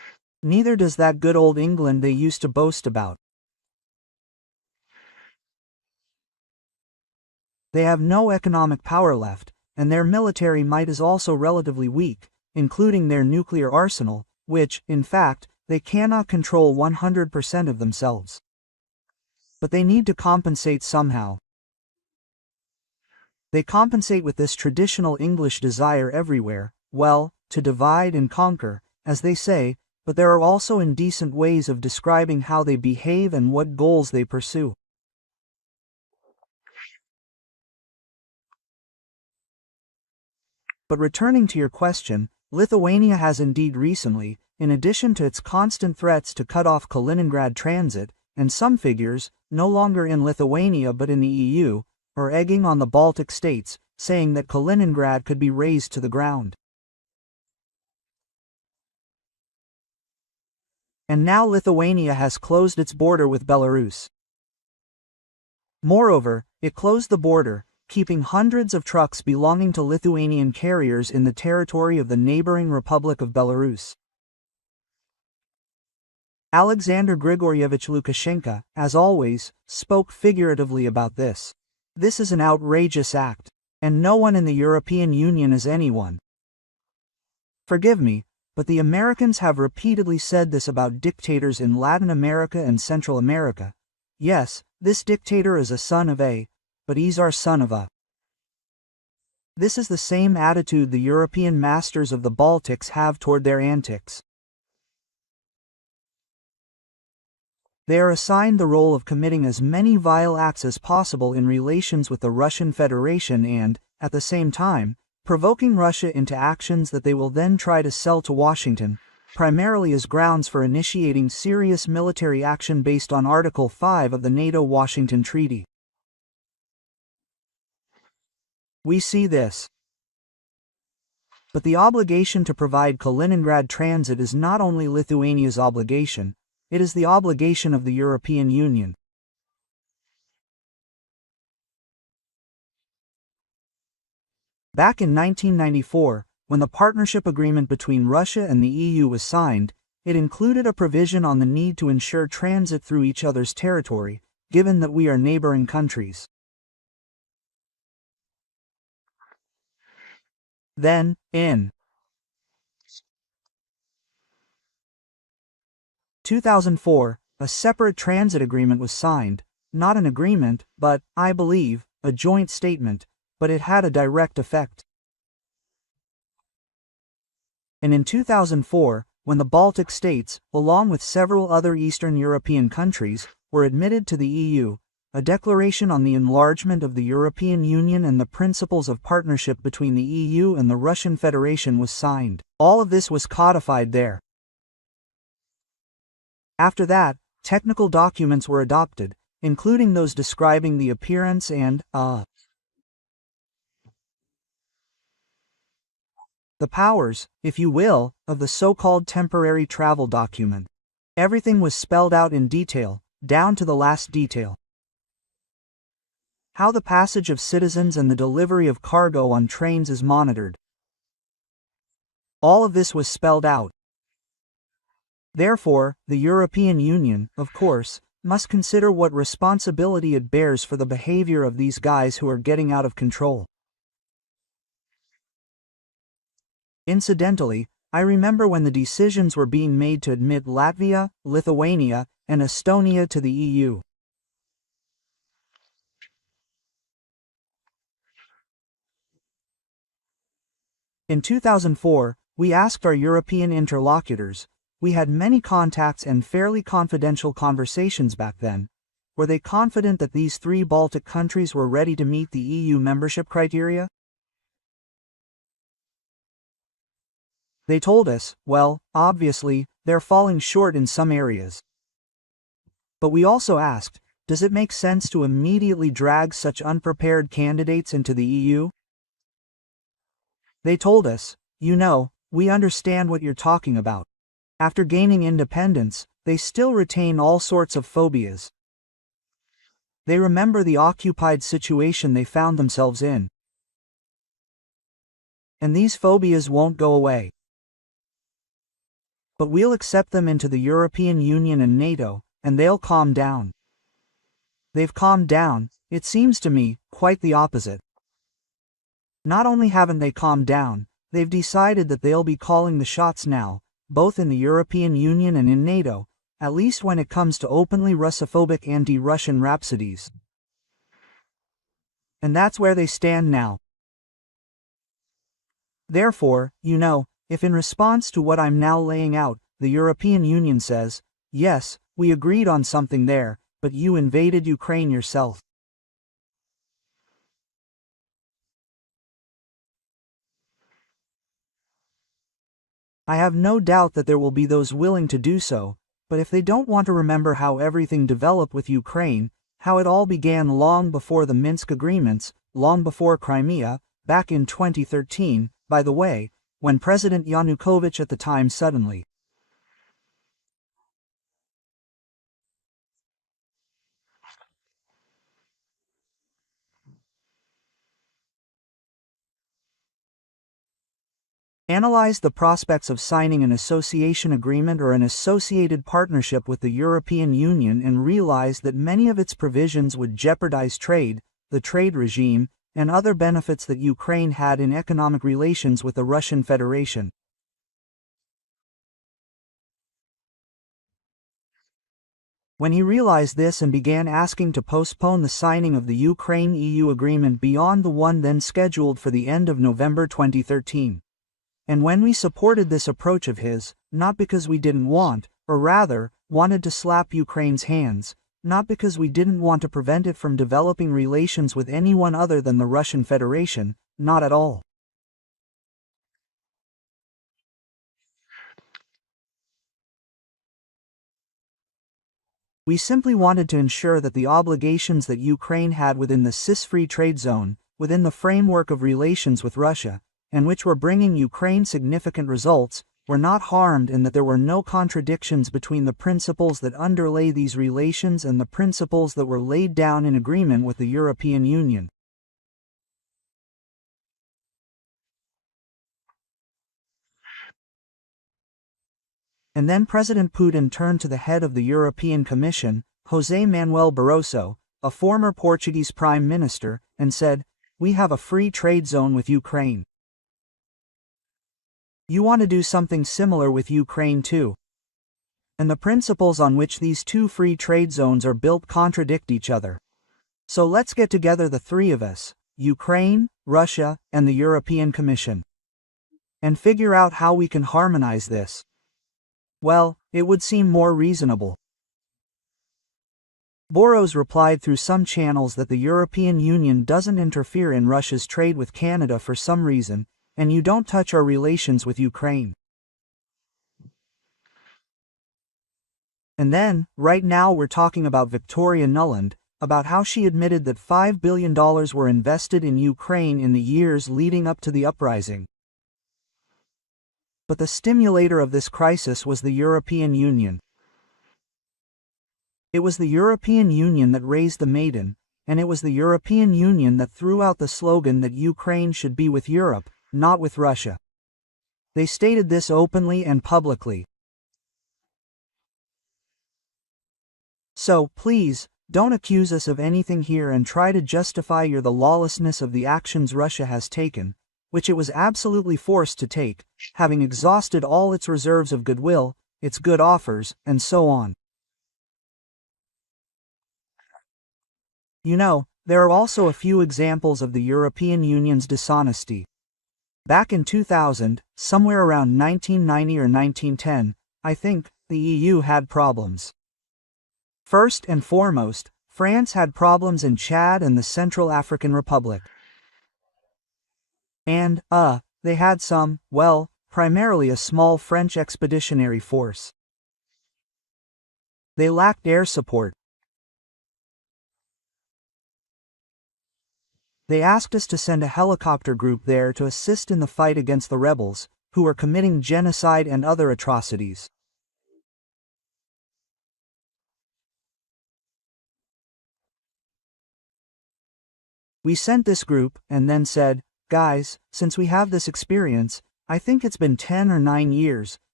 Neither does that good old England they used to boast about. They have no economic power left, and their military might is also relatively weak, including their nuclear arsenal, which, in fact, they cannot control 100% of themselves. But they need to compensate somehow. They compensate with this traditional English desire everywhere, well, to divide and conquer, as they say, but there are also indecent ways of describing how they behave and what goals they pursue. But returning to your question, Lithuania has indeed recently, in addition to its constant threats to cut off Kaliningrad transit, and some figures, no longer in Lithuania but in the EU, are egging on the Baltic states, saying that Kaliningrad could be razed to the ground. And now Lithuania has closed its border with Belarus. Moreover, it closed the border, keeping hundreds of trucks belonging to Lithuanian carriers in the territory of the neighboring Republic of Belarus. Alexander Grigorievich Lukashenko, as always, spoke figuratively about this. This is an outrageous act, and no one in the European Union is anyone. Forgive me, but the Americans have repeatedly said this about dictators in Latin America and Central America. Yes, this dictator is a son of A, but he's our son of A. This is the same attitude the European masters of the Baltics have toward their antics. They are assigned the role of committing as many vile acts as possible in relations with the Russian Federation and, at the same time, provoking Russia into actions that they will then try to sell to Washington, primarily as grounds for initiating serious military action based on Article 5 of the NATO-Washington Treaty. We see this. But the obligation to provide Kaliningrad transit is not only Lithuania's obligation, it is the obligation of the European Union. Back in 1994, when the partnership agreement between Russia and the EU was signed, it included a provision on the need to ensure transit through each other's territory, given that we are neighboring countries. Then, in 2004, a separate transit agreement was signed, not an agreement, but, I believe, a joint statement, but it had a direct effect. And in 2004, when the Baltic states, along with several other Eastern European countries, were admitted to the EU, a declaration on the enlargement of the European Union and the principles of partnership between the EU and the Russian Federation was signed. All of this was codified there. After that, technical documents were adopted, including those describing the appearance and, the powers, if you will, of the so-called temporary travel document. Everything was spelled out in detail, down to the last detail. How the passage of citizens and the delivery of cargo on trains is monitored. All of this was spelled out. Therefore, the European Union, of course, must consider what responsibility it bears for the behavior of these guys who are getting out of control. Incidentally, I remember when the decisions were being made to admit Latvia, Lithuania, and Estonia to the EU. In 2004, we asked our European interlocutors, we had many contacts and fairly confidential conversations back then, were they confident that these three Baltic countries were ready to meet the EU membership criteria? They told us, well, obviously, they're falling short in some areas. But we also asked, does it make sense to immediately drag such unprepared candidates into the EU? They told us, you know, we understand what you're talking about. After gaining independence, they still retain all sorts of phobias. They remember the occupied situation they found themselves in. And these phobias won't go away. But we'll accept them into the European Union and NATO, and they'll calm down. They've calmed down, it seems to me, quite the opposite. Not only haven't they calmed down, they've decided that they'll be calling the shots now, both in the European Union and in NATO, at least when it comes to openly Russophobic anti-Russian rhapsodies. And that's where they stand now. Therefore, if in response to what I'm now laying out, the European Union says, yes, we agreed on something there, but you invaded Ukraine yourself. I have no doubt that there will be those willing to do so, but if they don't want to remember how everything developed with Ukraine, how it all began long before the Minsk agreements, long before Crimea, back in 2013, by the way, when President Yanukovych at the time suddenly analyzed the prospects of signing an association agreement or an associated partnership with the European Union and realized that many of its provisions would jeopardize trade, the trade regime, and other benefits that Ukraine had in economic relations with the Russian Federation. When he realized this and began asking to postpone the signing of the Ukraine-EU agreement beyond the one then scheduled for the end of November 2013. And when we supported this approach of his, not because we didn't want, or rather, wanted to slap Ukraine's hands, not because we didn't want to prevent it from developing relations with anyone other than the Russian Federation, not at all. We simply wanted to ensure that the obligations that Ukraine had within the CIS-free trade zone, within the framework of relations with Russia, and which were bringing Ukraine significant results, were not harmed and that there were no contradictions between the principles that underlay these relations and the principles that were laid down in agreement with the European Union. And then President Putin turned to the head of the European Commission, José Manuel Barroso, a former Portuguese Prime Minister, and said, "We have a free trade zone with Ukraine. You want to do something similar with Ukraine too. And the principles on which these two free trade zones are built contradict each other. So let's get together the three of us, Ukraine, Russia, and the European Commission, and figure out how we can harmonize this." Well, it would seem more reasonable. Boros replied through some channels that the European Union doesn't interfere in Russia's trade with Canada for some reason, and you don't touch our relations with Ukraine. And then, right now we're talking about Victoria Nuland, about how she admitted that $5 billion were invested in Ukraine in the years leading up to the uprising. But the stimulator of this crisis was the European Union. It was the European Union that raised the maiden, and it was the European Union that threw out the slogan that Ukraine should be with Europe, not with Russia. They stated this openly and publicly. So, please, don't accuse us of anything here and try to justify the lawlessness of the actions Russia has taken, which it was absolutely forced to take, having exhausted all its reserves of goodwill, its good offers, and so on. There are also a few examples of the European Union's dishonesty. Back in 2000, somewhere around 1990 or 1910, I think, the EU had problems. First and foremost, France had problems in Chad and the Central African Republic. And, they had primarily a small French expeditionary force. They lacked air support. They asked us to send a helicopter group there to assist in the fight against the rebels, who were committing genocide and other atrocities. We sent this group, and then said, "Guys, since we have this experience, I think it's been 10 or 9 years,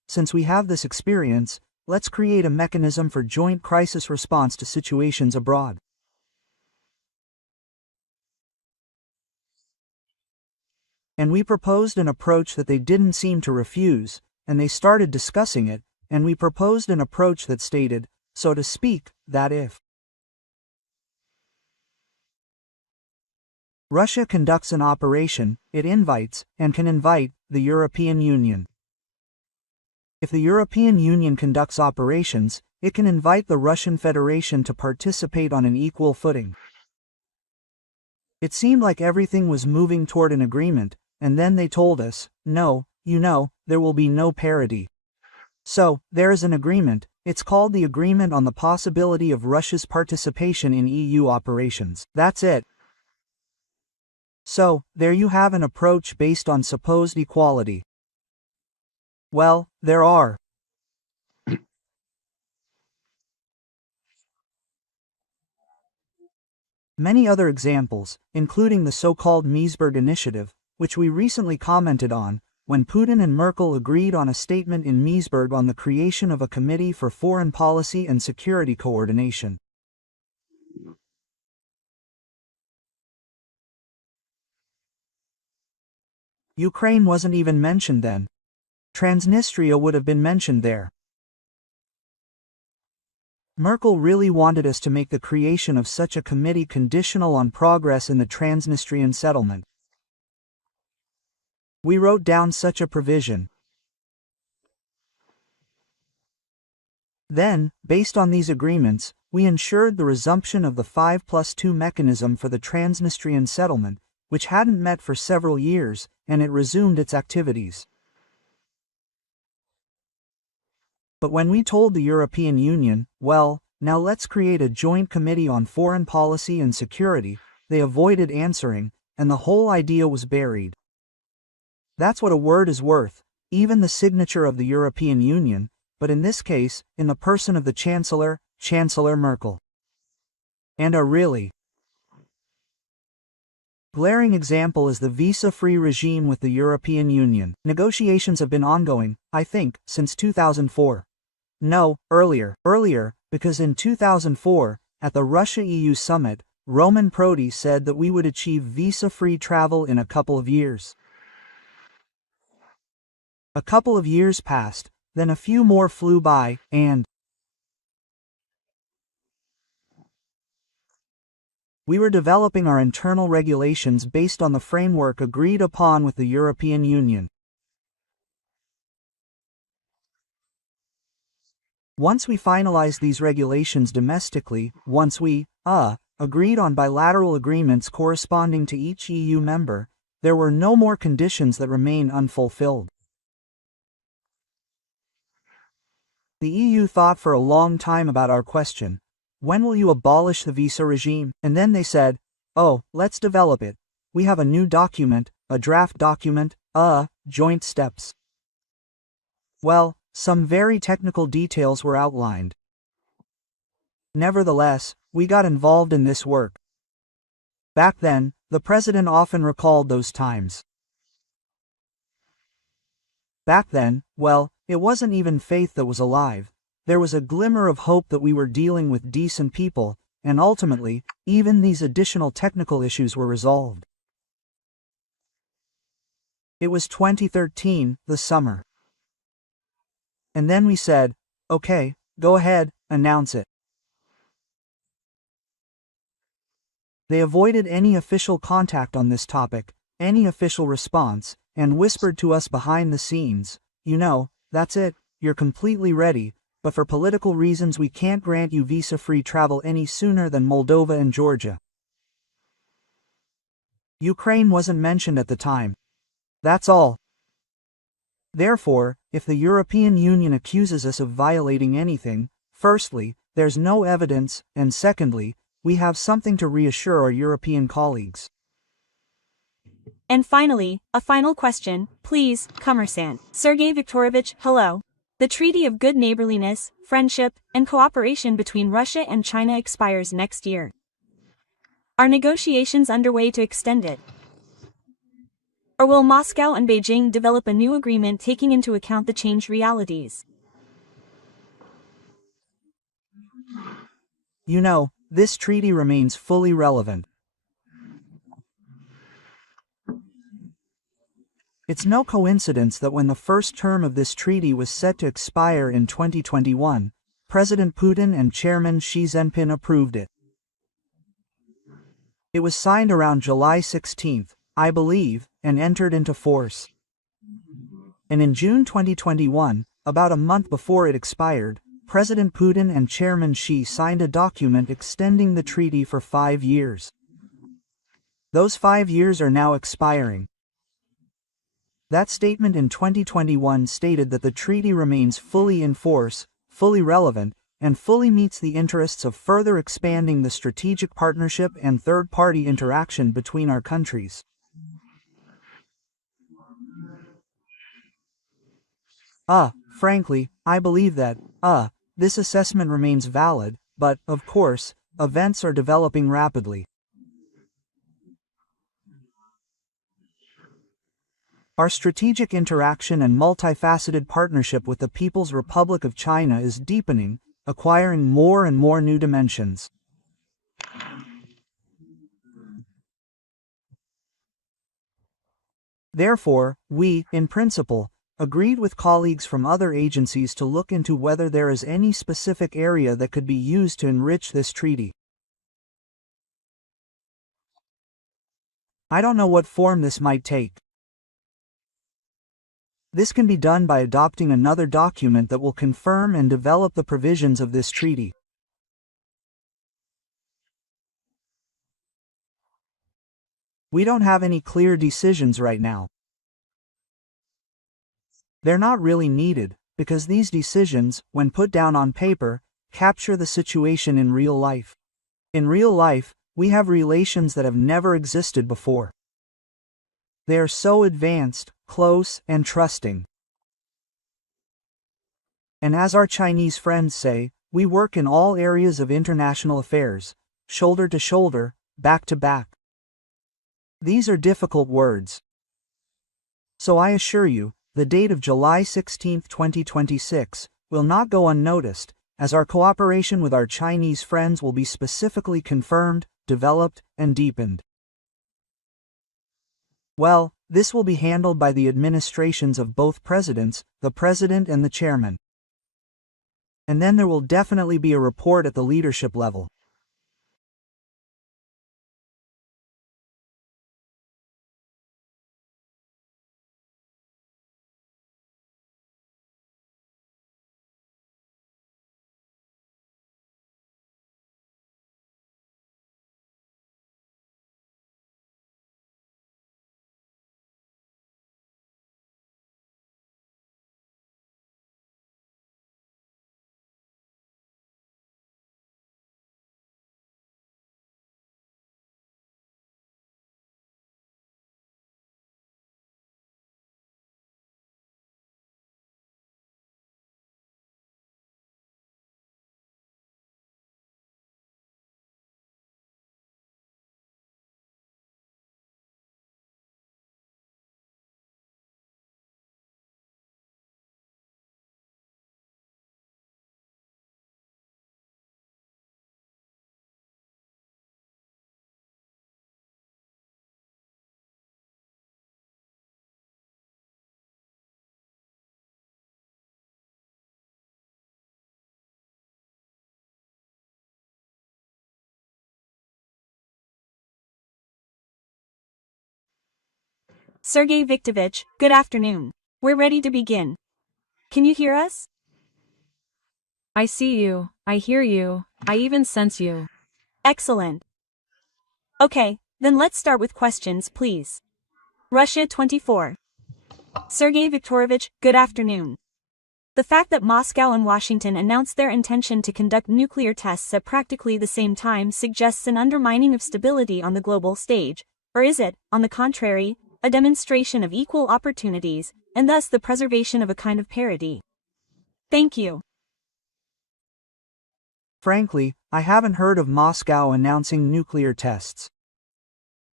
since we have this experience, let's create a mechanism for joint crisis response to situations abroad. And we proposed an approach that they didn't seem to refuse, and they started discussing it, and we proposed an approach that stated, so to speak, that if Russia conducts an operation, it invites, and can invite, the European Union. If the European Union conducts operations, it can invite the Russian Federation to participate on an equal footing. It seemed like everything was moving toward an agreement, and then they told us, no, there will be no parity. So, there is an agreement. It's called the Agreement on the Possibility of Russia's Participation in EU Operations. That's it. So, there you have an approach based on supposed equality. Well, there are many other examples, including the so-called Meseberg Initiative, which we recently commented on, when Putin and Merkel agreed on a statement in Meseberg on the creation of a Committee for Foreign Policy and Security Coordination. Ukraine wasn't even mentioned then. Transnistria would have been mentioned there. Merkel really wanted us to make the creation of such a committee conditional on progress in the Transnistrian settlement. We wrote down such a provision. Then, based on these agreements, we ensured the resumption of the 5+2 mechanism for the Transnistrian settlement, which hadn't met for several years, and it resumed its activities. But when we told the European Union, well, now let's create a joint committee on foreign policy and security, they avoided answering, and the whole idea was buried. That's what a word is worth, even the signature of the European Union, but in this case, in the person of the Chancellor, Chancellor Merkel. And a really glaring example is the visa-free regime with the European Union. Negotiations have been ongoing, I think, since 2004. No, earlier, because in 2004, at the Russia-EU summit, Roman Prodi said that we would achieve visa-free travel in a couple of years. A couple of years passed, then a few more flew by, and we were developing our internal regulations based on the framework agreed upon with the European Union. Once we finalized these regulations domestically, once we, agreed on bilateral agreements corresponding to each EU member, there were no more conditions that remained unfulfilled. The EU thought for a long time about our question. When will you abolish the visa regime? And then they said, oh, let's develop it. We have a new document, a draft document, joint steps. Well, some very technical details were outlined. Nevertheless, we got involved in this work. Back then, the president often recalled those times. Back then, well, it wasn't even faith that was alive. There was a glimmer of hope that we were dealing with decent people, and ultimately, even these additional technical issues were resolved. It was 2013, the summer. And then we said, okay, go ahead, announce it. They avoided any official contact on this topic, any official response, and whispered to us behind the scenes, that's it, you're completely ready, but for political reasons we can't grant you visa-free travel any sooner than Moldova and Georgia. Ukraine wasn't mentioned at the time. That's all. Therefore, if the European Union accuses us of violating anything, firstly, there's no evidence, and secondly, we have something to reassure our European colleagues. And finally, a final question, please, Commerçant. Sergei Viktorovich, hello. The Treaty of Good Neighborliness, Friendship, and Cooperation between Russia and China expires next year. Are negotiations underway to extend it? Or will Moscow and Beijing develop a new agreement taking into account the changed realities? You know, this treaty remains fully relevant. It's no coincidence that when the first term of this treaty was set to expire in 2021, President Putin and Chairman Xi Jinping approved it. It was signed around July 16, I believe, and entered into force. And in June 2021, about a month before it expired, President Putin and Chairman Xi signed a document extending the treaty for 5 years. Those 5 years are now expiring. That statement in 2021 stated that the treaty remains fully in force, fully relevant, and fully meets the interests of further expanding the strategic partnership and third-party interaction between our countries. Frankly, I believe that, this assessment remains valid, but, of course, events are developing rapidly. Our strategic interaction and multifaceted partnership with the People's Republic of China is deepening, acquiring more and more new dimensions. Therefore, we, in principle, agreed with colleagues from other agencies to look into whether there is any specific area that could be used to enrich this treaty. I don't know what form this might take. This can be done by adopting another document that will confirm and develop the provisions of this treaty. We don't have any clear decisions right now. They're not really needed, because these decisions, when put down on paper, capture the situation in real life. In real life, we have relations that have never existed before. They are so advanced, close, and trusting. And as our Chinese friends say, we work in all areas of international affairs, shoulder to shoulder, back to back. These are difficult words. So I assure you, the date of July 16, 2026, will not go unnoticed, as our cooperation with our Chinese friends will be specifically confirmed, developed, and deepened. Well, this will be handled by the administrations of both presidents, the president and the chairman. And then there will definitely be a report at the leadership level. Sergei Viktorovich, good afternoon. We're ready to begin. Can you hear us? I see you, I hear you, I even sense you. Excellent. Okay, then let's start with questions, please. Russia 24. Sergei Viktorovich, good afternoon. The fact that Moscow and Washington announced their intention to conduct nuclear tests at practically the same time suggests an undermining of stability on the global stage, or is it, on the contrary, a demonstration of equal opportunities, and thus the preservation of a kind of parity? Thank you. Frankly, I haven't heard of Moscow announcing nuclear tests.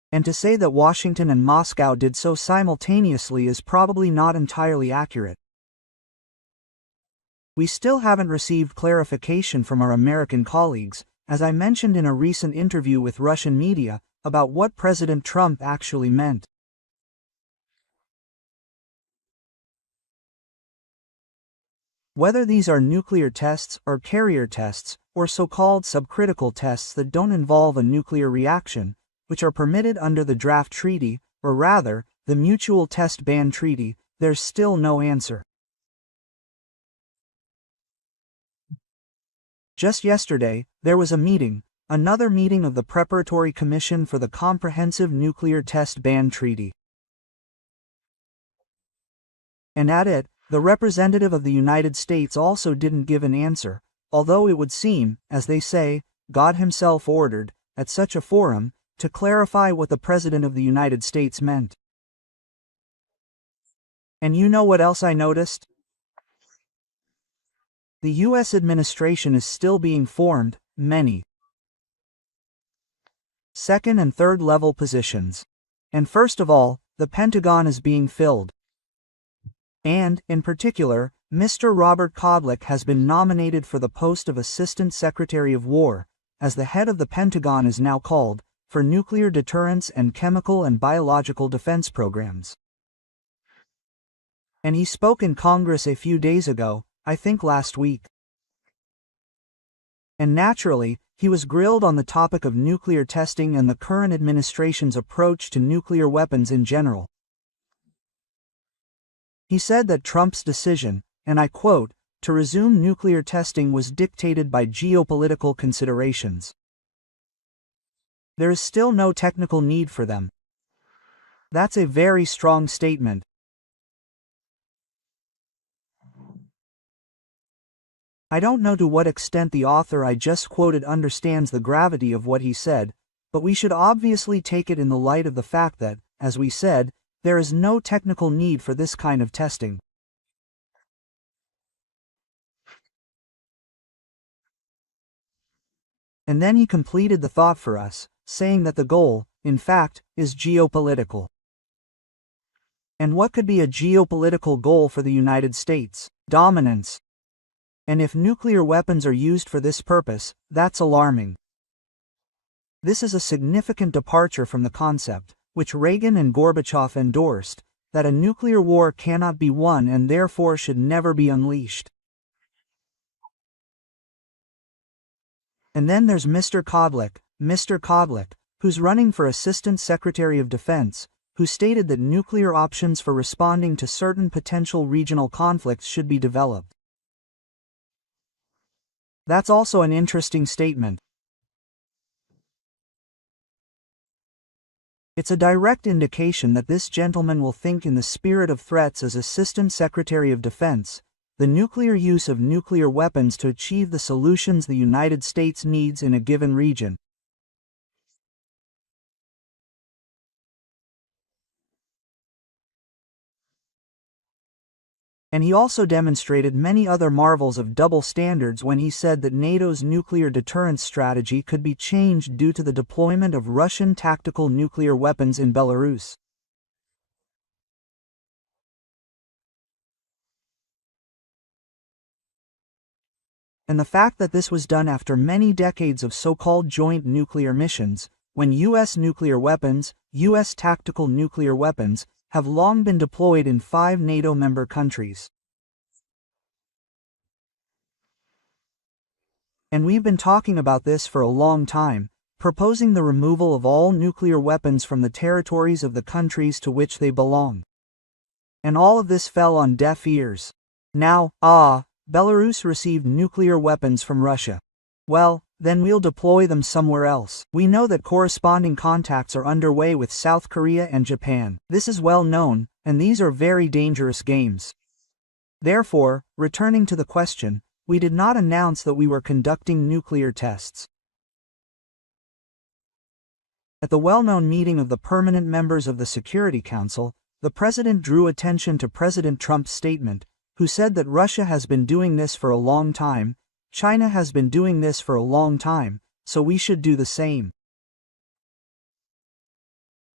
And to say that Washington and Moscow did so simultaneously is probably not entirely accurate. We still haven't received clarification from our American colleagues, as I mentioned in a recent interview with Russian media, about what President Trump actually meant. Whether these are nuclear tests or carrier tests, or so-called subcritical tests that don't involve a nuclear reaction, which are permitted under the draft treaty, or rather, the Mutual Test Ban Treaty, there's still no answer. Just yesterday, there was a meeting, another meeting of the Preparatory Commission for the Comprehensive Nuclear Test Ban Treaty. And at it, the representative of the United States also didn't give an answer, although it would seem, as they say, God himself ordered, at such a forum, to clarify what the President of the United States meant. And you know what else I noticed? The U.S. administration is still being formed, many second and third level positions. And first of all, the Pentagon is being filled. And, in particular, Mr. Robert Kodlik has been nominated for the post of Assistant Secretary of War, as the head of the Pentagon is now called, for nuclear deterrence and chemical and biological defense programs. And he spoke in Congress a few days ago, I think last week. And naturally, he was grilled on the topic of nuclear testing and the current administration's approach to nuclear weapons in general. He said that Trump's decision, and I quote, to resume nuclear testing was dictated by geopolitical considerations. There is still no technical need for them. That's a very strong statement. I don't know to what extent the author I just quoted understands the gravity of what he said, but we should obviously take it in the light of the fact that, as we said, there is no technical need for this kind of testing. And then he completed the thought for us, saying that the goal, in fact, is geopolitical. And what could be a geopolitical goal for the United States? Dominance. And if nuclear weapons are used for this purpose, that's alarming. This is a significant departure from the concept, which Reagan and Gorbachev endorsed, that a nuclear war cannot be won and therefore should never be unleashed. And then there's Mr. Kodlik, who's running for Assistant Secretary of Defense, who stated that nuclear options for responding to certain potential regional conflicts should be developed. That's also an interesting statement. It's a direct indication that this gentleman will think in the spirit of threats as Assistant Secretary of Defense, the nuclear use of nuclear weapons to achieve the solutions the United States needs in a given region. And he also demonstrated many other marvels of double standards when he said that NATO's nuclear deterrence strategy could be changed due to the deployment of Russian tactical nuclear weapons in Belarus. And the fact that this was done after many decades of so-called joint nuclear missions, when U.S. nuclear weapons, U.S. tactical nuclear weapons, have long been deployed in 5 NATO member countries. And we've been talking about this for a long time, proposing the removal of all nuclear weapons from the territories of the countries to which they belong. And all of this fell on deaf ears. Now, Belarus received nuclear weapons from Russia. Well, then we'll deploy them somewhere else. We know that corresponding contacts are underway with South Korea and Japan. This is well known, and these are very dangerous games. Therefore, returning to the question, we did not announce that we were conducting nuclear tests. At the well-known meeting of the permanent members of the Security Council, the President drew attention to President Trump's statement, who said that Russia has been doing this for a long time, China has been doing this for a long time, so we should do the same.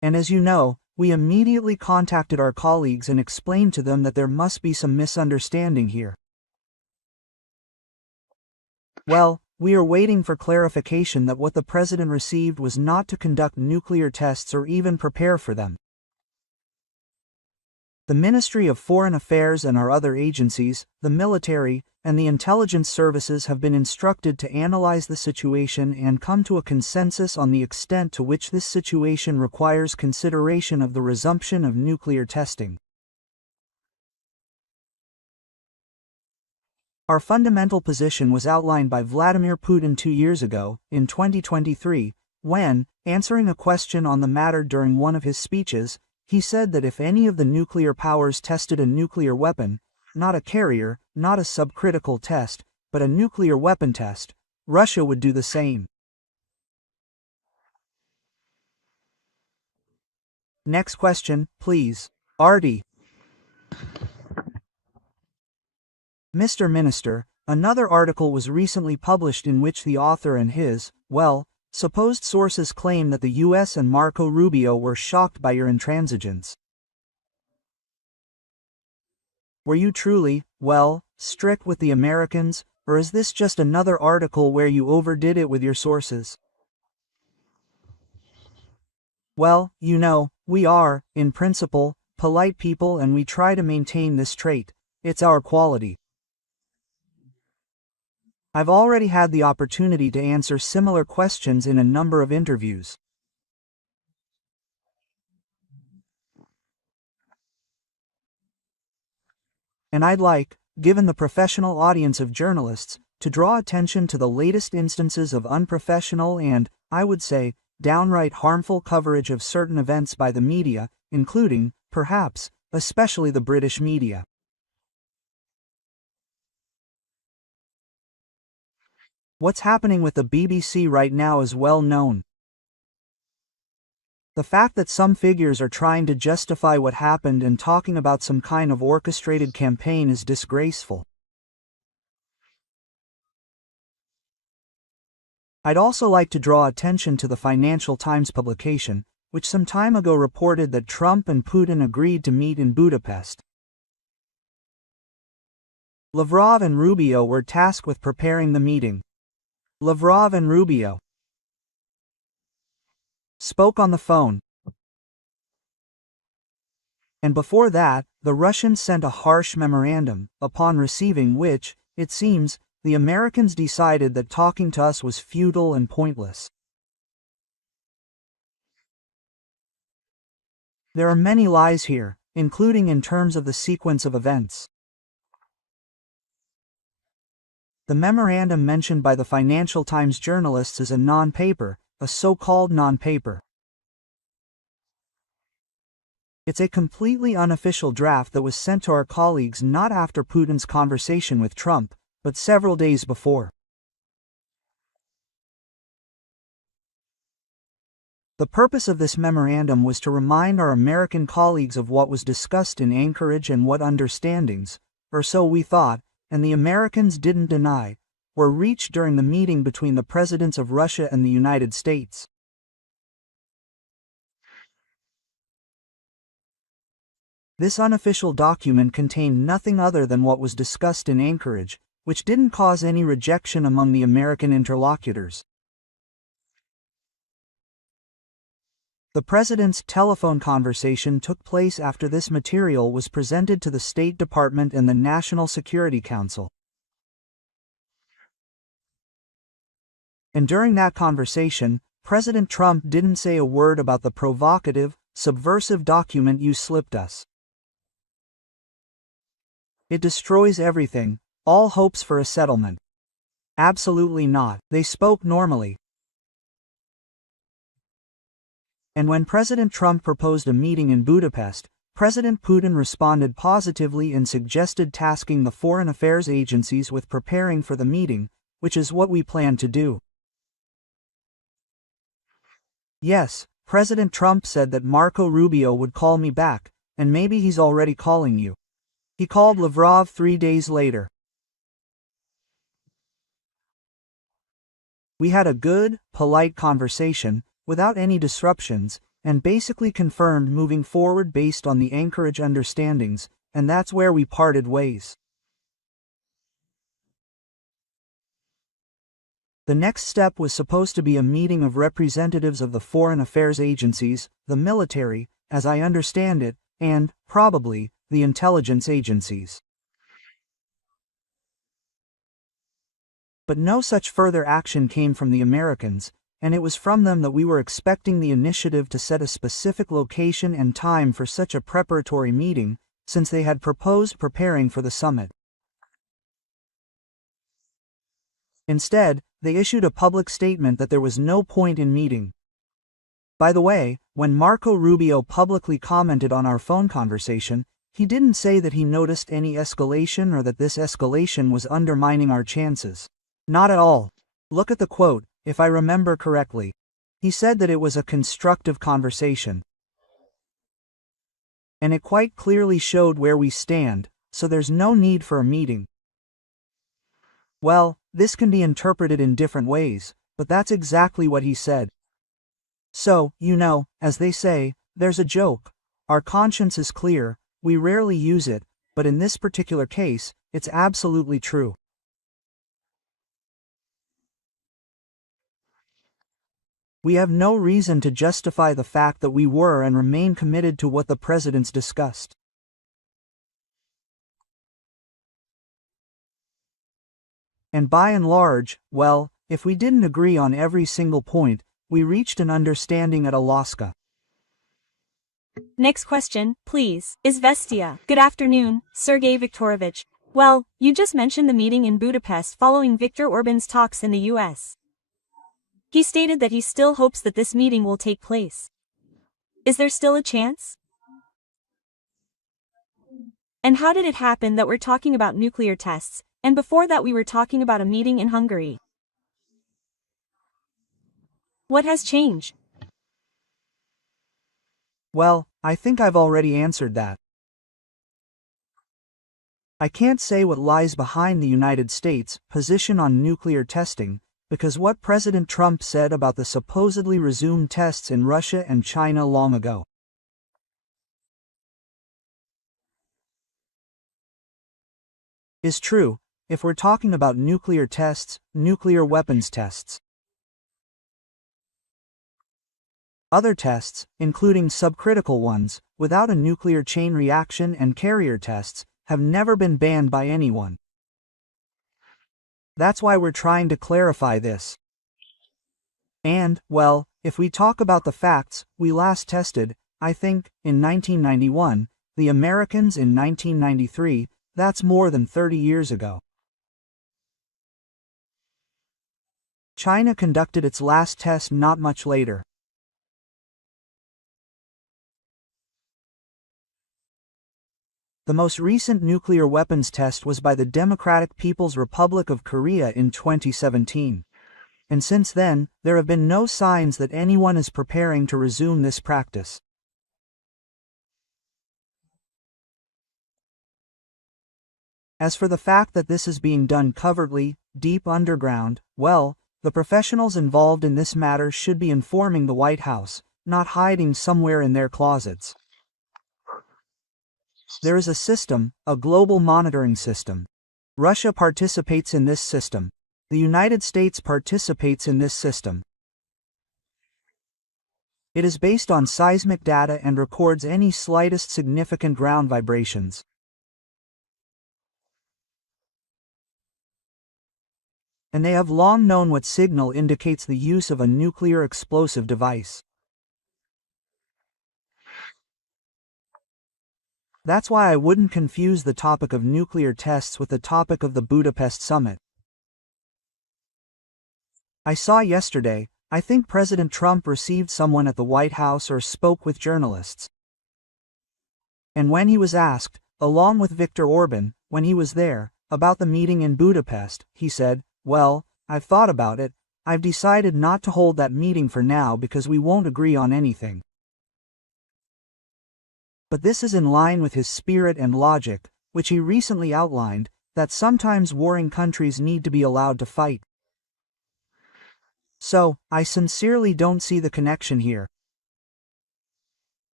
And as you know, we immediately contacted our colleagues and explained to them that there must be some misunderstanding here. Well, we are waiting for clarification that what the president received was not to conduct nuclear tests or even prepare for them. The Ministry of Foreign Affairs and our other agencies, the military, and the intelligence services have been instructed to analyze the situation and come to a consensus on the extent to which this situation requires consideration of the resumption of nuclear testing. Our fundamental position was outlined by Vladimir Putin 2 years ago, in 2023, when, answering a question on the matter during one of his speeches, he said that if any of the nuclear powers tested a nuclear weapon, not a carrier, not a subcritical test, but a nuclear weapon test, Russia would do the same. Next question, please. Artie. Mr. Minister, another article was recently published in which the author and his, supposed sources claim that the US and Marco Rubio were shocked by your intransigence. Were you truly, strict with the Americans, or is this just another article where you overdid it with your sources? Well, you know, we are, in principle, polite people and we try to maintain this trait. It's our quality. I've already had the opportunity to answer similar questions in a number of interviews. And I'd like, given the professional audience of journalists, to draw attention to the latest instances of unprofessional and, I would say, downright harmful coverage of certain events by the media, including, perhaps, especially the British media. What's happening with the BBC right now is well known. The fact that some figures are trying to justify what happened and talking about some kind of orchestrated campaign is disgraceful. I'd also like to draw attention to the Financial Times publication, which some time ago reported that Trump and Putin agreed to meet in Budapest. Lavrov and Rubio were tasked with preparing the meeting. Lavrov and Rubio spoke on the phone. And before that, the Russians sent a harsh memorandum, upon receiving which, it seems, the Americans decided that talking to us was futile and pointless. There are many lies here, including in terms of the sequence of events. The memorandum mentioned by the Financial Times journalists is a non-paper, a so-called non-paper. It's a completely unofficial draft that was sent to our colleagues not after Putin's conversation with Trump, but several days before. The purpose of this memorandum was to remind our American colleagues of what was discussed in Anchorage and what understandings, or so we thought, and the Americans didn't deny, were reached during the meeting between the presidents of Russia and the United States. This unofficial document contained nothing other than what was discussed in Anchorage, which didn't cause any rejection among the American interlocutors. The president's telephone conversation took place after this material was presented to the State Department and the National Security Council. And during that conversation, President Trump didn't say a word about the provocative, subversive document you slipped us. It destroys everything, all hopes for a settlement. Absolutely not. They spoke normally. And when President Trump proposed a meeting in Budapest, President Putin responded positively and suggested tasking the foreign affairs agencies with preparing for the meeting, which is what we plan to do. Yes, President Trump said that Marco Rubio would call me back, and maybe he's already calling you. He called Lavrov 3 days later. We had a good, polite conversation, without any disruptions, and basically confirmed moving forward based on the Anchorage understandings, and that's where we parted ways. The next step was supposed to be a meeting of representatives of the foreign affairs agencies, the military, as I understand it, and, probably, the intelligence agencies. But no such further action came from the Americans, and it was from them that we were expecting the initiative to set a specific location and time for such a preparatory meeting, since they had proposed preparing for the summit. Instead, they issued a public statement that there was no point in meeting. By the way, when Marco Rubio publicly commented on our phone conversation, he didn't say that he noticed any escalation or that this escalation was undermining our chances. Not at all. Look at the quote, if I remember correctly. He said that it was a constructive conversation. And it quite clearly showed where we stand, so there's no need for a meeting. Well, this can be interpreted in different ways, but that's exactly what he said. So, as they say, there's a joke. Our conscience is clear, we rarely use it, but in this particular case, it's absolutely true. We have no reason to justify the fact that we were and remain committed to what the presidents discussed. And by and large, well, if we didn't agree on every single point, we reached an understanding at Alaska. Next question, please. Izvestia. Good afternoon, Sergei Viktorovich. Well, you just mentioned the meeting in Budapest following Viktor Orban's talks in the US. He stated that he still hopes that this meeting will take place. Is there still a chance? And how did it happen that we're talking about nuclear tests, and before that we were talking about a meeting in Hungary? What has changed? Well, I think I've already answered that. I can't say what lies behind the United States' position on nuclear testing, because what President Trump said about the supposedly resumed tests in Russia and China long ago is true, if we're talking about nuclear tests, nuclear weapons tests. Other tests, including subcritical ones, without a nuclear chain reaction and carrier tests, have never been banned by anyone. That's why we're trying to clarify this. And, well, if we talk about the facts, we last tested, I think, in 1991, the Americans in 1993, that's more than 30 years ago. China conducted its last test not much later. The most recent nuclear weapons test was by the Democratic People's Republic of Korea in 2017. And since then, there have been no signs that anyone is preparing to resume this practice. As for the fact that this is being done covertly, deep underground, well, the professionals involved in this matter should be informing the White House, not hiding somewhere in their closets. There is a system, a global monitoring system. Russia participates in this system. The United States participates in this system. It is based on seismic data and records any slightest significant ground vibrations. And they have long known what signal indicates the use of a nuclear explosive device. That's why I wouldn't confuse the topic of nuclear tests with the topic of the Budapest summit. I saw yesterday, I think President Trump received someone at the White House or spoke with journalists. And when he was asked, along with Viktor Orban, when he was there, about the meeting in Budapest, he said, "Well, I've thought about it, I've decided not to hold that meeting for now because we won't agree on anything." But this is in line with his spirit and logic, which he recently outlined, that sometimes warring countries need to be allowed to fight. So, I sincerely don't see the connection here.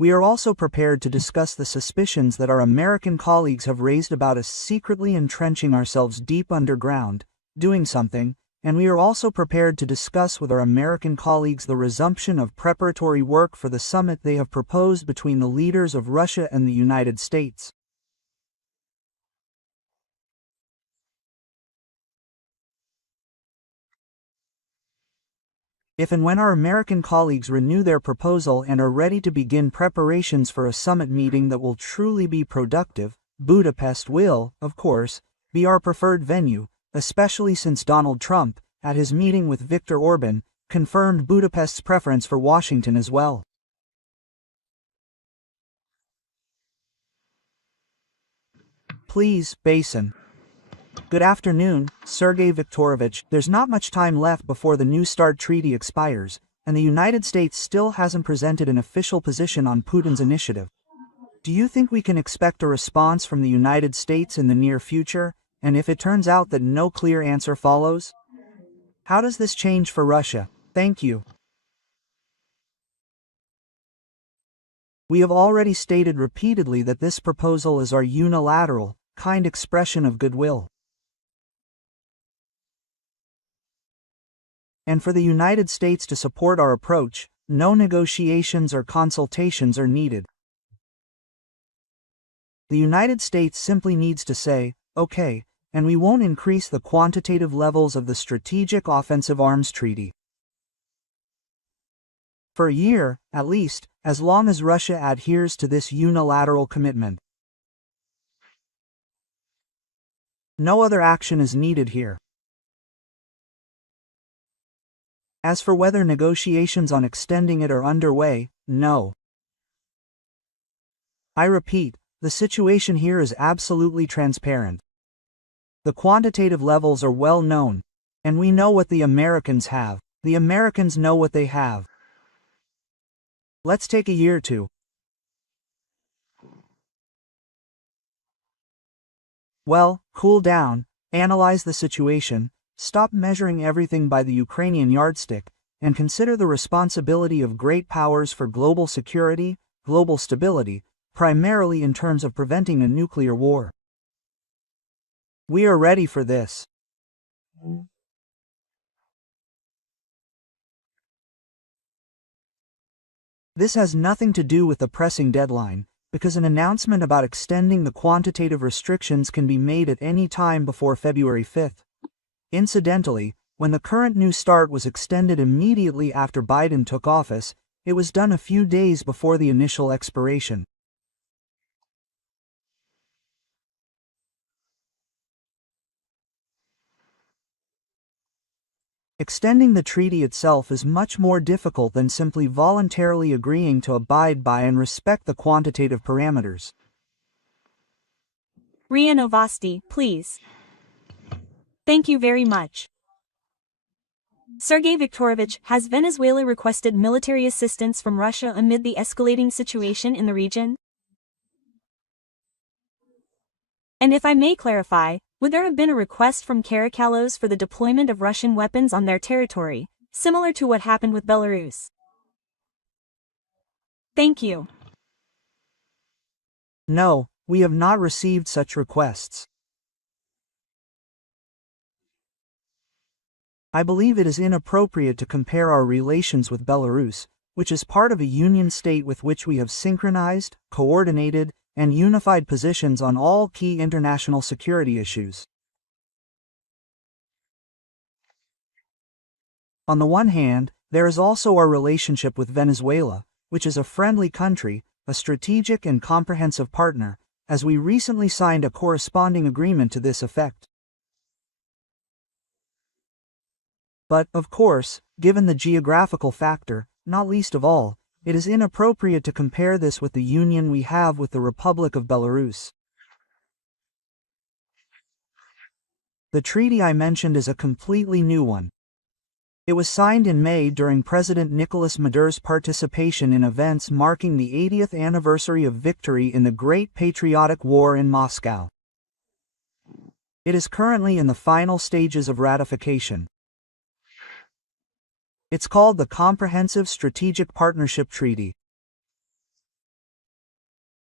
We are also prepared to discuss the suspicions that our American colleagues have raised about us secretly entrenching ourselves deep underground, doing something, and we are also prepared to discuss with our American colleagues the resumption of preparatory work for the summit they have proposed between the leaders of Russia and the United States. If and when our American colleagues renew their proposal and are ready to begin preparations for a summit meeting that will truly be productive, Budapest will, of course, be our preferred venue, especially since Donald Trump, at his meeting with Viktor Orban, confirmed Budapest's preference for Washington as well. Please, Basin. Good afternoon, Sergei Viktorovich. There's not much time left before the New START treaty expires, and the United States still hasn't presented an official position on Putin's initiative. Do you think we can expect a response from the United States in the near future, and if it turns out that no clear answer follows? How does this change for Russia? Thank you. We have already stated repeatedly that this proposal is our unilateral, kind expression of goodwill. And for the United States to support our approach, no negotiations or consultations are needed. The United States simply needs to say, okay, and we won't increase the quantitative levels of the Strategic Offensive Arms Treaty. For a year, at least, as long as Russia adheres to this unilateral commitment. No other action is needed here. As for whether negotiations on extending it are underway, no. I repeat, the situation here is absolutely transparent. The quantitative levels are well known, and we know what the Americans have. The Americans know what they have. Let's take a year or two. Well, cool down, analyze the situation, stop measuring everything by the Ukrainian yardstick, and consider the responsibility of great powers for global security, global stability, primarily in terms of preventing a nuclear war. We are ready for this. This has nothing to do with the pressing deadline, because an announcement about extending the quantitative restrictions can be made at any time before February 5th. Incidentally, when the current New START was extended immediately after Biden took office, it was done a few days before the initial expiration. Extending the treaty itself is much more difficult than simply voluntarily agreeing to abide by and respect the quantitative parameters. RIA Novosti, please. Thank you very much. Sergei Viktorovich, has Venezuela requested military assistance from Russia amid the escalating situation in the region? And if I may clarify, would there have been a request from Caracalos for the deployment of Russian weapons on their territory, similar to what happened with Belarus? Thank you. No, we have not received such requests. I believe it is inappropriate to compare our relations with Belarus, which is part of a union state with which we have synchronized, coordinated, and unified positions on all key international security issues. On the one hand, there is also our relationship with Venezuela, which is a friendly country, a strategic and comprehensive partner, as we recently signed a corresponding agreement to this effect. But, of course, given the geographical factor, not least of all, it is inappropriate to compare this with the union we have with the Republic of Belarus. The treaty I mentioned is a completely new one. It was signed in May during President Nicolas Maduro's participation in events marking the 80th anniversary of victory in the Great Patriotic War in Moscow. It is currently in the final stages of ratification. It's called the Comprehensive Strategic Partnership Treaty.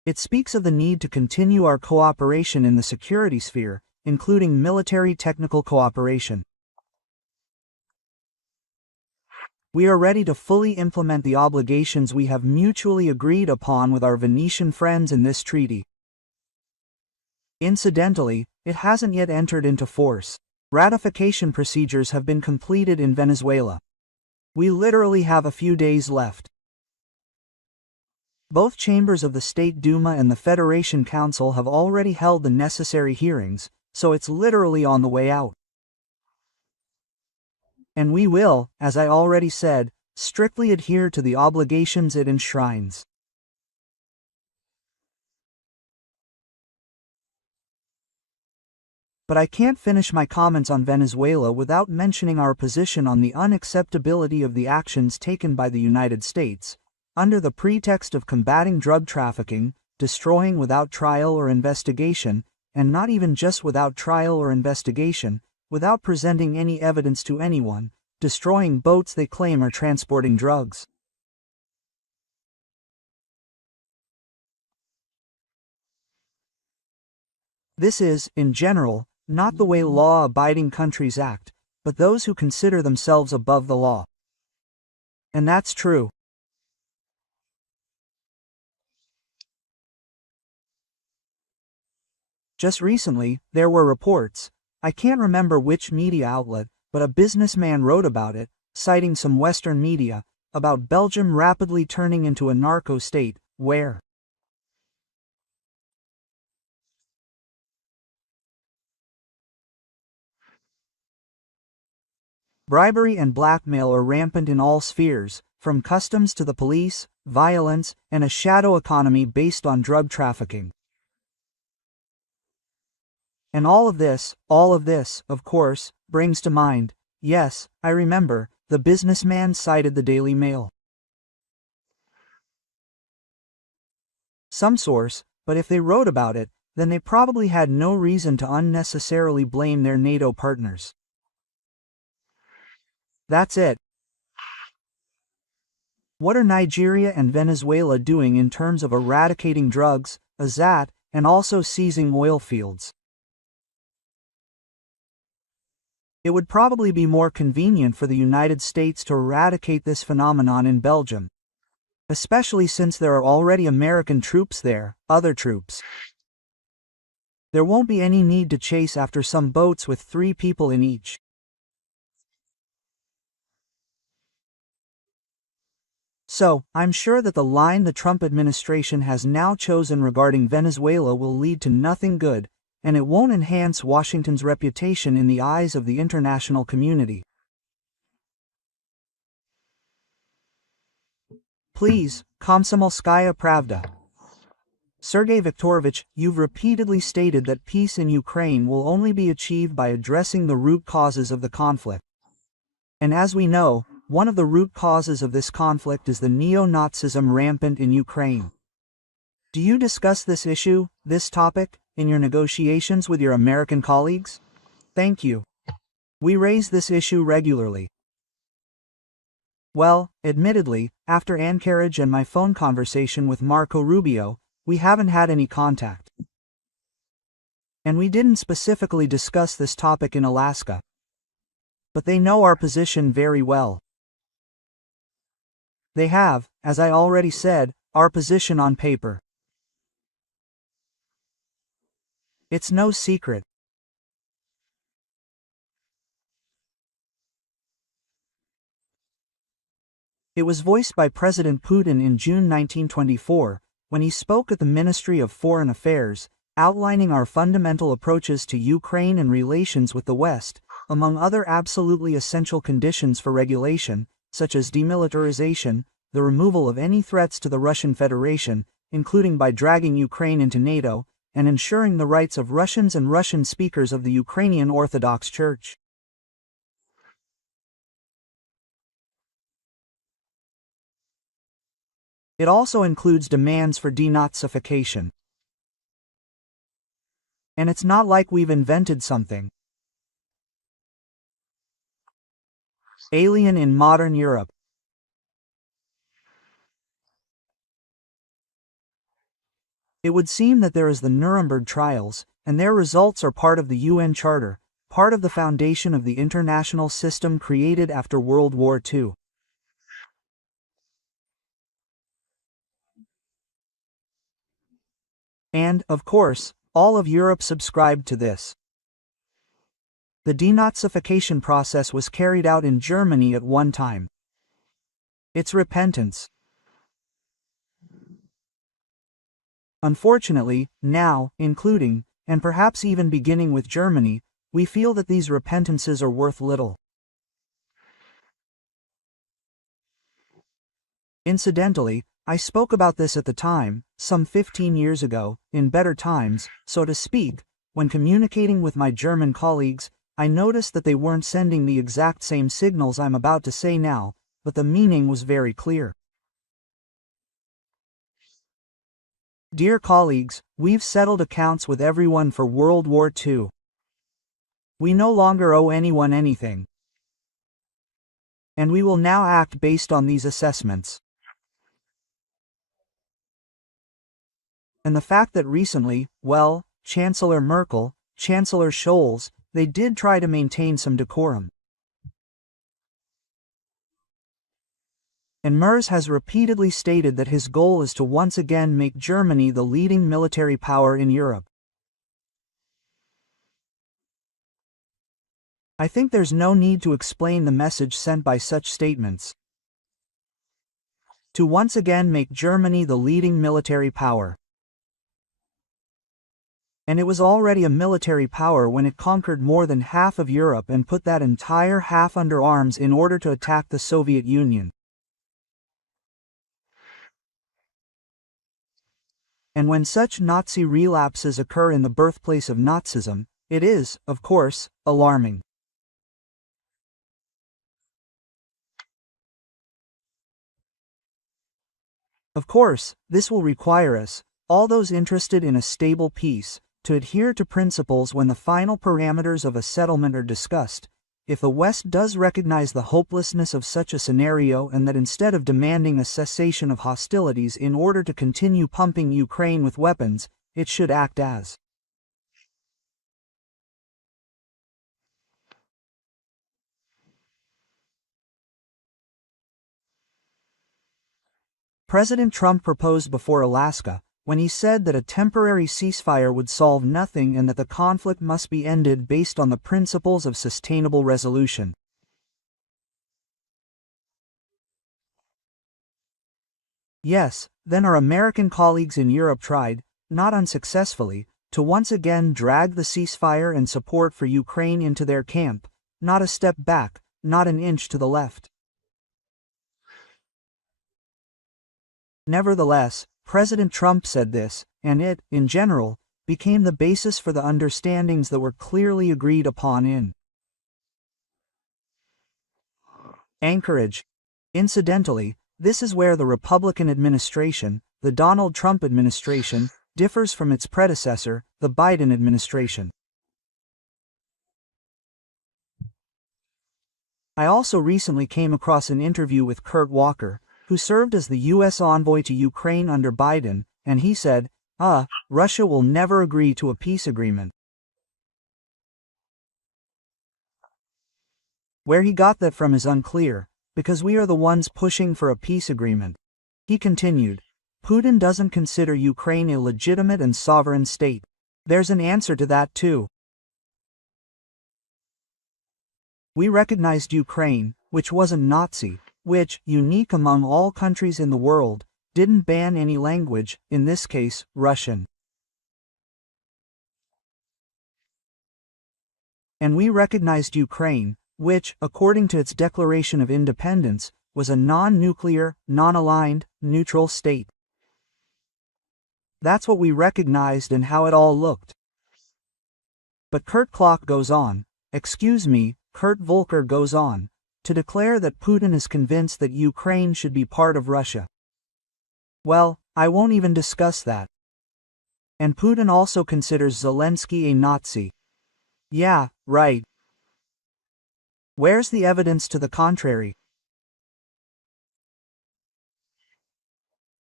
It speaks of the need to continue our cooperation in the security sphere, including military technical cooperation. We are ready to fully implement the obligations we have mutually agreed upon with our Venetian friends in this treaty. Incidentally, it hasn't yet entered into force. Ratification procedures have been completed in Venezuela. We literally have a few days left. Both chambers of the State Duma and the Federation Council have already held the necessary hearings, so it's literally on the way out. And we will, as I already said, strictly adhere to the obligations it enshrines. But I can't finish my comments on Venezuela without mentioning our position on the unacceptability of the actions taken by the United States, under the pretext of combating drug trafficking, destroying without trial or investigation, and not even just without trial or investigation, without presenting any evidence to anyone, destroying boats they claim are transporting drugs. This is, in general, not the way law-abiding countries act, but those who consider themselves above the law. And that's true. Just recently, there were reports, I can't remember which media outlet, but a businessman wrote about it, citing some Western media, about Belgium rapidly turning into a narco state, where bribery and blackmail are rampant in all spheres, from customs to the police, violence, and a shadow economy based on drug trafficking. And all of this, of course, brings to mind, yes, I remember, the businessman cited the Daily Mail. Some source, but if they wrote about it, then they probably had no reason to unnecessarily blame their NATO partners. That's it. What are Nigeria and Venezuela doing in terms of eradicating drugs, and also seizing oil fields? It would probably be more convenient for the United States to eradicate this phenomenon in Belgium, especially since there are already American troops there, other troops. There won't be any need to chase after some boats with 3 people in each. So, I'm sure that the line the Trump administration has now chosen regarding Venezuela will lead to nothing good, and it won't enhance Washington's reputation in the eyes of the international community. Please, Komsomolskaya Pravda. Sergei Viktorovich, you've repeatedly stated that peace in Ukraine will only be achieved by addressing the root causes of the conflict. And as we know, one of the root causes of this conflict is the neo-Nazism rampant in Ukraine. Do you discuss this issue, this topic, in your negotiations with your American colleagues? Thank you. We raise this issue regularly. Well, admittedly, after Anchorage and my phone conversation with Marco Rubio, we haven't had any contact. And we didn't specifically discuss this topic in Alaska. But they know our position very well. They have, as I already said, our position on paper. It's no secret. It was voiced by President Putin in June 1924, when he spoke at the Ministry of Foreign Affairs, outlining our fundamental approaches to Ukraine and relations with the West, among other absolutely essential conditions for regulation, such as demilitarization, the removal of any threats to the Russian Federation, including by dragging Ukraine into NATO, and ensuring the rights of Russians and Russian speakers of the Ukrainian Orthodox Church. It also includes demands for denazification. And it's not like we've invented something alien in modern Europe. It would seem that there is the Nuremberg trials, and their results are part of the UN Charter, part of the foundation of the international system created after World War II. And, of course, all of Europe subscribed to this. The denazification process was carried out in Germany at one time. It's repentance. Unfortunately, now, including, and perhaps even beginning with Germany, we feel that these repentances are worth little. Incidentally, I spoke about this at the time, some 15 years ago, in better times, so to speak. When communicating with my German colleagues, I noticed that they weren't sending the exact same signals I'm about to say now, but the meaning was very clear. Dear colleagues, we've settled accounts with everyone for World War II. We no longer owe anyone anything. And we will now act based on these assessments. And the fact that recently, well, Chancellor Merkel, Chancellor Scholz, they did try to maintain some decorum. And Merz has repeatedly stated that his goal is to once again make Germany the leading military power in Europe. I think there's no need to explain the message sent by such statements. To once again make Germany the leading military power. And it was already a military power when it conquered more than half of Europe and put that entire half under arms in order to attack the Soviet Union. And when such Nazi relapses occur in the birthplace of Nazism, it is, of course, alarming. Of course, this will require us, all those interested in a stable peace, to adhere to principles when the final parameters of a settlement are discussed. If the West does recognize the hopelessness of such a scenario and that instead of demanding a cessation of hostilities in order to continue pumping Ukraine with weapons, it should act as President Trump proposed before Alaska, when he said that a temporary ceasefire would solve nothing and that the conflict must be ended based on the principles of sustainable resolution. Yes, then our American colleagues in Europe tried, not unsuccessfully, to once again drag the ceasefire and support for Ukraine into their camp, not a step back, not an inch to the left. Nevertheless, President Trump said this, and it, in general, became the basis for the understandings that were clearly agreed upon in Anchorage. Incidentally, this is where the Republican administration, the Donald Trump administration, differs from its predecessor, the Biden administration. I also recently came across an interview with Kurt Walker, who served as the U.S. envoy to Ukraine under Biden, and he said, Russia will never agree to a peace agreement. Where he got that from is unclear, because we are the ones pushing for a peace agreement. He continued, Putin doesn't consider Ukraine a legitimate and sovereign state. There's an answer to that too. We recognized Ukraine, which wasn't Nazi, which, unique among all countries in the world, didn't ban any language, in this case, Russian. And we recognized Ukraine, which, according to its declaration of independence, was a non-nuclear, non-aligned, neutral state. That's what we recognized and how it all looked. But Kurt goes on, Kurt Volker goes on, to declare that Putin is convinced that Ukraine should be part of Russia. Well, I won't even discuss that. And Putin also considers Zelensky a Nazi. Yeah, right. Where's the evidence to the contrary?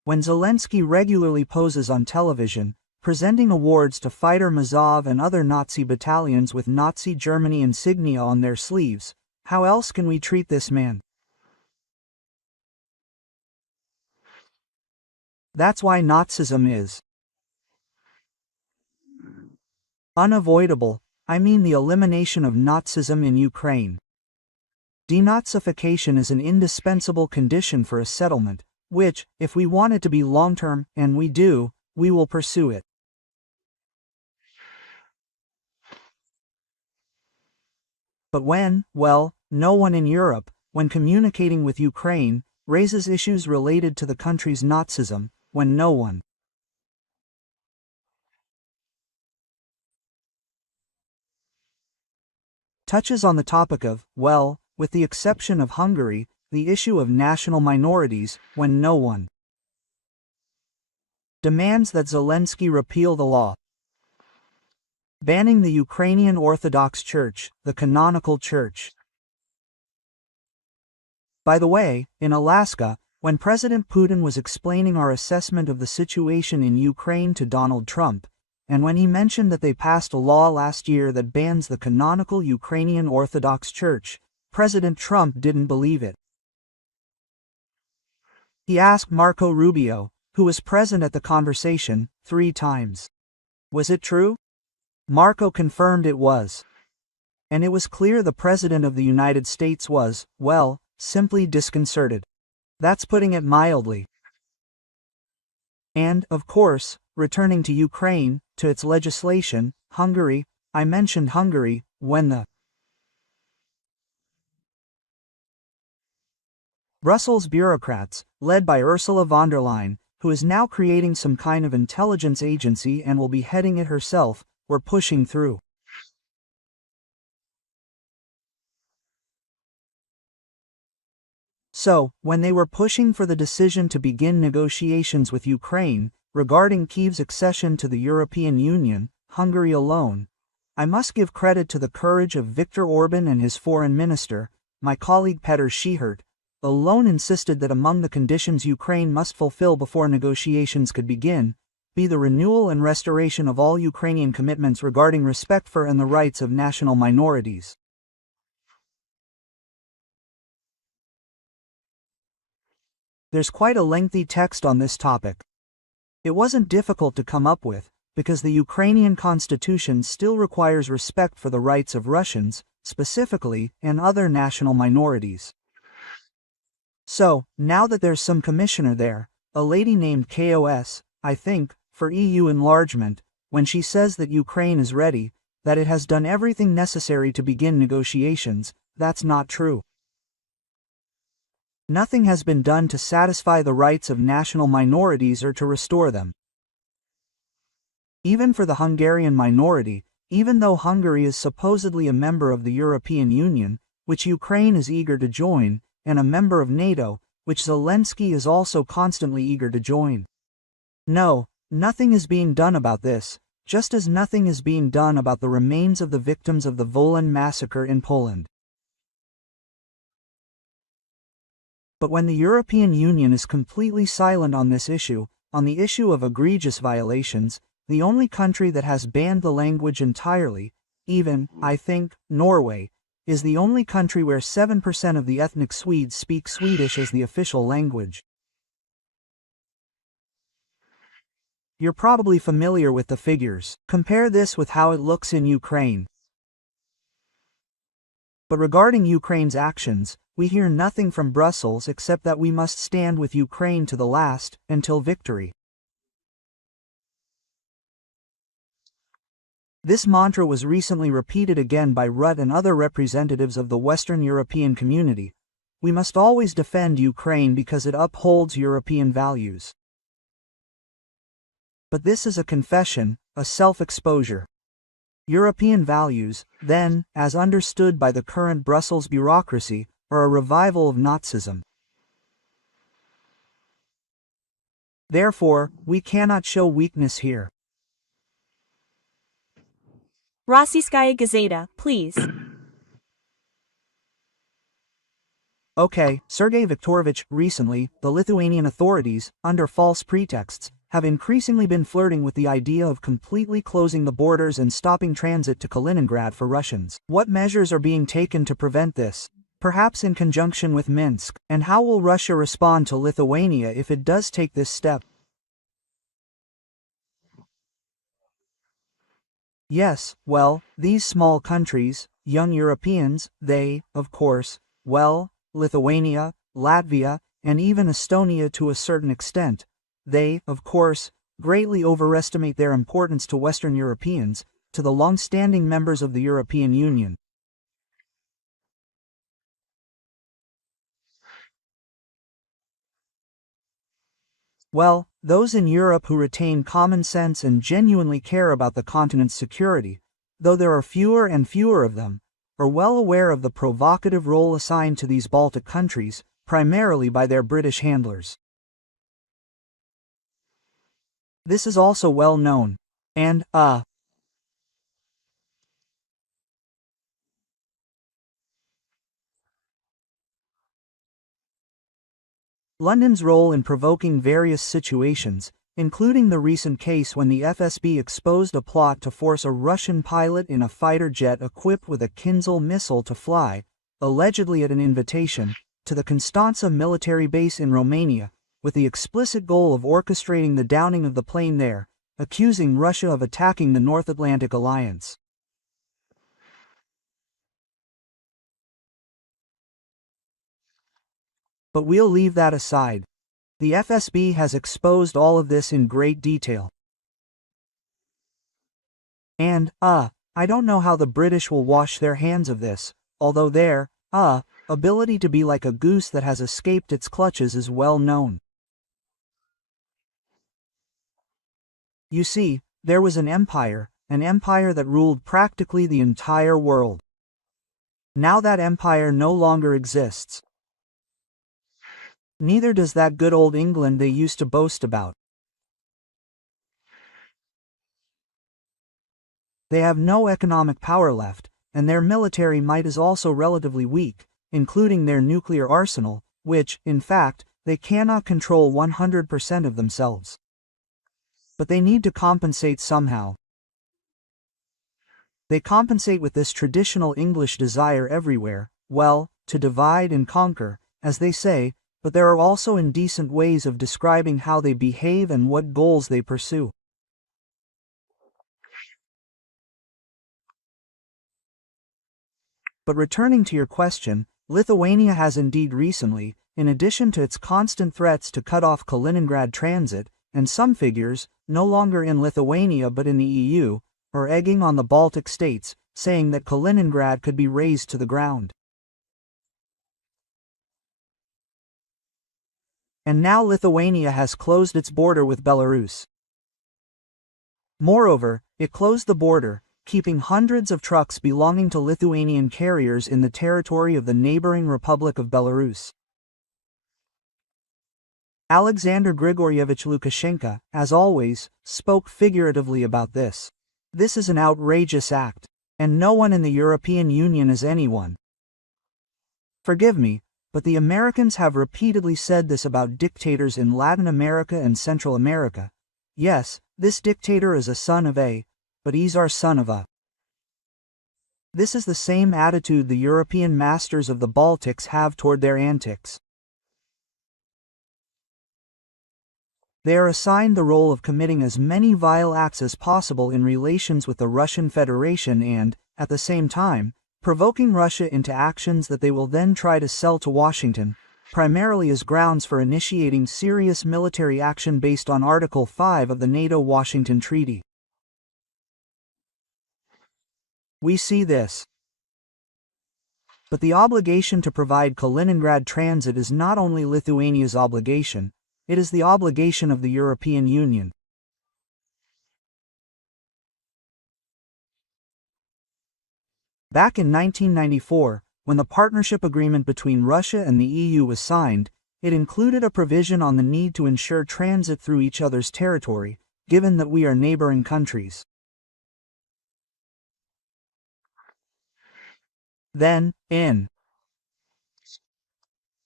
When Zelensky regularly poses on television, presenting awards to fighter Mazov and other Nazi battalions with Nazi Germany insignia on their sleeves, how else can we treat this man? That's why Nazism is unavoidable. I mean the elimination of Nazism in Ukraine. Denazification is an indispensable condition for a settlement, which, if we want it to be long-term, and we do, we will pursue it. But well, no one in Europe, when communicating with Ukraine, raises issues related to the country's Nazism, when no one touches on the topic of, well, with the exception of Hungary, the issue of national minorities, when no one demands that Zelensky repeal the law banning the Ukrainian Orthodox Church, the canonical church. By the way, in Alaska, when President Putin was explaining our assessment of the situation in Ukraine to Donald Trump, and when he mentioned that they passed a law last year that bans the canonical Ukrainian Orthodox Church, President Trump didn't believe it. He asked Marco Rubio, who was present at the conversation, 3 times. Was it true? Marco confirmed it was. And it was clear the President of the United States was, well, simply disconcerted. That's putting it mildly. And, of course, returning to Ukraine, to its legislation, Hungary, I mentioned Hungary, when the Brussels bureaucrats, led by Ursula von der Leyen, who is now creating some kind of intelligence agency and will be heading it herself, were pushing through. So, when they were pushing for the decision to begin negotiations with Ukraine, regarding Kyiv's accession to the European Union, Hungary alone, I must give credit to the courage of Viktor Orban and his foreign minister, my colleague Petr Schihert, alone insisted that among the conditions Ukraine must fulfill before negotiations could begin, be the renewal and restoration of all Ukrainian commitments regarding respect for and the rights of national minorities. There's quite a lengthy text on this topic. It wasn't difficult to come up with, because the Ukrainian constitution still requires respect for the rights of Russians, specifically, and other national minorities. So, now that there's some commissioner there, a lady named KOS, I think, for EU enlargement, when she says that Ukraine is ready, that it has done everything necessary to begin negotiations, that's not true. Nothing has been done to satisfy the rights of national minorities or to restore them. Even for the Hungarian minority, even though Hungary is supposedly a member of the European Union, which Ukraine is eager to join, and a member of NATO, which Zelensky is also constantly eager to join. No, nothing is being done about this, just as nothing is being done about the remains of the victims of the Wolan massacre in Poland. But when the European Union is completely silent on this issue, on the issue of egregious violations, the only country that has banned the language entirely, even, I think, Norway, is the only country where 7% of the ethnic Swedes speak Swedish as the official language. You're probably familiar with the figures. Compare this with how it looks in Ukraine. But regarding Ukraine's actions, we hear nothing from Brussels except that we must stand with Ukraine to the last, until victory. This mantra was recently repeated again by Rutte and other representatives of the Western European community. We must always defend Ukraine because it upholds European values. But this is a confession, a self-exposure. European values, then, as understood by the current Brussels bureaucracy, are a revival of Nazism. Therefore, we cannot show weakness here. Rossiyskaya Gazeta, please. Okay, Sergei Viktorovich, recently, the Lithuanian authorities, under false pretexts, have increasingly been flirting with the idea of completely closing the borders and stopping transit to Kaliningrad for Russians. What measures are being taken to prevent this? Perhaps in conjunction with Minsk, and how will Russia respond to Lithuania if it does take this step? Yes, well, these small countries, young Europeans, they, of course, well, Lithuania, Latvia, and even Estonia to a certain extent, they, of course, greatly overestimate their importance to Western Europeans, to the long-standing members of the European Union. Well, those in Europe who retain common sense and genuinely care about the continent's security, though there are fewer and fewer of them, are well aware of the provocative role assigned to these Baltic countries, primarily by their British handlers. This is also well known. And, London's role in provoking various situations, including the recent case when the FSB exposed a plot to force a Russian pilot in a fighter jet equipped with a Kinzhal missile to fly, allegedly at an invitation, to the Constanța military base in Romania, with the explicit goal of orchestrating the downing of the plane there, accusing Russia of attacking the North Atlantic Alliance. But we'll leave that aside. The FSB has exposed all of this in great detail. And, I don't know how the British will wash their hands of this, although their, ability to be like a goose that has escaped its clutches is well known. You see, there was an empire that ruled practically the entire world. Now that empire no longer exists. Neither does that good old England they used to boast about. They have no economic power left, and their military might is also relatively weak, including their nuclear arsenal, which, in fact, they cannot control 100% of themselves. But they need to compensate somehow. They compensate with this traditional English desire everywhere, well, to divide and conquer, as they say, but there are also indecent ways of describing how they behave and what goals they pursue. But returning to your question, Lithuania has indeed recently, in addition to its constant threats to cut off Kaliningrad transit, and some figures, no longer in Lithuania but in the EU, are egging on the Baltic states, saying that Kaliningrad could be razed to the ground. And now Lithuania has closed its border with Belarus. Moreover, it closed the border, keeping hundreds of trucks belonging to Lithuanian carriers in the territory of the neighboring Republic of Belarus. Alexander Grigorievich Lukashenko, as always, spoke figuratively about this. This is an outrageous act, and no one in the European Union is anyone. Forgive me, but the Americans have repeatedly said this about dictators in Latin America and Central America. Yes, this dictator is a son of a, but he's our son of a. This is the same attitude the European masters of the Baltics have toward their antics. They are assigned the role of committing as many vile acts as possible in relations with the Russian Federation and, at the same time, provoking Russia into actions that they will then try to sell to Washington, primarily as grounds for initiating serious military action based on Article 5 of the NATO-Washington Treaty. We see this. But the obligation to provide Kaliningrad transit is not only Lithuania's obligation, it is the obligation of the European Union. Back in 1994, when the partnership agreement between Russia and the EU was signed, it included a provision on the need to ensure transit through each other's territory, given that we are neighboring countries. Then, in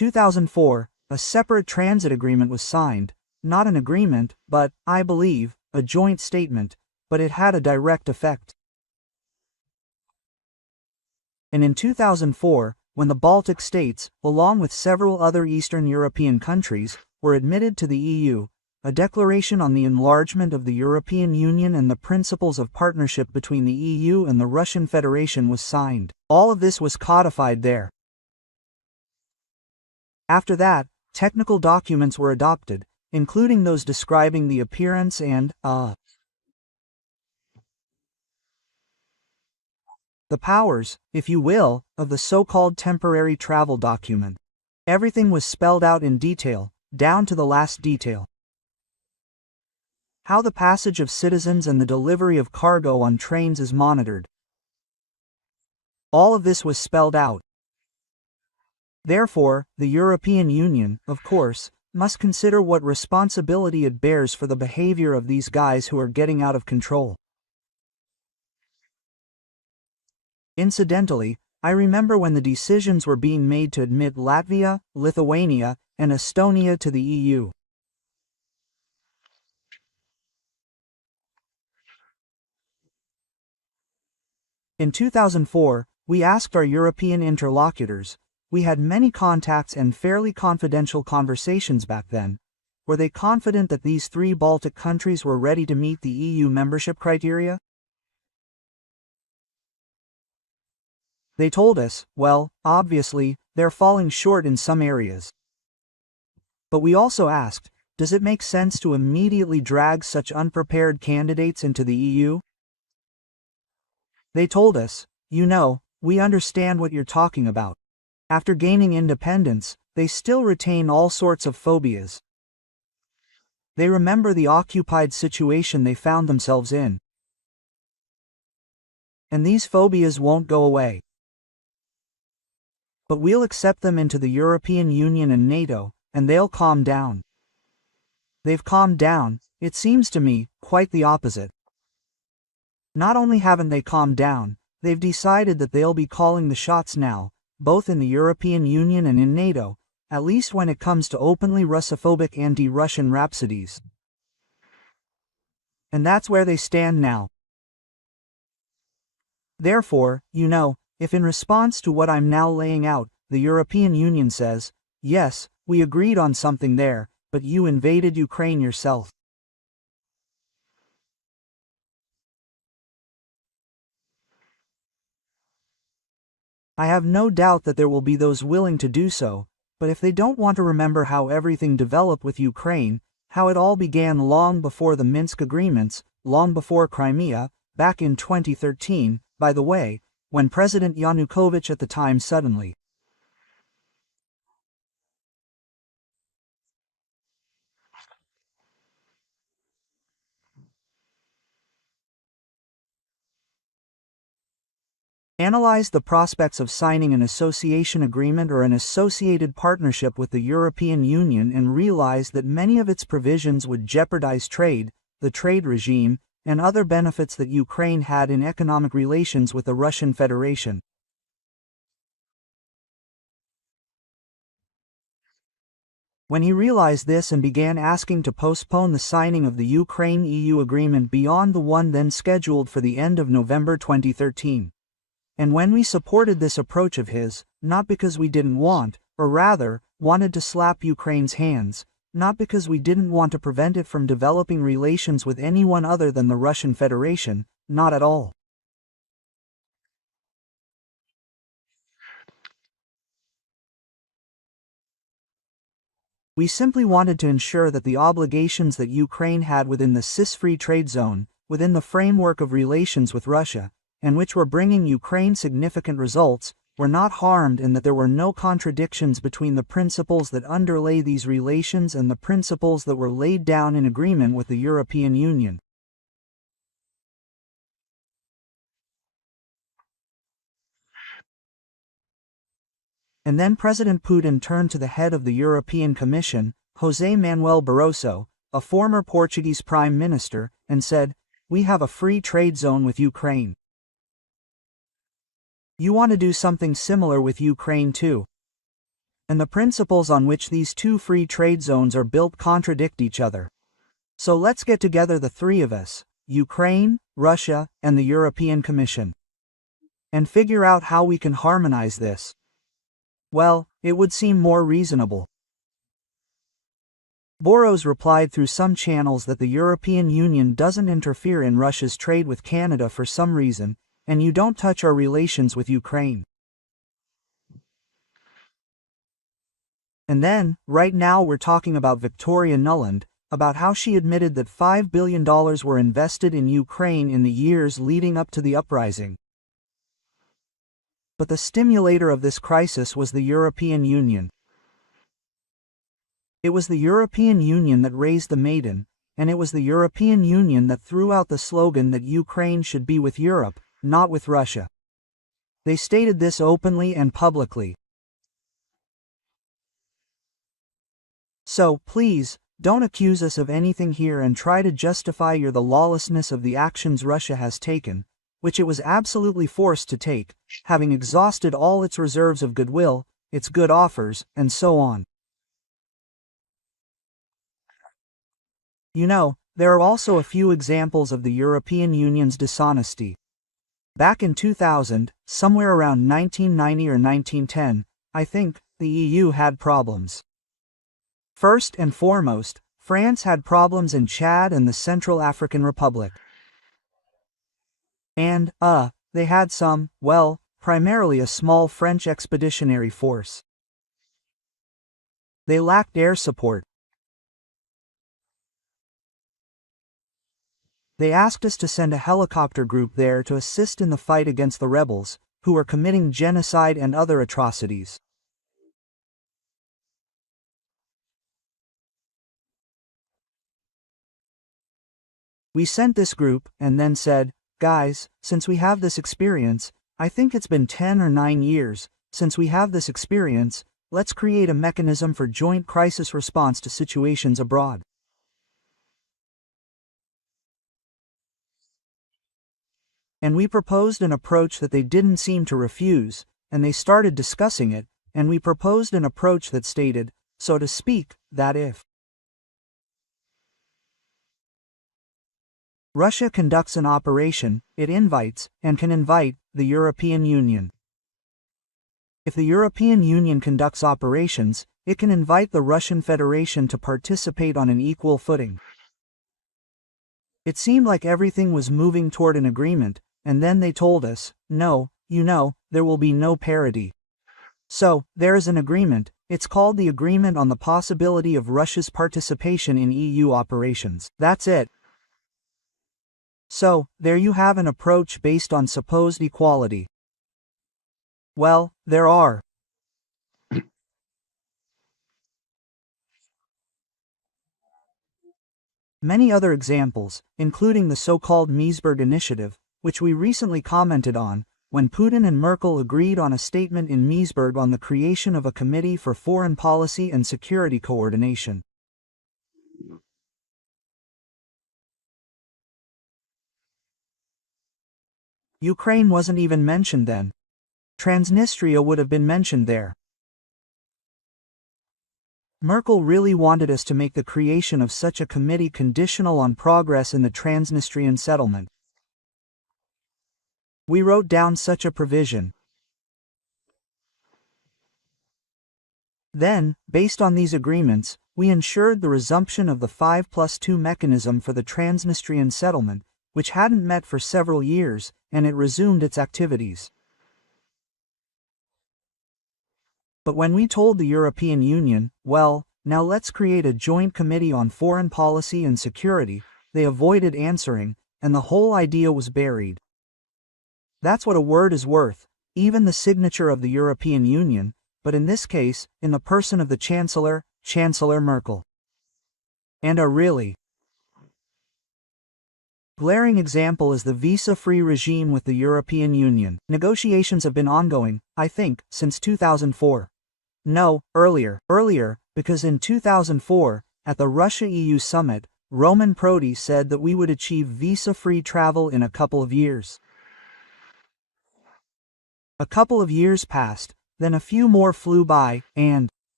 2004, a separate transit agreement was signed, not an agreement, but, I believe, a joint statement, but it had a direct effect. And in 2004, when the Baltic states, along with several other Eastern European countries, were admitted to the EU, a declaration on the enlargement of the European Union and the principles of partnership between the EU and the Russian Federation was signed. All of this was codified there. After that, technical documents were adopted, including those describing the appearance and, the powers, if you will, of the so-called temporary travel document. Everything was spelled out in detail, down to the last detail. How the passage of citizens and the delivery of cargo on trains is monitored. All of this was spelled out. Therefore, the European Union, of course, must consider what responsibility it bears for the behavior of these guys who are getting out of control. Incidentally, I remember when the decisions were being made to admit Latvia, Lithuania, and Estonia to the EU. In 2004, we asked our European interlocutors, we had many contacts and fairly confidential conversations back then, were they confident that these three Baltic countries were ready to meet the EU membership criteria? They told us, well, obviously, they're falling short in some areas. But we also asked, does it make sense to immediately drag such unprepared candidates into the EU? They told us, you know, we understand what you're talking about. After gaining independence, they still retain all sorts of phobias. They remember the occupied situation they found themselves in. And these phobias won't go away. But we'll accept them into the European Union and NATO, and they'll calm down. They've calmed down, it seems to me, quite the opposite. Not only haven't they calmed down, they've decided that they'll be calling the shots now, both in the European Union and in NATO, at least when it comes to openly Russophobic anti-Russian rhapsodies. And that's where they stand now. Therefore, you know, if in response to what I'm now laying out, the European Union says, yes, we agreed on something there, but you invaded Ukraine yourself. I have no doubt that there will be those willing to do so, but if they don't want to remember how everything developed with Ukraine, how it all began long before the Minsk agreements, long before Crimea, back in 2013, by the way, when President Yanukovych at the time suddenly analyzed the prospects of signing an association agreement or an associated partnership with the European Union and realized that many of its provisions would jeopardize trade, the trade regime, and other benefits that Ukraine had in economic relations with the Russian Federation. When he realized this and began asking to postpone the signing of the Ukraine-EU agreement beyond the one then scheduled for the end of November 2013. And when we supported this approach of his, not because we didn't want, or rather, wanted to slap Ukraine's hands, not because we didn't want to prevent it from developing relations with anyone other than the Russian Federation, not at all. We simply wanted to ensure that the obligations that Ukraine had within the CIS-free trade zone, within the framework of relations with Russia, and which were bringing Ukraine significant results, were not harmed and that there were no contradictions between the principles that underlay these relations and the principles that were laid down in agreement with the European Union. And then President Putin turned to the head of the European Commission, José Manuel Barroso, a former Portuguese Prime Minister, and said, "We have a free trade zone with Ukraine. You want to do something similar with Ukraine too. And the principles on which these two free trade zones are built contradict each other. So let's get together, the three of us, Ukraine, Russia, and the European Commission, and figure out how we can harmonize this. Well, it would seem more reasonable. Boros replied through some channels that the European Union doesn't interfere in Russia's trade with Canada for some reason, and you don't touch our relations with Ukraine. And then, right now we're talking about Victoria Nuland, about how she admitted that $5 billion were invested in Ukraine in the years leading up to the uprising. But the stimulator of this crisis was the European Union. It was the European Union that raised the Maiden, and it was the European Union that threw out the slogan that Ukraine should be with Europe, not with Russia. They stated this openly and publicly. So, please, don't accuse us of anything here and try to justify the lawlessness of the actions Russia has taken, which it was absolutely forced to take, having exhausted all its reserves of goodwill, its good offers, and so on. You know, there are also a few examples of the European Union's dishonesty. Back in 2000, somewhere around 1990 or 1910, I think, the EU had problems. First and foremost, France had problems in Chad and the Central African Republic. And, they had some, well, primarily a small French expeditionary force. They lacked air support. They asked us to send a helicopter group there to assist in the fight against the rebels, who were committing genocide and other atrocities. We sent this group, and then said, guys, since we have this experience, I think it's been 10 or 9 years, since we have this experience, let's create a mechanism for joint crisis response to situations abroad. And we proposed an approach that they didn't seem to refuse, and they started discussing it, and we proposed an approach that stated, so to speak, that if Russia conducts an operation, it invites, and can invite, the European Union. If the European Union conducts operations, it can invite the Russian Federation to participate on an equal footing. It seemed like everything was moving toward an agreement, and then they told us, no, you know, there will be no parity. So, there is an agreement, it's called the Agreement on the Possibility of Russia's Participation in EU Operations. That's it. So, there you have an approach based on supposed equality. Well, there are many other examples, including the so-called Meseberg Initiative, which we recently commented on, when Putin and Merkel agreed on a statement in Meseberg on the creation of a Committee for Foreign Policy and Security Coordination. Ukraine wasn't even mentioned then. Transnistria would have been mentioned there. Merkel really wanted us to make the creation of such a committee conditional on progress in the Transnistrian settlement. We wrote down such a provision. Then, based on these agreements, we ensured the resumption of the 5+2 mechanism for the Transnistrian settlement, which hadn't met for several years, and it resumed its activities. But when we told the European Union, well, now let's create a joint committee on foreign policy and security, they avoided answering, and the whole idea was buried. That's what a word is worth, even the signature of the European Union, but in this case, in the person of the Chancellor, Chancellor Merkel. And a really glaring example is the visa-free regime with the European Union. Negotiations have been ongoing, I think, since 2004. No, earlier, because in 2004, at the Russia-EU summit, Roman Prodi said that we would achieve visa-free travel in a couple of years. A couple of years passed, then a few more flew by, and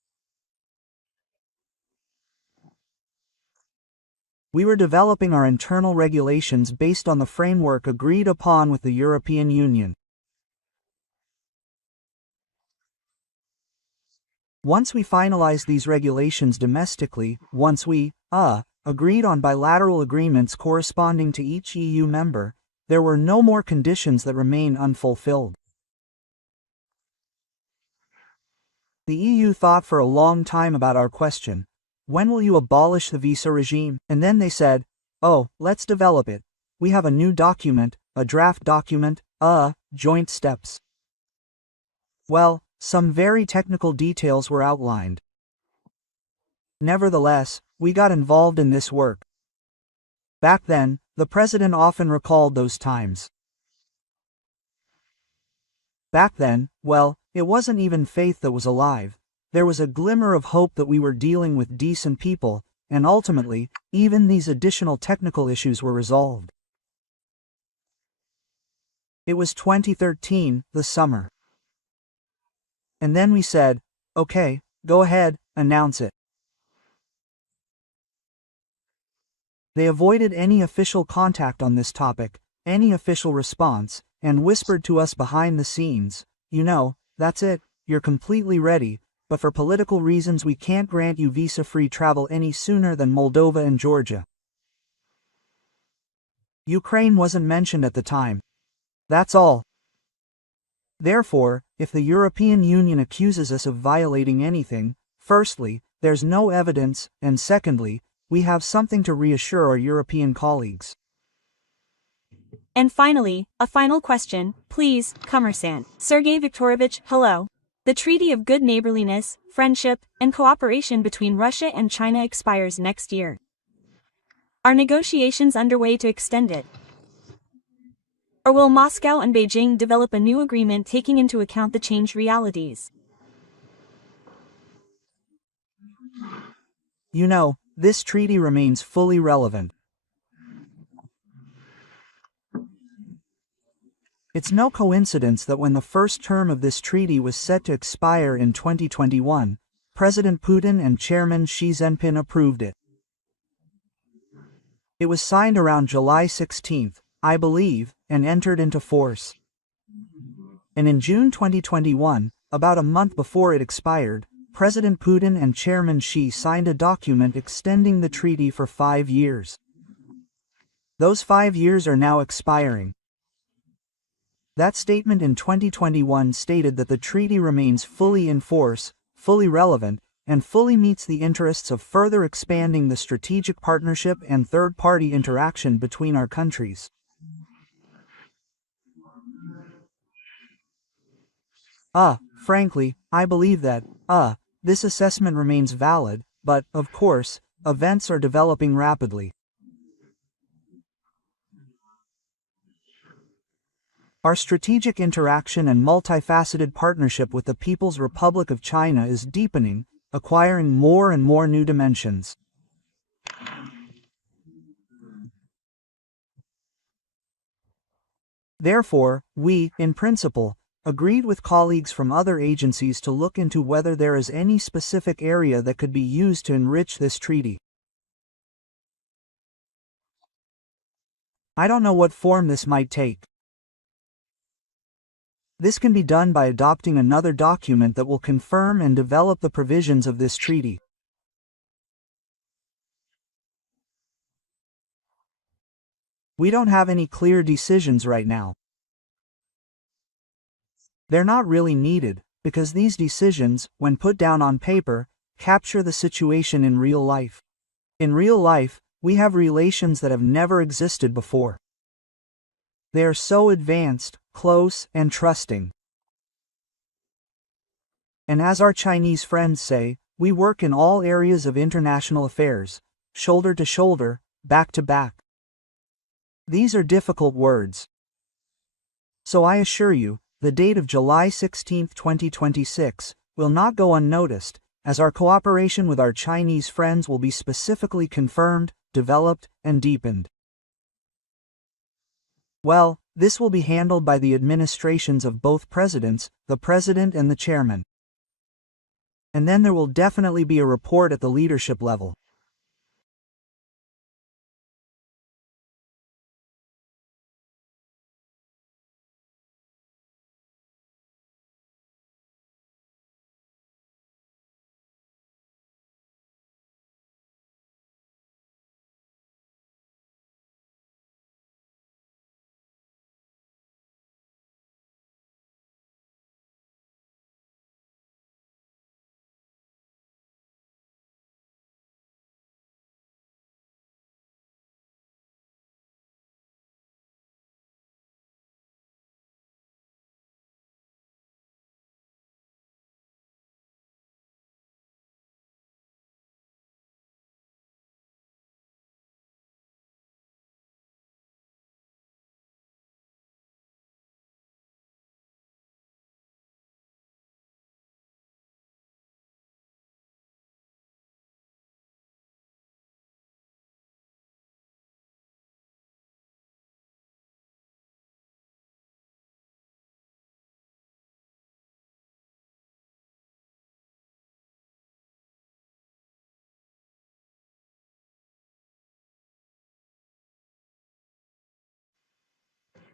We were developing our internal regulations based on the framework agreed upon with the European Union. Once we finalized these regulations domestically, once we, agreed on bilateral agreements corresponding to each EU member, there were no more conditions that remain unfulfilled. The EU thought for a long time about our question. When will you abolish the visa regime? And then they said, oh, let's develop it. We have a new document, a draft document, joint steps. Well, some very technical details were outlined. Nevertheless, we got involved in this work. Back then, the president often recalled those times. Back then, well, it wasn't even faith that was alive. There was a glimmer of hope that we were dealing with decent people, and ultimately, even these additional technical issues were resolved. It was 2013, the summer. And then we said, okay, go ahead, announce it. They avoided any official contact on this topic, any official response, and whispered to us behind the scenes, you know, that's it, you're completely ready, but for political reasons we can't grant you visa-free travel any sooner than Moldova and Georgia. Ukraine wasn't mentioned at the time. That's all. Therefore, if the European Union accuses us of violating anything, firstly, there's no evidence, and secondly, we have something to reassure our European colleagues. And finally, a final question, please, Commerçant. Sergei Viktorovich, hello. The Treaty of Good Neighborliness, Friendship, and Cooperation between Russia and China expires next year. Are negotiations underway to extend it? Or will Moscow and Beijing develop a new agreement taking into account the changed realities? You know, this treaty remains fully relevant. It's no coincidence that when the first term of this treaty was set to expire in 2021, President Putin and Chairman Xi Jinping approved it. It was signed around July 16, I believe, and entered into force. And in June 2021, about a month before it expired, President Putin and Chairman Xi signed a document extending the treaty for 5 years. Those 5 years are now expiring. That statement in 2021 stated that the treaty remains fully in force, fully relevant, and fully meets the interests of further expanding the strategic partnership and third-party interaction between our countries. Frankly, I believe that, this assessment remains valid, but, of course, events are developing rapidly. Our strategic interaction and multifaceted partnership with the People's Republic of China is deepening, acquiring more and more new dimensions. Therefore, we, in principle, agreed with colleagues from other agencies to look into whether there is any specific area that could be used to enrich this treaty. I don't know what form this might take. This can be done by adopting another document that will confirm and develop the provisions of this treaty. We don't have any clear decisions right now. They're not really needed, because these decisions, when put down on paper, capture the situation in real life. In real life, we have relations that have never existed before. They are so advanced, close, and trusting. And as our Chinese friends say, we work in all areas of international affairs, shoulder to shoulder, back to back. These are difficult words. So I assure you, the date of July 16, 2026, will not go unnoticed, as our cooperation with our Chinese friends will be specifically confirmed, developed, and deepened. Well, this will be handled by the administrations of both presidents, the president and the chairman. And then there will definitely be a report at the leadership level.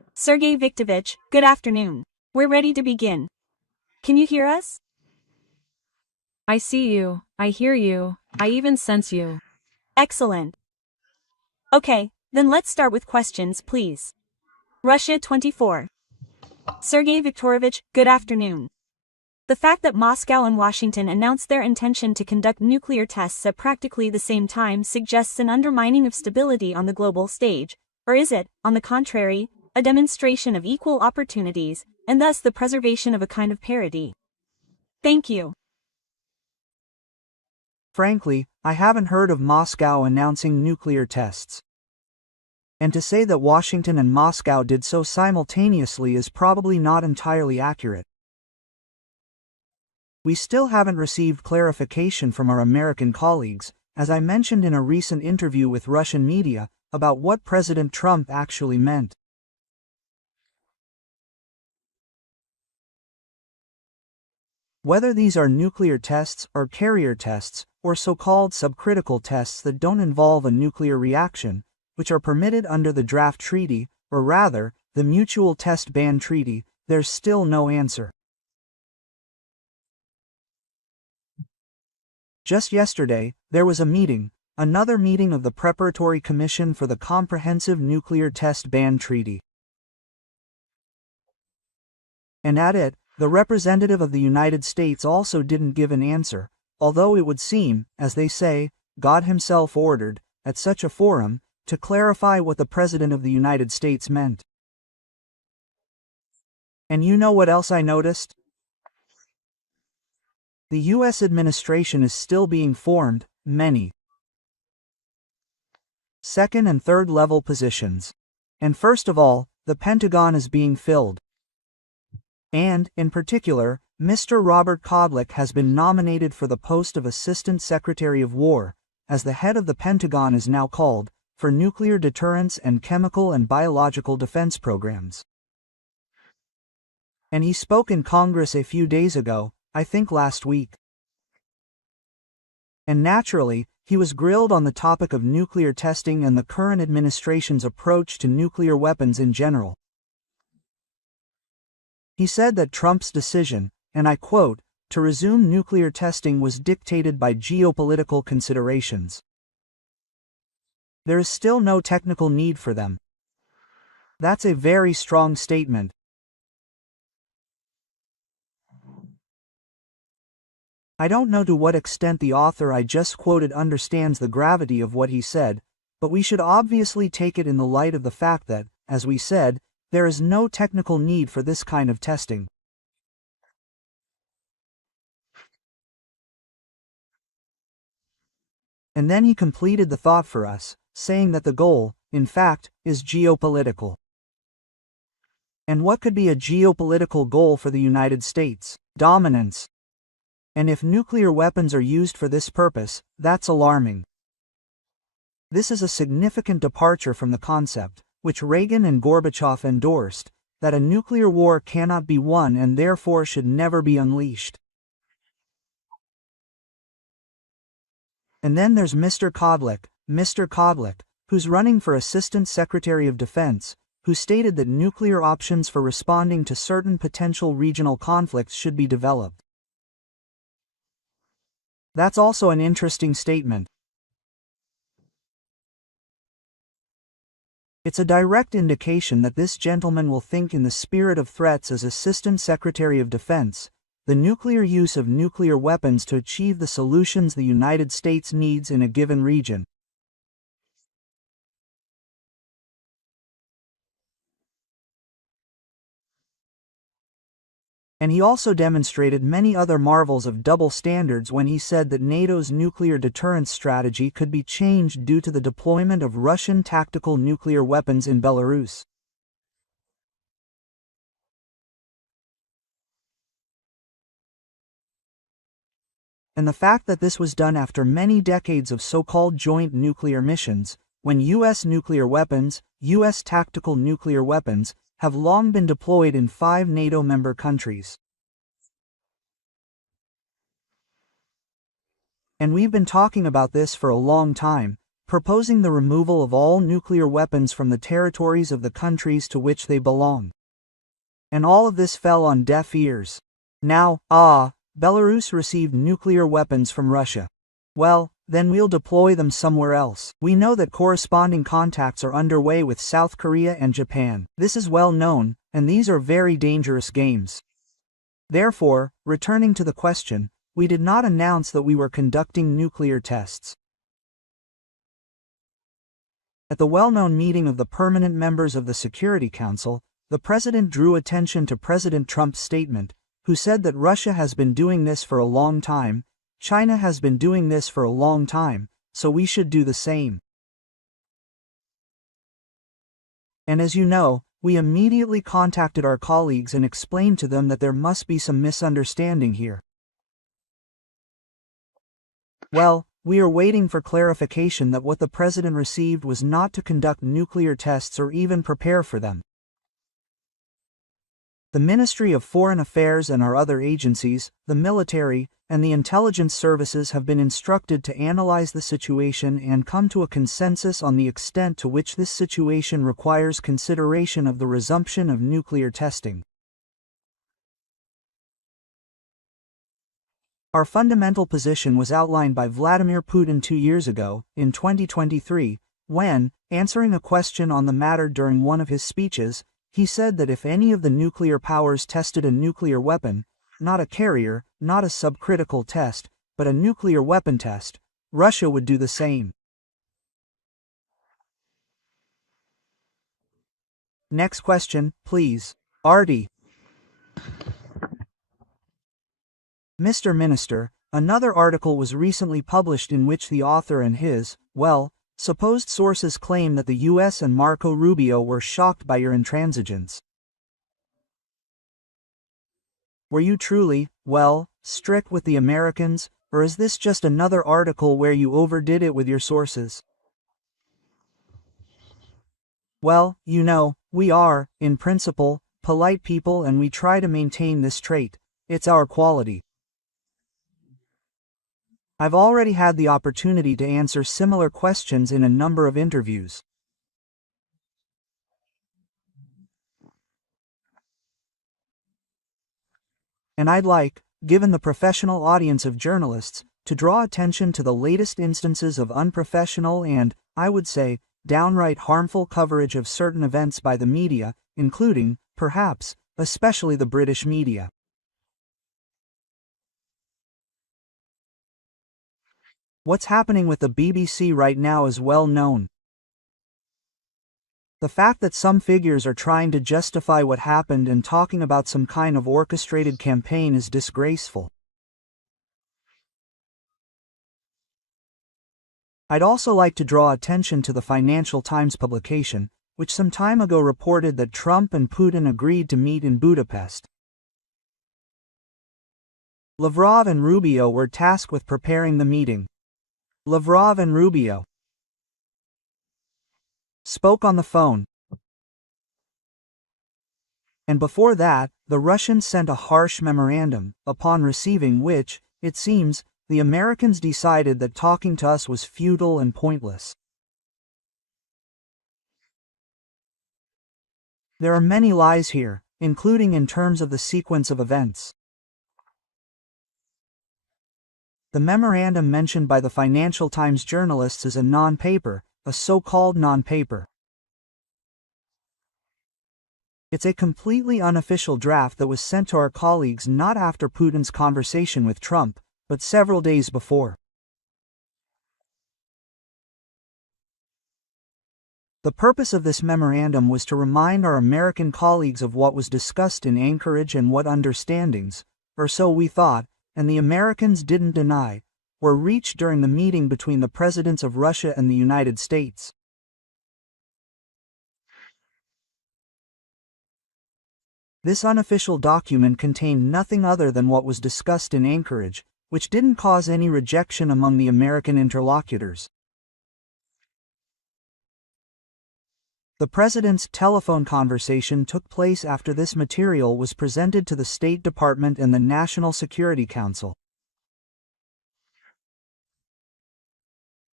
Sergei Viktorovich, good afternoon. We're ready to begin. Can you hear us? I see you, I hear you, I even sense you. Excellent. Okay, then let's start with questions, please. Russia 24. Sergei Viktorovich, good afternoon. The fact that Moscow and Washington announced their intention to conduct nuclear tests at practically the same time suggests an undermining of stability on the global stage, or is it, on the contrary, a demonstration of equal opportunities, and thus the preservation of a kind of parity? Thank you. Frankly, I haven't heard of Moscow announcing nuclear tests. And to say that Washington and Moscow did so simultaneously is probably not entirely accurate. We still haven't received clarification from our American colleagues, as I mentioned in a recent interview with Russian media, about what President Trump actually meant. Whether these are nuclear tests or carrier tests, or so-called subcritical tests that don't involve a nuclear reaction, which are permitted under the draft treaty, or rather, the Mutual Test Ban Treaty, there's still no answer. Just yesterday, there was a meeting, another meeting of the Preparatory Commission for the Comprehensive Nuclear Test Ban Treaty. And at it, the representative of the United States also didn't give an answer, although it would seem, as they say, God himself ordered, at such a forum, to clarify what the President of the United States meant. And you know what else I noticed? The U.S. administration is still being formed, many second and third level positions. And first of all, the Pentagon is being filled. And, in particular, Mr. Robert Kodlik has been nominated for the post of Assistant Secretary of War, as the head of the Pentagon is now called, for nuclear deterrence and chemical and biological defense programs. And he spoke in Congress a few days ago, I think last week. And naturally, he was grilled on the topic of nuclear testing and the current administration's approach to nuclear weapons in general. He said that Trump's decision, and I quote, to resume nuclear testing was dictated by geopolitical considerations. There is still no technical need for them. That's a very strong statement. I don't know to what extent the author I just quoted understands the gravity of what he said, but we should obviously take it in the light of the fact that, as we said, there is no technical need for this kind of testing. And then he completed the thought for us, saying that the goal, in fact, is geopolitical. And what could be a geopolitical goal for the United States? Dominance. And if nuclear weapons are used for this purpose, that's alarming. This is a significant departure from the concept, which Reagan and Gorbachev endorsed, that a nuclear war cannot be won and therefore should never be unleashed. And then there's Mr. Kodlik, who's running for Assistant Secretary of Defense, who stated that nuclear options for responding to certain potential regional conflicts should be developed. That's also an interesting statement. It's a direct indication that this gentleman will think in the spirit of threats as Assistant Secretary of Defense, the nuclear use of nuclear weapons to achieve the solutions the United States needs in a given region. And he also demonstrated many other marvels of double standards when he said that NATO's nuclear deterrence strategy could be changed due to the deployment of Russian tactical nuclear weapons in Belarus. And the fact that this was done after many decades of so-called joint nuclear missions, when U.S. nuclear weapons, U.S. tactical nuclear weapons, have long been deployed in 5 NATO member countries. And we've been talking about this for a long time, proposing the removal of all nuclear weapons from the territories of the countries to which they belong. And all of this fell on deaf ears. Now, Belarus received nuclear weapons from Russia. Well, then we'll deploy them somewhere else. We know that corresponding contacts are underway with South Korea and Japan. This is well known, and these are very dangerous games. Therefore, returning to the question, we did not announce that we were conducting nuclear tests. At the well-known meeting of the permanent members of the Security Council, the President drew attention to President Trump's statement, who said that Russia has been doing this for a long time, China has been doing this for a long time, so we should do the same. And as you know, we immediately contacted our colleagues and explained to them that there must be some misunderstanding here. Well, we are waiting for clarification that what the President received was not to conduct nuclear tests or even prepare for them. The Ministry of Foreign Affairs and our other agencies, the military, and the intelligence services have been instructed to analyze the situation and come to a consensus on the extent to which this situation requires consideration of the resumption of nuclear testing. Our fundamental position was outlined by Vladimir Putin 2 years ago, in 2023, when, answering a question on the matter during one of his speeches, he said that if any of the nuclear powers tested a nuclear weapon, not a carrier, not a subcritical test, but a nuclear weapon test, Russia would do the same. Next question, please. Artie. Mr. Minister, another article was recently published in which the author and his, supposed sources claim that the US and Marco Rubio were shocked by your intransigence. Were you truly, strict with the Americans, or is this just another article where you overdid it with your sources? Well, you know, we are, in principle, polite people and we try to maintain this trait. It's our quality. I've already had the opportunity to answer similar questions in a number of interviews. And I'd like, given the professional audience of journalists, to draw attention to the latest instances of unprofessional and, I would say, downright harmful coverage of certain events by the media, including, perhaps, especially the British media. What's happening with the BBC right now is well known. The fact that some figures are trying to justify what happened and talking about some kind of orchestrated campaign is disgraceful. I'd also like to draw attention to the Financial Times publication, which some time ago reported that Trump and Putin agreed to meet in Budapest. Lavrov and Rubio were tasked with preparing the meeting. Lavrov and Rubio spoke on the phone. And before that, the Russians sent a harsh memorandum, upon receiving which, it seems, the Americans decided that talking to us was futile and pointless. There are many lies here, including in terms of the sequence of events. The memorandum mentioned by the Financial Times journalists is a non-paper, a so-called non-paper. It's a completely unofficial draft that was sent to our colleagues not after Putin's conversation with Trump, but several days before. The purpose of this memorandum was to remind our American colleagues of what was discussed in Anchorage and what understandings, or so we thought, and the Americans didn't deny, were reached during the meeting between the presidents of Russia and the United States. This unofficial document contained nothing other than what was discussed in Anchorage, which didn't cause any rejection among the American interlocutors. The president's telephone conversation took place after this material was presented to the State Department and the National Security Council.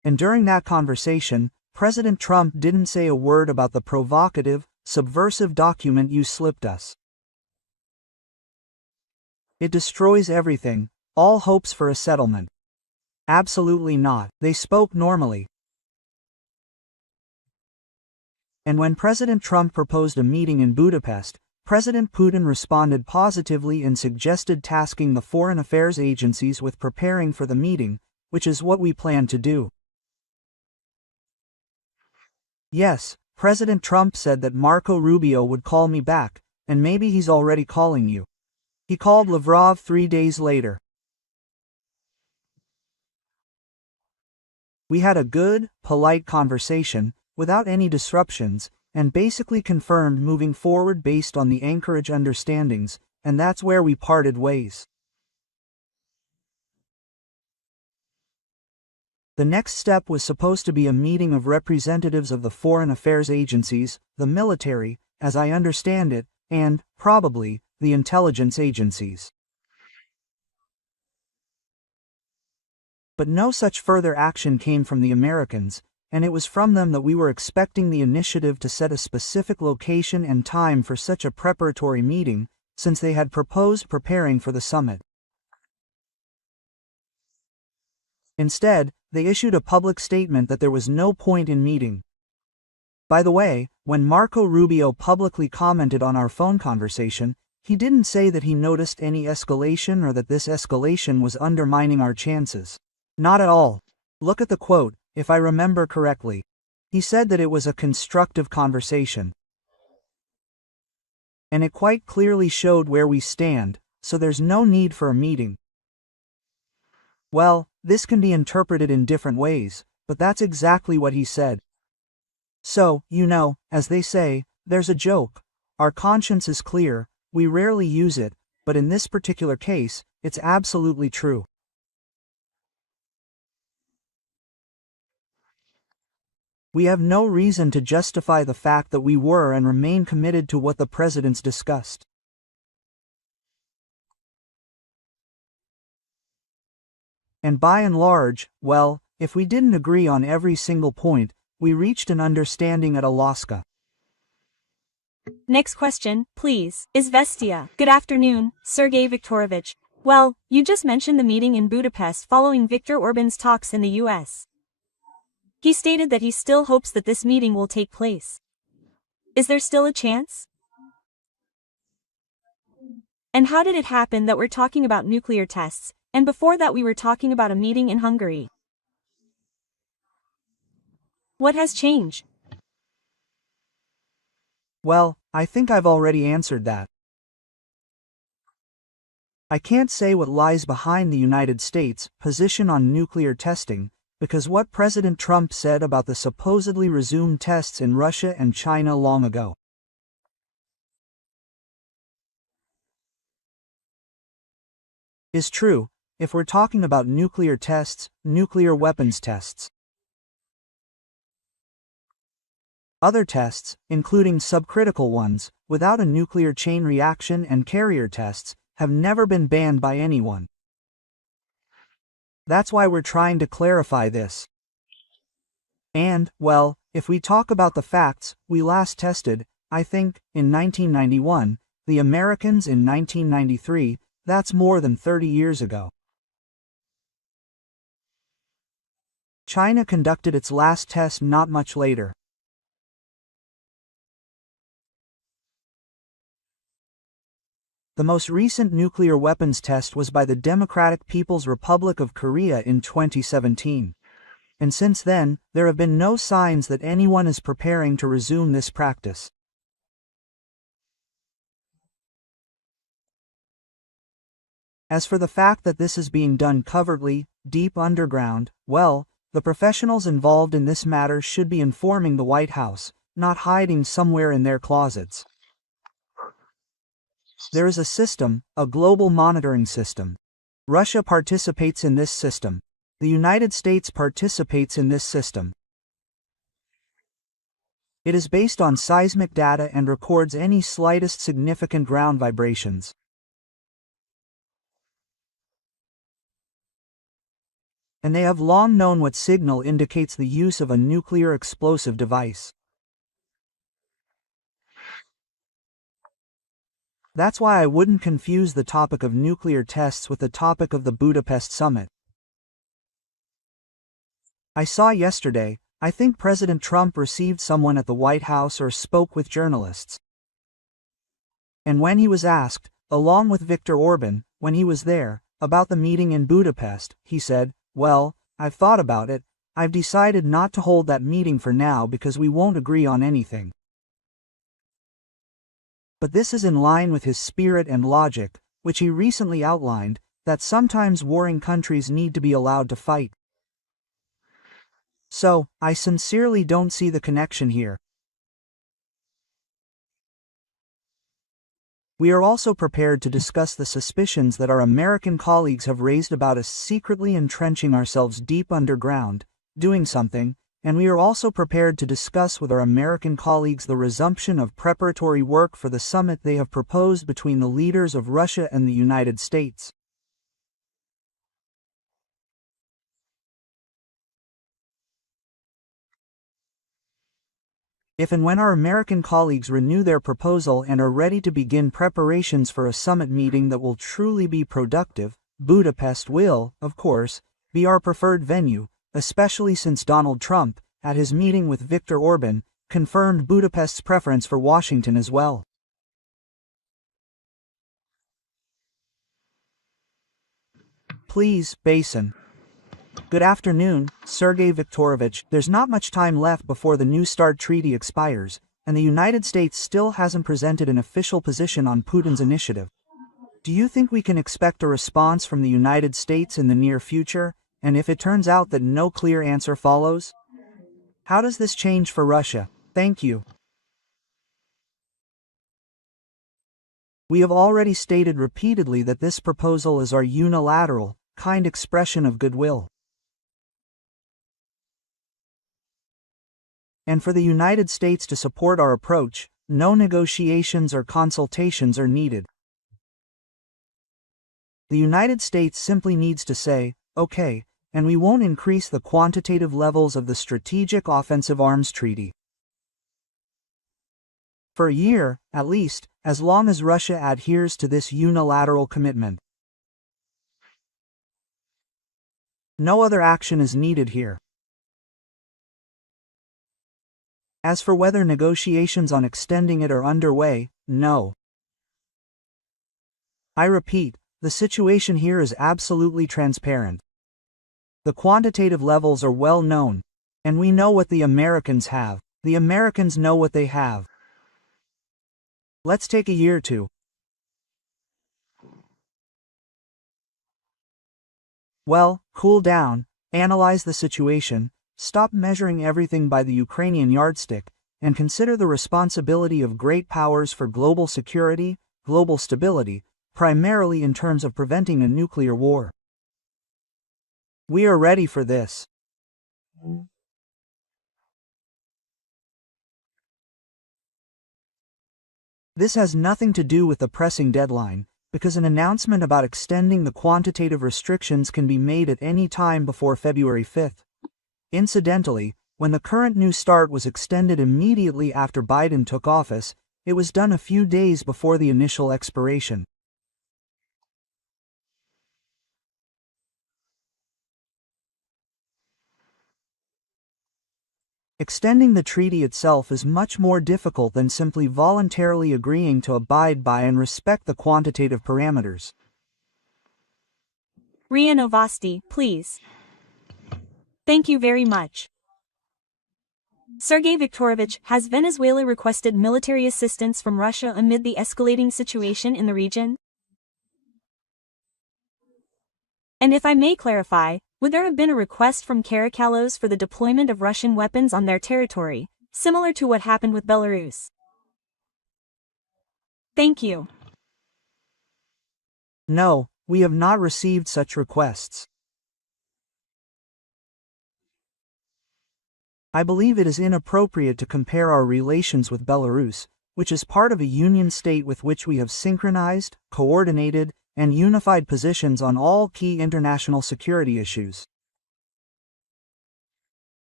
And during that conversation, President Trump didn't say a word about the provocative, subversive document you slipped us. It destroys everything, all hopes for a settlement. Absolutely not. They spoke normally. And when President Trump proposed a meeting in Budapest, President Putin responded positively and suggested tasking the foreign affairs agencies with preparing for the meeting, which is what we plan to do. Yes, President Trump said that Marco Rubio would call me back, and maybe he's already calling you. He called Lavrov 3 days later. We had a good, polite conversation, without any disruptions, and basically confirmed moving forward based on the Anchorage understandings, and that's where we parted ways. The next step was supposed to be a meeting of representatives of the foreign affairs agencies, the military, as I understand it, and, probably, the intelligence agencies. But no such further action came from the Americans, and it was from them that we were expecting the initiative to set a specific location and time for such a preparatory meeting, since they had proposed preparing for the summit. Instead, they issued a public statement that there was no point in meeting. By the way, when Marco Rubio publicly commented on our phone conversation, he didn't say that he noticed any escalation or that this escalation was undermining our chances. Not at all. Look at the quote, if I remember correctly. He said that it was a constructive conversation. And it quite clearly showed where we stand, so there's no need for a meeting. Well, this can be interpreted in different ways, but that's exactly what he said. So, as they say, there's a joke. Our conscience is clear, we rarely use it, but in this particular case, it's absolutely true. We have no reason to justify the fact that we were and remain committed to what the presidents discussed. And by and large, well, if we didn't agree on every single point, we reached an understanding at Alaska. Next question, please. Izvestia. Good afternoon, Sergei Viktorovich. Well, you just mentioned the meeting in Budapest following Viktor Orban's talks in the US. He stated that he still hopes that this meeting will take place. Is there still a chance? And how did it happen that we're talking about nuclear tests, and before that we were talking about a meeting in Hungary? What has changed? Well, I think I've already answered that. I can't say what lies behind the United States' position on nuclear testing, because what President Trump said about the supposedly resumed tests in Russia and China long ago is true, if we're talking about nuclear tests, nuclear weapons tests. Other tests, including subcritical ones, without a nuclear chain reaction and carrier tests, have never been banned by anyone. That's why we're trying to clarify this. And, well, if we talk about the facts, we last tested, I think, in 1991, the Americans in 1993, that's more than 30 years ago. China conducted its last test not much later. The most recent nuclear weapons test was by the Democratic People's Republic of Korea in 2017. And since then, there have been no signs that anyone is preparing to resume this practice. As for the fact that this is being done covertly, deep underground, well, the professionals involved in this matter should be informing the White House, not hiding somewhere in their closets. There is a system, a global monitoring system. Russia participates in this system. The United States participates in this system. It is based on seismic data and records any slightest significant ground vibrations. and they have long known what signal indicates the use of a nuclear explosive device. That's why I wouldn't confuse the topic of nuclear tests with the topic of the Budapest summit. I saw yesterday, I think President Trump received someone at the White House or spoke with journalists. And when he was asked, along with Viktor Orban, when he was there, about the meeting in Budapest, he said, "Well, I've thought about it, I've decided not to hold that meeting for now because we won't agree on anything." But this is in line with his spirit and logic, which he recently outlined, that sometimes warring countries need to be allowed to fight. So, I sincerely don't see the connection here. We are also prepared to discuss the suspicions that our American colleagues have raised about us secretly entrenching ourselves deep underground, doing something, and we are also prepared to discuss with our American colleagues the resumption of preparatory work for the summit they have proposed between the leaders of Russia and the United States. If and when our American colleagues renew their proposal and are ready to begin preparations for a summit meeting that will truly be productive, Budapest will, of course, be our preferred venue, especially since Donald Trump, at his meeting with Viktor Orban, confirmed Budapest's preference for Washington as well. Please, Basin. Good afternoon, Sergei Viktorovich. There's not much time left before the New START treaty expires, and the United States still hasn't presented an official position on Putin's initiative. Do you think we can expect a response from the United States in the near future, and if it turns out that no clear answer follows? How does this change for Russia? Thank you. We have already stated repeatedly that this proposal is our unilateral, kind expression of goodwill. And for the United States to support our approach, no negotiations or consultations are needed. The United States simply needs to say, "Okay," and we won't increase the quantitative levels of the Strategic Offensive Arms Treaty. For a year, at least, as long as Russia adheres to this unilateral commitment. No other action is needed here. As for whether negotiations on extending it are underway, no. I repeat, the situation here is absolutely transparent. The quantitative levels are well known, and we know what the Americans have. The Americans know what they have. Let's take a year or two. Well, cool down, analyze the situation, stop measuring everything by the Ukrainian yardstick, and consider the responsibility of great powers for global security, global stability, primarily in terms of preventing a nuclear war. We are ready for this. This has nothing to do with the pressing deadline, because an announcement about extending the quantitative restrictions can be made at any time before February 5th. Incidentally, when the current New START was extended immediately after Biden took office, it was done a few days before the initial expiration. Extending the treaty itself is much more difficult than simply voluntarily agreeing to abide by and respect the quantitative parameters. RIA Novosti, please. Thank you very much. Sergei Viktorovich, has Venezuela requested military assistance from Russia amid the escalating situation in the region? And if I may clarify, would there have been a request from Caracalos for the deployment of Russian weapons on their territory, similar to what happened with Belarus? Thank you. No, we have not received such requests. I believe it is inappropriate to compare our relations with Belarus, which is part of a union state with which we have synchronized, coordinated, and unified positions on all key international security issues.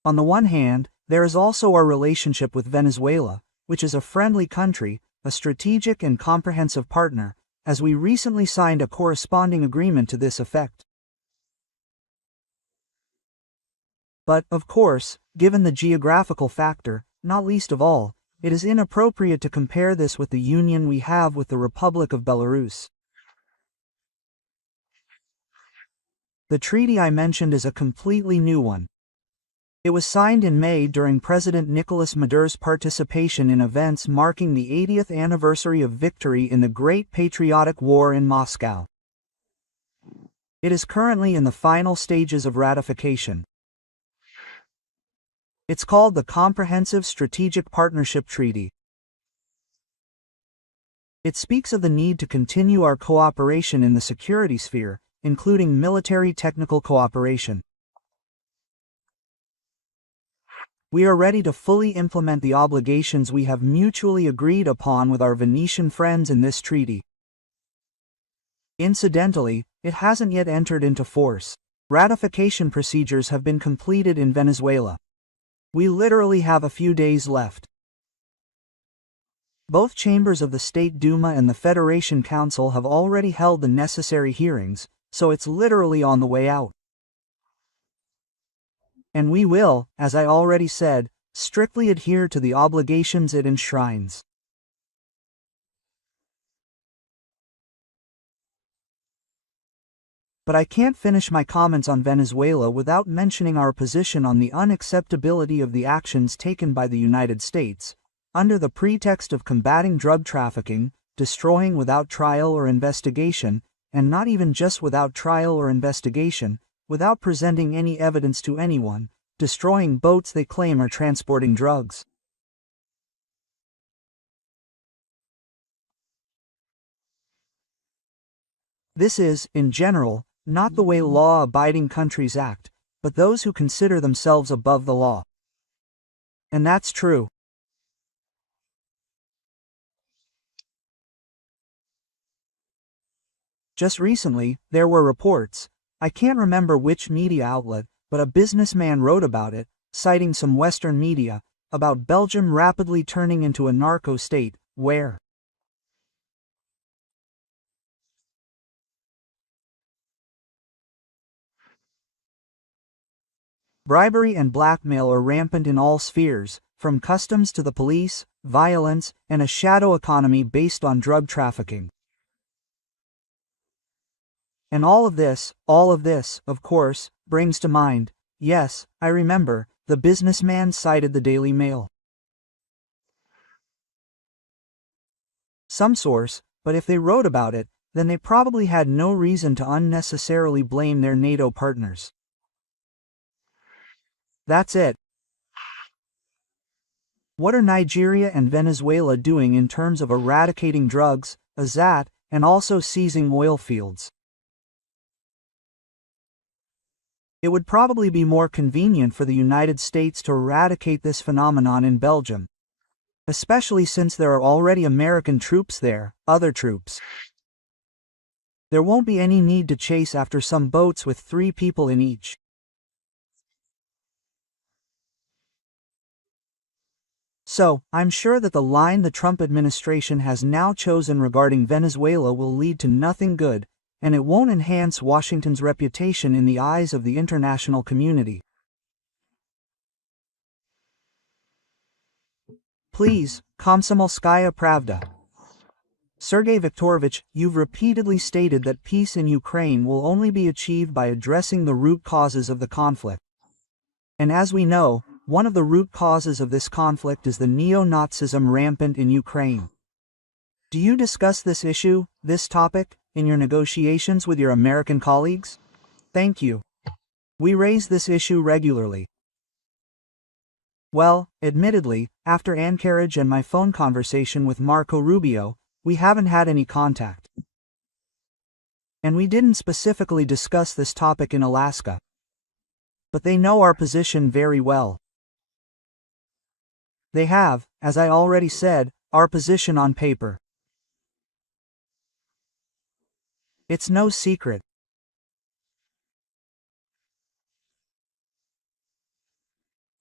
On the one hand, there is also our relationship with Venezuela, which is a friendly country, a strategic and comprehensive partner, as we recently signed a corresponding agreement to this effect. But, of course, given the geographical factor, not least of all, it is inappropriate to compare this with the union we have with the Republic of Belarus. The treaty I mentioned is a completely new one. It was signed in May during President Nicolas Maduro's participation in events marking the 80th anniversary of victory in the Great Patriotic War in Moscow. It is currently in the final stages of ratification. It's called the Comprehensive Strategic Partnership Treaty. It speaks of the need to continue our cooperation in the security sphere, including military technical cooperation. We are ready to fully implement the obligations we have mutually agreed upon with our Venetian friends in this treaty. Incidentally, it hasn't yet entered into force. Ratification procedures have been completed in Venezuela. We literally have a few days left. Both chambers of the State Duma and the Federation Council have already held the necessary hearings, so it's literally on the way out. And we will, as I already said, strictly adhere to the obligations it enshrines. But I can't finish my comments on Venezuela without mentioning our position on the unacceptability of the actions taken by the United States, under the pretext of combating drug trafficking, destroying without trial or investigation, and not even just without trial or investigation, without presenting any evidence to anyone, destroying boats they claim are transporting drugs. This is, in general, not the way law-abiding countries act, but those who consider themselves above the law. And that's true. Just recently, there were reports, I can't remember which media outlet, but a businessman wrote about it, citing some Western media, about Belgium rapidly turning into a narco state, where bribery and blackmail are rampant in all spheres, from customs to the police, violence, and a shadow economy based on drug trafficking. And all of this, of course, brings to mind, yes, I remember, the businessman cited the Daily Mail. Some source, but if they wrote about it, then they probably had no reason to unnecessarily blame their NATO partners. That's it. What are Nigeria and Venezuela doing in terms of eradicating drugs, AZAT, and also seizing oil fields? It would probably be more convenient for the United States to eradicate this phenomenon in Belgium, especially since there are already American troops there, other troops. There won't be any need to chase after some boats with 3 people in each. So, I'm sure that the line the Trump administration has now chosen regarding Venezuela will lead to nothing good, and it won't enhance Washington's reputation in the eyes of the international community. Please, Komsomolskaya Pravda. Sergei Viktorovich, you've repeatedly stated that peace in Ukraine will only be achieved by addressing the root causes of the conflict. And as we know, one of the root causes of this conflict is the neo-Nazism rampant in Ukraine. Do you discuss this issue, this topic, in your negotiations with your American colleagues? Thank you. We raise this issue regularly. Well, admittedly, after Anchorage and my phone conversation with Marco Rubio, we haven't had any contact. And we didn't specifically discuss this topic in Alaska. But they know our position very well. They have, as I already said, our position on paper. It's no secret.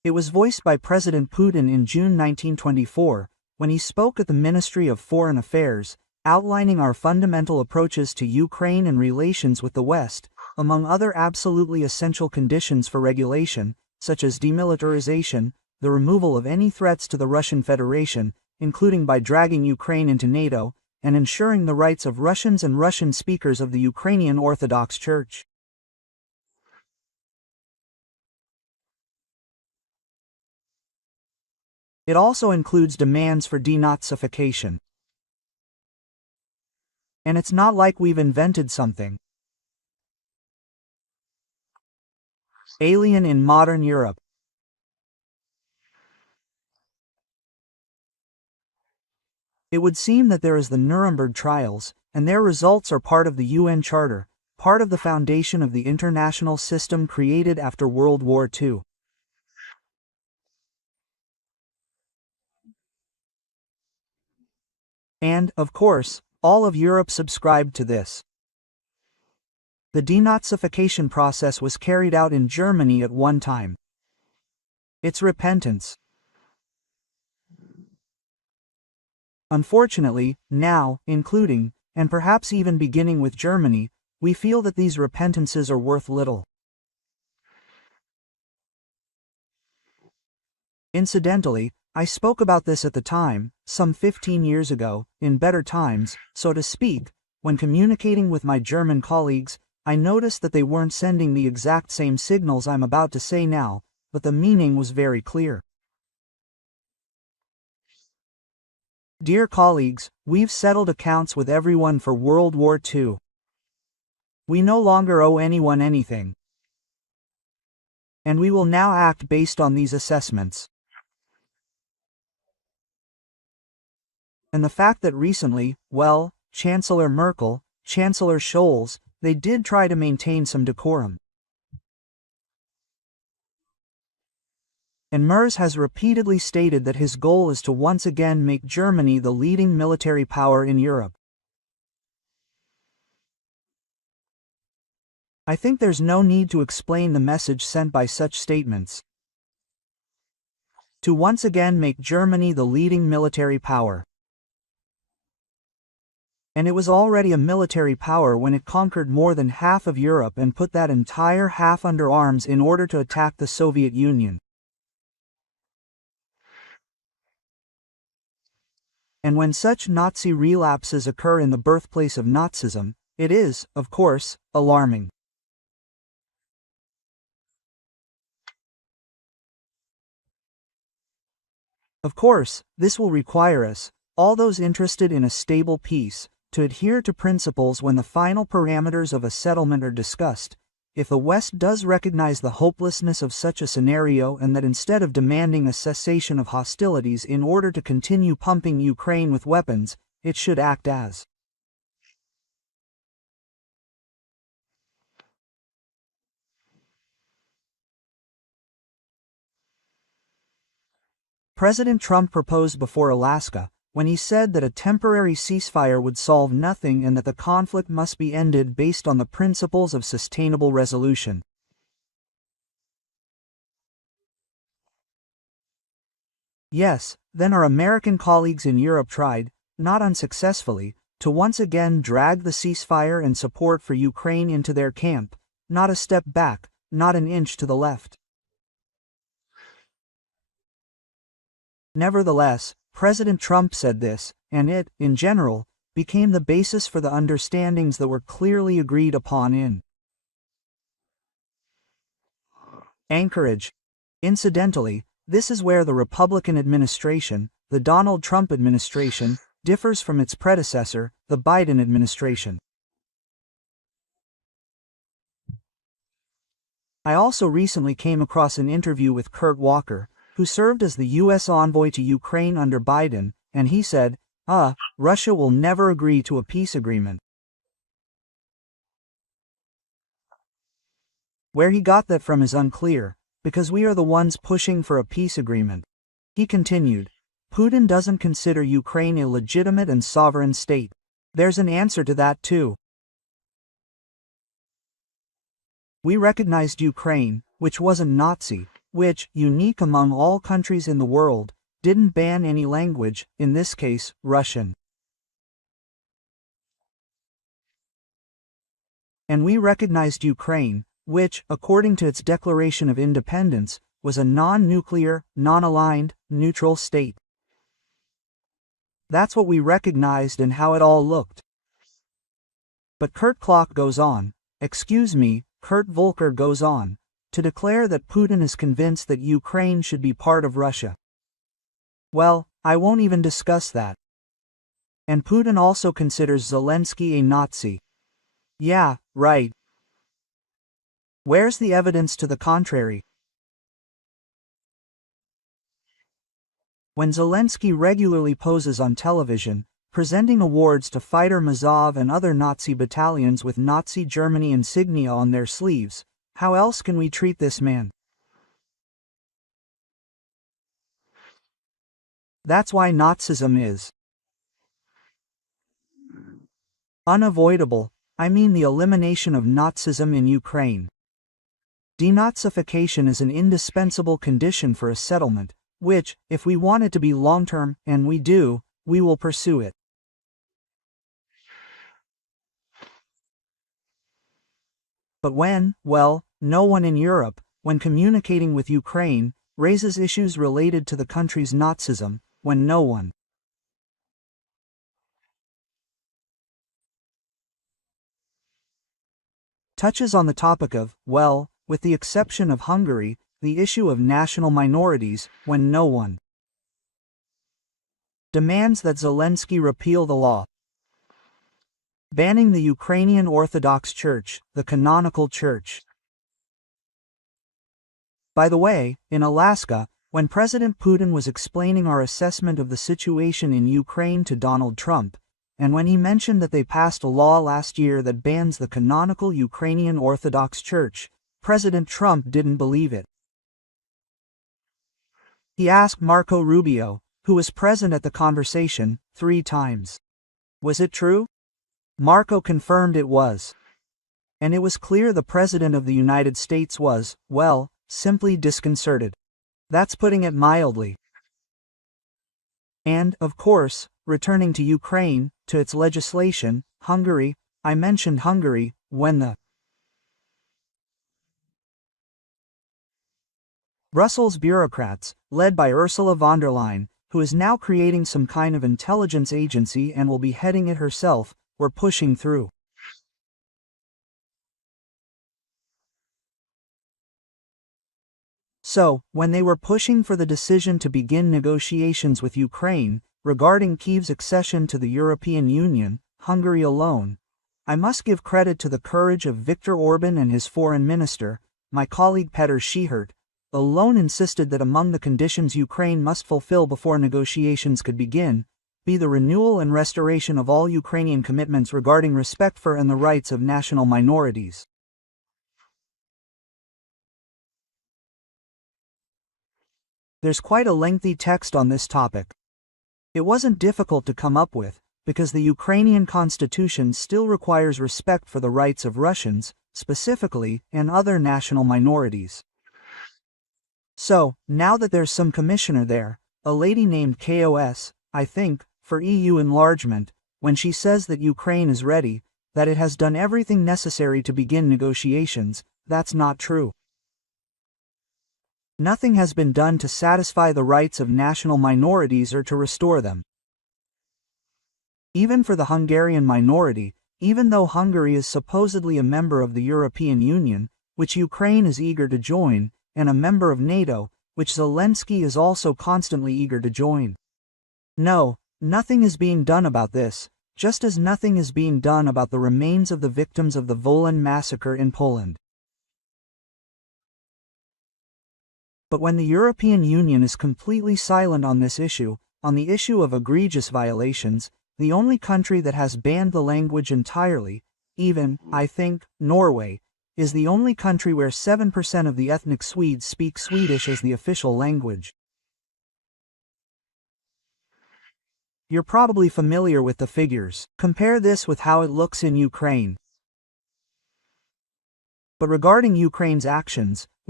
It was voiced by President Putin in June 1924, when he spoke at the Ministry of Foreign Affairs, outlining our fundamental approaches to Ukraine and relations with the West, among other absolutely essential conditions for regulation, such as demilitarization, the removal of any threats to the Russian Federation, including by dragging Ukraine into NATO, and ensuring the rights of Russians and Russian speakers of the Ukrainian Orthodox Church. It also includes demands for denazification. And it's not like we've invented something alien in modern Europe. It would seem that there is the Nuremberg trials, and their results are part of the UN Charter, part of the foundation of the international system created after World War II. And, of course, all of Europe subscribed to this. The denazification process was carried out in Germany at one time. It's repentance. Unfortunately, now, including, and perhaps even beginning with Germany, we feel that these repentances are worth little. Incidentally, I spoke about this at the time, some 15 years ago, in better times, so to speak. When communicating with my German colleagues, I noticed that they weren't sending the exact same signals I'm about to say now, but the meaning was very clear. Dear colleagues, we've settled accounts with everyone for World War II. We no longer owe anyone anything. And we will now act based on these assessments. And the fact that recently, well, Chancellor Merkel, Chancellor Scholz, they did try to maintain some decorum. And Merz has repeatedly stated that his goal is to once again make Germany the leading military power in Europe. I think there's no need to explain the message sent by such statements. To once again make Germany the leading military power. And it was already a military power when it conquered more than half of Europe and put that entire half under arms in order to attack the Soviet Union. And when such Nazi relapses occur in the birthplace of Nazism, it is, of course, alarming. Of course, this will require us, all those interested in a stable peace, to adhere to principles when the final parameters of a settlement are discussed. If the West does recognize the hopelessness of such a scenario and that instead of demanding a cessation of hostilities in order to continue pumping Ukraine with weapons, it should act as President Trump proposed before Alaska, when he said that a temporary ceasefire would solve nothing and that the conflict must be ended based on the principles of sustainable resolution. Yes, then our American colleagues in Europe tried, not unsuccessfully, to once again drag the ceasefire and support for Ukraine into their camp, not a step back, not an inch to the left. Nevertheless, President Trump said this, and it, in general, became the basis for the understandings that were clearly agreed upon in Anchorage. Incidentally, this is where the Republican administration, the Donald Trump administration, differs from its predecessor, the Biden administration. I also recently came across an interview with Kurt Walker, who served as the U.S. envoy to Ukraine under Biden, and he said, Russia will never agree to a peace agreement. Where he got that from is unclear, because we are the ones pushing for a peace agreement. He continued, Putin doesn't consider Ukraine a legitimate and sovereign state. There's an answer to that too. We recognized Ukraine, which wasn't Nazi, which, unique among all countries in the world, didn't ban any language, in this case, Russian. And we recognized Ukraine, which, according to its declaration of independence, was a non-nuclear, non-aligned, neutral state. That's what we recognized and how it all looked. But Kurt Volker goes on, to declare that Putin is convinced that Ukraine should be part of Russia. Well, I won't even discuss that. And Putin also considers Zelensky a Nazi. Yeah, right. Where's the evidence to the contrary? When Zelensky regularly poses on television, presenting awards to fighter Mazov and other Nazi battalions with Nazi Germany insignia on their sleeves, how else can we treat this man? That's why Nazism is unavoidable. I mean the elimination of Nazism in Ukraine. Denazification is an indispensable condition for a settlement, which, if we want it to be long-term, and we do, we will pursue it. But well, no one in Europe, when communicating with Ukraine, raises issues related to the country's Nazism, when no one touches on the topic of, well, with the exception of Hungary, the issue of national minorities, when no one demands that Zelensky repeal the law banning the Ukrainian Orthodox Church, the canonical church. By the way, in Alaska, when President Putin was explaining our assessment of the situation in Ukraine to Donald Trump, and when he mentioned that they passed a law last year that bans the canonical Ukrainian Orthodox Church, President Trump didn't believe it. He asked Marco Rubio, who was present at the conversation, 3 times. Was it true? Marco confirmed it was. And it was clear the President of the United States was, well, simply disconcerted. That's putting it mildly. And, of course, returning to Ukraine, to its legislation, Hungary, I mentioned Hungary, when the Brussels bureaucrats, led by Ursula von der Leyen, who is now creating some kind of intelligence agency and will be heading it herself, were pushing through. So, when they were pushing for the decision to begin negotiations with Ukraine, regarding Kyiv's accession to the European Union, Hungary alone, I must give credit to the courage of Viktor Orban and his foreign minister, my colleague Petr Schihert, alone insisted that among the conditions Ukraine must fulfill before negotiations could begin, be the renewal and restoration of all Ukrainian commitments regarding respect for and the rights of national minorities. There's quite a lengthy text on this topic. It wasn't difficult to come up with, because the Ukrainian constitution still requires respect for the rights of Russians, specifically, and other national minorities. So, now that there's some commissioner there, a lady named KOS, I think, for EU enlargement, when she says that Ukraine is ready, that it has done everything necessary to begin negotiations, that's not true. Nothing has been done to satisfy the rights of national minorities or to restore them. Even for the Hungarian minority, even though Hungary is supposedly a member of the European Union, which Ukraine is eager to join, and a member of NATO, which Zelensky is also constantly eager to join. No, nothing is being done about this, just as nothing is being done about the remains of the victims of the Volyn massacre in Poland. But when the European Union is completely silent on this issue, on the issue of egregious violations, the only country that has banned the language entirely, even, I think, Norway, is the only country where 7% of the ethnic Swedes speak Swedish as the official language. You're probably familiar with the figures. Compare this with how it looks in Ukraine. But regarding Ukraine's actions,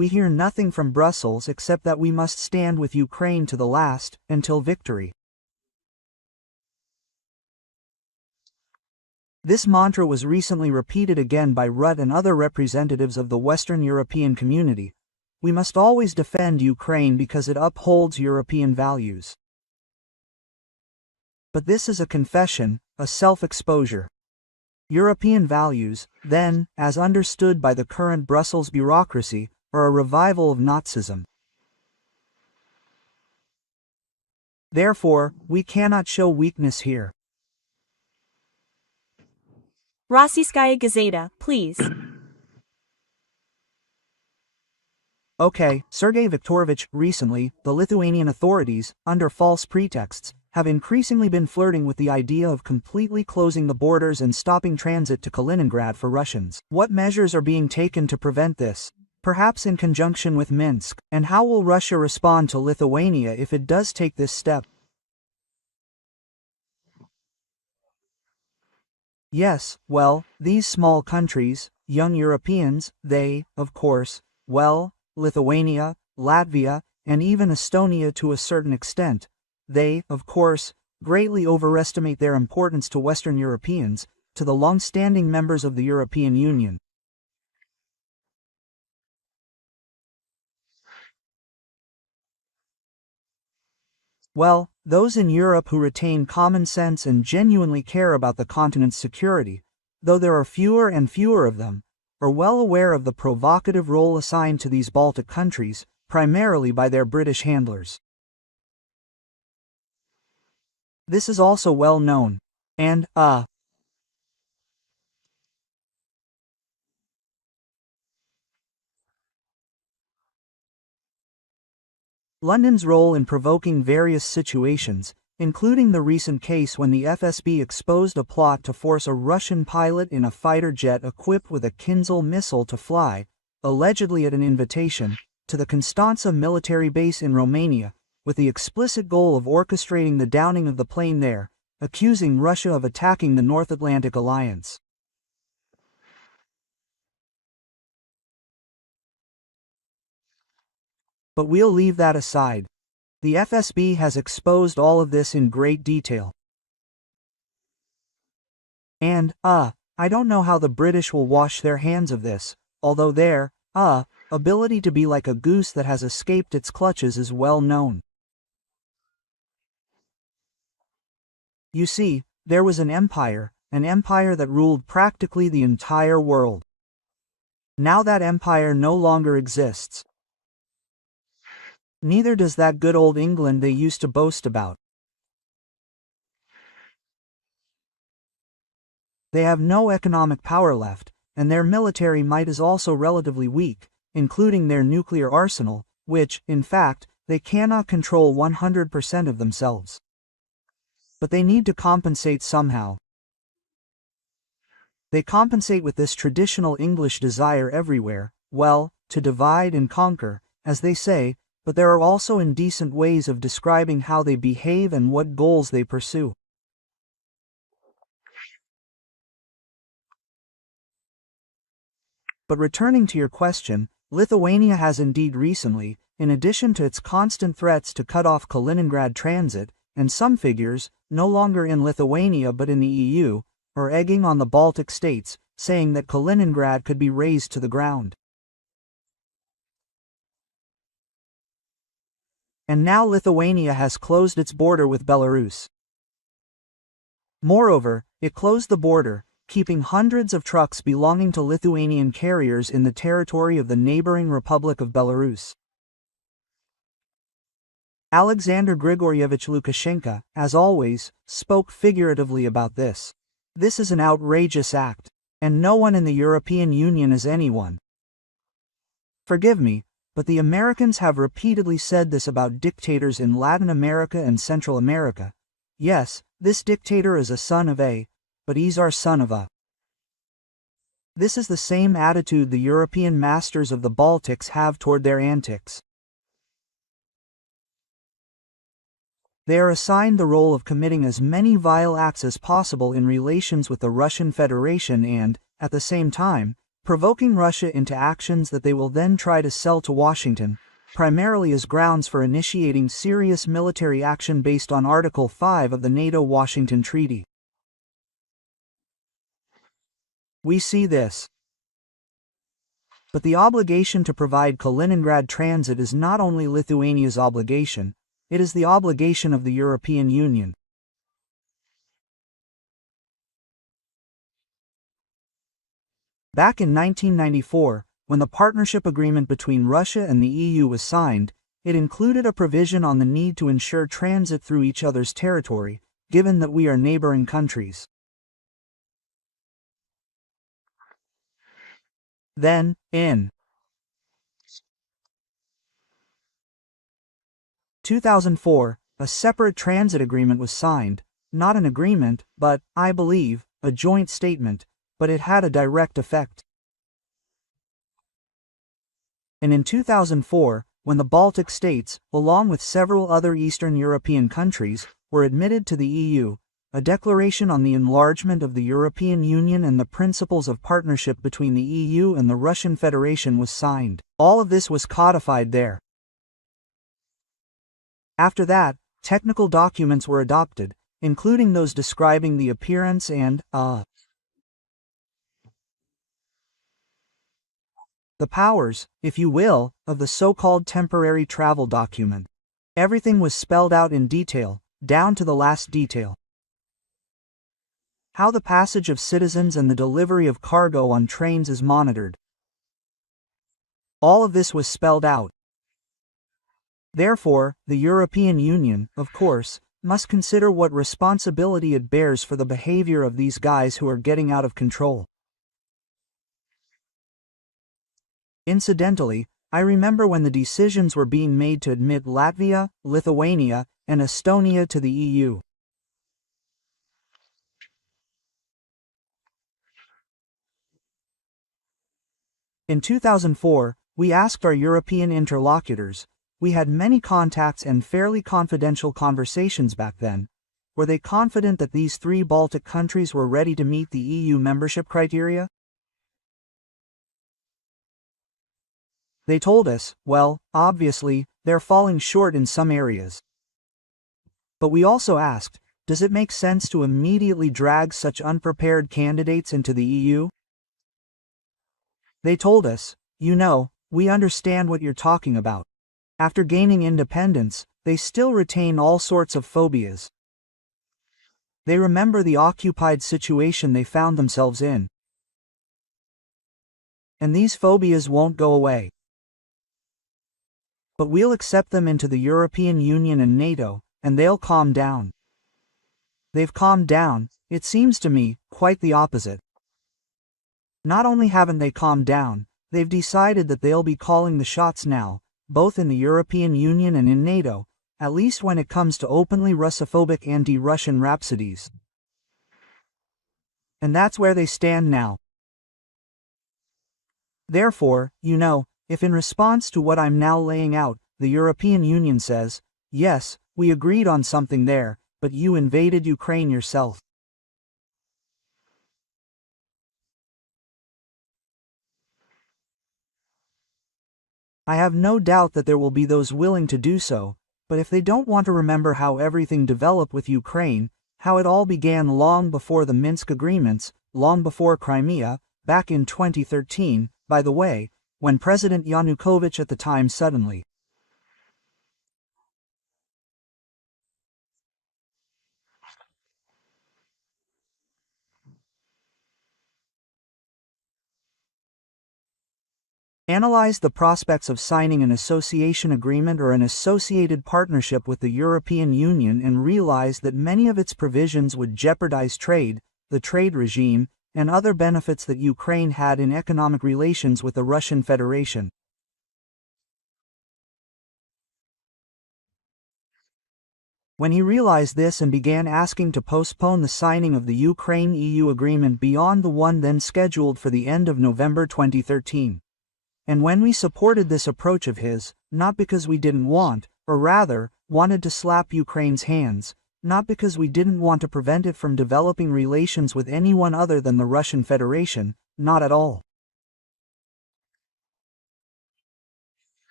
we hear nothing from Brussels except that we must stand with Ukraine to the last, until victory. This mantra was recently repeated again by Rutte and other representatives of the Western European community. We must always defend Ukraine because it upholds European values. But this is a confession, a self-exposure. European values, then, as understood by the current Brussels bureaucracy, are a revival of Nazism. Therefore, we cannot show weakness here. Rossiyskaya Gazeta, please. Okay, Sergei Viktorovich, recently, the Lithuanian authorities, under false pretexts, have increasingly been flirting with the idea of completely closing the borders and stopping transit to Kaliningrad for Russians. What measures are being taken to prevent this? Perhaps in conjunction with Minsk, and how will Russia respond to Lithuania if it does take this step? Yes, well, these small countries, young Europeans, they, of course, well, Lithuania, Latvia, and even Estonia to a certain extent, they, of course, greatly overestimate their importance to Western Europeans, to the long-standing members of the European Union. Well, those in Europe who retain common sense and genuinely care about the continent's security, though there are fewer and fewer of them, are well aware of the provocative role assigned to these Baltic countries, primarily by their British handlers. This is also well known, and, London's role in provoking various situations, including the recent case when the FSB exposed a plot to force a Russian pilot in a fighter jet equipped with a Kinzhal missile to fly, allegedly at an invitation, to the Constanța military base in Romania, with the explicit goal of orchestrating the downing of the plane there, accusing Russia of attacking the North Atlantic Alliance. But we'll leave that aside. The FSB has exposed all of this in great detail. And, I don't know how the British will wash their hands of this, although their, ability to be like a goose that has escaped its clutches is well known. You see, there was an empire that ruled practically the entire world. Now that empire no longer exists. Neither does that good old England they used to boast about. They have no economic power left, and their military might is also relatively weak, including their nuclear arsenal, which, in fact, they cannot control 100% of themselves. But they need to compensate somehow. They compensate with this traditional English desire everywhere, well, to divide and conquer, as they say, but there are also indecent ways of describing how they behave and what goals they pursue. But returning to your question, Lithuania has indeed recently, in addition to its constant threats to cut off Kaliningrad transit, and some figures, no longer in Lithuania but in the EU, are egging on the Baltic states, saying that Kaliningrad could be razed to the ground. And now Lithuania has closed its border with Belarus. Moreover, it closed the border, keeping hundreds of trucks belonging to Lithuanian carriers in the territory of the neighboring Republic of Belarus. Alexander Grigorievich Lukashenko, as always, spoke figuratively about this. This is an outrageous act, and no one in the European Union is anyone. Forgive me, but the Americans have repeatedly said this about dictators in Latin America and Central America. Yes, this dictator is a son of a, but he's our son of a. This is the same attitude the European masters of the Baltics have toward their antics. They are assigned the role of committing as many vile acts as possible in relations with the Russian Federation and, at the same time, provoking Russia into actions that they will then try to sell to Washington, primarily as grounds for initiating serious military action based on Article 5 of the NATO-Washington Treaty. We see this. But the obligation to provide Kaliningrad transit is not only Lithuania's obligation, it is the obligation of the European Union. Back in 1994, when the partnership agreement between Russia and the EU was signed, it included a provision on the need to ensure transit through each other's territory, given that we are neighboring countries. Then, in 2004, a separate transit agreement was signed, not an agreement, but, I believe, a joint statement, but it had a direct effect. And in 2004, when the Baltic states, along with several other Eastern European countries, were admitted to the EU, a declaration on the enlargement of the European Union and the principles of partnership between the EU and the Russian Federation was signed. All of this was codified there. After that, technical documents were adopted, including those describing the appearance and, the powers, if you will, of the so-called temporary travel document. Everything was spelled out in detail, down to the last detail. How the passage of citizens and the delivery of cargo on trains is monitored. All of this was spelled out. Therefore, the European Union, of course, must consider what responsibility it bears for the behavior of these guys who are getting out of control. Incidentally, I remember when the decisions were being made to admit Latvia, Lithuania, and Estonia to the EU. In 2004, we asked our European interlocutors, we had many contacts and fairly confidential conversations back then, were they confident that these three Baltic countries were ready to meet the EU membership criteria? They told us, well, obviously, they're falling short in some areas. But we also asked, does it make sense to immediately drag such unprepared candidates into the EU? They told us, you know, we understand what you're talking about. After gaining independence, they still retain all sorts of phobias. They remember the occupied situation they found themselves in. And these phobias won't go away. But we'll accept them into the European Union and NATO, and they'll calm down. They've calmed down, it seems to me, quite the opposite. Not only haven't they calmed down, they've decided that they'll be calling the shots now, both in the European Union and in NATO, at least when it comes to openly Russophobic anti-Russian rhapsodies. And that's where they stand now. Therefore, you know, if in response to what I'm now laying out, the European Union says, yes, we agreed on something there, but you invaded Ukraine yourself. I have no doubt that there will be those willing to do so, but if they don't want to remember how everything developed with Ukraine, how it all began long before the Minsk agreements, long before Crimea, back in 2013, by the way, when President Yanukovych at the time suddenly analyzed the prospects of signing an association agreement or an associated partnership with the European Union and realized that many of its provisions would jeopardize trade, the trade regime, and other benefits that Ukraine had in economic relations with the Russian Federation. When he realized this and began asking to postpone the signing of the Ukraine-EU agreement beyond the one then scheduled for the end of November 2013. And when we supported this approach of his, not because we didn't want, or rather, wanted to slap Ukraine's hands, not because we didn't want to prevent it from developing relations with anyone other than the Russian Federation, not at all.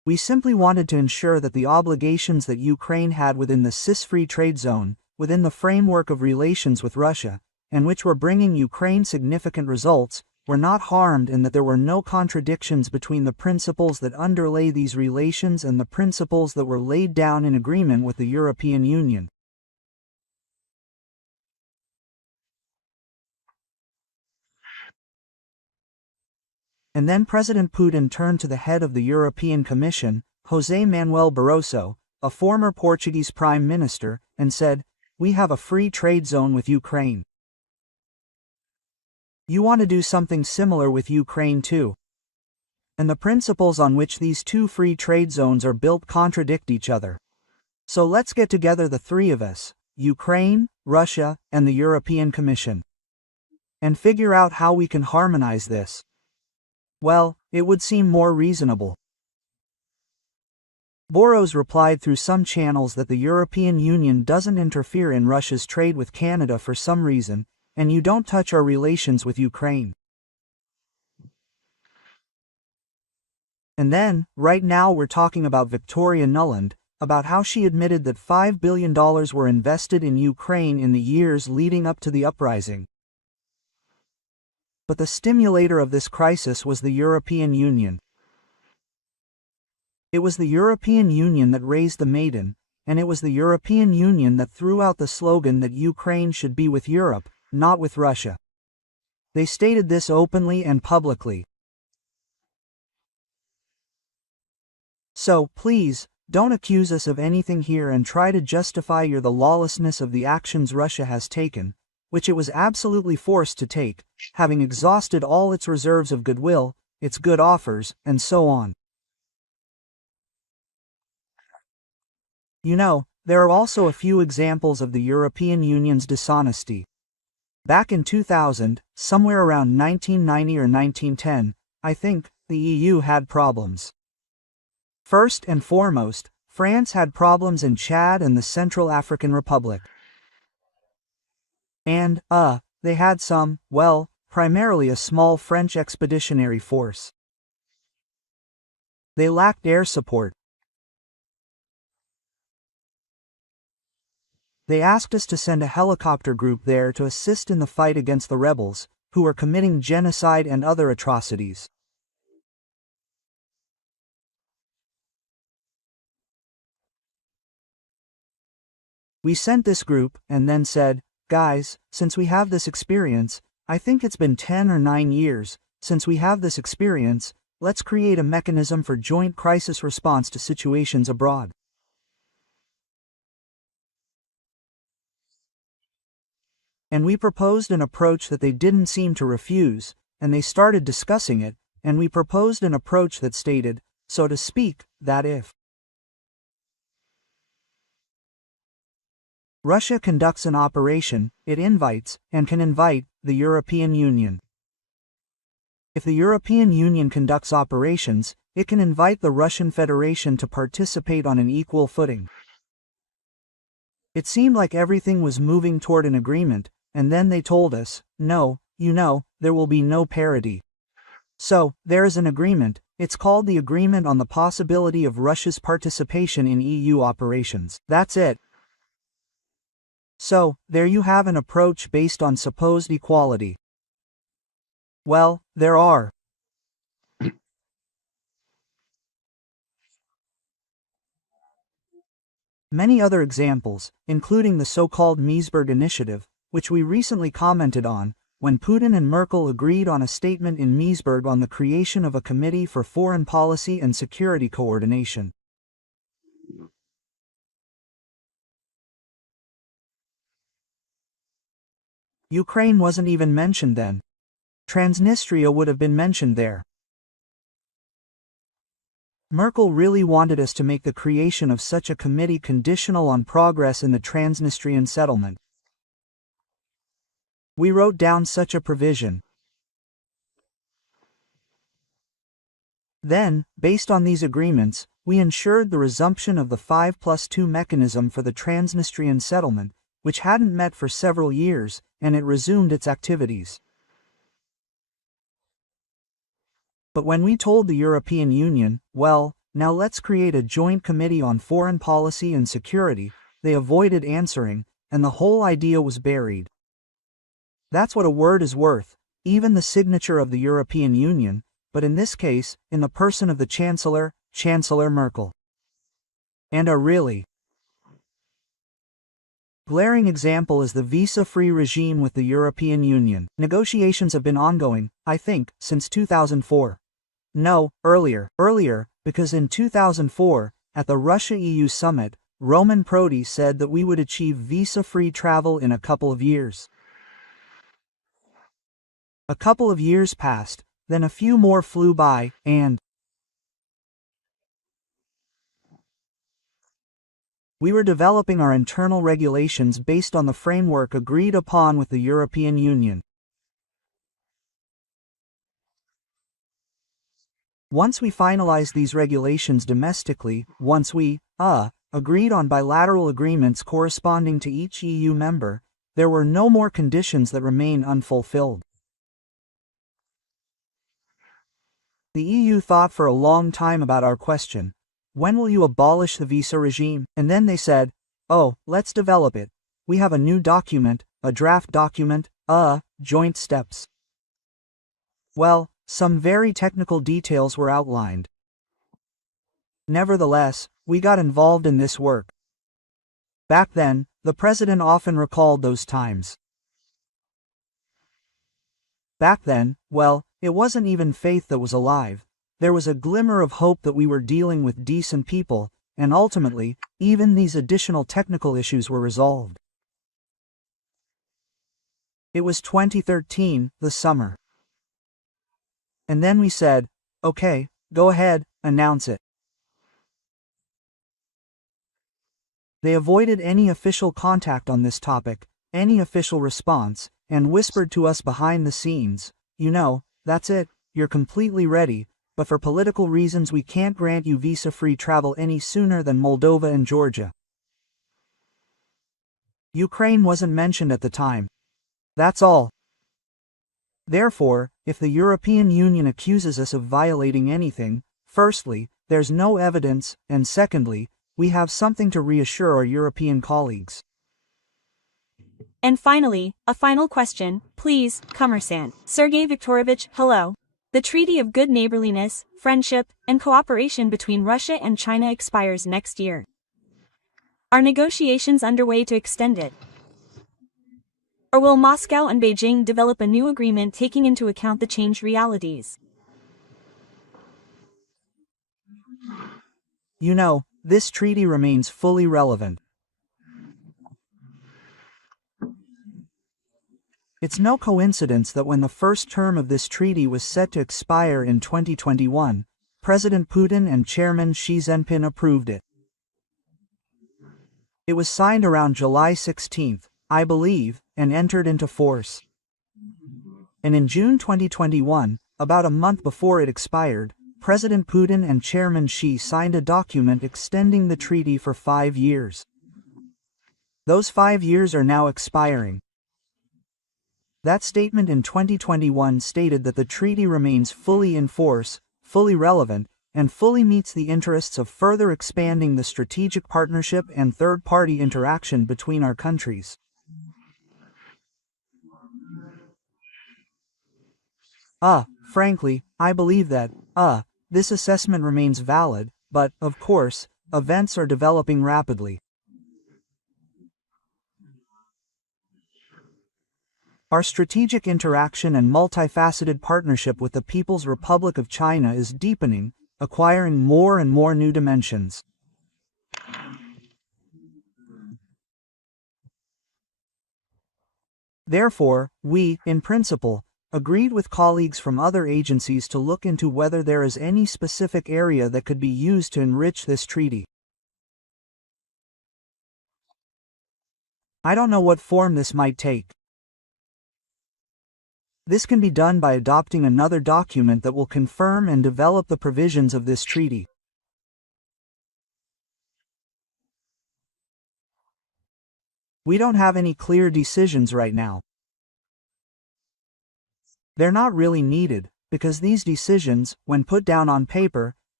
We simply wanted to ensure that the obligations that Ukraine had within the CIS-free trade zone, within the framework of relations with Russia, and which were bringing Ukraine significant results, were not harmed, and that there were no contradictions between the principles that underlay these relations and the principles that were laid down in agreement with the European Union. And then President Putin turned to the head of the European Commission, José Manuel Barroso, a former Portuguese Prime Minister, and said, "We have a free trade zone with Ukraine. You want to do something similar with Ukraine too. And the principles on which these two free trade zones are built contradict each other. So let's get together, the three of us, Ukraine, Russia, and the European Commission, and figure out how we can harmonize this." Well, it would seem more reasonable. Boros replied through some channels that the European Union doesn't interfere in Russia's trade with Canada for some reason, and you don't touch our relations with Ukraine. And then, right now we're talking about Victoria Nuland, about how she admitted that $5 billion were invested in Ukraine in the years leading up to the uprising. But the stimulator of this crisis was the European Union. It was the European Union that raised the Maiden, and it was the European Union that threw out the slogan that Ukraine should be with Europe, not with Russia. They stated this openly and publicly. So, please, don't accuse us of anything here and try to justify the lawlessness of the actions Russia has taken, which it was absolutely forced to take, having exhausted all its reserves of goodwill, its good offers, and so on. You know, there are also a few examples of the European Union's dishonesty. Back in 2000, somewhere around 1990 or 1910, I think, the EU had problems. First and foremost, France had problems in Chad and the Central African Republic. And, they had some, well, primarily a small French expeditionary force. They lacked air support. They asked us to send a helicopter group there to assist in the fight against the rebels, who were committing genocide and other atrocities. We sent this group, and then said, "Guys, since we have this experience, I think it's been 10 or 9 years, since we have this experience, let's create a mechanism for joint crisis response to situations abroad." And we proposed an approach that they didn't seem to refuse, and they started discussing it, and we proposed an approach that stated, so to speak, that if Russia conducts an operation, it invites, and can invite, the European Union. If the European Union conducts operations, it can invite the Russian Federation to participate on an equal footing. It seemed like everything was moving toward an agreement, and then they told us, no, there will be no parity. So, there is an agreement, it's called the Agreement on the Possibility of Russia's Participation in EU Operations. That's it. So, there you have an approach based on supposed equality. Well, there are many other examples, including the so-called Meseberg Initiative, which we recently commented on, when Putin and Merkel agreed on a statement in Meseberg on the creation of a Committee for Foreign Policy and Security Coordination. Ukraine wasn't even mentioned then. Transnistria would have been mentioned there. Merkel really wanted us to make the creation of such a committee conditional on progress in the Transnistrian settlement. We wrote down such a provision. Then, based on these agreements, we ensured the resumption of the 5+2 mechanism for the Transnistrian settlement, which hadn't met for several years, and it resumed its activities. But when we told the European Union, well, Now let's create a joint committee on foreign policy and security. They avoided answering, and the whole idea was buried. That's what a word is worth, even the signature of the European Union, but in this case, in the person of the Chancellor, Chancellor Merkel. And a really glaring example is the visa-free regime with the European Union. Negotiations have been ongoing, I think, since 2004. No, earlier, because in 2004, at the Russia-EU summit, Roman Prodi said that we would achieve visa-free travel in a couple of years. A couple of years passed, then a few more flew by, and we were developing our internal regulations based on the framework agreed upon with the European Union. Once we finalized these regulations domestically, once we, agreed on bilateral agreements corresponding to each EU member, there were no more conditions that remain unfulfilled. The EU thought for a long time about our question. When will you abolish the visa regime? And then they said, oh, let's develop it. We have a new document, a draft document, joint steps. Well, some very technical details were outlined. Nevertheless, we got involved in this work. Back then, the president often recalled those times. Back then, well, it wasn't even faith that was alive. There was a glimmer of hope that we were dealing with decent people, and ultimately, even these additional technical issues were resolved. It was 2013, the summer. And then we said, okay, go ahead, announce it. They avoided any official contact on this topic, any official response, and whispered to us behind the scenes, you know, that's it, you're completely ready, but for political reasons we can't grant you visa-free travel any sooner than Moldova and Georgia. Ukraine wasn't mentioned at the time. That's all. Therefore, if the European Union accuses us of violating anything, firstly, there's no evidence, and secondly, we have something to reassure our European colleagues. And finally, a final question, please, Commerçant. Sergei Viktorovich, hello. The Treaty of Good Neighborliness, Friendship, and Cooperation between Russia and China expires next year. Are negotiations underway to extend it? Or will Moscow and Beijing develop a new agreement taking into account the changed realities? You know, this treaty remains fully relevant. It's no coincidence that when the first term of this treaty was set to expire in 2021, President Putin and Chairman Xi Jinping approved it. It was signed around July 16, I believe, and entered into force. And in June 2021, about a month before it expired, President Putin and Chairman Xi signed a document extending the treaty for 5 years. Those 5 years are now expiring. That statement in 2021 stated that the treaty remains fully in force, fully relevant, and fully meets the interests of further expanding the strategic partnership and third-party interaction between our countries. Frankly, I believe that, this assessment remains valid, but, of course, events are developing rapidly. Our strategic interaction and multifaceted partnership with the People's Republic of China is deepening, acquiring more and more new dimensions. Therefore, we, in principle, agreed with colleagues from other agencies to look into whether there is any specific area that could be used to enrich this treaty. I don't know what form this might take. This can be done by adopting another document that will confirm and develop the provisions of this treaty. We don't have any clear decisions right now. They're not really needed, because these decisions, when put down on paper,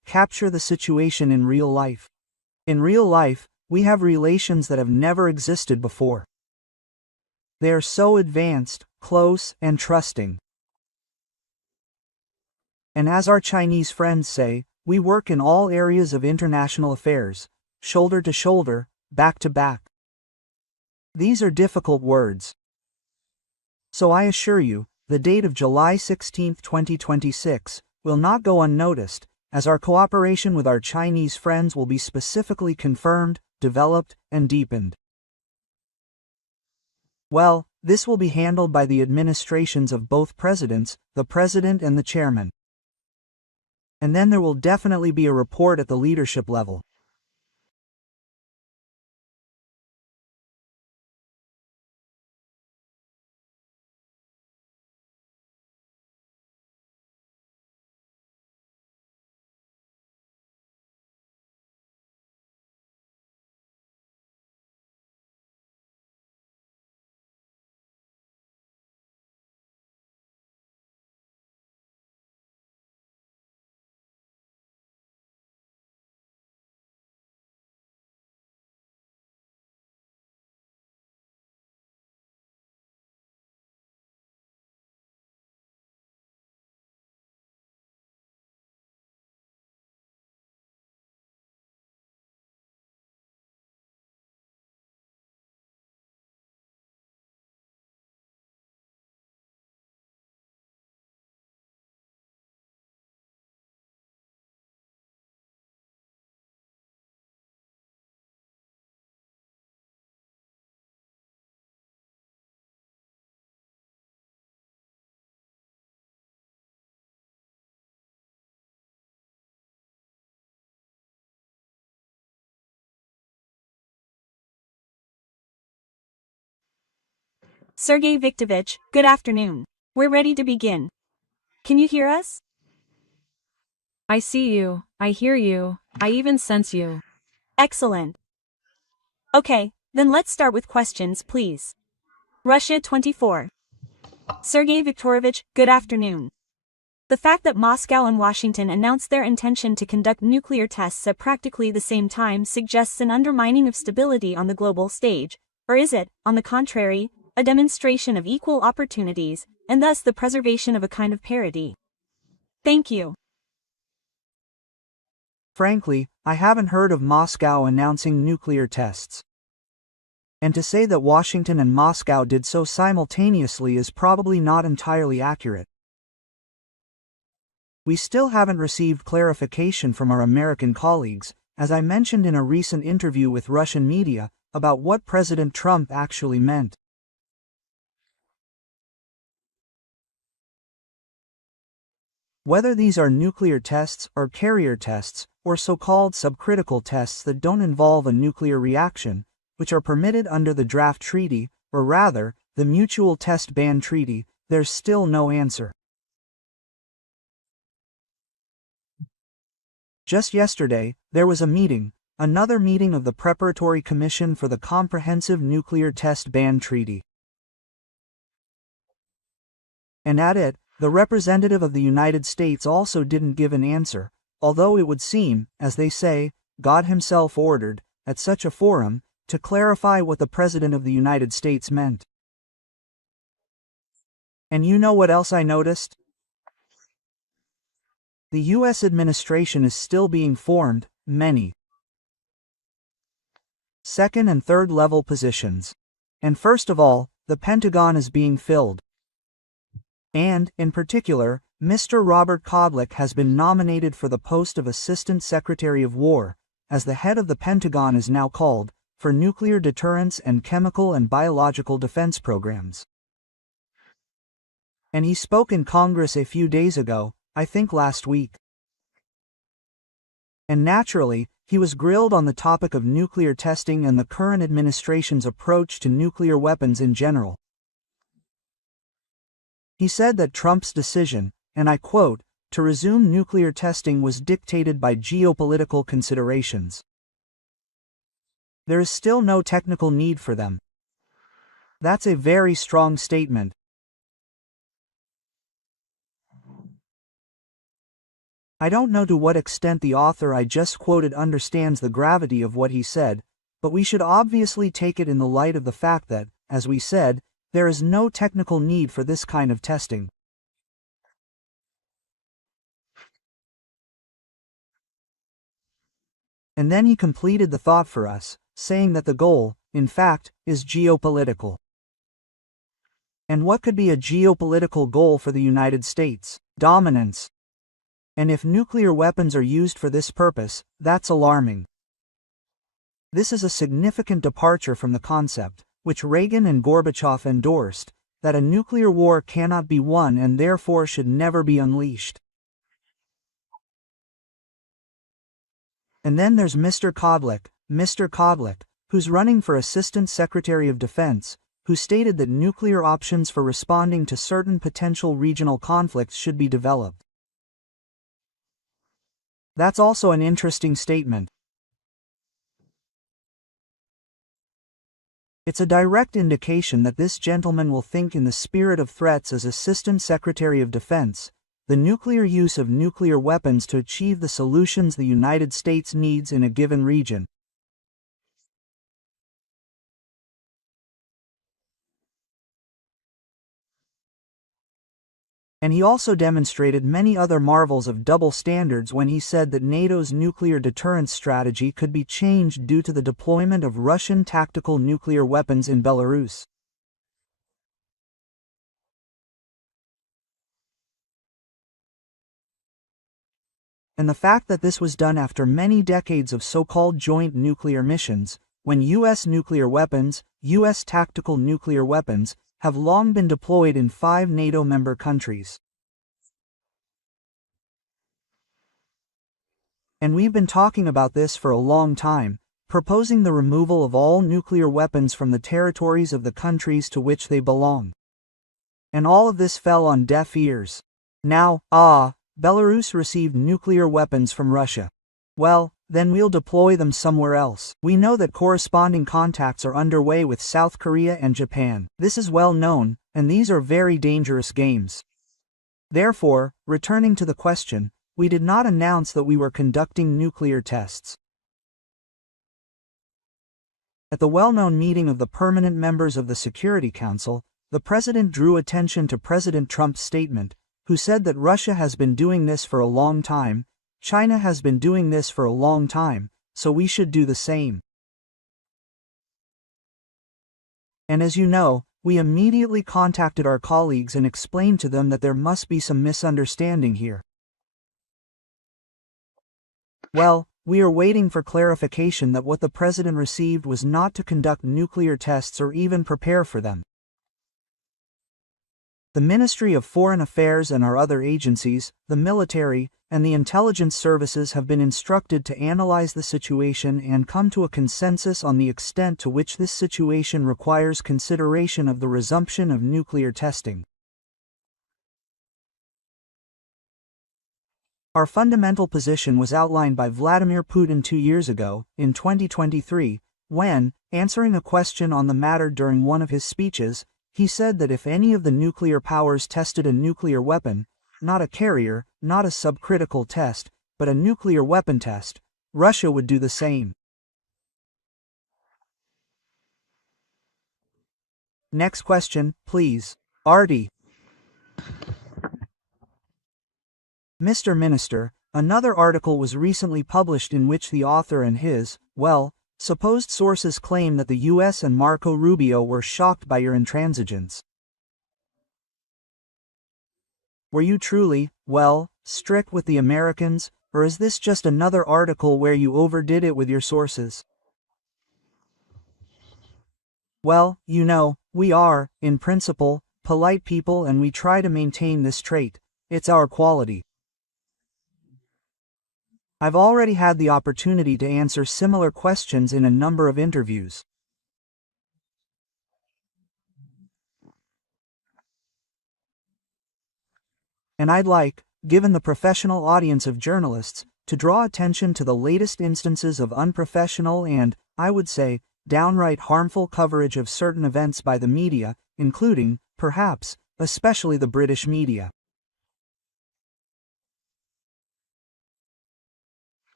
capture the situation in real life. In real life, we have relations that have never existed before. They are so advanced, close, and trusting. And as our Chinese friends say, we work in all areas of international affairs, shoulder to shoulder, back to back. These are difficult words. So I assure you, the date of July 16, 2026, will not go unnoticed, as our cooperation with our Chinese friends will be specifically confirmed, developed, and deepened. Well, this will be handled by the administrations of both presidents, the president and the chairman. And then there will definitely be a report at the leadership level. Sergei Viktorovich, good afternoon. We're ready to begin. Can you hear us? I see you, I hear you, I even sense you. Excellent. Okay, then let's start with questions, please. Russia 24. Sergei Viktorovich, good afternoon. The fact that Moscow and Washington announced their intention to conduct nuclear tests at practically the same time suggests an undermining of stability on the global stage, or is it, on the contrary, a demonstration of equal opportunities, and thus the preservation of a kind of parity? Thank you. Frankly, I haven't heard of Moscow announcing nuclear tests. And to say that Washington and Moscow did so simultaneously is probably not entirely accurate. We still haven't received clarification from our American colleagues, as I mentioned in a recent interview with Russian media, about what President Trump actually meant. Whether these are nuclear tests or carrier tests, or so-called subcritical tests that don't involve a nuclear reaction, which are permitted under the draft treaty, or rather, the Mutual Test Ban Treaty, there's still no answer. Just yesterday, there was a meeting, another meeting of the Preparatory Commission for the Comprehensive Nuclear Test Ban Treaty. And at it, the representative of the United States also didn't give an answer, although it would seem, as they say, God himself ordered, at such a forum, to clarify what the President of the United States meant. And you know what else I noticed? The U.S. administration is still being formed, many second and third level positions. And first of all, the Pentagon is being filled. And, in particular, Mr. Robert Kodlik has been nominated for the post of Assistant Secretary of War, as the head of the Pentagon is now called, for nuclear deterrence and chemical and biological defense programs. And he spoke in Congress a few days ago, I think last week. And naturally, he was grilled on the topic of nuclear testing and the current administration's approach to nuclear weapons in general. He said that Trump's decision, and I quote, to resume nuclear testing was dictated by geopolitical considerations. There is still no technical need for them. That's a very strong statement. I don't know to what extent the author I just quoted understands the gravity of what he said, but we should obviously take it in the light of the fact that, as we said, there is no technical need for this kind of testing. And then he completed the thought for us, saying that the goal, in fact, is geopolitical. And what could be a geopolitical goal for the United States? Dominance. And if nuclear weapons are used for this purpose, that's alarming. This is a significant departure from the concept, which Reagan and Gorbachev endorsed, that a nuclear war cannot be won and therefore should never be unleashed. And then there's Mr. Kodlik, who's running for Assistant Secretary of Defense, who stated that nuclear options for responding to certain potential regional conflicts should be developed. That's also an interesting statement. It's a direct indication that this gentleman will think in the spirit of threats as Assistant Secretary of Defense, the nuclear use of nuclear weapons to achieve the solutions the United States needs in a given region. And he also demonstrated many other marvels of double standards when he said that NATO's nuclear deterrence strategy could be changed due to the deployment of Russian tactical nuclear weapons in Belarus. And the fact that this was done after many decades of so-called joint nuclear missions, when U.S. nuclear weapons, U.S. tactical nuclear weapons, have long been deployed in 5 NATO member countries. And we've been talking about this for a long time, proposing the removal of all nuclear weapons from the territories of the countries to which they belong. And all of this fell on deaf ears. Now, Belarus received nuclear weapons from Russia. Well, then we'll deploy them somewhere else. We know that corresponding contacts are underway with South Korea and Japan. This is well known, and these are very dangerous games. Therefore, returning to the question, we did not announce that we were conducting nuclear tests. At the well-known meeting of the permanent members of the Security Council, the President drew attention to President Trump's statement, who said that Russia has been doing this for a long time, China has been doing this for a long time, so we should do the same. And as you know, we immediately contacted our colleagues and explained to them that there must be some misunderstanding here. Well, we are waiting for clarification that what the President received was not to conduct nuclear tests or even prepare for them. The Ministry of Foreign Affairs and our other agencies, the military, and the intelligence services have been instructed to analyze the situation and come to a consensus on the extent to which this situation requires consideration of the resumption of nuclear testing. Our fundamental position was outlined by Vladimir Putin 2 years ago, in 2023, when, answering a question on the matter during one of his speeches, he said that if any of the nuclear powers tested a nuclear weapon, not a carrier, not a subcritical test, but a nuclear weapon test, Russia would do the same. Next question, please. Artie. Mr. Minister, another article was recently published in which the author and his, supposed sources claim that the U.S. and Marco Rubio were shocked by your intransigence. Were you truly, strict with the Americans, or is this just another article where you overdid it with your sources? Well, you know, we are, in principle, polite people and we try to maintain this trait. It's our quality. I've already had the opportunity to answer similar questions in a number of interviews. And I'd like, given the professional audience of journalists, to draw attention to the latest instances of unprofessional and, I would say, downright harmful coverage of certain events by the media, including, perhaps, especially the British media.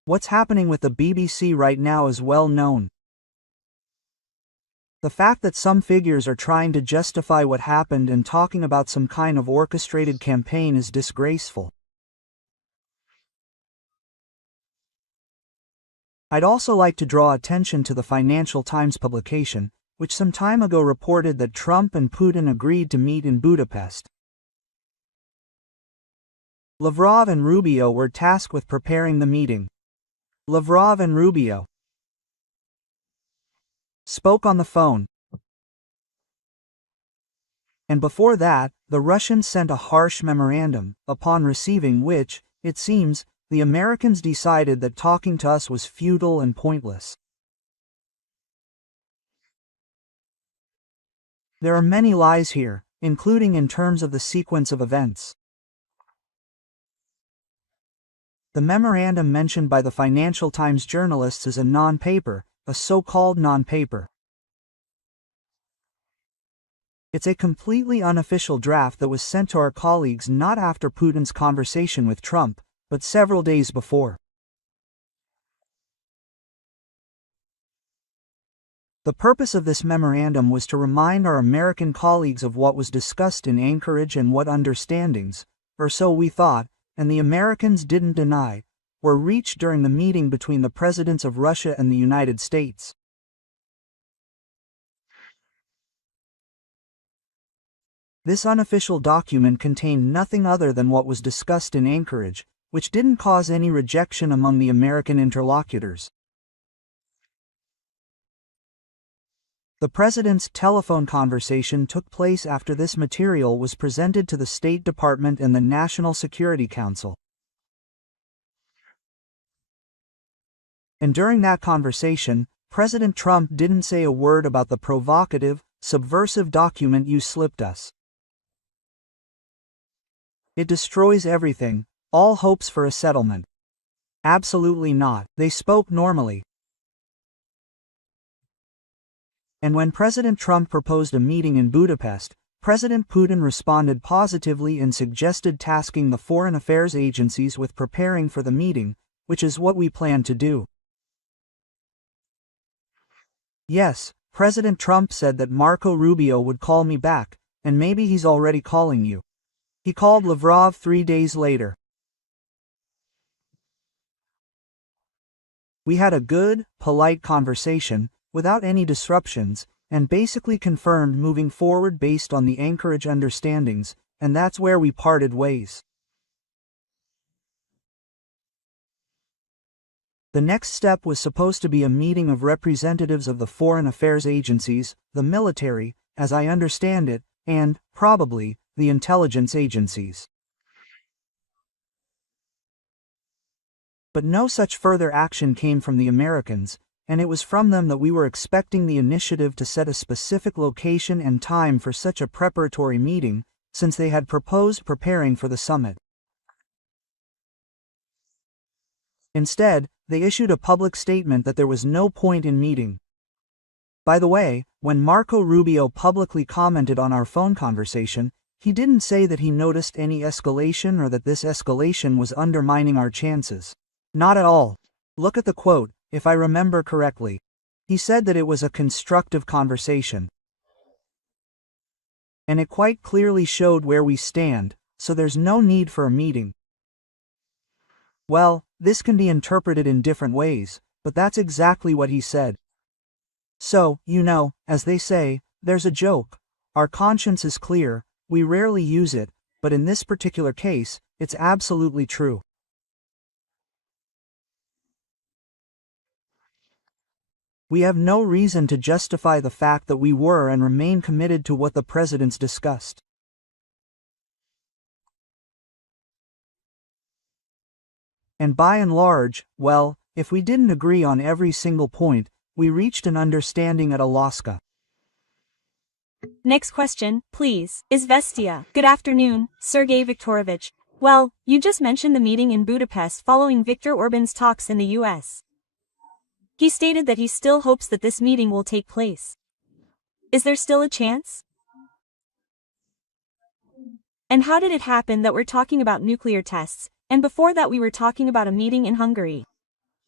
What's happening with the BBC right now is well known. The fact that some figures are trying to justify what happened and talking about some kind of orchestrated campaign is disgraceful. I'd also like to draw attention to the Financial Times publication, which some time ago reported that Trump and Putin agreed to meet in Budapest. Lavrov and Rubio were tasked with preparing the meeting. Lavrov and Rubio spoke on the phone. And before that, the Russians sent a harsh memorandum, upon receiving which, it seems, the Americans decided that talking to us was futile and pointless. There are many lies here, including in terms of the sequence of events. The memorandum mentioned by the Financial Times journalists is a non-paper, a so-called non-paper. It's a completely unofficial draft that was sent to our colleagues not after Putin's conversation with Trump, but several days before. The purpose of this memorandum was to remind our American colleagues of what was discussed in Anchorage and what understandings, or so we thought, and the Americans didn't deny, were reached during the meeting between the presidents of Russia and the United States. This unofficial document contained nothing other than what was discussed in Anchorage, which didn't cause any rejection among the American interlocutors. The president's telephone conversation took place after this material was presented to the State Department and the National Security Council. And during that conversation, President Trump didn't say a word about the provocative, subversive document you slipped us. It destroys everything, all hopes for a settlement. Absolutely not. They spoke normally. And when President Trump proposed a meeting in Budapest, President Putin responded positively and suggested tasking the foreign affairs agencies with preparing for the meeting, which is what we plan to do. Yes, President Trump said that Marco Rubio would call me back, and maybe he's already calling you. He called Lavrov 3 days later. We had a good, polite conversation, without any disruptions, and basically confirmed moving forward based on the Anchorage understandings, and that's where we parted ways. The next step was supposed to be a meeting of representatives of the foreign affairs agencies, the military, as I understand it, and, probably, the intelligence agencies. But no such further action came from the Americans, and it was from them that we were expecting the initiative to set a specific location and time for such a preparatory meeting, since they had proposed preparing for the summit. Instead, they issued a public statement that there was no point in meeting. By the way, when Marco Rubio publicly commented on our phone conversation, he didn't say that he noticed any escalation or that this escalation was undermining our chances. Not at all. Look at the quote, if I remember correctly. He said that it was a constructive conversation. And it quite clearly showed where we stand, so there's no need for a meeting. Well, this can be interpreted in different ways, but that's exactly what he said. So, as they say, there's a joke. Our conscience is clear, we rarely use it, but in this particular case, it's absolutely true. We have no reason to justify the fact that we were and remain committed to what the presidents discussed. And by and large, well, if we didn't agree on every single point, we reached an understanding at Alaska. Next question, please. Izvestia. Good afternoon, Sergei Viktorovich. Well, you just mentioned the meeting in Budapest following Viktor Orban's talks in the US. He stated that he still hopes that this meeting will take place. Is there still a chance? And how did it happen that we're talking about nuclear tests, and before that we were talking about a meeting in Hungary?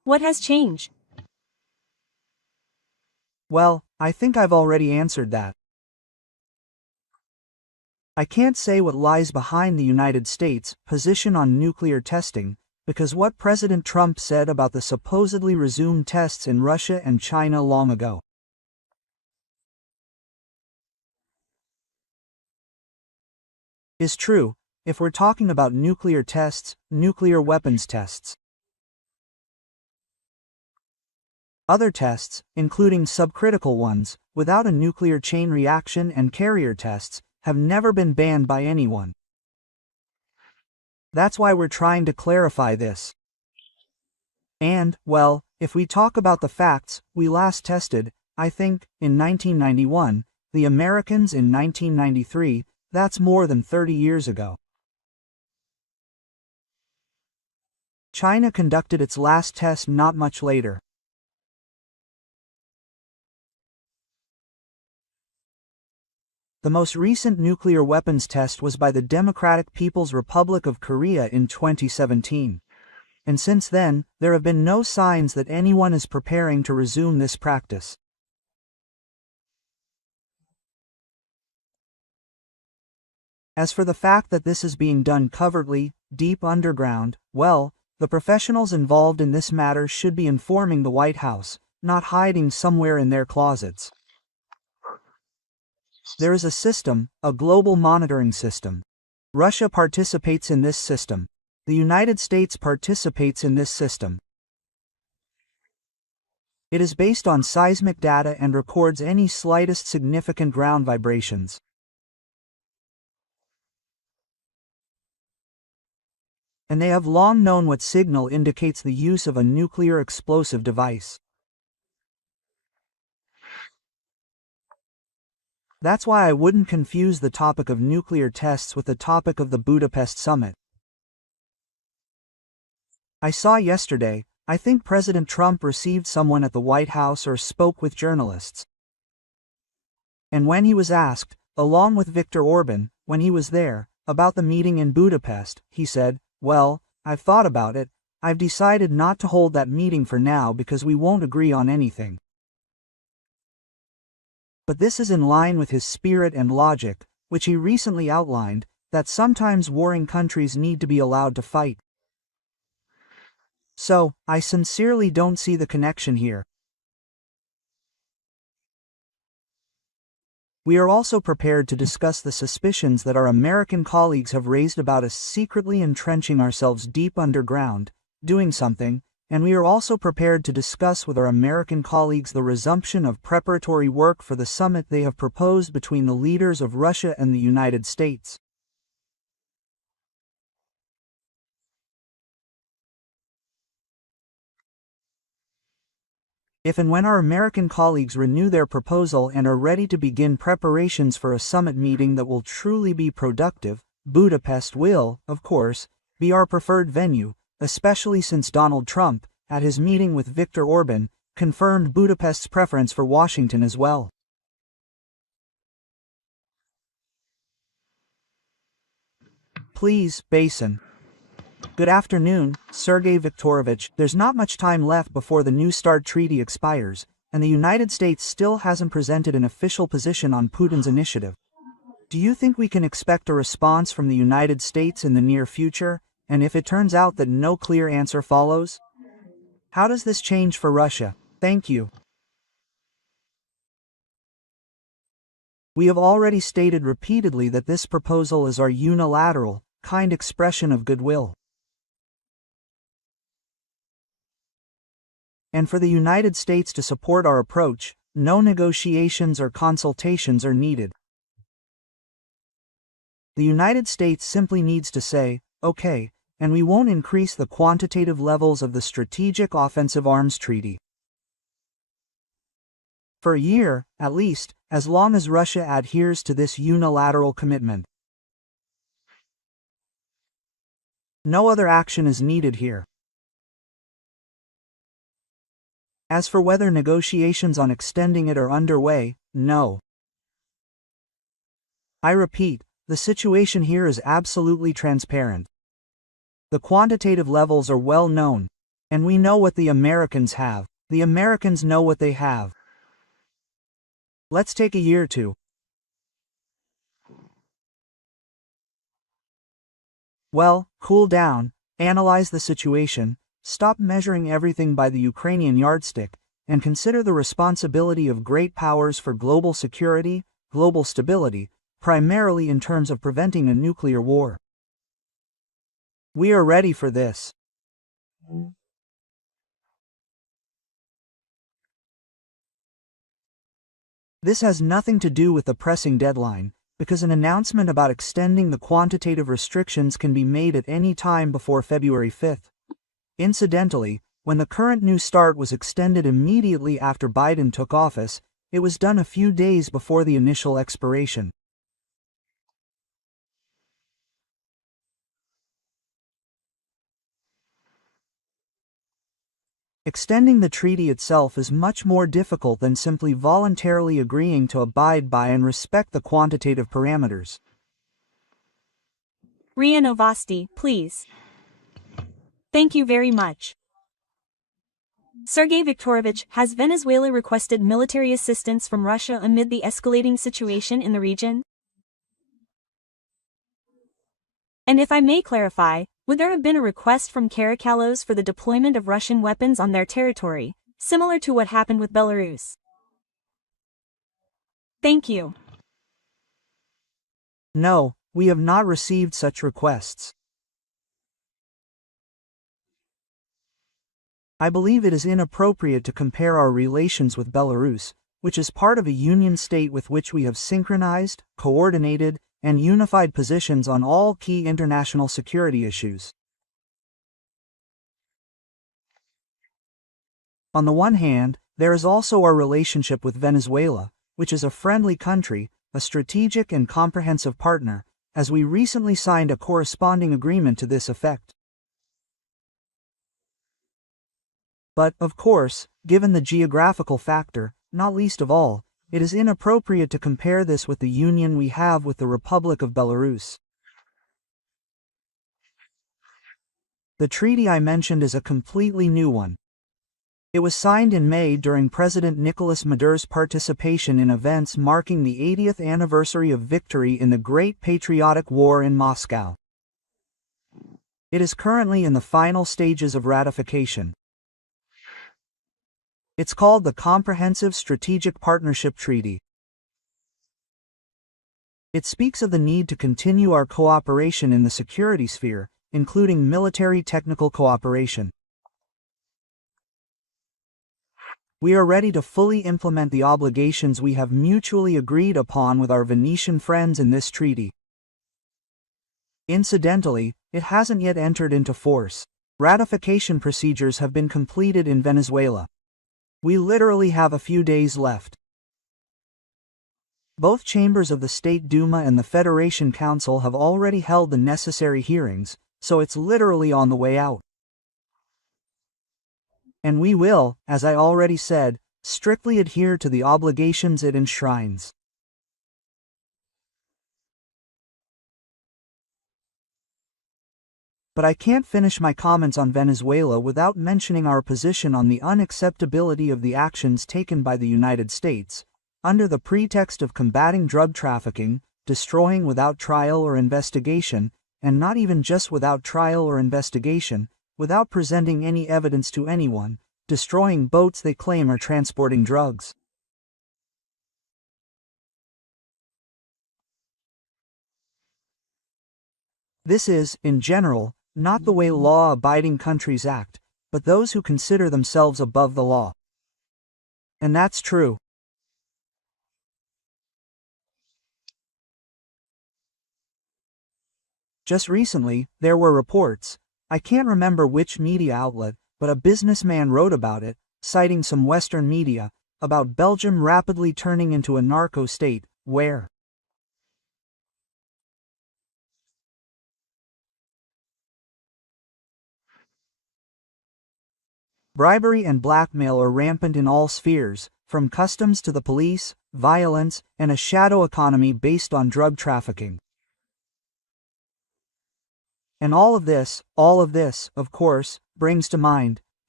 What has changed? Well, I think I've already answered that. I can't say what lies behind the United States' position on nuclear testing, because what President Trump said about the supposedly resumed tests in Russia and China long ago is true, if we're talking about nuclear tests, nuclear weapons tests. Other tests, including subcritical ones, without a nuclear chain reaction and carrier tests, have never been banned by anyone. That's why we're trying to clarify this. And, well, if we talk about the facts, we last tested, I think, in 1991, the Americans in 1993, that's more than 30 years ago. China conducted its last test not much later. The most recent nuclear weapons test was by the Democratic People's Republic of Korea in 2017. And since then, there have been no signs that anyone is preparing to resume this practice. As for the fact that this is being done covertly, deep underground, well, the professionals involved in this matter should be informing the White House, not hiding somewhere in their closets. There is a system, a global monitoring system. Russia participates in this system. The United States participates in this system. It is based on seismic data and records any slightest significant ground vibrations. And they have long known what signal indicates the use of a nuclear explosive device. That's why I wouldn't confuse the topic of nuclear tests with the topic of the Budapest summit. I saw yesterday, I think President Trump received someone at the White House or spoke with journalists. And when he was asked, along with Viktor Orban, when he was there, about the meeting in Budapest, he said, "Well, I've thought about it, I've decided not to hold that meeting for now because we won't agree on anything." But this is in line with his spirit and logic, which he recently outlined, that sometimes warring countries need to be allowed to fight. So, I sincerely don't see the connection here. We are also prepared to discuss the suspicions that our American colleagues have raised about us secretly entrenching ourselves deep underground, doing something, and we are also prepared to discuss with our American colleagues the resumption of preparatory work for the summit they have proposed between the leaders of Russia and the United States. If and when our American colleagues renew their proposal and are ready to begin preparations for a summit meeting that will truly be productive, Budapest will, of course, be our preferred venue, especially since Donald Trump, at his meeting with Viktor Orban, confirmed Budapest's preference for Washington as well. Please, Basin. Good afternoon, Sergei Viktorovich. There's not much time left before the New START treaty expires, and the United States still hasn't presented an official position on Putin's initiative. Do you think we can expect a response from the United States in the near future, and if it turns out that no clear answer follows? How does this change for Russia? Thank you. We have already stated repeatedly that this proposal is our unilateral, kind expression of goodwill. And for the United States to support our approach, no negotiations or consultations are needed. The United States simply needs to say, okay, and we won't increase the quantitative levels of the Strategic Offensive Arms Treaty. For a year, at least, as long as Russia adheres to this unilateral commitment. No other action is needed here. As for whether negotiations on extending it are underway, no. I repeat, the situation here is absolutely transparent. The quantitative levels are well known. And we know what the Americans have. The Americans know what they have. Let's take a year or two. Well, cool down, analyze the situation, stop measuring everything by the Ukrainian yardstick, and consider the responsibility of great powers for global security, global stability, primarily in terms of preventing a nuclear war. We are ready for this. This has nothing to do with the pressing deadline, because an announcement about extending the quantitative restrictions can be made at any time before February 5th. Incidentally, when the current New START was extended immediately after Biden took office, it was done a few days before the initial expiration. Extending the treaty itself is much more difficult than simply voluntarily agreeing to abide by and respect the quantitative parameters. RIA Novosti, please. Thank you very much. Sergei Viktorovich, has Venezuela requested military assistance from Russia amid the escalating situation in the region? And if I may clarify, would there have been a request from Caracallos for the deployment of Russian weapons on their territory, similar to what happened with Belarus? Thank you. No, we have not received such requests. I believe it is inappropriate to compare our relations with Belarus, which is part of a union state with which we have synchronized, coordinated, and unified positions on all key international security issues. On the one hand, there is also our relationship with Venezuela, which is a friendly country, a strategic and comprehensive partner, as we recently signed a corresponding agreement to this effect. But, of course, given the geographical factor, not least of all, it is inappropriate to compare this with the union we have with the Republic of Belarus. The treaty I mentioned is a completely new one. It was signed in May during President Nicolas Maduro's participation in events marking the 80th anniversary of victory in the Great Patriotic War in Moscow. It is currently in the final stages of ratification. It's called the Comprehensive Strategic Partnership Treaty. It speaks of the need to continue our cooperation in the security sphere, including military technical cooperation. We are ready to fully implement the obligations we have mutually agreed upon with our Venetian friends in this treaty. Incidentally, it hasn't yet entered into force. Ratification procedures have been completed in Venezuela. We literally have a few days left. Both chambers of the State Duma and the Federation Council have already held the necessary hearings, so it's literally on the way out. And we will, as I already said, strictly adhere to the obligations it enshrines. But I can't finish my comments on Venezuela without mentioning our position on the unacceptability of the actions taken by the United States, under the pretext of combating drug trafficking, destroying without trial or investigation, and not even just without trial or investigation, without presenting any evidence to anyone, destroying boats they claim are transporting drugs. This is, in general, not the way law-abiding countries act, but those who consider themselves above the law. And that's true. Just recently, there were reports, I can't remember which media outlet, but a businessman wrote about it, citing some Western media, about Belgium rapidly turning into a narco state, where bribery and blackmail are rampant in all spheres, from customs to the police, violence, and a shadow economy based on drug trafficking. And all of this, of course, brings to mind,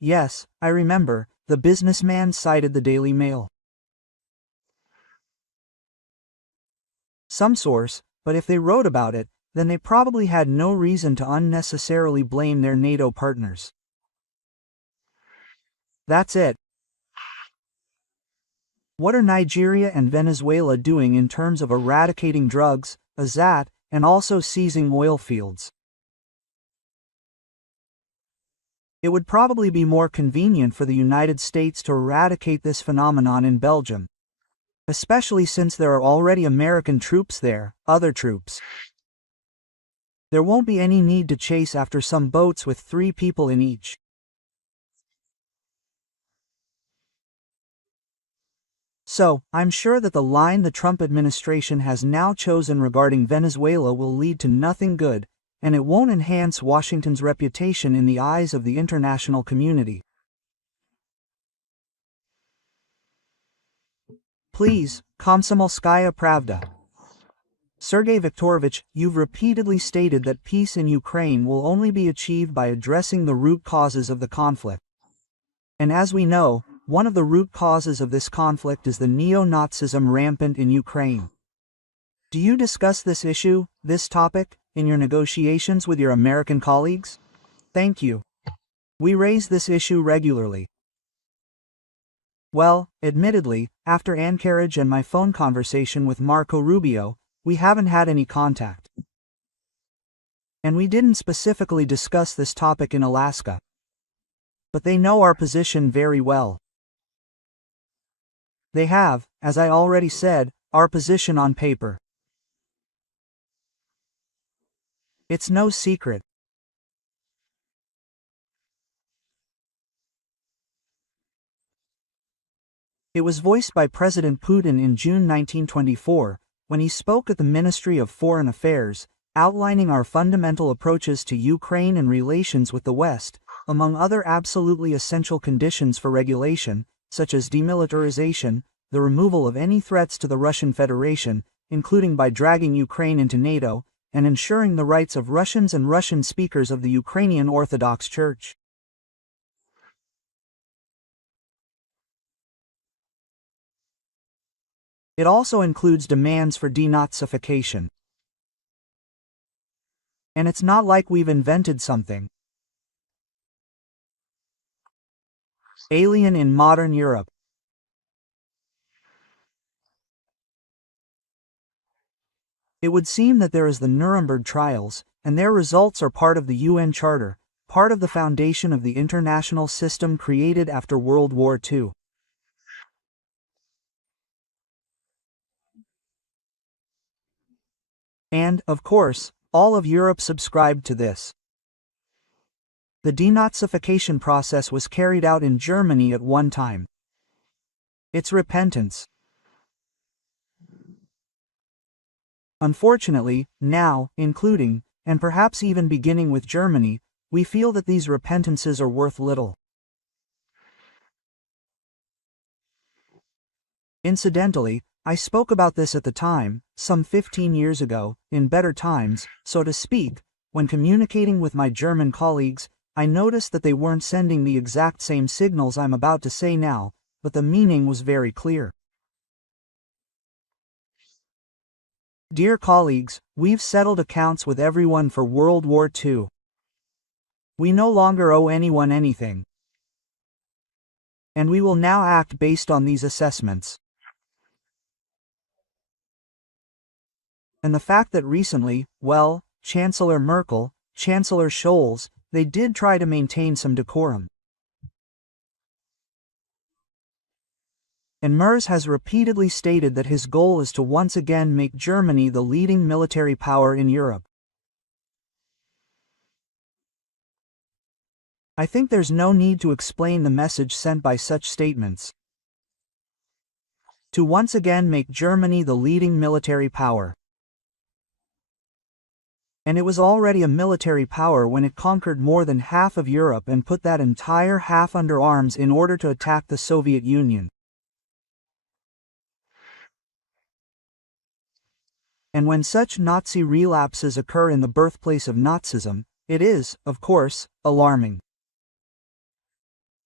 Yes, I remember, the businessman cited the Daily Mail. Some source, but if they wrote about it, then they probably had no reason to unnecessarily blame their NATO partners. That's it. What are Nigeria and Venezuela doing in terms of eradicating drugs, Azat, and also seizing oil fields? It would probably be more convenient for the United States to eradicate this phenomenon in Belgium, especially since there are already American troops there, other troops. There won't be any need to chase after some boats with 3 people in each. So, I'm sure that the line the Trump administration has now chosen regarding Venezuela will lead to nothing good, and it won't enhance Washington's reputation in the eyes of the international community. Please, Komsomolskaya Pravda. Sergei Viktorovich, you've repeatedly stated that peace in Ukraine will only be achieved by addressing the root causes of the conflict. And as we know, one of the root causes of this conflict is the neo-Nazism rampant in Ukraine. Do you discuss this issue, this topic, in your negotiations with your American colleagues? Thank you. We raise this issue regularly. Well, admittedly, after Anchorage and my phone conversation with Marco Rubio, we haven't had any contact. And we didn't specifically discuss this topic in Alaska. But they know our position very well. They have, as I already said, our position on paper. It's no secret. It was voiced by President Putin in June 1924, when he spoke at the Ministry of Foreign Affairs, outlining our fundamental approaches to Ukraine and relations with the West, among other absolutely essential conditions for regulation, such as demilitarization, the removal of any threats to the Russian Federation, including by dragging Ukraine into NATO, and ensuring the rights of Russians and Russian speakers of the Ukrainian Orthodox Church. It also includes demands for denazification. And it's not like we've invented something alien in modern Europe. It would seem that there is the Nuremberg trials, and their results are part of the UN Charter, part of the foundation of the international system created after World War II. And, of course, all of Europe subscribed to this. The denazification process was carried out in Germany at one time. It's repentance. Unfortunately, now, including, and perhaps even beginning with Germany, we feel that these repentances are worth little. Incidentally, I spoke about this at the time, some 15 years ago, in better times, so to speak, when communicating with my German colleagues, I noticed that they weren't sending the exact same signals I'm about to say now, but the meaning was very clear. Dear colleagues, we've settled accounts with everyone for World War II. We no longer owe anyone anything. And we will now act based on these assessments. And the fact that recently, well, Chancellor Merkel, Chancellor Scholz, they did try to maintain some decorum. And Merz has repeatedly stated that his goal is to once again make Germany the leading military power in Europe. I think there's no need to explain the message sent by such statements. To once again make Germany the leading military power. And it was already a military power when it conquered more than half of Europe and put that entire half under arms in order to attack the Soviet Union. And when such Nazi relapses occur in the birthplace of Nazism, it is, of course, alarming.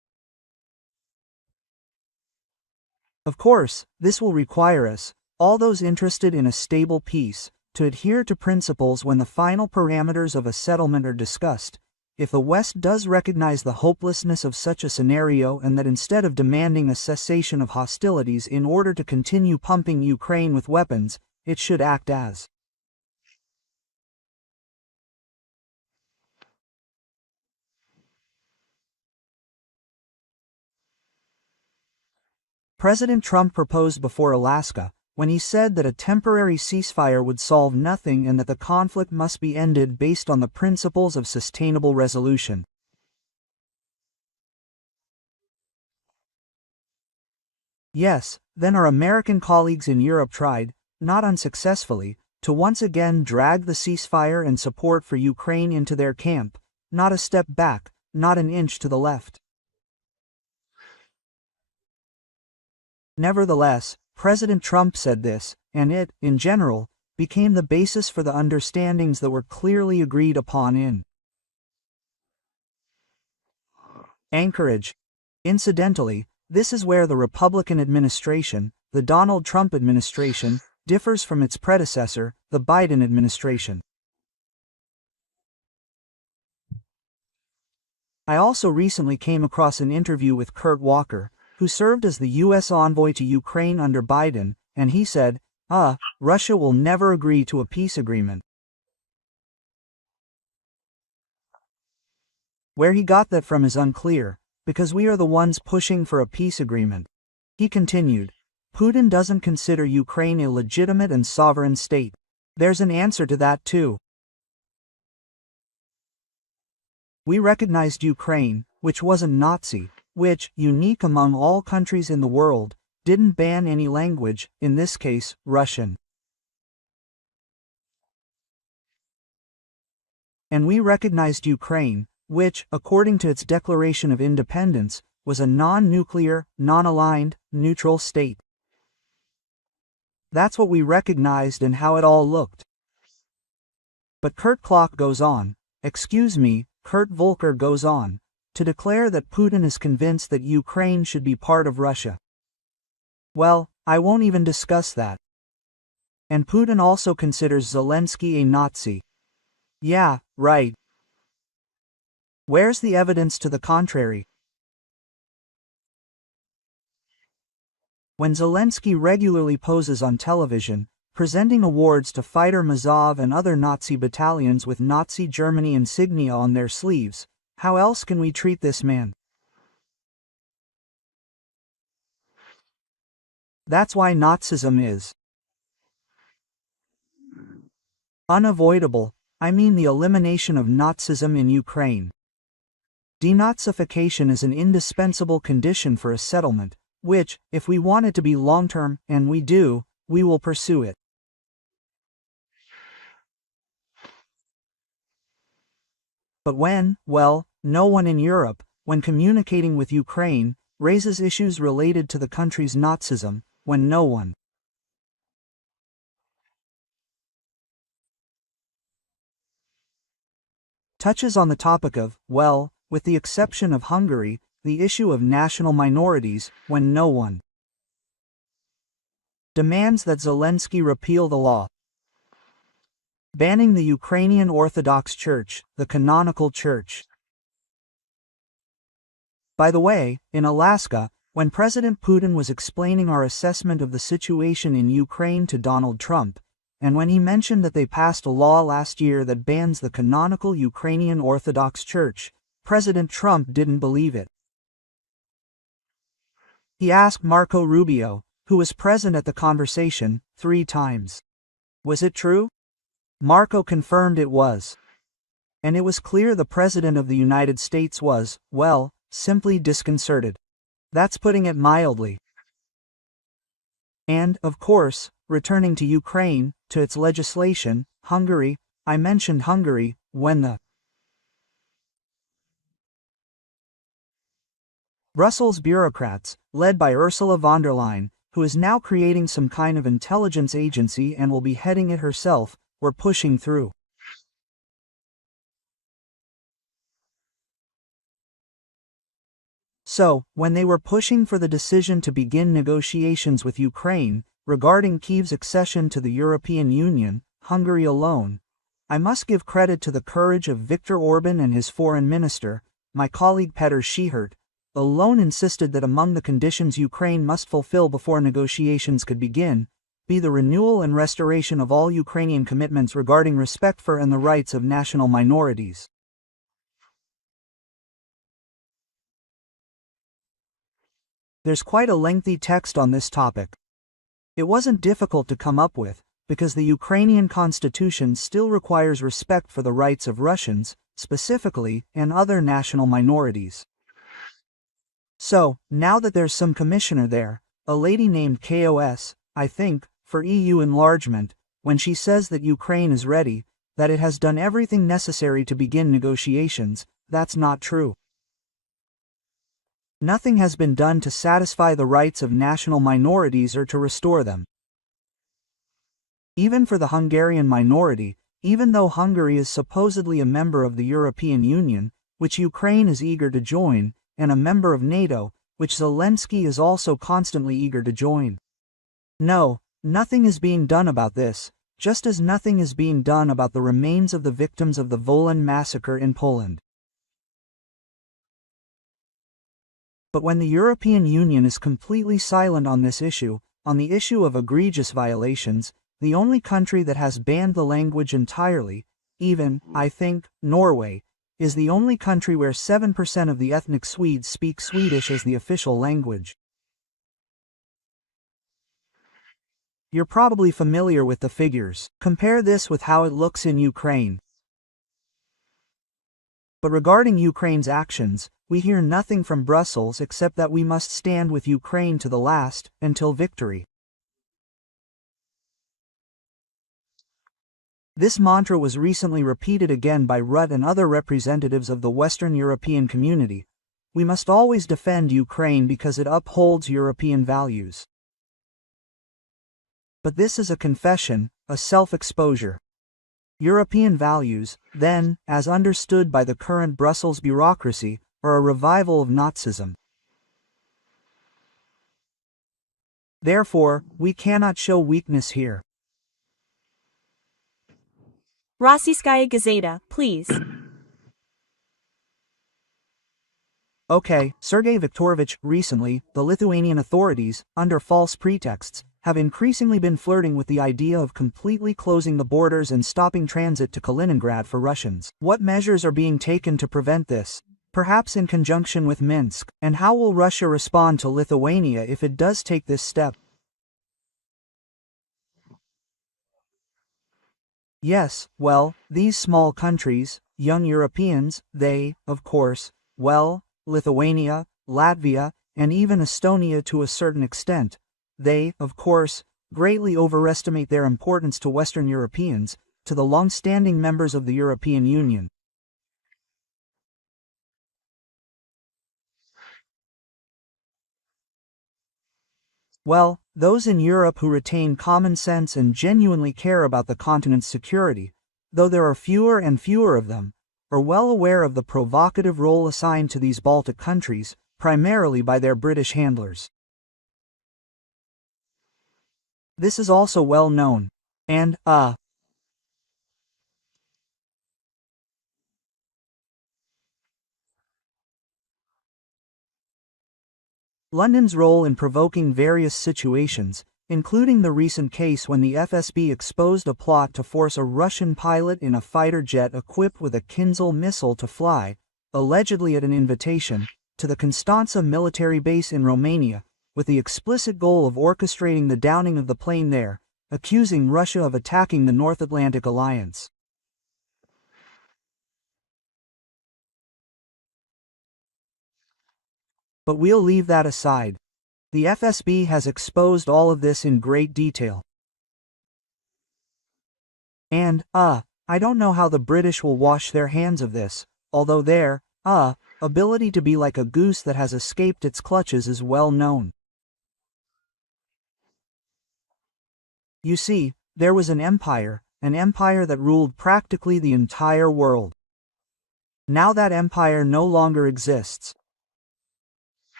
Of course, this will require us, all those interested in a stable peace, to adhere to principles when the final parameters of a settlement are discussed. If the West does recognize the hopelessness of such a scenario and that instead of demanding a cessation of hostilities in order to continue pumping Ukraine with weapons, it should act as President Trump proposed before Alaska, when he said that a temporary ceasefire would solve nothing and that the conflict must be ended based on the principles of sustainable resolution. Yes, then our American colleagues in Europe tried, not unsuccessfully, to once again drag the ceasefire and support for Ukraine into their camp, not a step back, not an inch to the left. Nevertheless, President Trump said this, and it, in general, became the basis for the understandings that were clearly agreed upon in Anchorage. Incidentally, this is where the Republican administration, the Donald Trump administration, differs from its predecessor, the Biden administration. I also recently came across an interview with Kurt Walker, who served as the U.S. envoy to Ukraine under Biden, and he said, Russia will never agree to a peace agreement. Where he got that from is unclear, because we are the ones pushing for a peace agreement. He continued, Putin doesn't consider Ukraine a legitimate and sovereign state. There's an answer to that too. We recognized Ukraine, which wasn't Nazi, which, unique among all countries in the world, didn't ban any language, in this case, Russian. And we recognized Ukraine, which, according to its declaration of independence, was a non-nuclear, non-aligned, neutral state. That's what we recognized and how it all looked. But Kurt Volker goes on, to declare that Putin is convinced that Ukraine should be part of Russia. Well, I won't even discuss that. And Putin also considers Zelensky a Nazi. Yeah, right. Where's the evidence to the contrary? When Zelensky regularly poses on television, presenting awards to Fighter Mazov and other Nazi battalions with Nazi Germany insignia on their sleeves, how else can we treat this man? That's why Nazism is unavoidable. I mean the elimination of Nazism in Ukraine. Denazification is an indispensable condition for a settlement, which, if we want it to be long-term, and we do, we will pursue it. But no one in Europe, when communicating with Ukraine, raises issues related to the country's Nazism, when no one touches on the topic of, with the exception of Hungary, the issue of national minorities, when no one demands that Zelensky repeal the law banning the Ukrainian Orthodox Church, the canonical church. By the way, in Alaska, when President Putin was explaining our assessment of the situation in Ukraine to Donald Trump, and when he mentioned that they passed a law last year that bans the canonical Ukrainian Orthodox Church, President Trump didn't believe it. He asked Marco Rubio, who was present at the conversation, 3 times. Was it true? Marco confirmed it was. And it was clear the President of the United States was, simply disconcerted. That's putting it mildly. And, of course, returning to Ukraine, to its legislation, Hungary, I mentioned Hungary, when the Brussels bureaucrats, led by Ursula von der Leyen, who is now creating some kind of intelligence agency and will be heading it herself, were pushing through. So, when they were pushing for the decision to begin negotiations with Ukraine, regarding Kyiv's accession to the European Union, Hungary alone, I must give credit to the courage of Viktor Orban and his foreign minister, my colleague Petr Schihert, alone insisted that among the conditions Ukraine must fulfill before negotiations could begin, be the renewal and restoration of all Ukrainian commitments regarding respect for and the rights of national minorities. There's quite a lengthy text on this topic. It wasn't difficult to come up with, because the Ukrainian constitution still requires respect for the rights of Russians, specifically, and other national minorities. So, now that there's some commissioner there, a lady named KOS, I think, for EU enlargement, when she says that Ukraine is ready, that it has done everything necessary to begin negotiations, that's not true. Nothing has been done to satisfy the rights of national minorities or to restore them. Even for the Hungarian minority, even though Hungary is supposedly a member of the European Union, which Ukraine is eager to join, and a member of NATO, which Zelensky is also constantly eager to join. No, nothing is being done about this, just as nothing is being done about the remains of the victims of the Wolan massacre in Poland. But when the European Union is completely silent on this issue, on the issue of egregious violations, the only country that has banned the language entirely, even, I think, Norway, is the only country where 7% of the ethnic Swedes speak Swedish as the official language. You're probably familiar with the figures. Compare this with how it looks in Ukraine. But regarding Ukraine's actions, we hear nothing from Brussels except that we must stand with Ukraine to the last, until victory. This mantra was recently repeated again by Rutte and other representatives of the Western European community. We must always defend Ukraine because it upholds European values. But this is a confession, a self-exposure. European values, then, as understood by the current Brussels bureaucracy, are a revival of Nazism. Therefore, we cannot show weakness here. Rossiyskaya Gazeta, please. Okay, Sergei Viktorovich, recently, the Lithuanian authorities, under false pretexts, have increasingly been flirting with the idea of completely closing the borders and stopping transit to Kaliningrad for Russians. What measures are being taken to prevent this? Perhaps in conjunction with Minsk, and how will Russia respond to Lithuania if it does take this step? Yes, well, these small countries, young Europeans, they, of course, well, Lithuania, Latvia, and even Estonia to a certain extent, they, of course, greatly overestimate their importance to Western Europeans, to the long-standing members of the European Union. Well, those in Europe who retain common sense and genuinely care about the continent's security, though there are fewer and fewer of them, are well aware of the provocative role assigned to these Baltic countries, primarily by their British handlers. This is also well known. And, London's role in provoking various situations, including the recent case when the FSB exposed a plot to force a Russian pilot in a fighter jet equipped with a Kinzhal missile to fly, allegedly at an invitation, to the Constanța military base in Romania, with the explicit goal of orchestrating the downing of the plane there, accusing Russia of attacking the North Atlantic Alliance. But we'll leave that aside. The FSB has exposed all of this in great detail. And, I don't know how the British will wash their hands of this, although their, ability to be like a goose that has escaped its clutches is well known. You see, there was an empire that ruled practically the entire world. Now that empire no longer exists.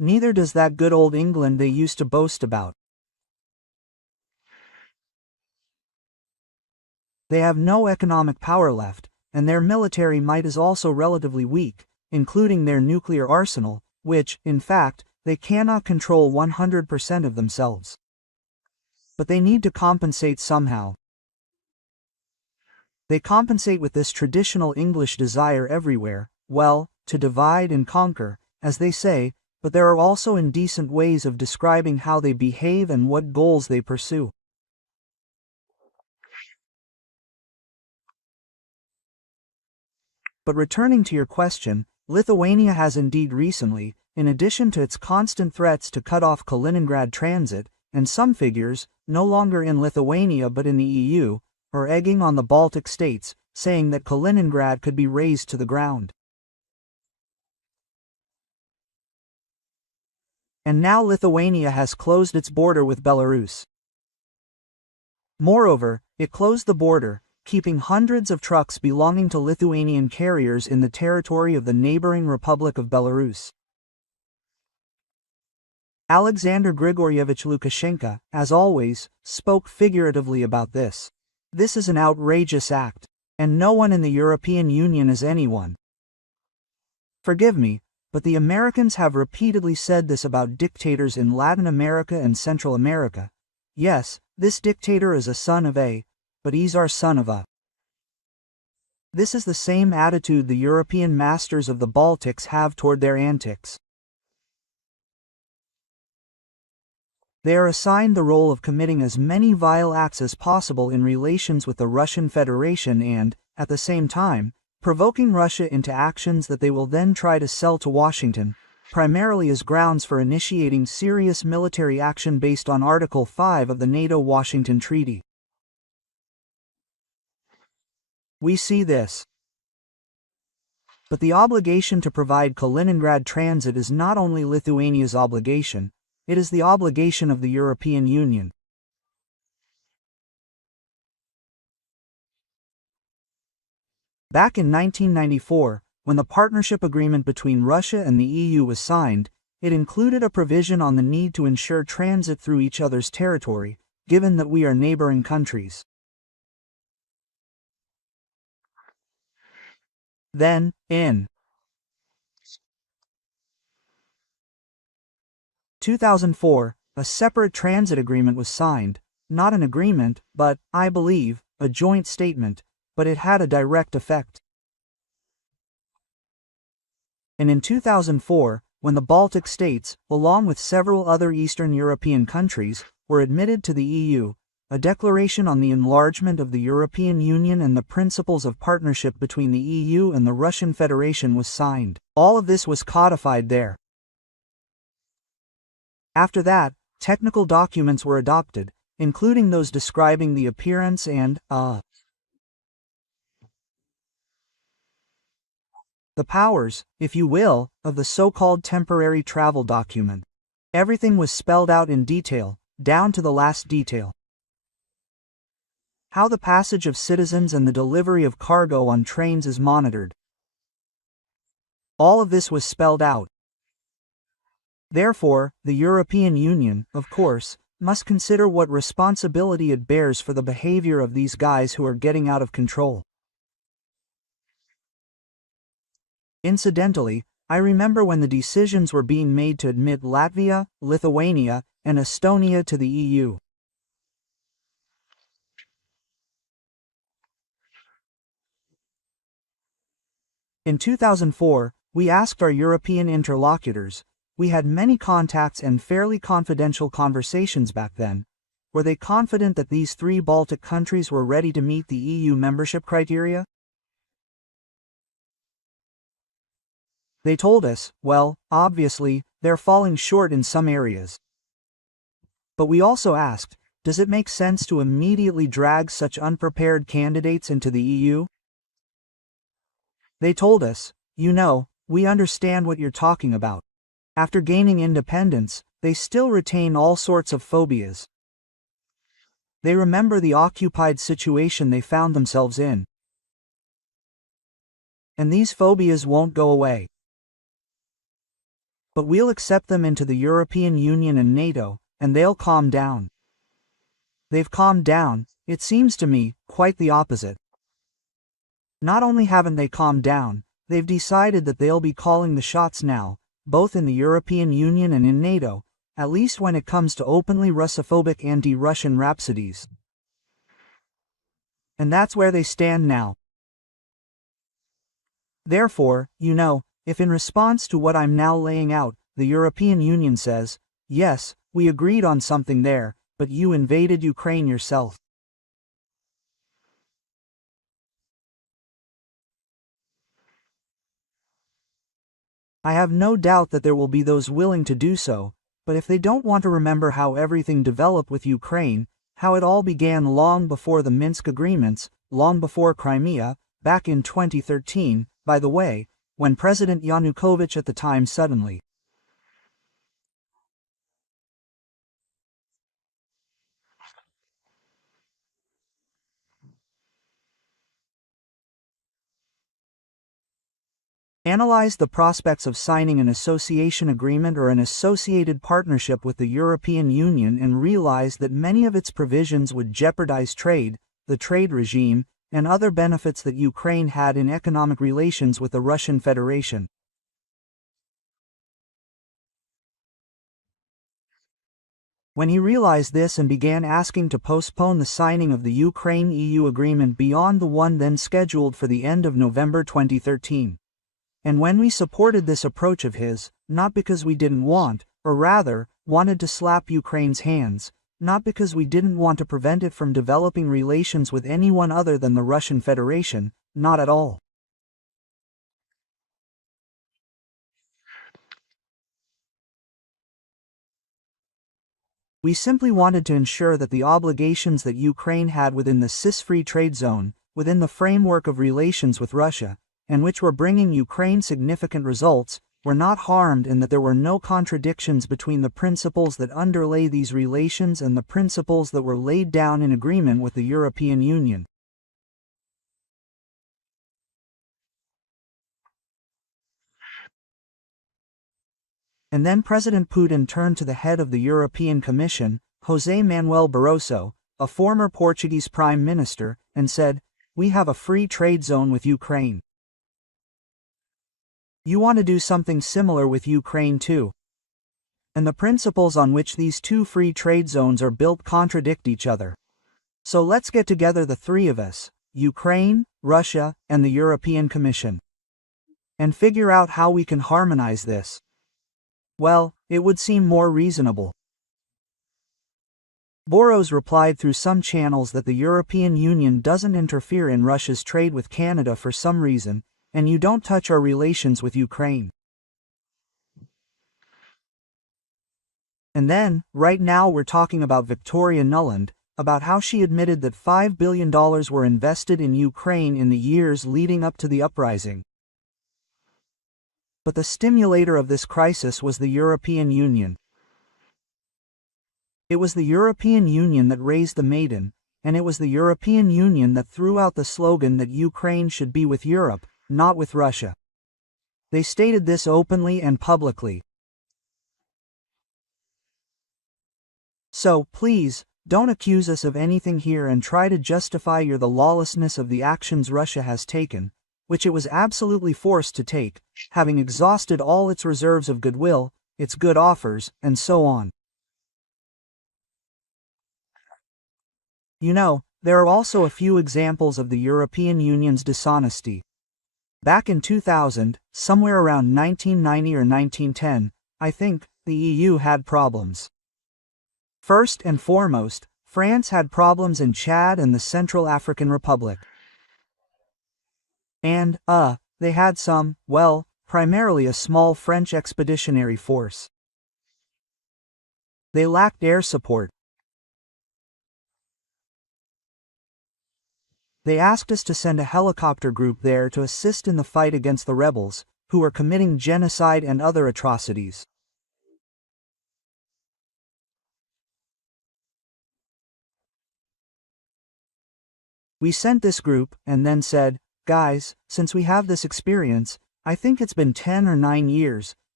Neither does that good old England they used to boast about. They have no economic power left, and their military might is also relatively weak, including their nuclear arsenal, which, in fact, they cannot control 100% of themselves. But they need to compensate somehow. They compensate with this traditional English desire everywhere, well, to divide and conquer, as they say, but there are also indecent ways of describing how they behave and what goals they pursue. But returning to your question, Lithuania has indeed recently, in addition to its constant threats to cut off Kaliningrad transit, and some figures, no longer in Lithuania but in the EU, are egging on the Baltic states, saying that Kaliningrad could be razed to the ground. And now Lithuania has closed its border with Belarus. Moreover, it closed the border, keeping hundreds of trucks belonging to Lithuanian carriers in the territory of the neighboring Republic of Belarus. Alexander Grigoryevich Lukashenko, as always, spoke figuratively about this. This is an outrageous act, and no one in the European Union is anyone. Forgive me, but the Americans have repeatedly said this about dictators in Latin America and Central America. Yes, this dictator is a son of A, but he's our son of A. This is the same attitude the European masters of the Baltics have toward their antics. They are assigned the role of committing as many vile acts as possible in relations with the Russian Federation and, at the same time, provoking Russia into actions that they will then try to sell to Washington, primarily as grounds for initiating serious military action based on Article 5 of the NATO-Washington Treaty. We see this. But the obligation to provide Kaliningrad transit is not only Lithuania's obligation, it is the obligation of the European Union. Back in 1994, when the partnership agreement between Russia and the EU was signed, it included a provision on the need to ensure transit through each other's territory, given that we are neighboring countries. Then, in 2004, a separate transit agreement was signed, not an agreement, but, I believe, a joint statement, but it had a direct effect. And in 2004, when the Baltic states, along with several other Eastern European countries, were admitted to the EU, a declaration on the enlargement of the European Union and the principles of partnership between the EU and the Russian Federation was signed. All of this was codified there. After that, technical documents were adopted, including those describing the appearance and, the powers, if you will, of the so-called temporary travel document. Everything was spelled out in detail, down to the last detail. How the passage of citizens and the delivery of cargo on trains is monitored. All of this was spelled out. Therefore, the European Union, of course, must consider what responsibility it bears for the behavior of these guys who are getting out of control. Incidentally, I remember when the decisions were being made to admit Latvia, Lithuania, and Estonia to the EU. In 2004, we asked our European interlocutors, we had many contacts and fairly confidential conversations back then, were they confident that these three Baltic countries were ready to meet the EU membership criteria? They told us, well, obviously, they're falling short in some areas. But we also asked, does it make sense to immediately drag such unprepared candidates into the EU? They told us, you know, we understand what you're talking about. After gaining independence, they still retain all sorts of phobias. They remember the occupied situation they found themselves in. And these phobias won't go away. But we'll accept them into the European Union and NATO, and they'll calm down. They've calmed down, it seems to me, quite the opposite. Not only haven't they calmed down, they've decided that they'll be calling the shots now, both in the European Union and in NATO, at least when it comes to openly Russophobic anti-Russian rhapsodies. And that's where they stand now. Therefore, if in response to what I'm now laying out, the European Union says, yes, we agreed on something there, but you invaded Ukraine yourself. I have no doubt that there will be those willing to do so, but if they don't want to remember how everything developed with Ukraine, how it all began long before the Minsk agreements, long before Crimea, back in 2013, by the way, when President Yanukovych at the time suddenly analyzed the prospects of signing an association agreement or an associated partnership with the European Union and realized that many of its provisions would jeopardize trade, the trade regime, and other benefits that Ukraine had in economic relations with the Russian Federation. When he realized this and began asking to postpone the signing of the Ukraine-EU agreement beyond the one then scheduled for the end of November 2013. And when we supported this approach of his, not because we didn't want, or rather, wanted to slap Ukraine's hands, not because we didn't want to prevent it from developing relations with anyone other than the Russian Federation, not at all. We simply wanted to ensure that the obligations that Ukraine had within the CIS-free trade zone, within the framework of relations with Russia, and which were bringing Ukraine significant results, were not harmed and that there were no contradictions between the principles that underlay these relations and the principles that were laid down in agreement with the European Union. And then President Putin turned to the head of the European Commission, José Manuel Barroso, a former Portuguese Prime Minister, and said, "We have a free trade zone with Ukraine. You want to do something similar with Ukraine too. And the principles on which these two free trade zones are built contradict each other. So let's get together the three of us, Ukraine, Russia, and the European Commission, and figure out how we can harmonize this." Well, it would seem more reasonable. Boros replied through some channels that the European Union doesn't interfere in Russia's trade with Canada for some reason, and you don't touch our relations with Ukraine. And then, right now we're talking about Victoria Nuland, about how she admitted that $5 billion were invested in Ukraine in the years leading up to the uprising. But the stimulator of this crisis was the European Union. It was the European Union that raised the maiden, and it was the European Union that threw out the slogan that Ukraine should be with Europe, not with Russia. They stated this openly and publicly. So, please, don't accuse us of anything here and try to justify the lawlessness of the actions Russia has taken, which it was absolutely forced to take, having exhausted all its reserves of goodwill, its good offers, and so on. There are also a few examples of the European Union's dishonesty. Back in 2000, somewhere around 1990 or 1910, I think, the EU had problems. First and foremost, France had problems in Chad and the Central African Republic. And, they had primarily a small French expeditionary force. They lacked air support. They asked us to send a helicopter group there to assist in the fight against the rebels, who were committing genocide and other atrocities. We sent this group, and then said, "Guys, since we have this experience, I think it's been 10 or 9 years,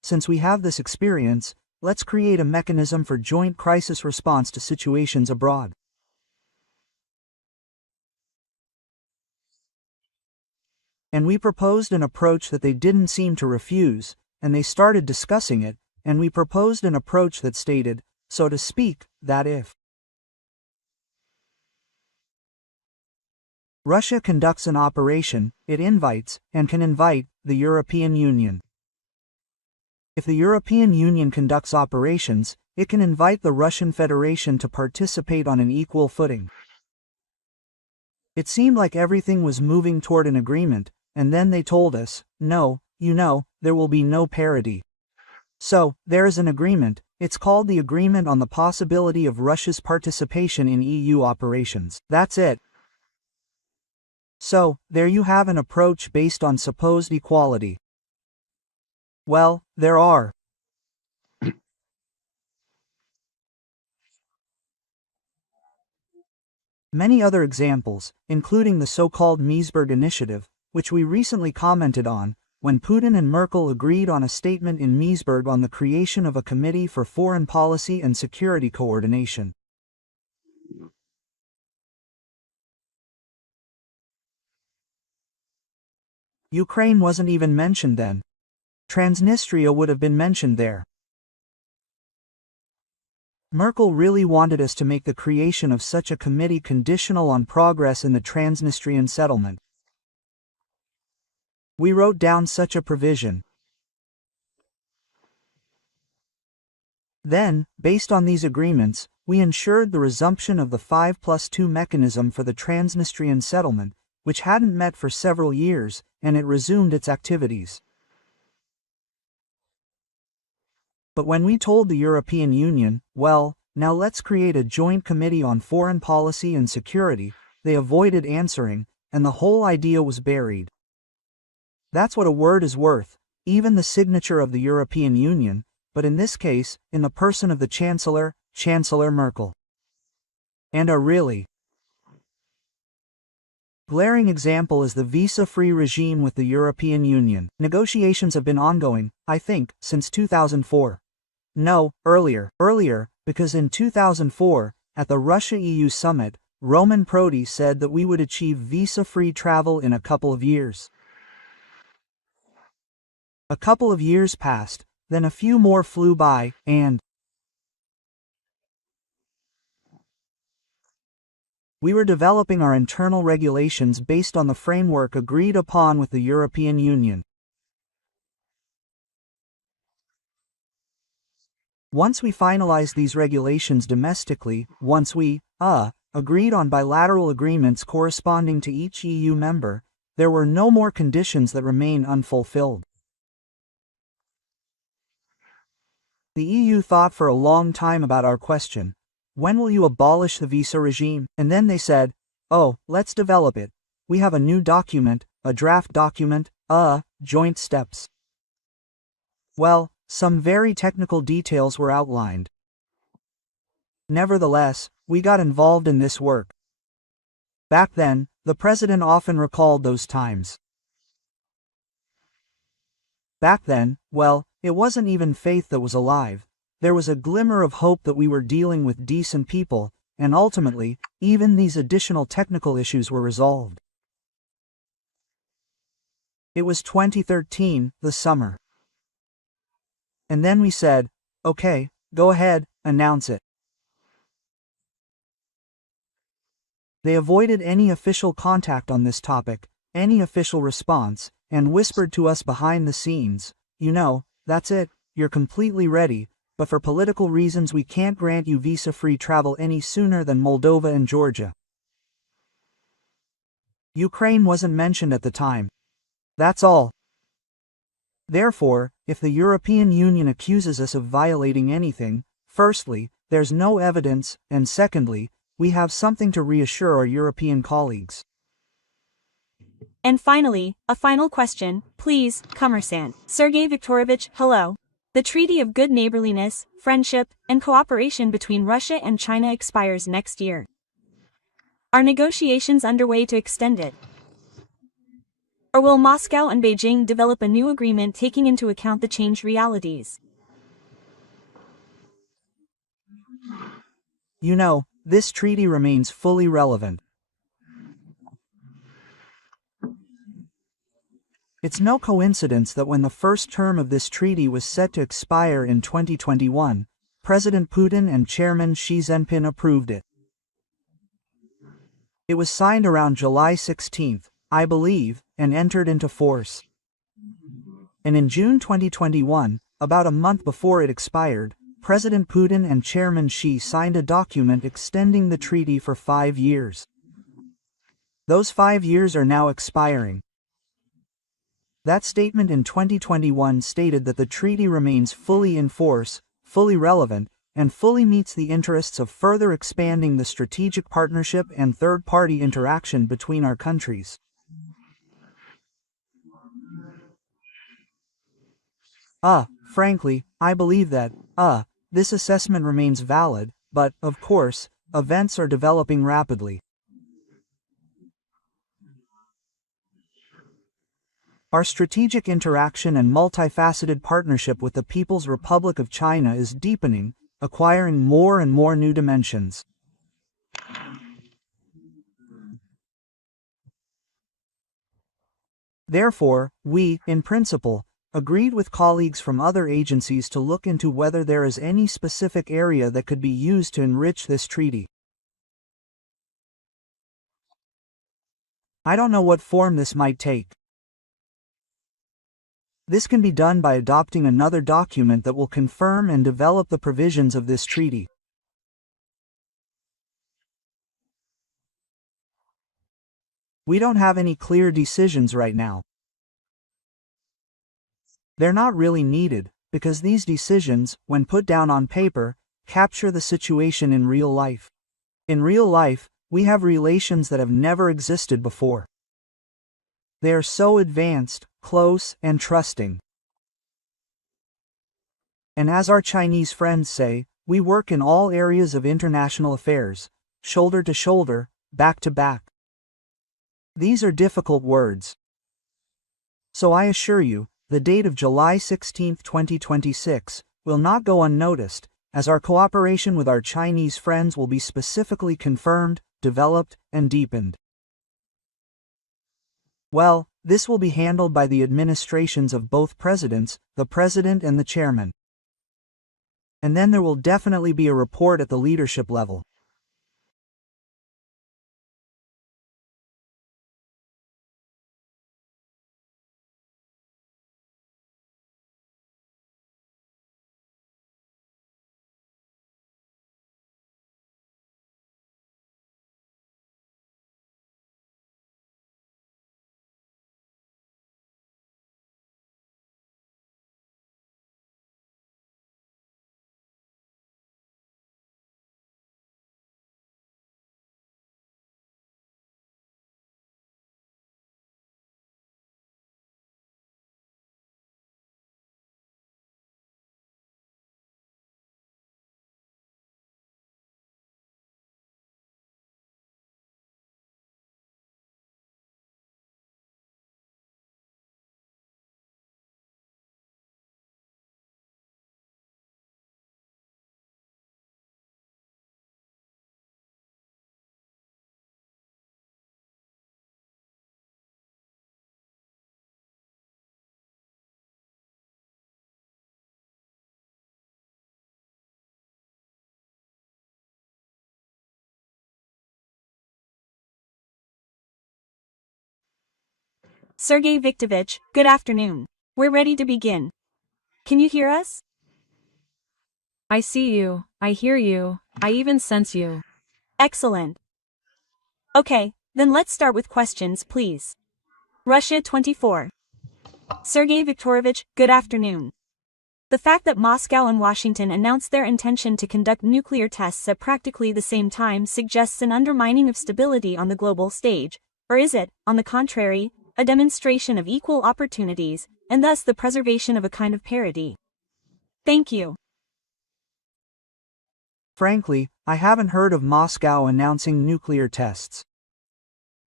since we have this experience, let's create a mechanism for joint crisis response to situations abroad. And we proposed an approach that they didn't seem to refuse, and they started discussing it, and we proposed an approach that stated, so to speak, that if Russia conducts an operation, it invites, and can invite, the European Union. If the European Union conducts operations, it can invite the Russian Federation to participate on an equal footing. It seemed like everything was moving toward an agreement, and then they told us, no, there will be no parity. So, there is an agreement. It's called the Agreement on the Possibility of Russia's Participation in EU Operations. That's it. So, there you have an approach based on supposed equality. Well, there are many other examples, including the so-called Meseberg Initiative, which we recently commented on, when Putin and Merkel agreed on a statement in Meseberg on the creation of a Committee for Foreign Policy and Security Coordination. Ukraine wasn't even mentioned then. Transnistria would have been mentioned there. Merkel really wanted us to make the creation of such a committee conditional on progress in the Transnistrian settlement. We wrote down such a provision. Then, based on these agreements, we ensured the resumption of the 5+2 mechanism for the Transnistrian settlement, which hadn't met for several years, and it resumed its activities. But when we told the European Union, well, now let's create a joint committee on foreign policy and security, they avoided answering, and the whole idea was buried. That's what a word is worth, even the signature of the European Union, but in this case, in the person of the Chancellor Merkel. And a really glaring example is the visa-free regime with the European Union. Negotiations have been ongoing, I think, since 2004. No, earlier, because in 2004, at the Russia-EU summit, Roman Prodi said that we would achieve visa-free travel in a couple of years. A couple of years passed, then a few more flew by, and we were developing our internal regulations based on the framework agreed upon with the European Union. Once we finalized these regulations domestically, once we agreed on bilateral agreements corresponding to each EU member, there were no more conditions that remain unfulfilled. The EU thought for a long time about our question, when will you abolish the visa regime? And then they said, oh, let's develop it. We have a new document, a draft document, joint steps. Well, some very technical details were outlined. Nevertheless, we got involved in this work. Back then, the president often recalled those times. Back then, well, it wasn't even faith that was alive. There was a glimmer of hope that we were dealing with decent people, and ultimately, even these additional technical issues were resolved. It was 2013, the summer. And then we said, okay, go ahead, announce it. They avoided any official contact on this topic, any official response, and whispered to us behind the scenes, that's it, you're completely ready, but for political reasons we can't grant you visa-free travel any sooner than Moldova and Georgia. Ukraine wasn't mentioned at the time. That's all. Therefore, if the European Union accuses us of violating anything, firstly, there's no evidence, and secondly, we have something to reassure our European colleagues. And finally, a final question, please, Commerçant. Sergei Viktorovich, hello. The Treaty of Good Neighborliness, Friendship, and Cooperation between Russia and China expires next year. Are negotiations underway to extend it? Or will Moscow and Beijing develop a new agreement taking into account the changed realities? You know, this treaty remains fully relevant. It's no coincidence that when the first term of this treaty was set to expire in 2021, President Putin and Chairman Xi Jinping approved it. It was signed around July 16, I believe, and entered into force. And in June 2021, about a month before it expired, President Putin and Chairman Xi signed a document extending the treaty for 5 years. Those 5 years are now expiring. That statement in 2021 stated that the treaty remains fully in force, fully relevant, and fully meets the interests of further expanding the strategic partnership and third-party interaction between our countries. Frankly, I believe that, this assessment remains valid, but, of course, events are developing rapidly. Our strategic interaction and multifaceted partnership with the People's Republic of China is deepening, acquiring more and more new dimensions. Therefore, we, in principle, agreed with colleagues from other agencies to look into whether there is any specific area that could be used to enrich this treaty. I don't know what form this might take. This can be done by adopting another document that will confirm and develop the provisions of this treaty. We don't have any clear decisions right now. They're not really needed, because these decisions, when put down on paper, capture the situation in real life. In real life, we have relations that have never existed before. They are so advanced, close, and trusting. And as our Chinese friends say, we work in all areas of international affairs, shoulder to shoulder, back to back. These are difficult words. So I assure you, the date of July 16, 2026, will not go unnoticed, as our cooperation with our Chinese friends will be specifically confirmed, developed, and deepened. Well, this will be handled by the administrations of both presidents, the president and the chairman. And then there will definitely be a report at the leadership level. Sergei Viktorovich, good afternoon. We're ready to begin. Can you hear us? I see you, I hear you, I even sense you. Excellent. Okay, then let's start with questions, please. Russia 24. Sergei Viktorovich, good afternoon. The fact that Moscow and Washington announced their intention to conduct nuclear tests at practically the same time suggests an undermining of stability on the global stage, or is it, on the contrary, a demonstration of equal opportunities, and thus the preservation of a kind of parity? Thank you. Frankly, I haven't heard of Moscow announcing nuclear tests.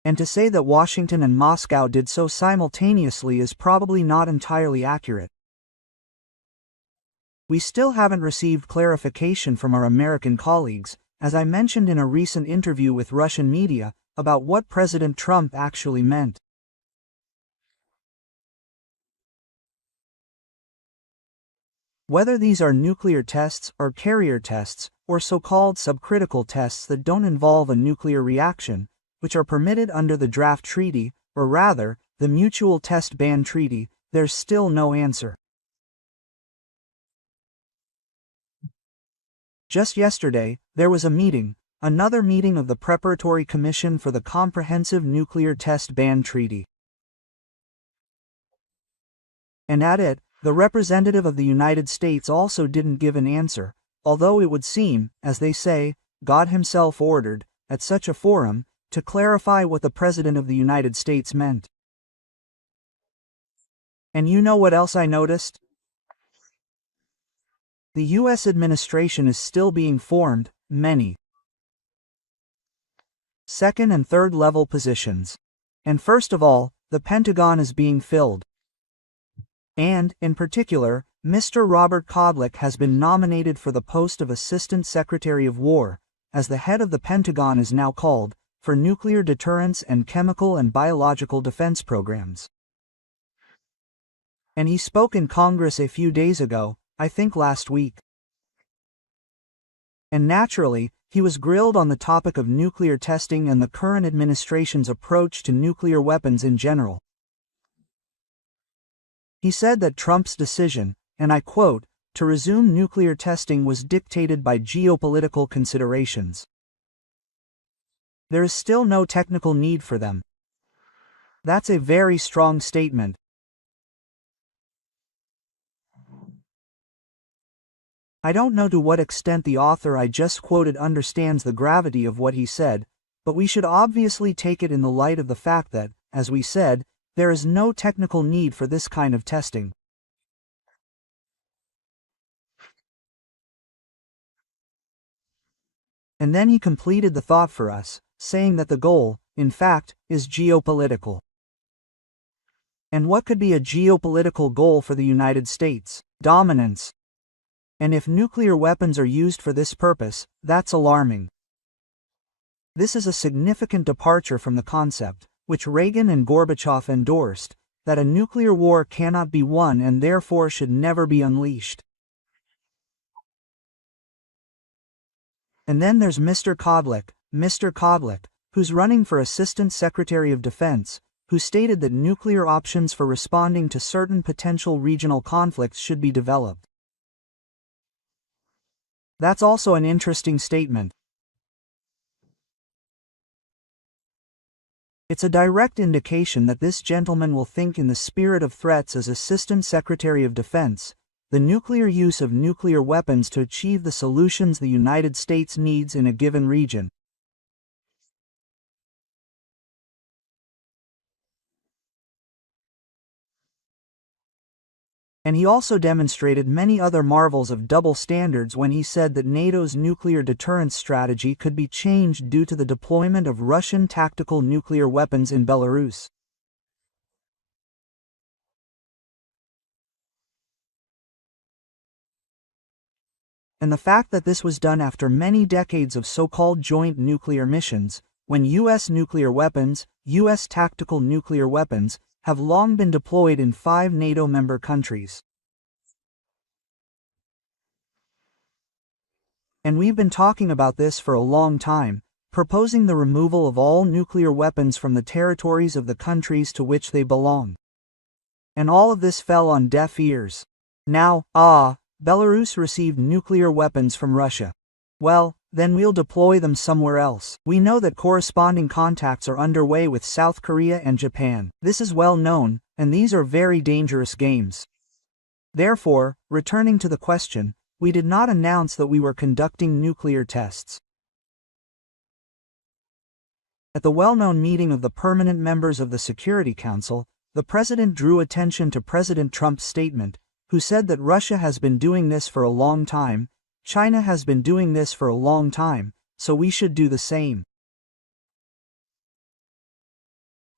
And to say that Washington and Moscow did so simultaneously is probably not entirely accurate. We still haven't received clarification from our American colleagues, as I mentioned in a recent interview with Russian media, about what President Trump actually meant. Whether these are nuclear tests or carrier tests, or so-called subcritical tests that don't involve a nuclear reaction, which are permitted under the draft treaty, or rather, the Mutual Test Ban Treaty, there's still no answer. Just yesterday, there was a meeting, another meeting of the Preparatory Commission for the Comprehensive Nuclear Test Ban Treaty. And at it, the representative of the United States also didn't give an answer, although it would seem, as they say, God himself ordered, at such a forum, to clarify what the President of the United States meant. And you know what else I noticed? The U.S. administration is still being formed, many second and third level positions. And first of all, the Pentagon is being filled. And, in particular, Mr. Robert Kodlik has been nominated for the post of Assistant Secretary of War, as the head of the Pentagon is now called, for nuclear deterrence and chemical and biological defense programs. And he spoke in Congress a few days ago, I think last week. And naturally, he was grilled on the topic of nuclear testing and the current administration's approach to nuclear weapons in general. He said that Trump's decision, and I quote, to resume nuclear testing was dictated by geopolitical considerations. There is still no technical need for them. That's a very strong statement. I don't know to what extent the author I just quoted understands the gravity of what he said, but we should obviously take it in the light of the fact that, as we said, there is no technical need for this kind of testing. And then he completed the thought for us, saying that the goal, in fact, is geopolitical. And what could be a geopolitical goal for the United States? Dominance. And if nuclear weapons are used for this purpose, that's alarming. This is a significant departure from the concept, which Reagan and Gorbachev endorsed, that a nuclear war cannot be won and therefore should never be unleashed. And then there's Mr. Kodlik, who's running for Assistant Secretary of Defense, who stated that nuclear options for responding to certain potential regional conflicts should be developed. That's also an interesting statement. It's a direct indication that this gentleman will think in the spirit of threats as Assistant Secretary of Defense, the nuclear use of nuclear weapons to achieve the solutions the United States needs in a given region. And he also demonstrated many other marvels of double standards when he said that NATO's nuclear deterrence strategy could be changed due to the deployment of Russian tactical nuclear weapons in Belarus. And the fact that this was done after many decades of so-called joint nuclear missions, when U.S. nuclear weapons, U.S. tactical nuclear weapons, have long been deployed in 5 NATO member countries. And we've been talking about this for a long time, proposing the removal of all nuclear weapons from the territories of the countries to which they belong. And all of this fell on deaf ears. Now, Belarus received nuclear weapons from Russia. Well, then we'll deploy them somewhere else. We know that corresponding contacts are underway with South Korea and Japan. This is well known, and these are very dangerous games. Therefore, returning to the question, we did not announce that we were conducting nuclear tests. At the well-known meeting of the permanent members of the Security Council, the President drew attention to President Trump's statement, who said that Russia has been doing this for a long time, China has been doing this for a long time, so we should do the same.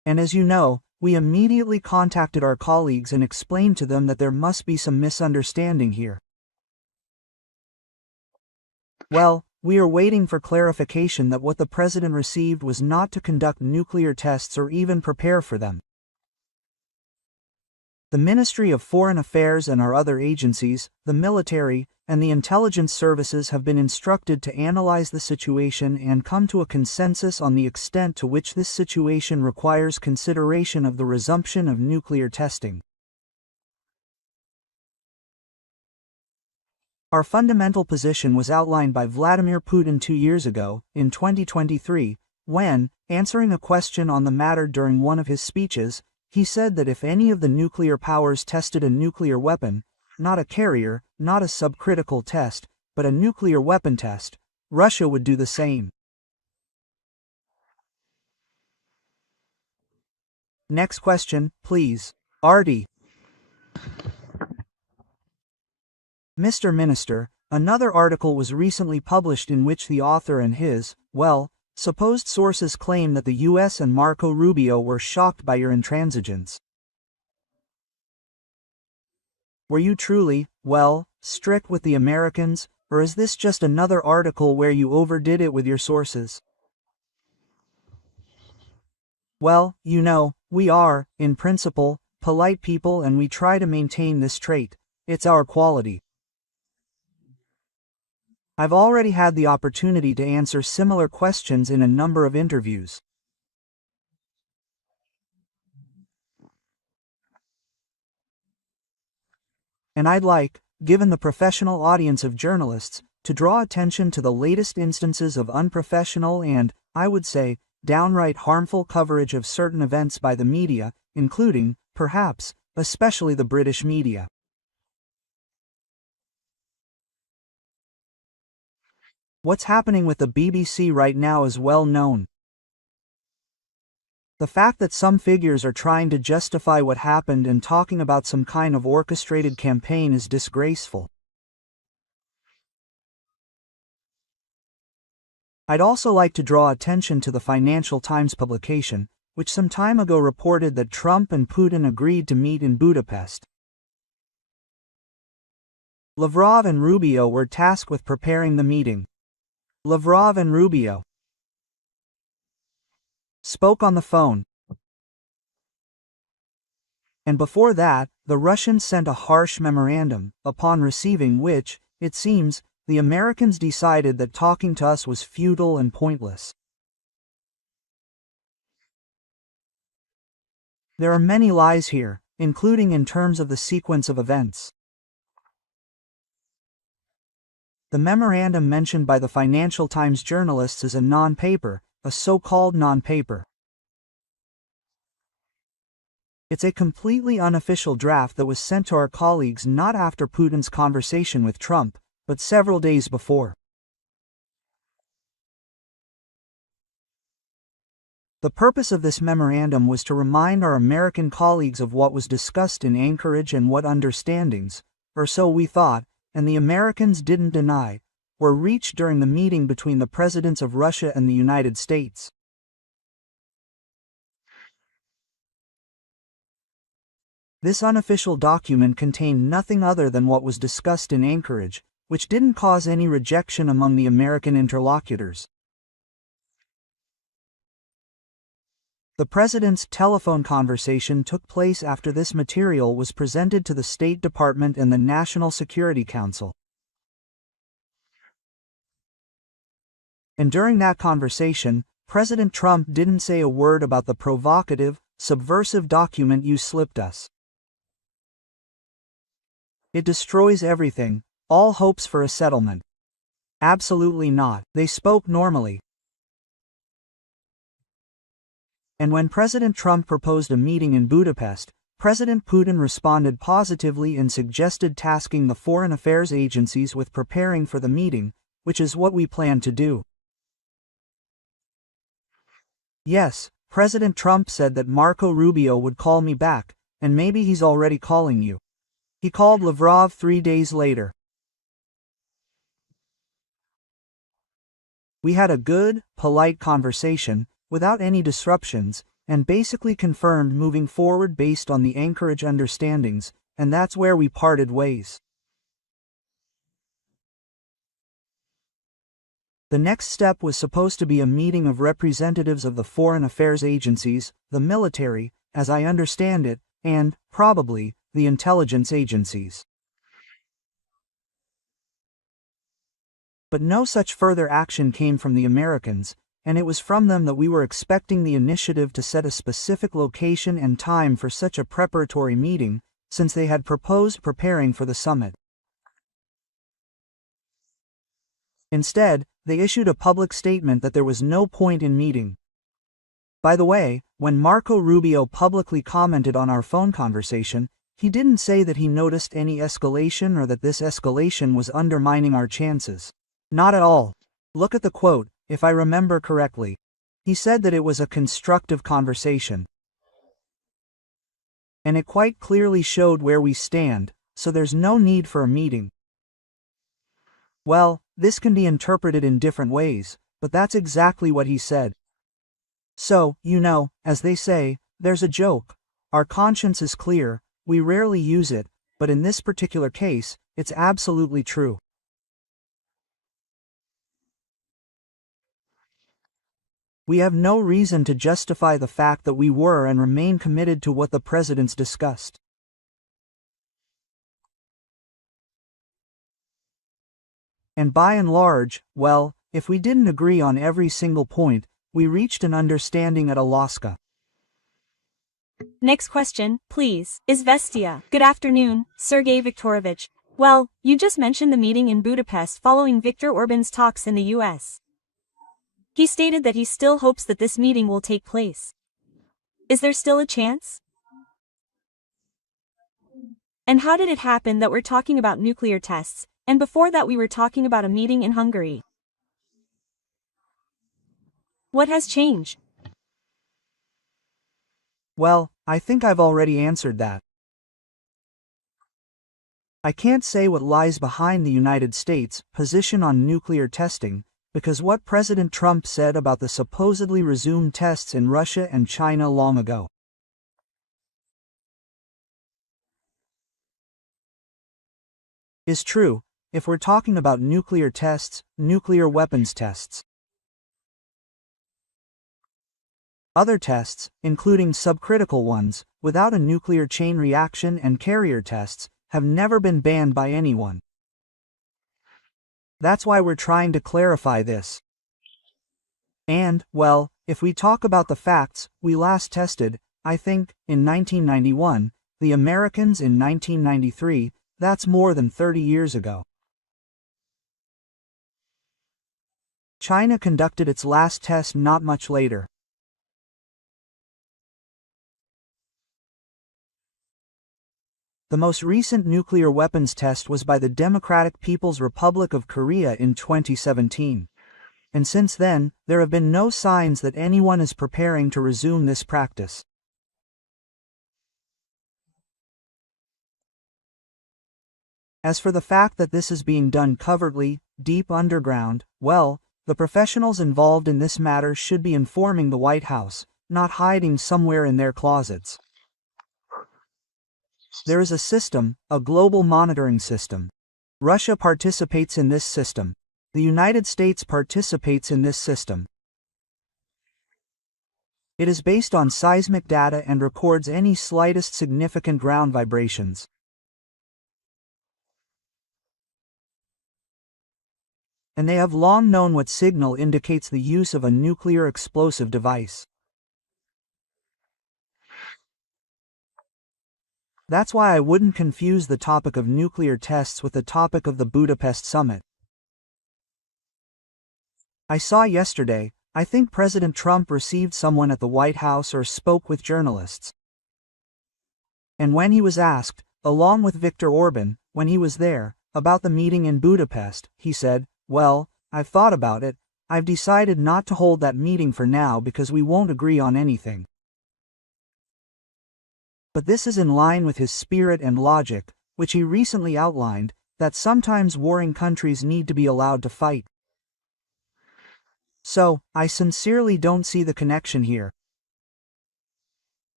And as you know, we immediately contacted our colleagues and explained to them that there must be some misunderstanding here. Well, we are waiting for clarification that what the president received was not to conduct nuclear tests or even prepare for them. The Ministry of Foreign Affairs and our other agencies, the military, and the intelligence services have been instructed to analyze the situation and come to a consensus on the extent to which this situation requires consideration of the resumption of nuclear testing. Our fundamental position was outlined by Vladimir Putin 2 years ago, in 2023, when, answering a question on the matter during one of his speeches, he said that if any of the nuclear powers tested a nuclear weapon, not a carrier, not a subcritical test, but a nuclear weapon test, Russia would do the same. Next question, please. Artie. Mr. Minister, another article was recently published in which the author and his, supposed sources claim that the US and Marco Rubio were shocked by your intransigence. Were you truly, strict with the Americans, or is this just another article where you overdid it with your sources? Well, you know, we are, in principle, polite people and we try to maintain this trait. It's our quality. I've already had the opportunity to answer similar questions in a number of interviews. And I'd like, given the professional audience of journalists, to draw attention to the latest instances of unprofessional and, I would say, downright harmful coverage of certain events by the media, including, perhaps, especially the British media. What's happening with the BBC right now is well known. The fact that some figures are trying to justify what happened and talking about some kind of orchestrated campaign is disgraceful. I'd also like to draw attention to the Financial Times publication, which some time ago reported that Trump and Putin agreed to meet in Budapest. Lavrov and Rubio were tasked with preparing the meeting. Lavrov and Rubio spoke on the phone. And before that, the Russians sent a harsh memorandum, upon receiving which, it seems, the Americans decided that talking to us was futile and pointless. There are many lies here, including in terms of the sequence of events. The memorandum mentioned by the Financial Times journalists is a non-paper, a so-called non-paper. It's a completely unofficial draft that was sent to our colleagues not after Putin's conversation with Trump, but several days before. The purpose of this memorandum was to remind our American colleagues of what was discussed in Anchorage and what understandings, or so we thought, and the Americans didn't deny, were reached during the meeting between the presidents of Russia and the United States. This unofficial document contained nothing other than what was discussed in Anchorage, which didn't cause any rejection among the American interlocutors. The president's telephone conversation took place after this material was presented to the State Department and the National Security Council. And during that conversation, President Trump didn't say a word about the provocative, subversive document you slipped us. It destroys everything, all hopes for a settlement. Absolutely not. They spoke normally. And when President Trump proposed a meeting in Budapest, President Putin responded positively and suggested tasking the foreign affairs agencies with preparing for the meeting, which is what we plan to do. Yes, President Trump said that Marco Rubio would call me back, and maybe he's already calling you. He called Lavrov 3 days later. We had a good, polite conversation, without any disruptions, and basically confirmed moving forward based on the Anchorage understandings, and that's where we parted ways. The next step was supposed to be a meeting of representatives of the foreign affairs agencies, the military, as I understand it, and, probably, the intelligence agencies. But no such further action came from the Americans, and it was from them that we were expecting the initiative to set a specific location and time for such a preparatory meeting, since they had proposed preparing for the summit. Instead, they issued a public statement that there was no point in meeting. By the way, when Marco Rubio publicly commented on our phone conversation, he didn't say that he noticed any escalation or that this escalation was undermining our chances. Not at all. Look at the quote, if I remember correctly. He said that it was a constructive conversation. And it quite clearly showed where we stand, so there's no need for a meeting. Well, this can be interpreted in different ways, but that's exactly what he said. So, as they say, there's a joke. Our conscience is clear, we rarely use it, but in this particular case, it's absolutely true. We have no reason to justify the fact that we were and remain committed to what the presidents discussed. And by and large, well, if we didn't agree on every single point, we reached an understanding at Alaska. Next question, please. Izvestia. Good afternoon, Sergei Viktorovich. Well, you just mentioned the meeting in Budapest following Viktor Orban's talks in the US. He stated that he still hopes that this meeting will take place. Is there still a chance? And how did it happen that we're talking about nuclear tests, and before that we were talking about a meeting in Hungary? What has changed? Well, I think I've already answered that. I can't say what lies behind the United States' position on nuclear testing, because what President Trump said about the supposedly resumed tests in Russia and China long ago is true, if we're talking about nuclear tests, nuclear weapons tests. Other tests, including subcritical ones, without a nuclear chain reaction and carrier tests, have never been banned by anyone. That's why we're trying to clarify this. And, well, if we talk about the facts, we last tested, I think, in 1991, the Americans in 1993, that's more than 30 years ago. China conducted its last test not much later. The most recent nuclear weapons test was by the Democratic People's Republic of Korea in 2017. And since then, there have been no signs that anyone is preparing to resume this practice. As for the fact that this is being done covertly, deep underground, well, the professionals involved in this matter should be informing the White House, not hiding somewhere in their closets. There is a system, a global monitoring system. Russia participates in this system. The United States participates in this system. It is based on seismic data and records any slightest significant ground vibrations. And they have long known what signal indicates the use of a nuclear explosive device. That's why I wouldn't confuse the topic of nuclear tests with the topic of the Budapest summit. I saw yesterday, I think President Trump received someone at the White House or spoke with journalists. And when he was asked, along with Viktor Orban, when he was there, about the meeting in Budapest, he said, "Well, I've thought about it, I've decided not to hold that meeting for now because we won't agree on anything." But this is in line with his spirit and logic, which he recently outlined, that sometimes warring countries need to be allowed to fight. So, I sincerely don't see the connection here.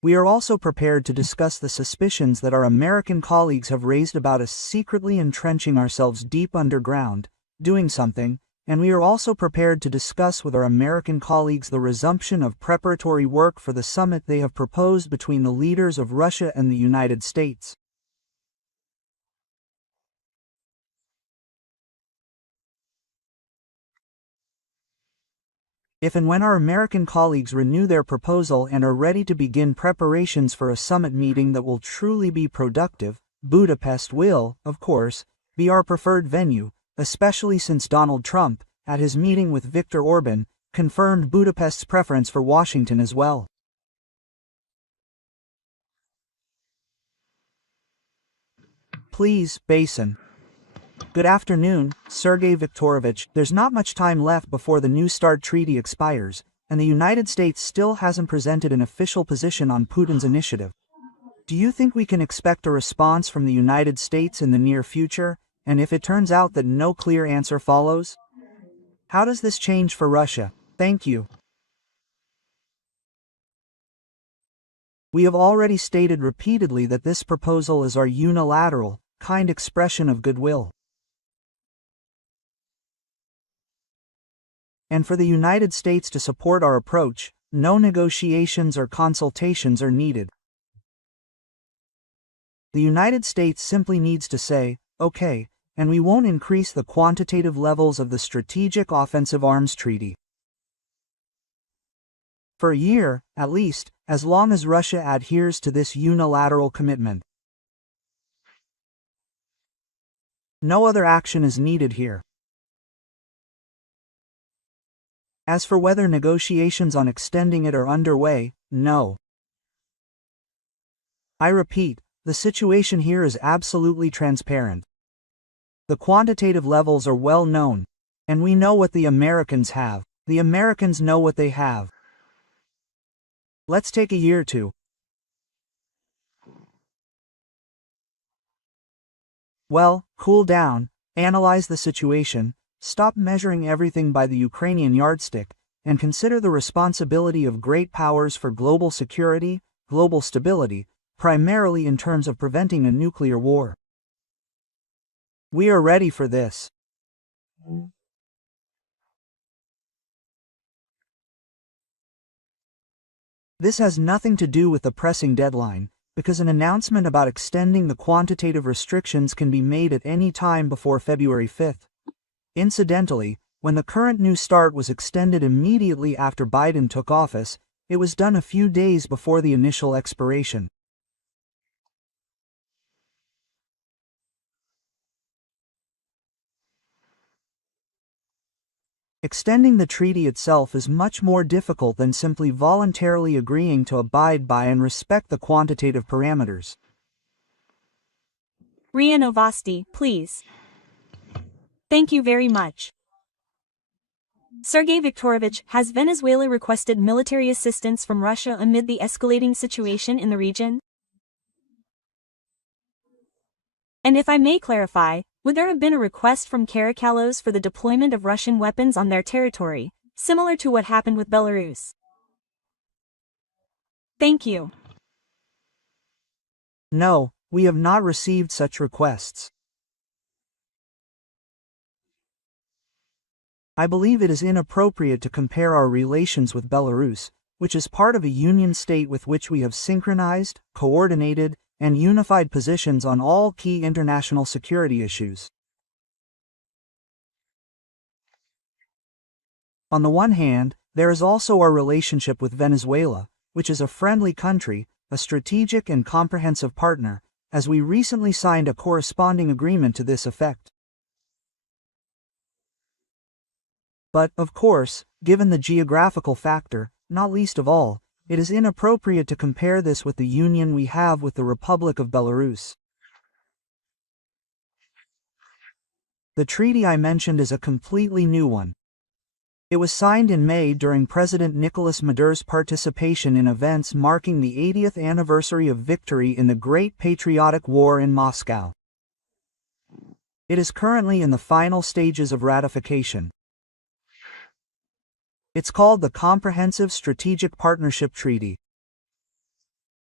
We are also prepared to discuss the suspicions that our American colleagues have raised about us secretly entrenching ourselves deep underground, doing something, and we are also prepared to discuss with our American colleagues the resumption of preparatory work for the summit they have proposed between the leaders of Russia and the United States. If and when our American colleagues renew their proposal and are ready to begin preparations for a summit meeting that will truly be productive, Budapest will, of course, be our preferred venue, especially since Donald Trump, at his meeting with Viktor Orban, confirmed Budapest's preference for Washington as well. Please, Basin. Good afternoon, Sergei Viktorovich. There's not much time left before the New START treaty expires, and the United States still hasn't presented an official position on Putin's initiative. Do you think we can expect a response from the United States in the near future, and if it turns out that no clear answer follows? How does this change for Russia? Thank you. We have already stated repeatedly that this proposal is our unilateral, kind expression of goodwill. And for the United States to support our approach, no negotiations or consultations are needed. The United States simply needs to say, okay, and we won't increase the quantitative levels of the Strategic Offensive Arms Treaty. For a year, at least, as long as Russia adheres to this unilateral commitment. No other action is needed here. As for whether negotiations on extending it are underway, no. I repeat, the situation here is absolutely transparent. The quantitative levels are well known, and we know what the Americans have. The Americans know what they have. Let's take a year or two. Well, cool down, analyze the situation, stop measuring everything by the Ukrainian yardstick, and consider the responsibility of great powers for global security, global stability, primarily in terms of preventing a nuclear war. We are ready for this. This has nothing to do with the pressing deadline, because an announcement about extending the quantitative restrictions can be made at any time before February 5th. Incidentally, when the current New START was extended immediately after Biden took office, it was done a few days before the initial expiration. Extending the treaty itself is much more difficult than simply voluntarily agreeing to abide by and respect the quantitative parameters. RIA Novosti, please. Thank you very much. Sergei Viktorovich, has Venezuela requested military assistance from Russia amid the escalating situation in the region? And if I may clarify, would there have been a request from Caracalos for the deployment of Russian weapons on their territory, similar to what happened with Belarus? Thank you. No, we have not received such requests. I believe it is inappropriate to compare our relations with Belarus, which is part of a union state with which we have synchronized, coordinated, and unified positions on all key international security issues. On the one hand, there is also our relationship with Venezuela, which is a friendly country, a strategic and comprehensive partner, as we recently signed a corresponding agreement to this effect. But, of course, given the geographical factor, not least of all, it is inappropriate to compare this with the union we have with the Republic of Belarus. The treaty I mentioned is a completely new one. It was signed in May during President Nicolas Maduro's participation in events marking the 80th anniversary of victory in the Great Patriotic War in Moscow. It is currently in the final stages of ratification. It's called the Comprehensive Strategic Partnership Treaty.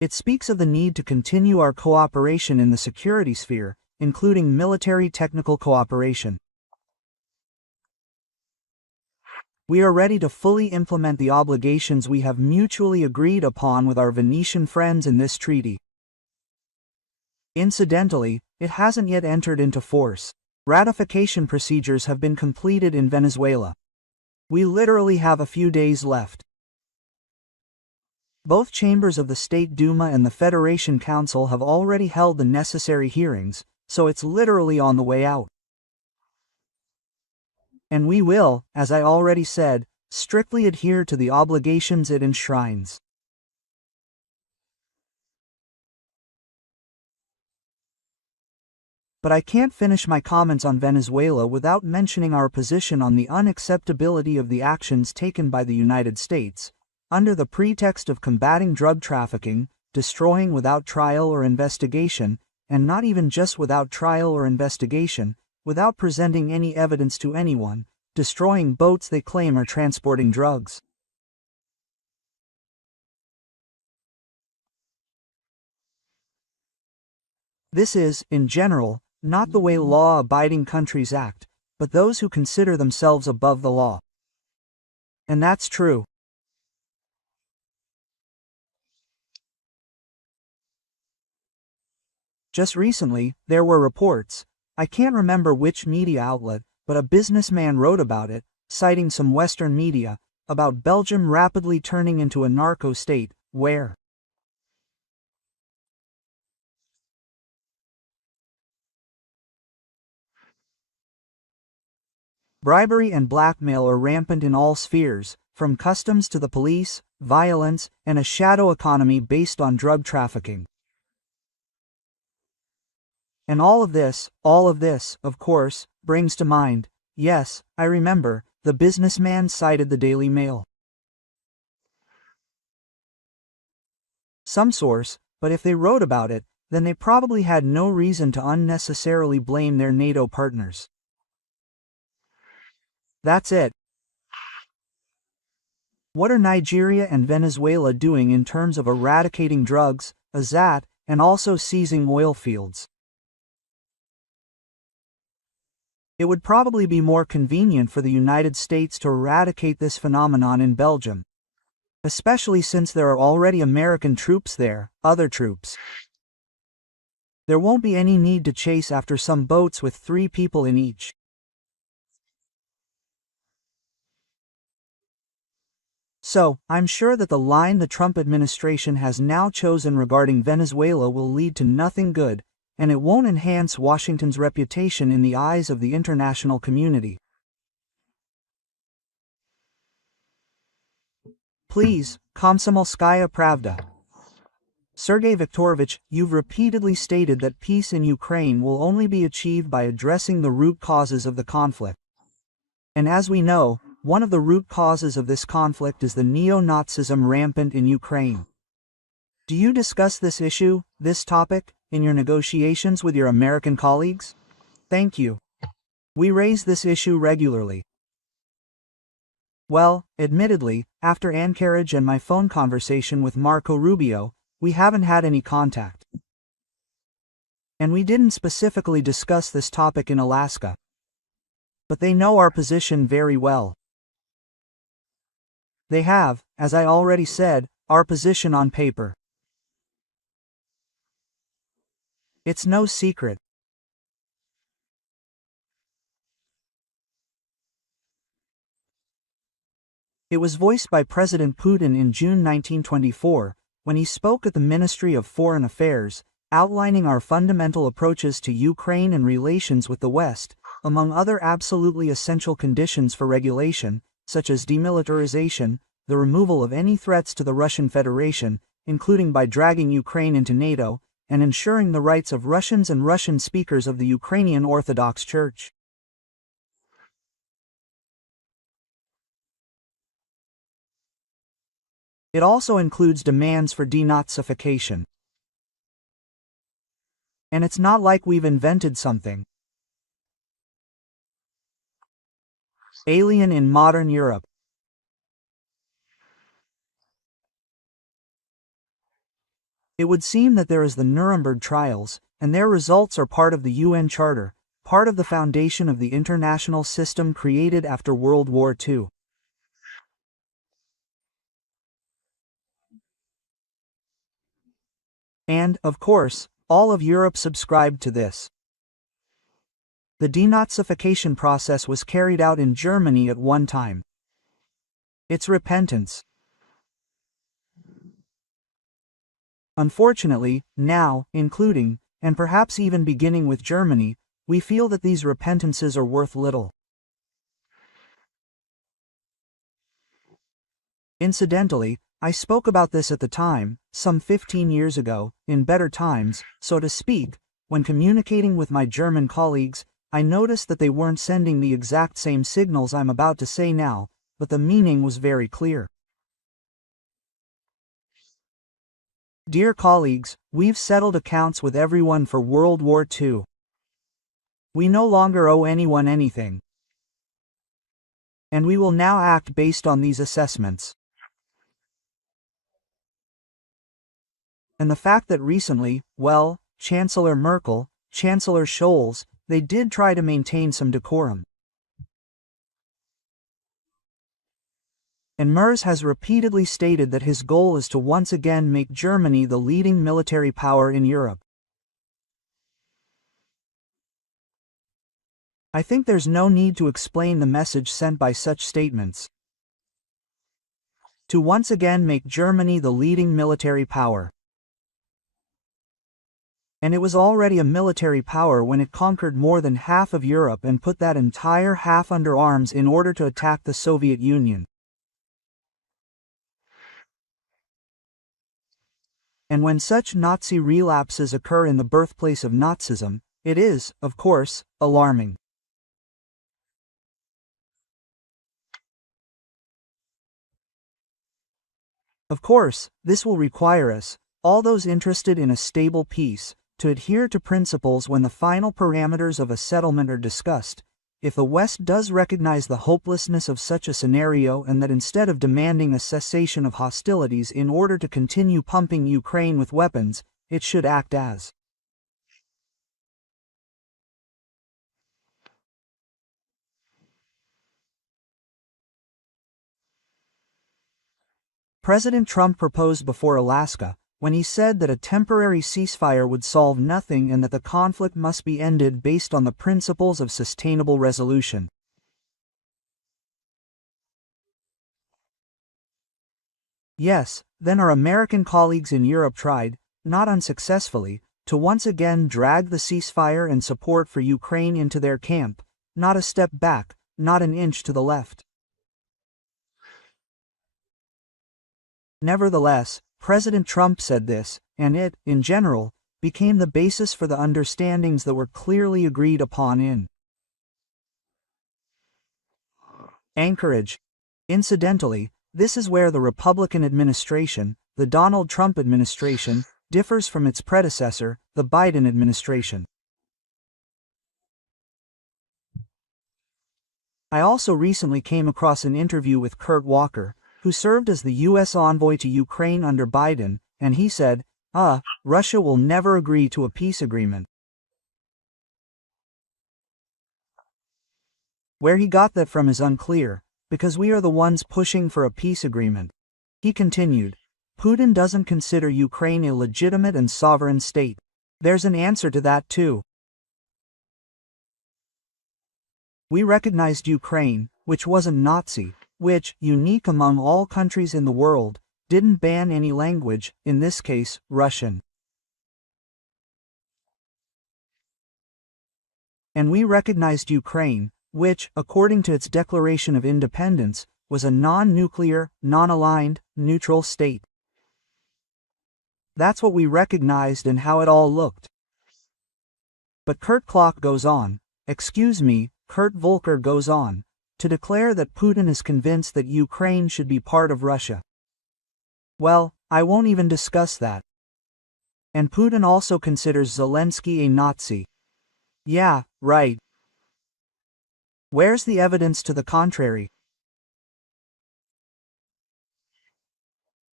It speaks of the need to continue our cooperation in the security sphere, including military technical cooperation. We are ready to fully implement the obligations we have mutually agreed upon with our Venetian friends in this treaty. Incidentally, it hasn't yet entered into force. Ratification procedures have been completed in Venezuela. We literally have a few days left. Both chambers of the State Duma and the Federation Council have already held the necessary hearings, so it's literally on the way out. And we will, as I already said, strictly adhere to the obligations it enshrines. But I can't finish my comments on Venezuela without mentioning our position on the unacceptability of the actions taken by the United States, under the pretext of combating drug trafficking, destroying without trial or investigation, and not even just without trial or investigation, without presenting any evidence to anyone, destroying boats they claim are transporting drugs. This is, in general, not the way law-abiding countries act, but those who consider themselves above the law. And that's true. Just recently, there were reports, I can't remember which media outlet, but a businessman wrote about it, citing some Western media, about Belgium rapidly turning into a narco state, where bribery and blackmail are rampant in all spheres, from customs to the police, violence, and a shadow economy based on drug trafficking. And all of this, of course, brings to mind, yes, I remember, the businessman cited the Daily Mail. Some source, but if they wrote about it, then they probably had no reason to unnecessarily blame their NATO partners. That's it. What are Nigeria and Venezuela doing in terms of eradicating drugs, AZAT, and also seizing oil fields? It would probably be more convenient for the United States to eradicate this phenomenon in Belgium, especially since there are already American troops there, other troops. There won't be any need to chase after some boats with 3 people in each. So, I'm sure that the line the Trump administration has now chosen regarding Venezuela will lead to nothing good, and it won't enhance Washington's reputation in the eyes of the international community. Please, Komsomolskaya Pravda. Sergei Viktorovich, you've repeatedly stated that peace in Ukraine will only be achieved by addressing the root causes of the conflict. And as we know, one of the root causes of this conflict is the neo-Nazism rampant in Ukraine. Do you discuss this issue, this topic, in your negotiations with your American colleagues? Thank you. We raise this issue regularly. Well, admittedly, after Anchorage and my phone conversation with Marco Rubio, we haven't had any contact. And we didn't specifically discuss this topic in Alaska. But they know our position very well. They have, as I already said, our position on paper. It's no secret. It was voiced by President Putin in June 1924, when he spoke at the Ministry of Foreign Affairs, outlining our fundamental approaches to Ukraine and relations with the West, among other absolutely essential conditions for regulation, such as demilitarization, the removal of any threats to the Russian Federation, including by dragging Ukraine into NATO, and ensuring the rights of Russians and Russian speakers of the Ukrainian Orthodox Church. It also includes demands for denazification. And it's not like we've invented something alien in modern Europe. It would seem that there is the Nuremberg trials, and their results are part of the UN Charter, part of the foundation of the international system created after World War II. And, of course, all of Europe subscribed to this. The denazification process was carried out in Germany at one time. It's repentance. Unfortunately, now, including, and perhaps even beginning with Germany, we feel that these repentances are worth little. Incidentally, I spoke about this at the time, some 15 years ago, in better times, so to speak. When communicating with my German colleagues, I noticed that they weren't sending the exact same signals I'm about to say now, but the meaning was very clear. Dear colleagues, we've settled accounts with everyone for World War II. We no longer owe anyone anything. And we will now act based on these assessments. And the fact that recently, well, Chancellor Merkel, Chancellor Scholz, they did try to maintain some decorum. And Merz has repeatedly stated that his goal is to once again make Germany the leading military power in Europe. I think there's no need to explain the message sent by such statements. To once again make Germany the leading military power. And it was already a military power when it conquered more than half of Europe and put that entire half under arms in order to attack the Soviet Union. And when such Nazi relapses occur in the birthplace of Nazism, it is, of course, alarming. Of course, this will require us, all those interested in a stable peace, to adhere to principles when the final parameters of a settlement are discussed. If the West does recognize the hopelessness of such a scenario and that instead of demanding a cessation of hostilities in order to continue pumping Ukraine with weapons, it should act as President Trump proposed before Alaska, when he said that a temporary ceasefire would solve nothing and that the conflict must be ended based on the principles of sustainable resolution. Yes, then our American colleagues in Europe tried, not unsuccessfully, to once again drag the ceasefire and support for Ukraine into their camp, not a step back, not an inch to the left. Nevertheless, President Trump said this, and it, in general, became the basis for the understandings that were clearly agreed upon in Anchorage. Incidentally, this is where the Republican administration, the Donald Trump administration, differs from its predecessor, the Biden administration. I also recently came across an interview with Kurt Walker, who served as the U.S. envoy to Ukraine under Biden, and he said, Russia will never agree to a peace agreement. Where he got that from is unclear, because we are the ones pushing for a peace agreement. He continued, Putin doesn't consider Ukraine a legitimate and sovereign state. There's an answer to that too. We recognized Ukraine, which wasn't Nazi, which, unique among all countries in the world, didn't ban any language, in this case, Russian. And we recognized Ukraine, which, according to its declaration of independence, was a non-nuclear, non-aligned, neutral state. That's what we recognized and how it all looked. But Kurt Volker goes on, to declare that Putin is convinced that Ukraine should be part of Russia. Well, I won't even discuss that. And Putin also considers Zelensky a Nazi. Yeah, right. Where's the evidence to the contrary?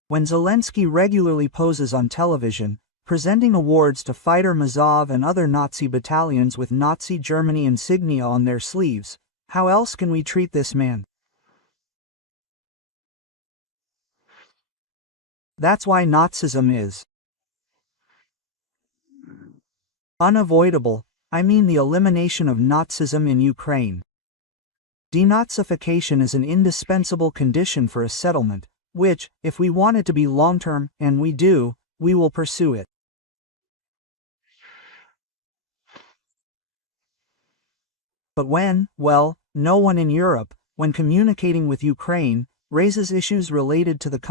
When Zelensky regularly poses on television, presenting awards to fighter Mazov and other Nazi battalions with Nazi Germany insignia on their sleeves, how else can we treat this man? That's why Nazism is unavoidable. I mean the elimination of Nazism in Ukraine. Denazification is an indispensable condition for a settlement, which, if we want it to be long-term, and we do, we will pursue it. But well, no one in Europe, when communicating with Ukraine, raises issues related to the country.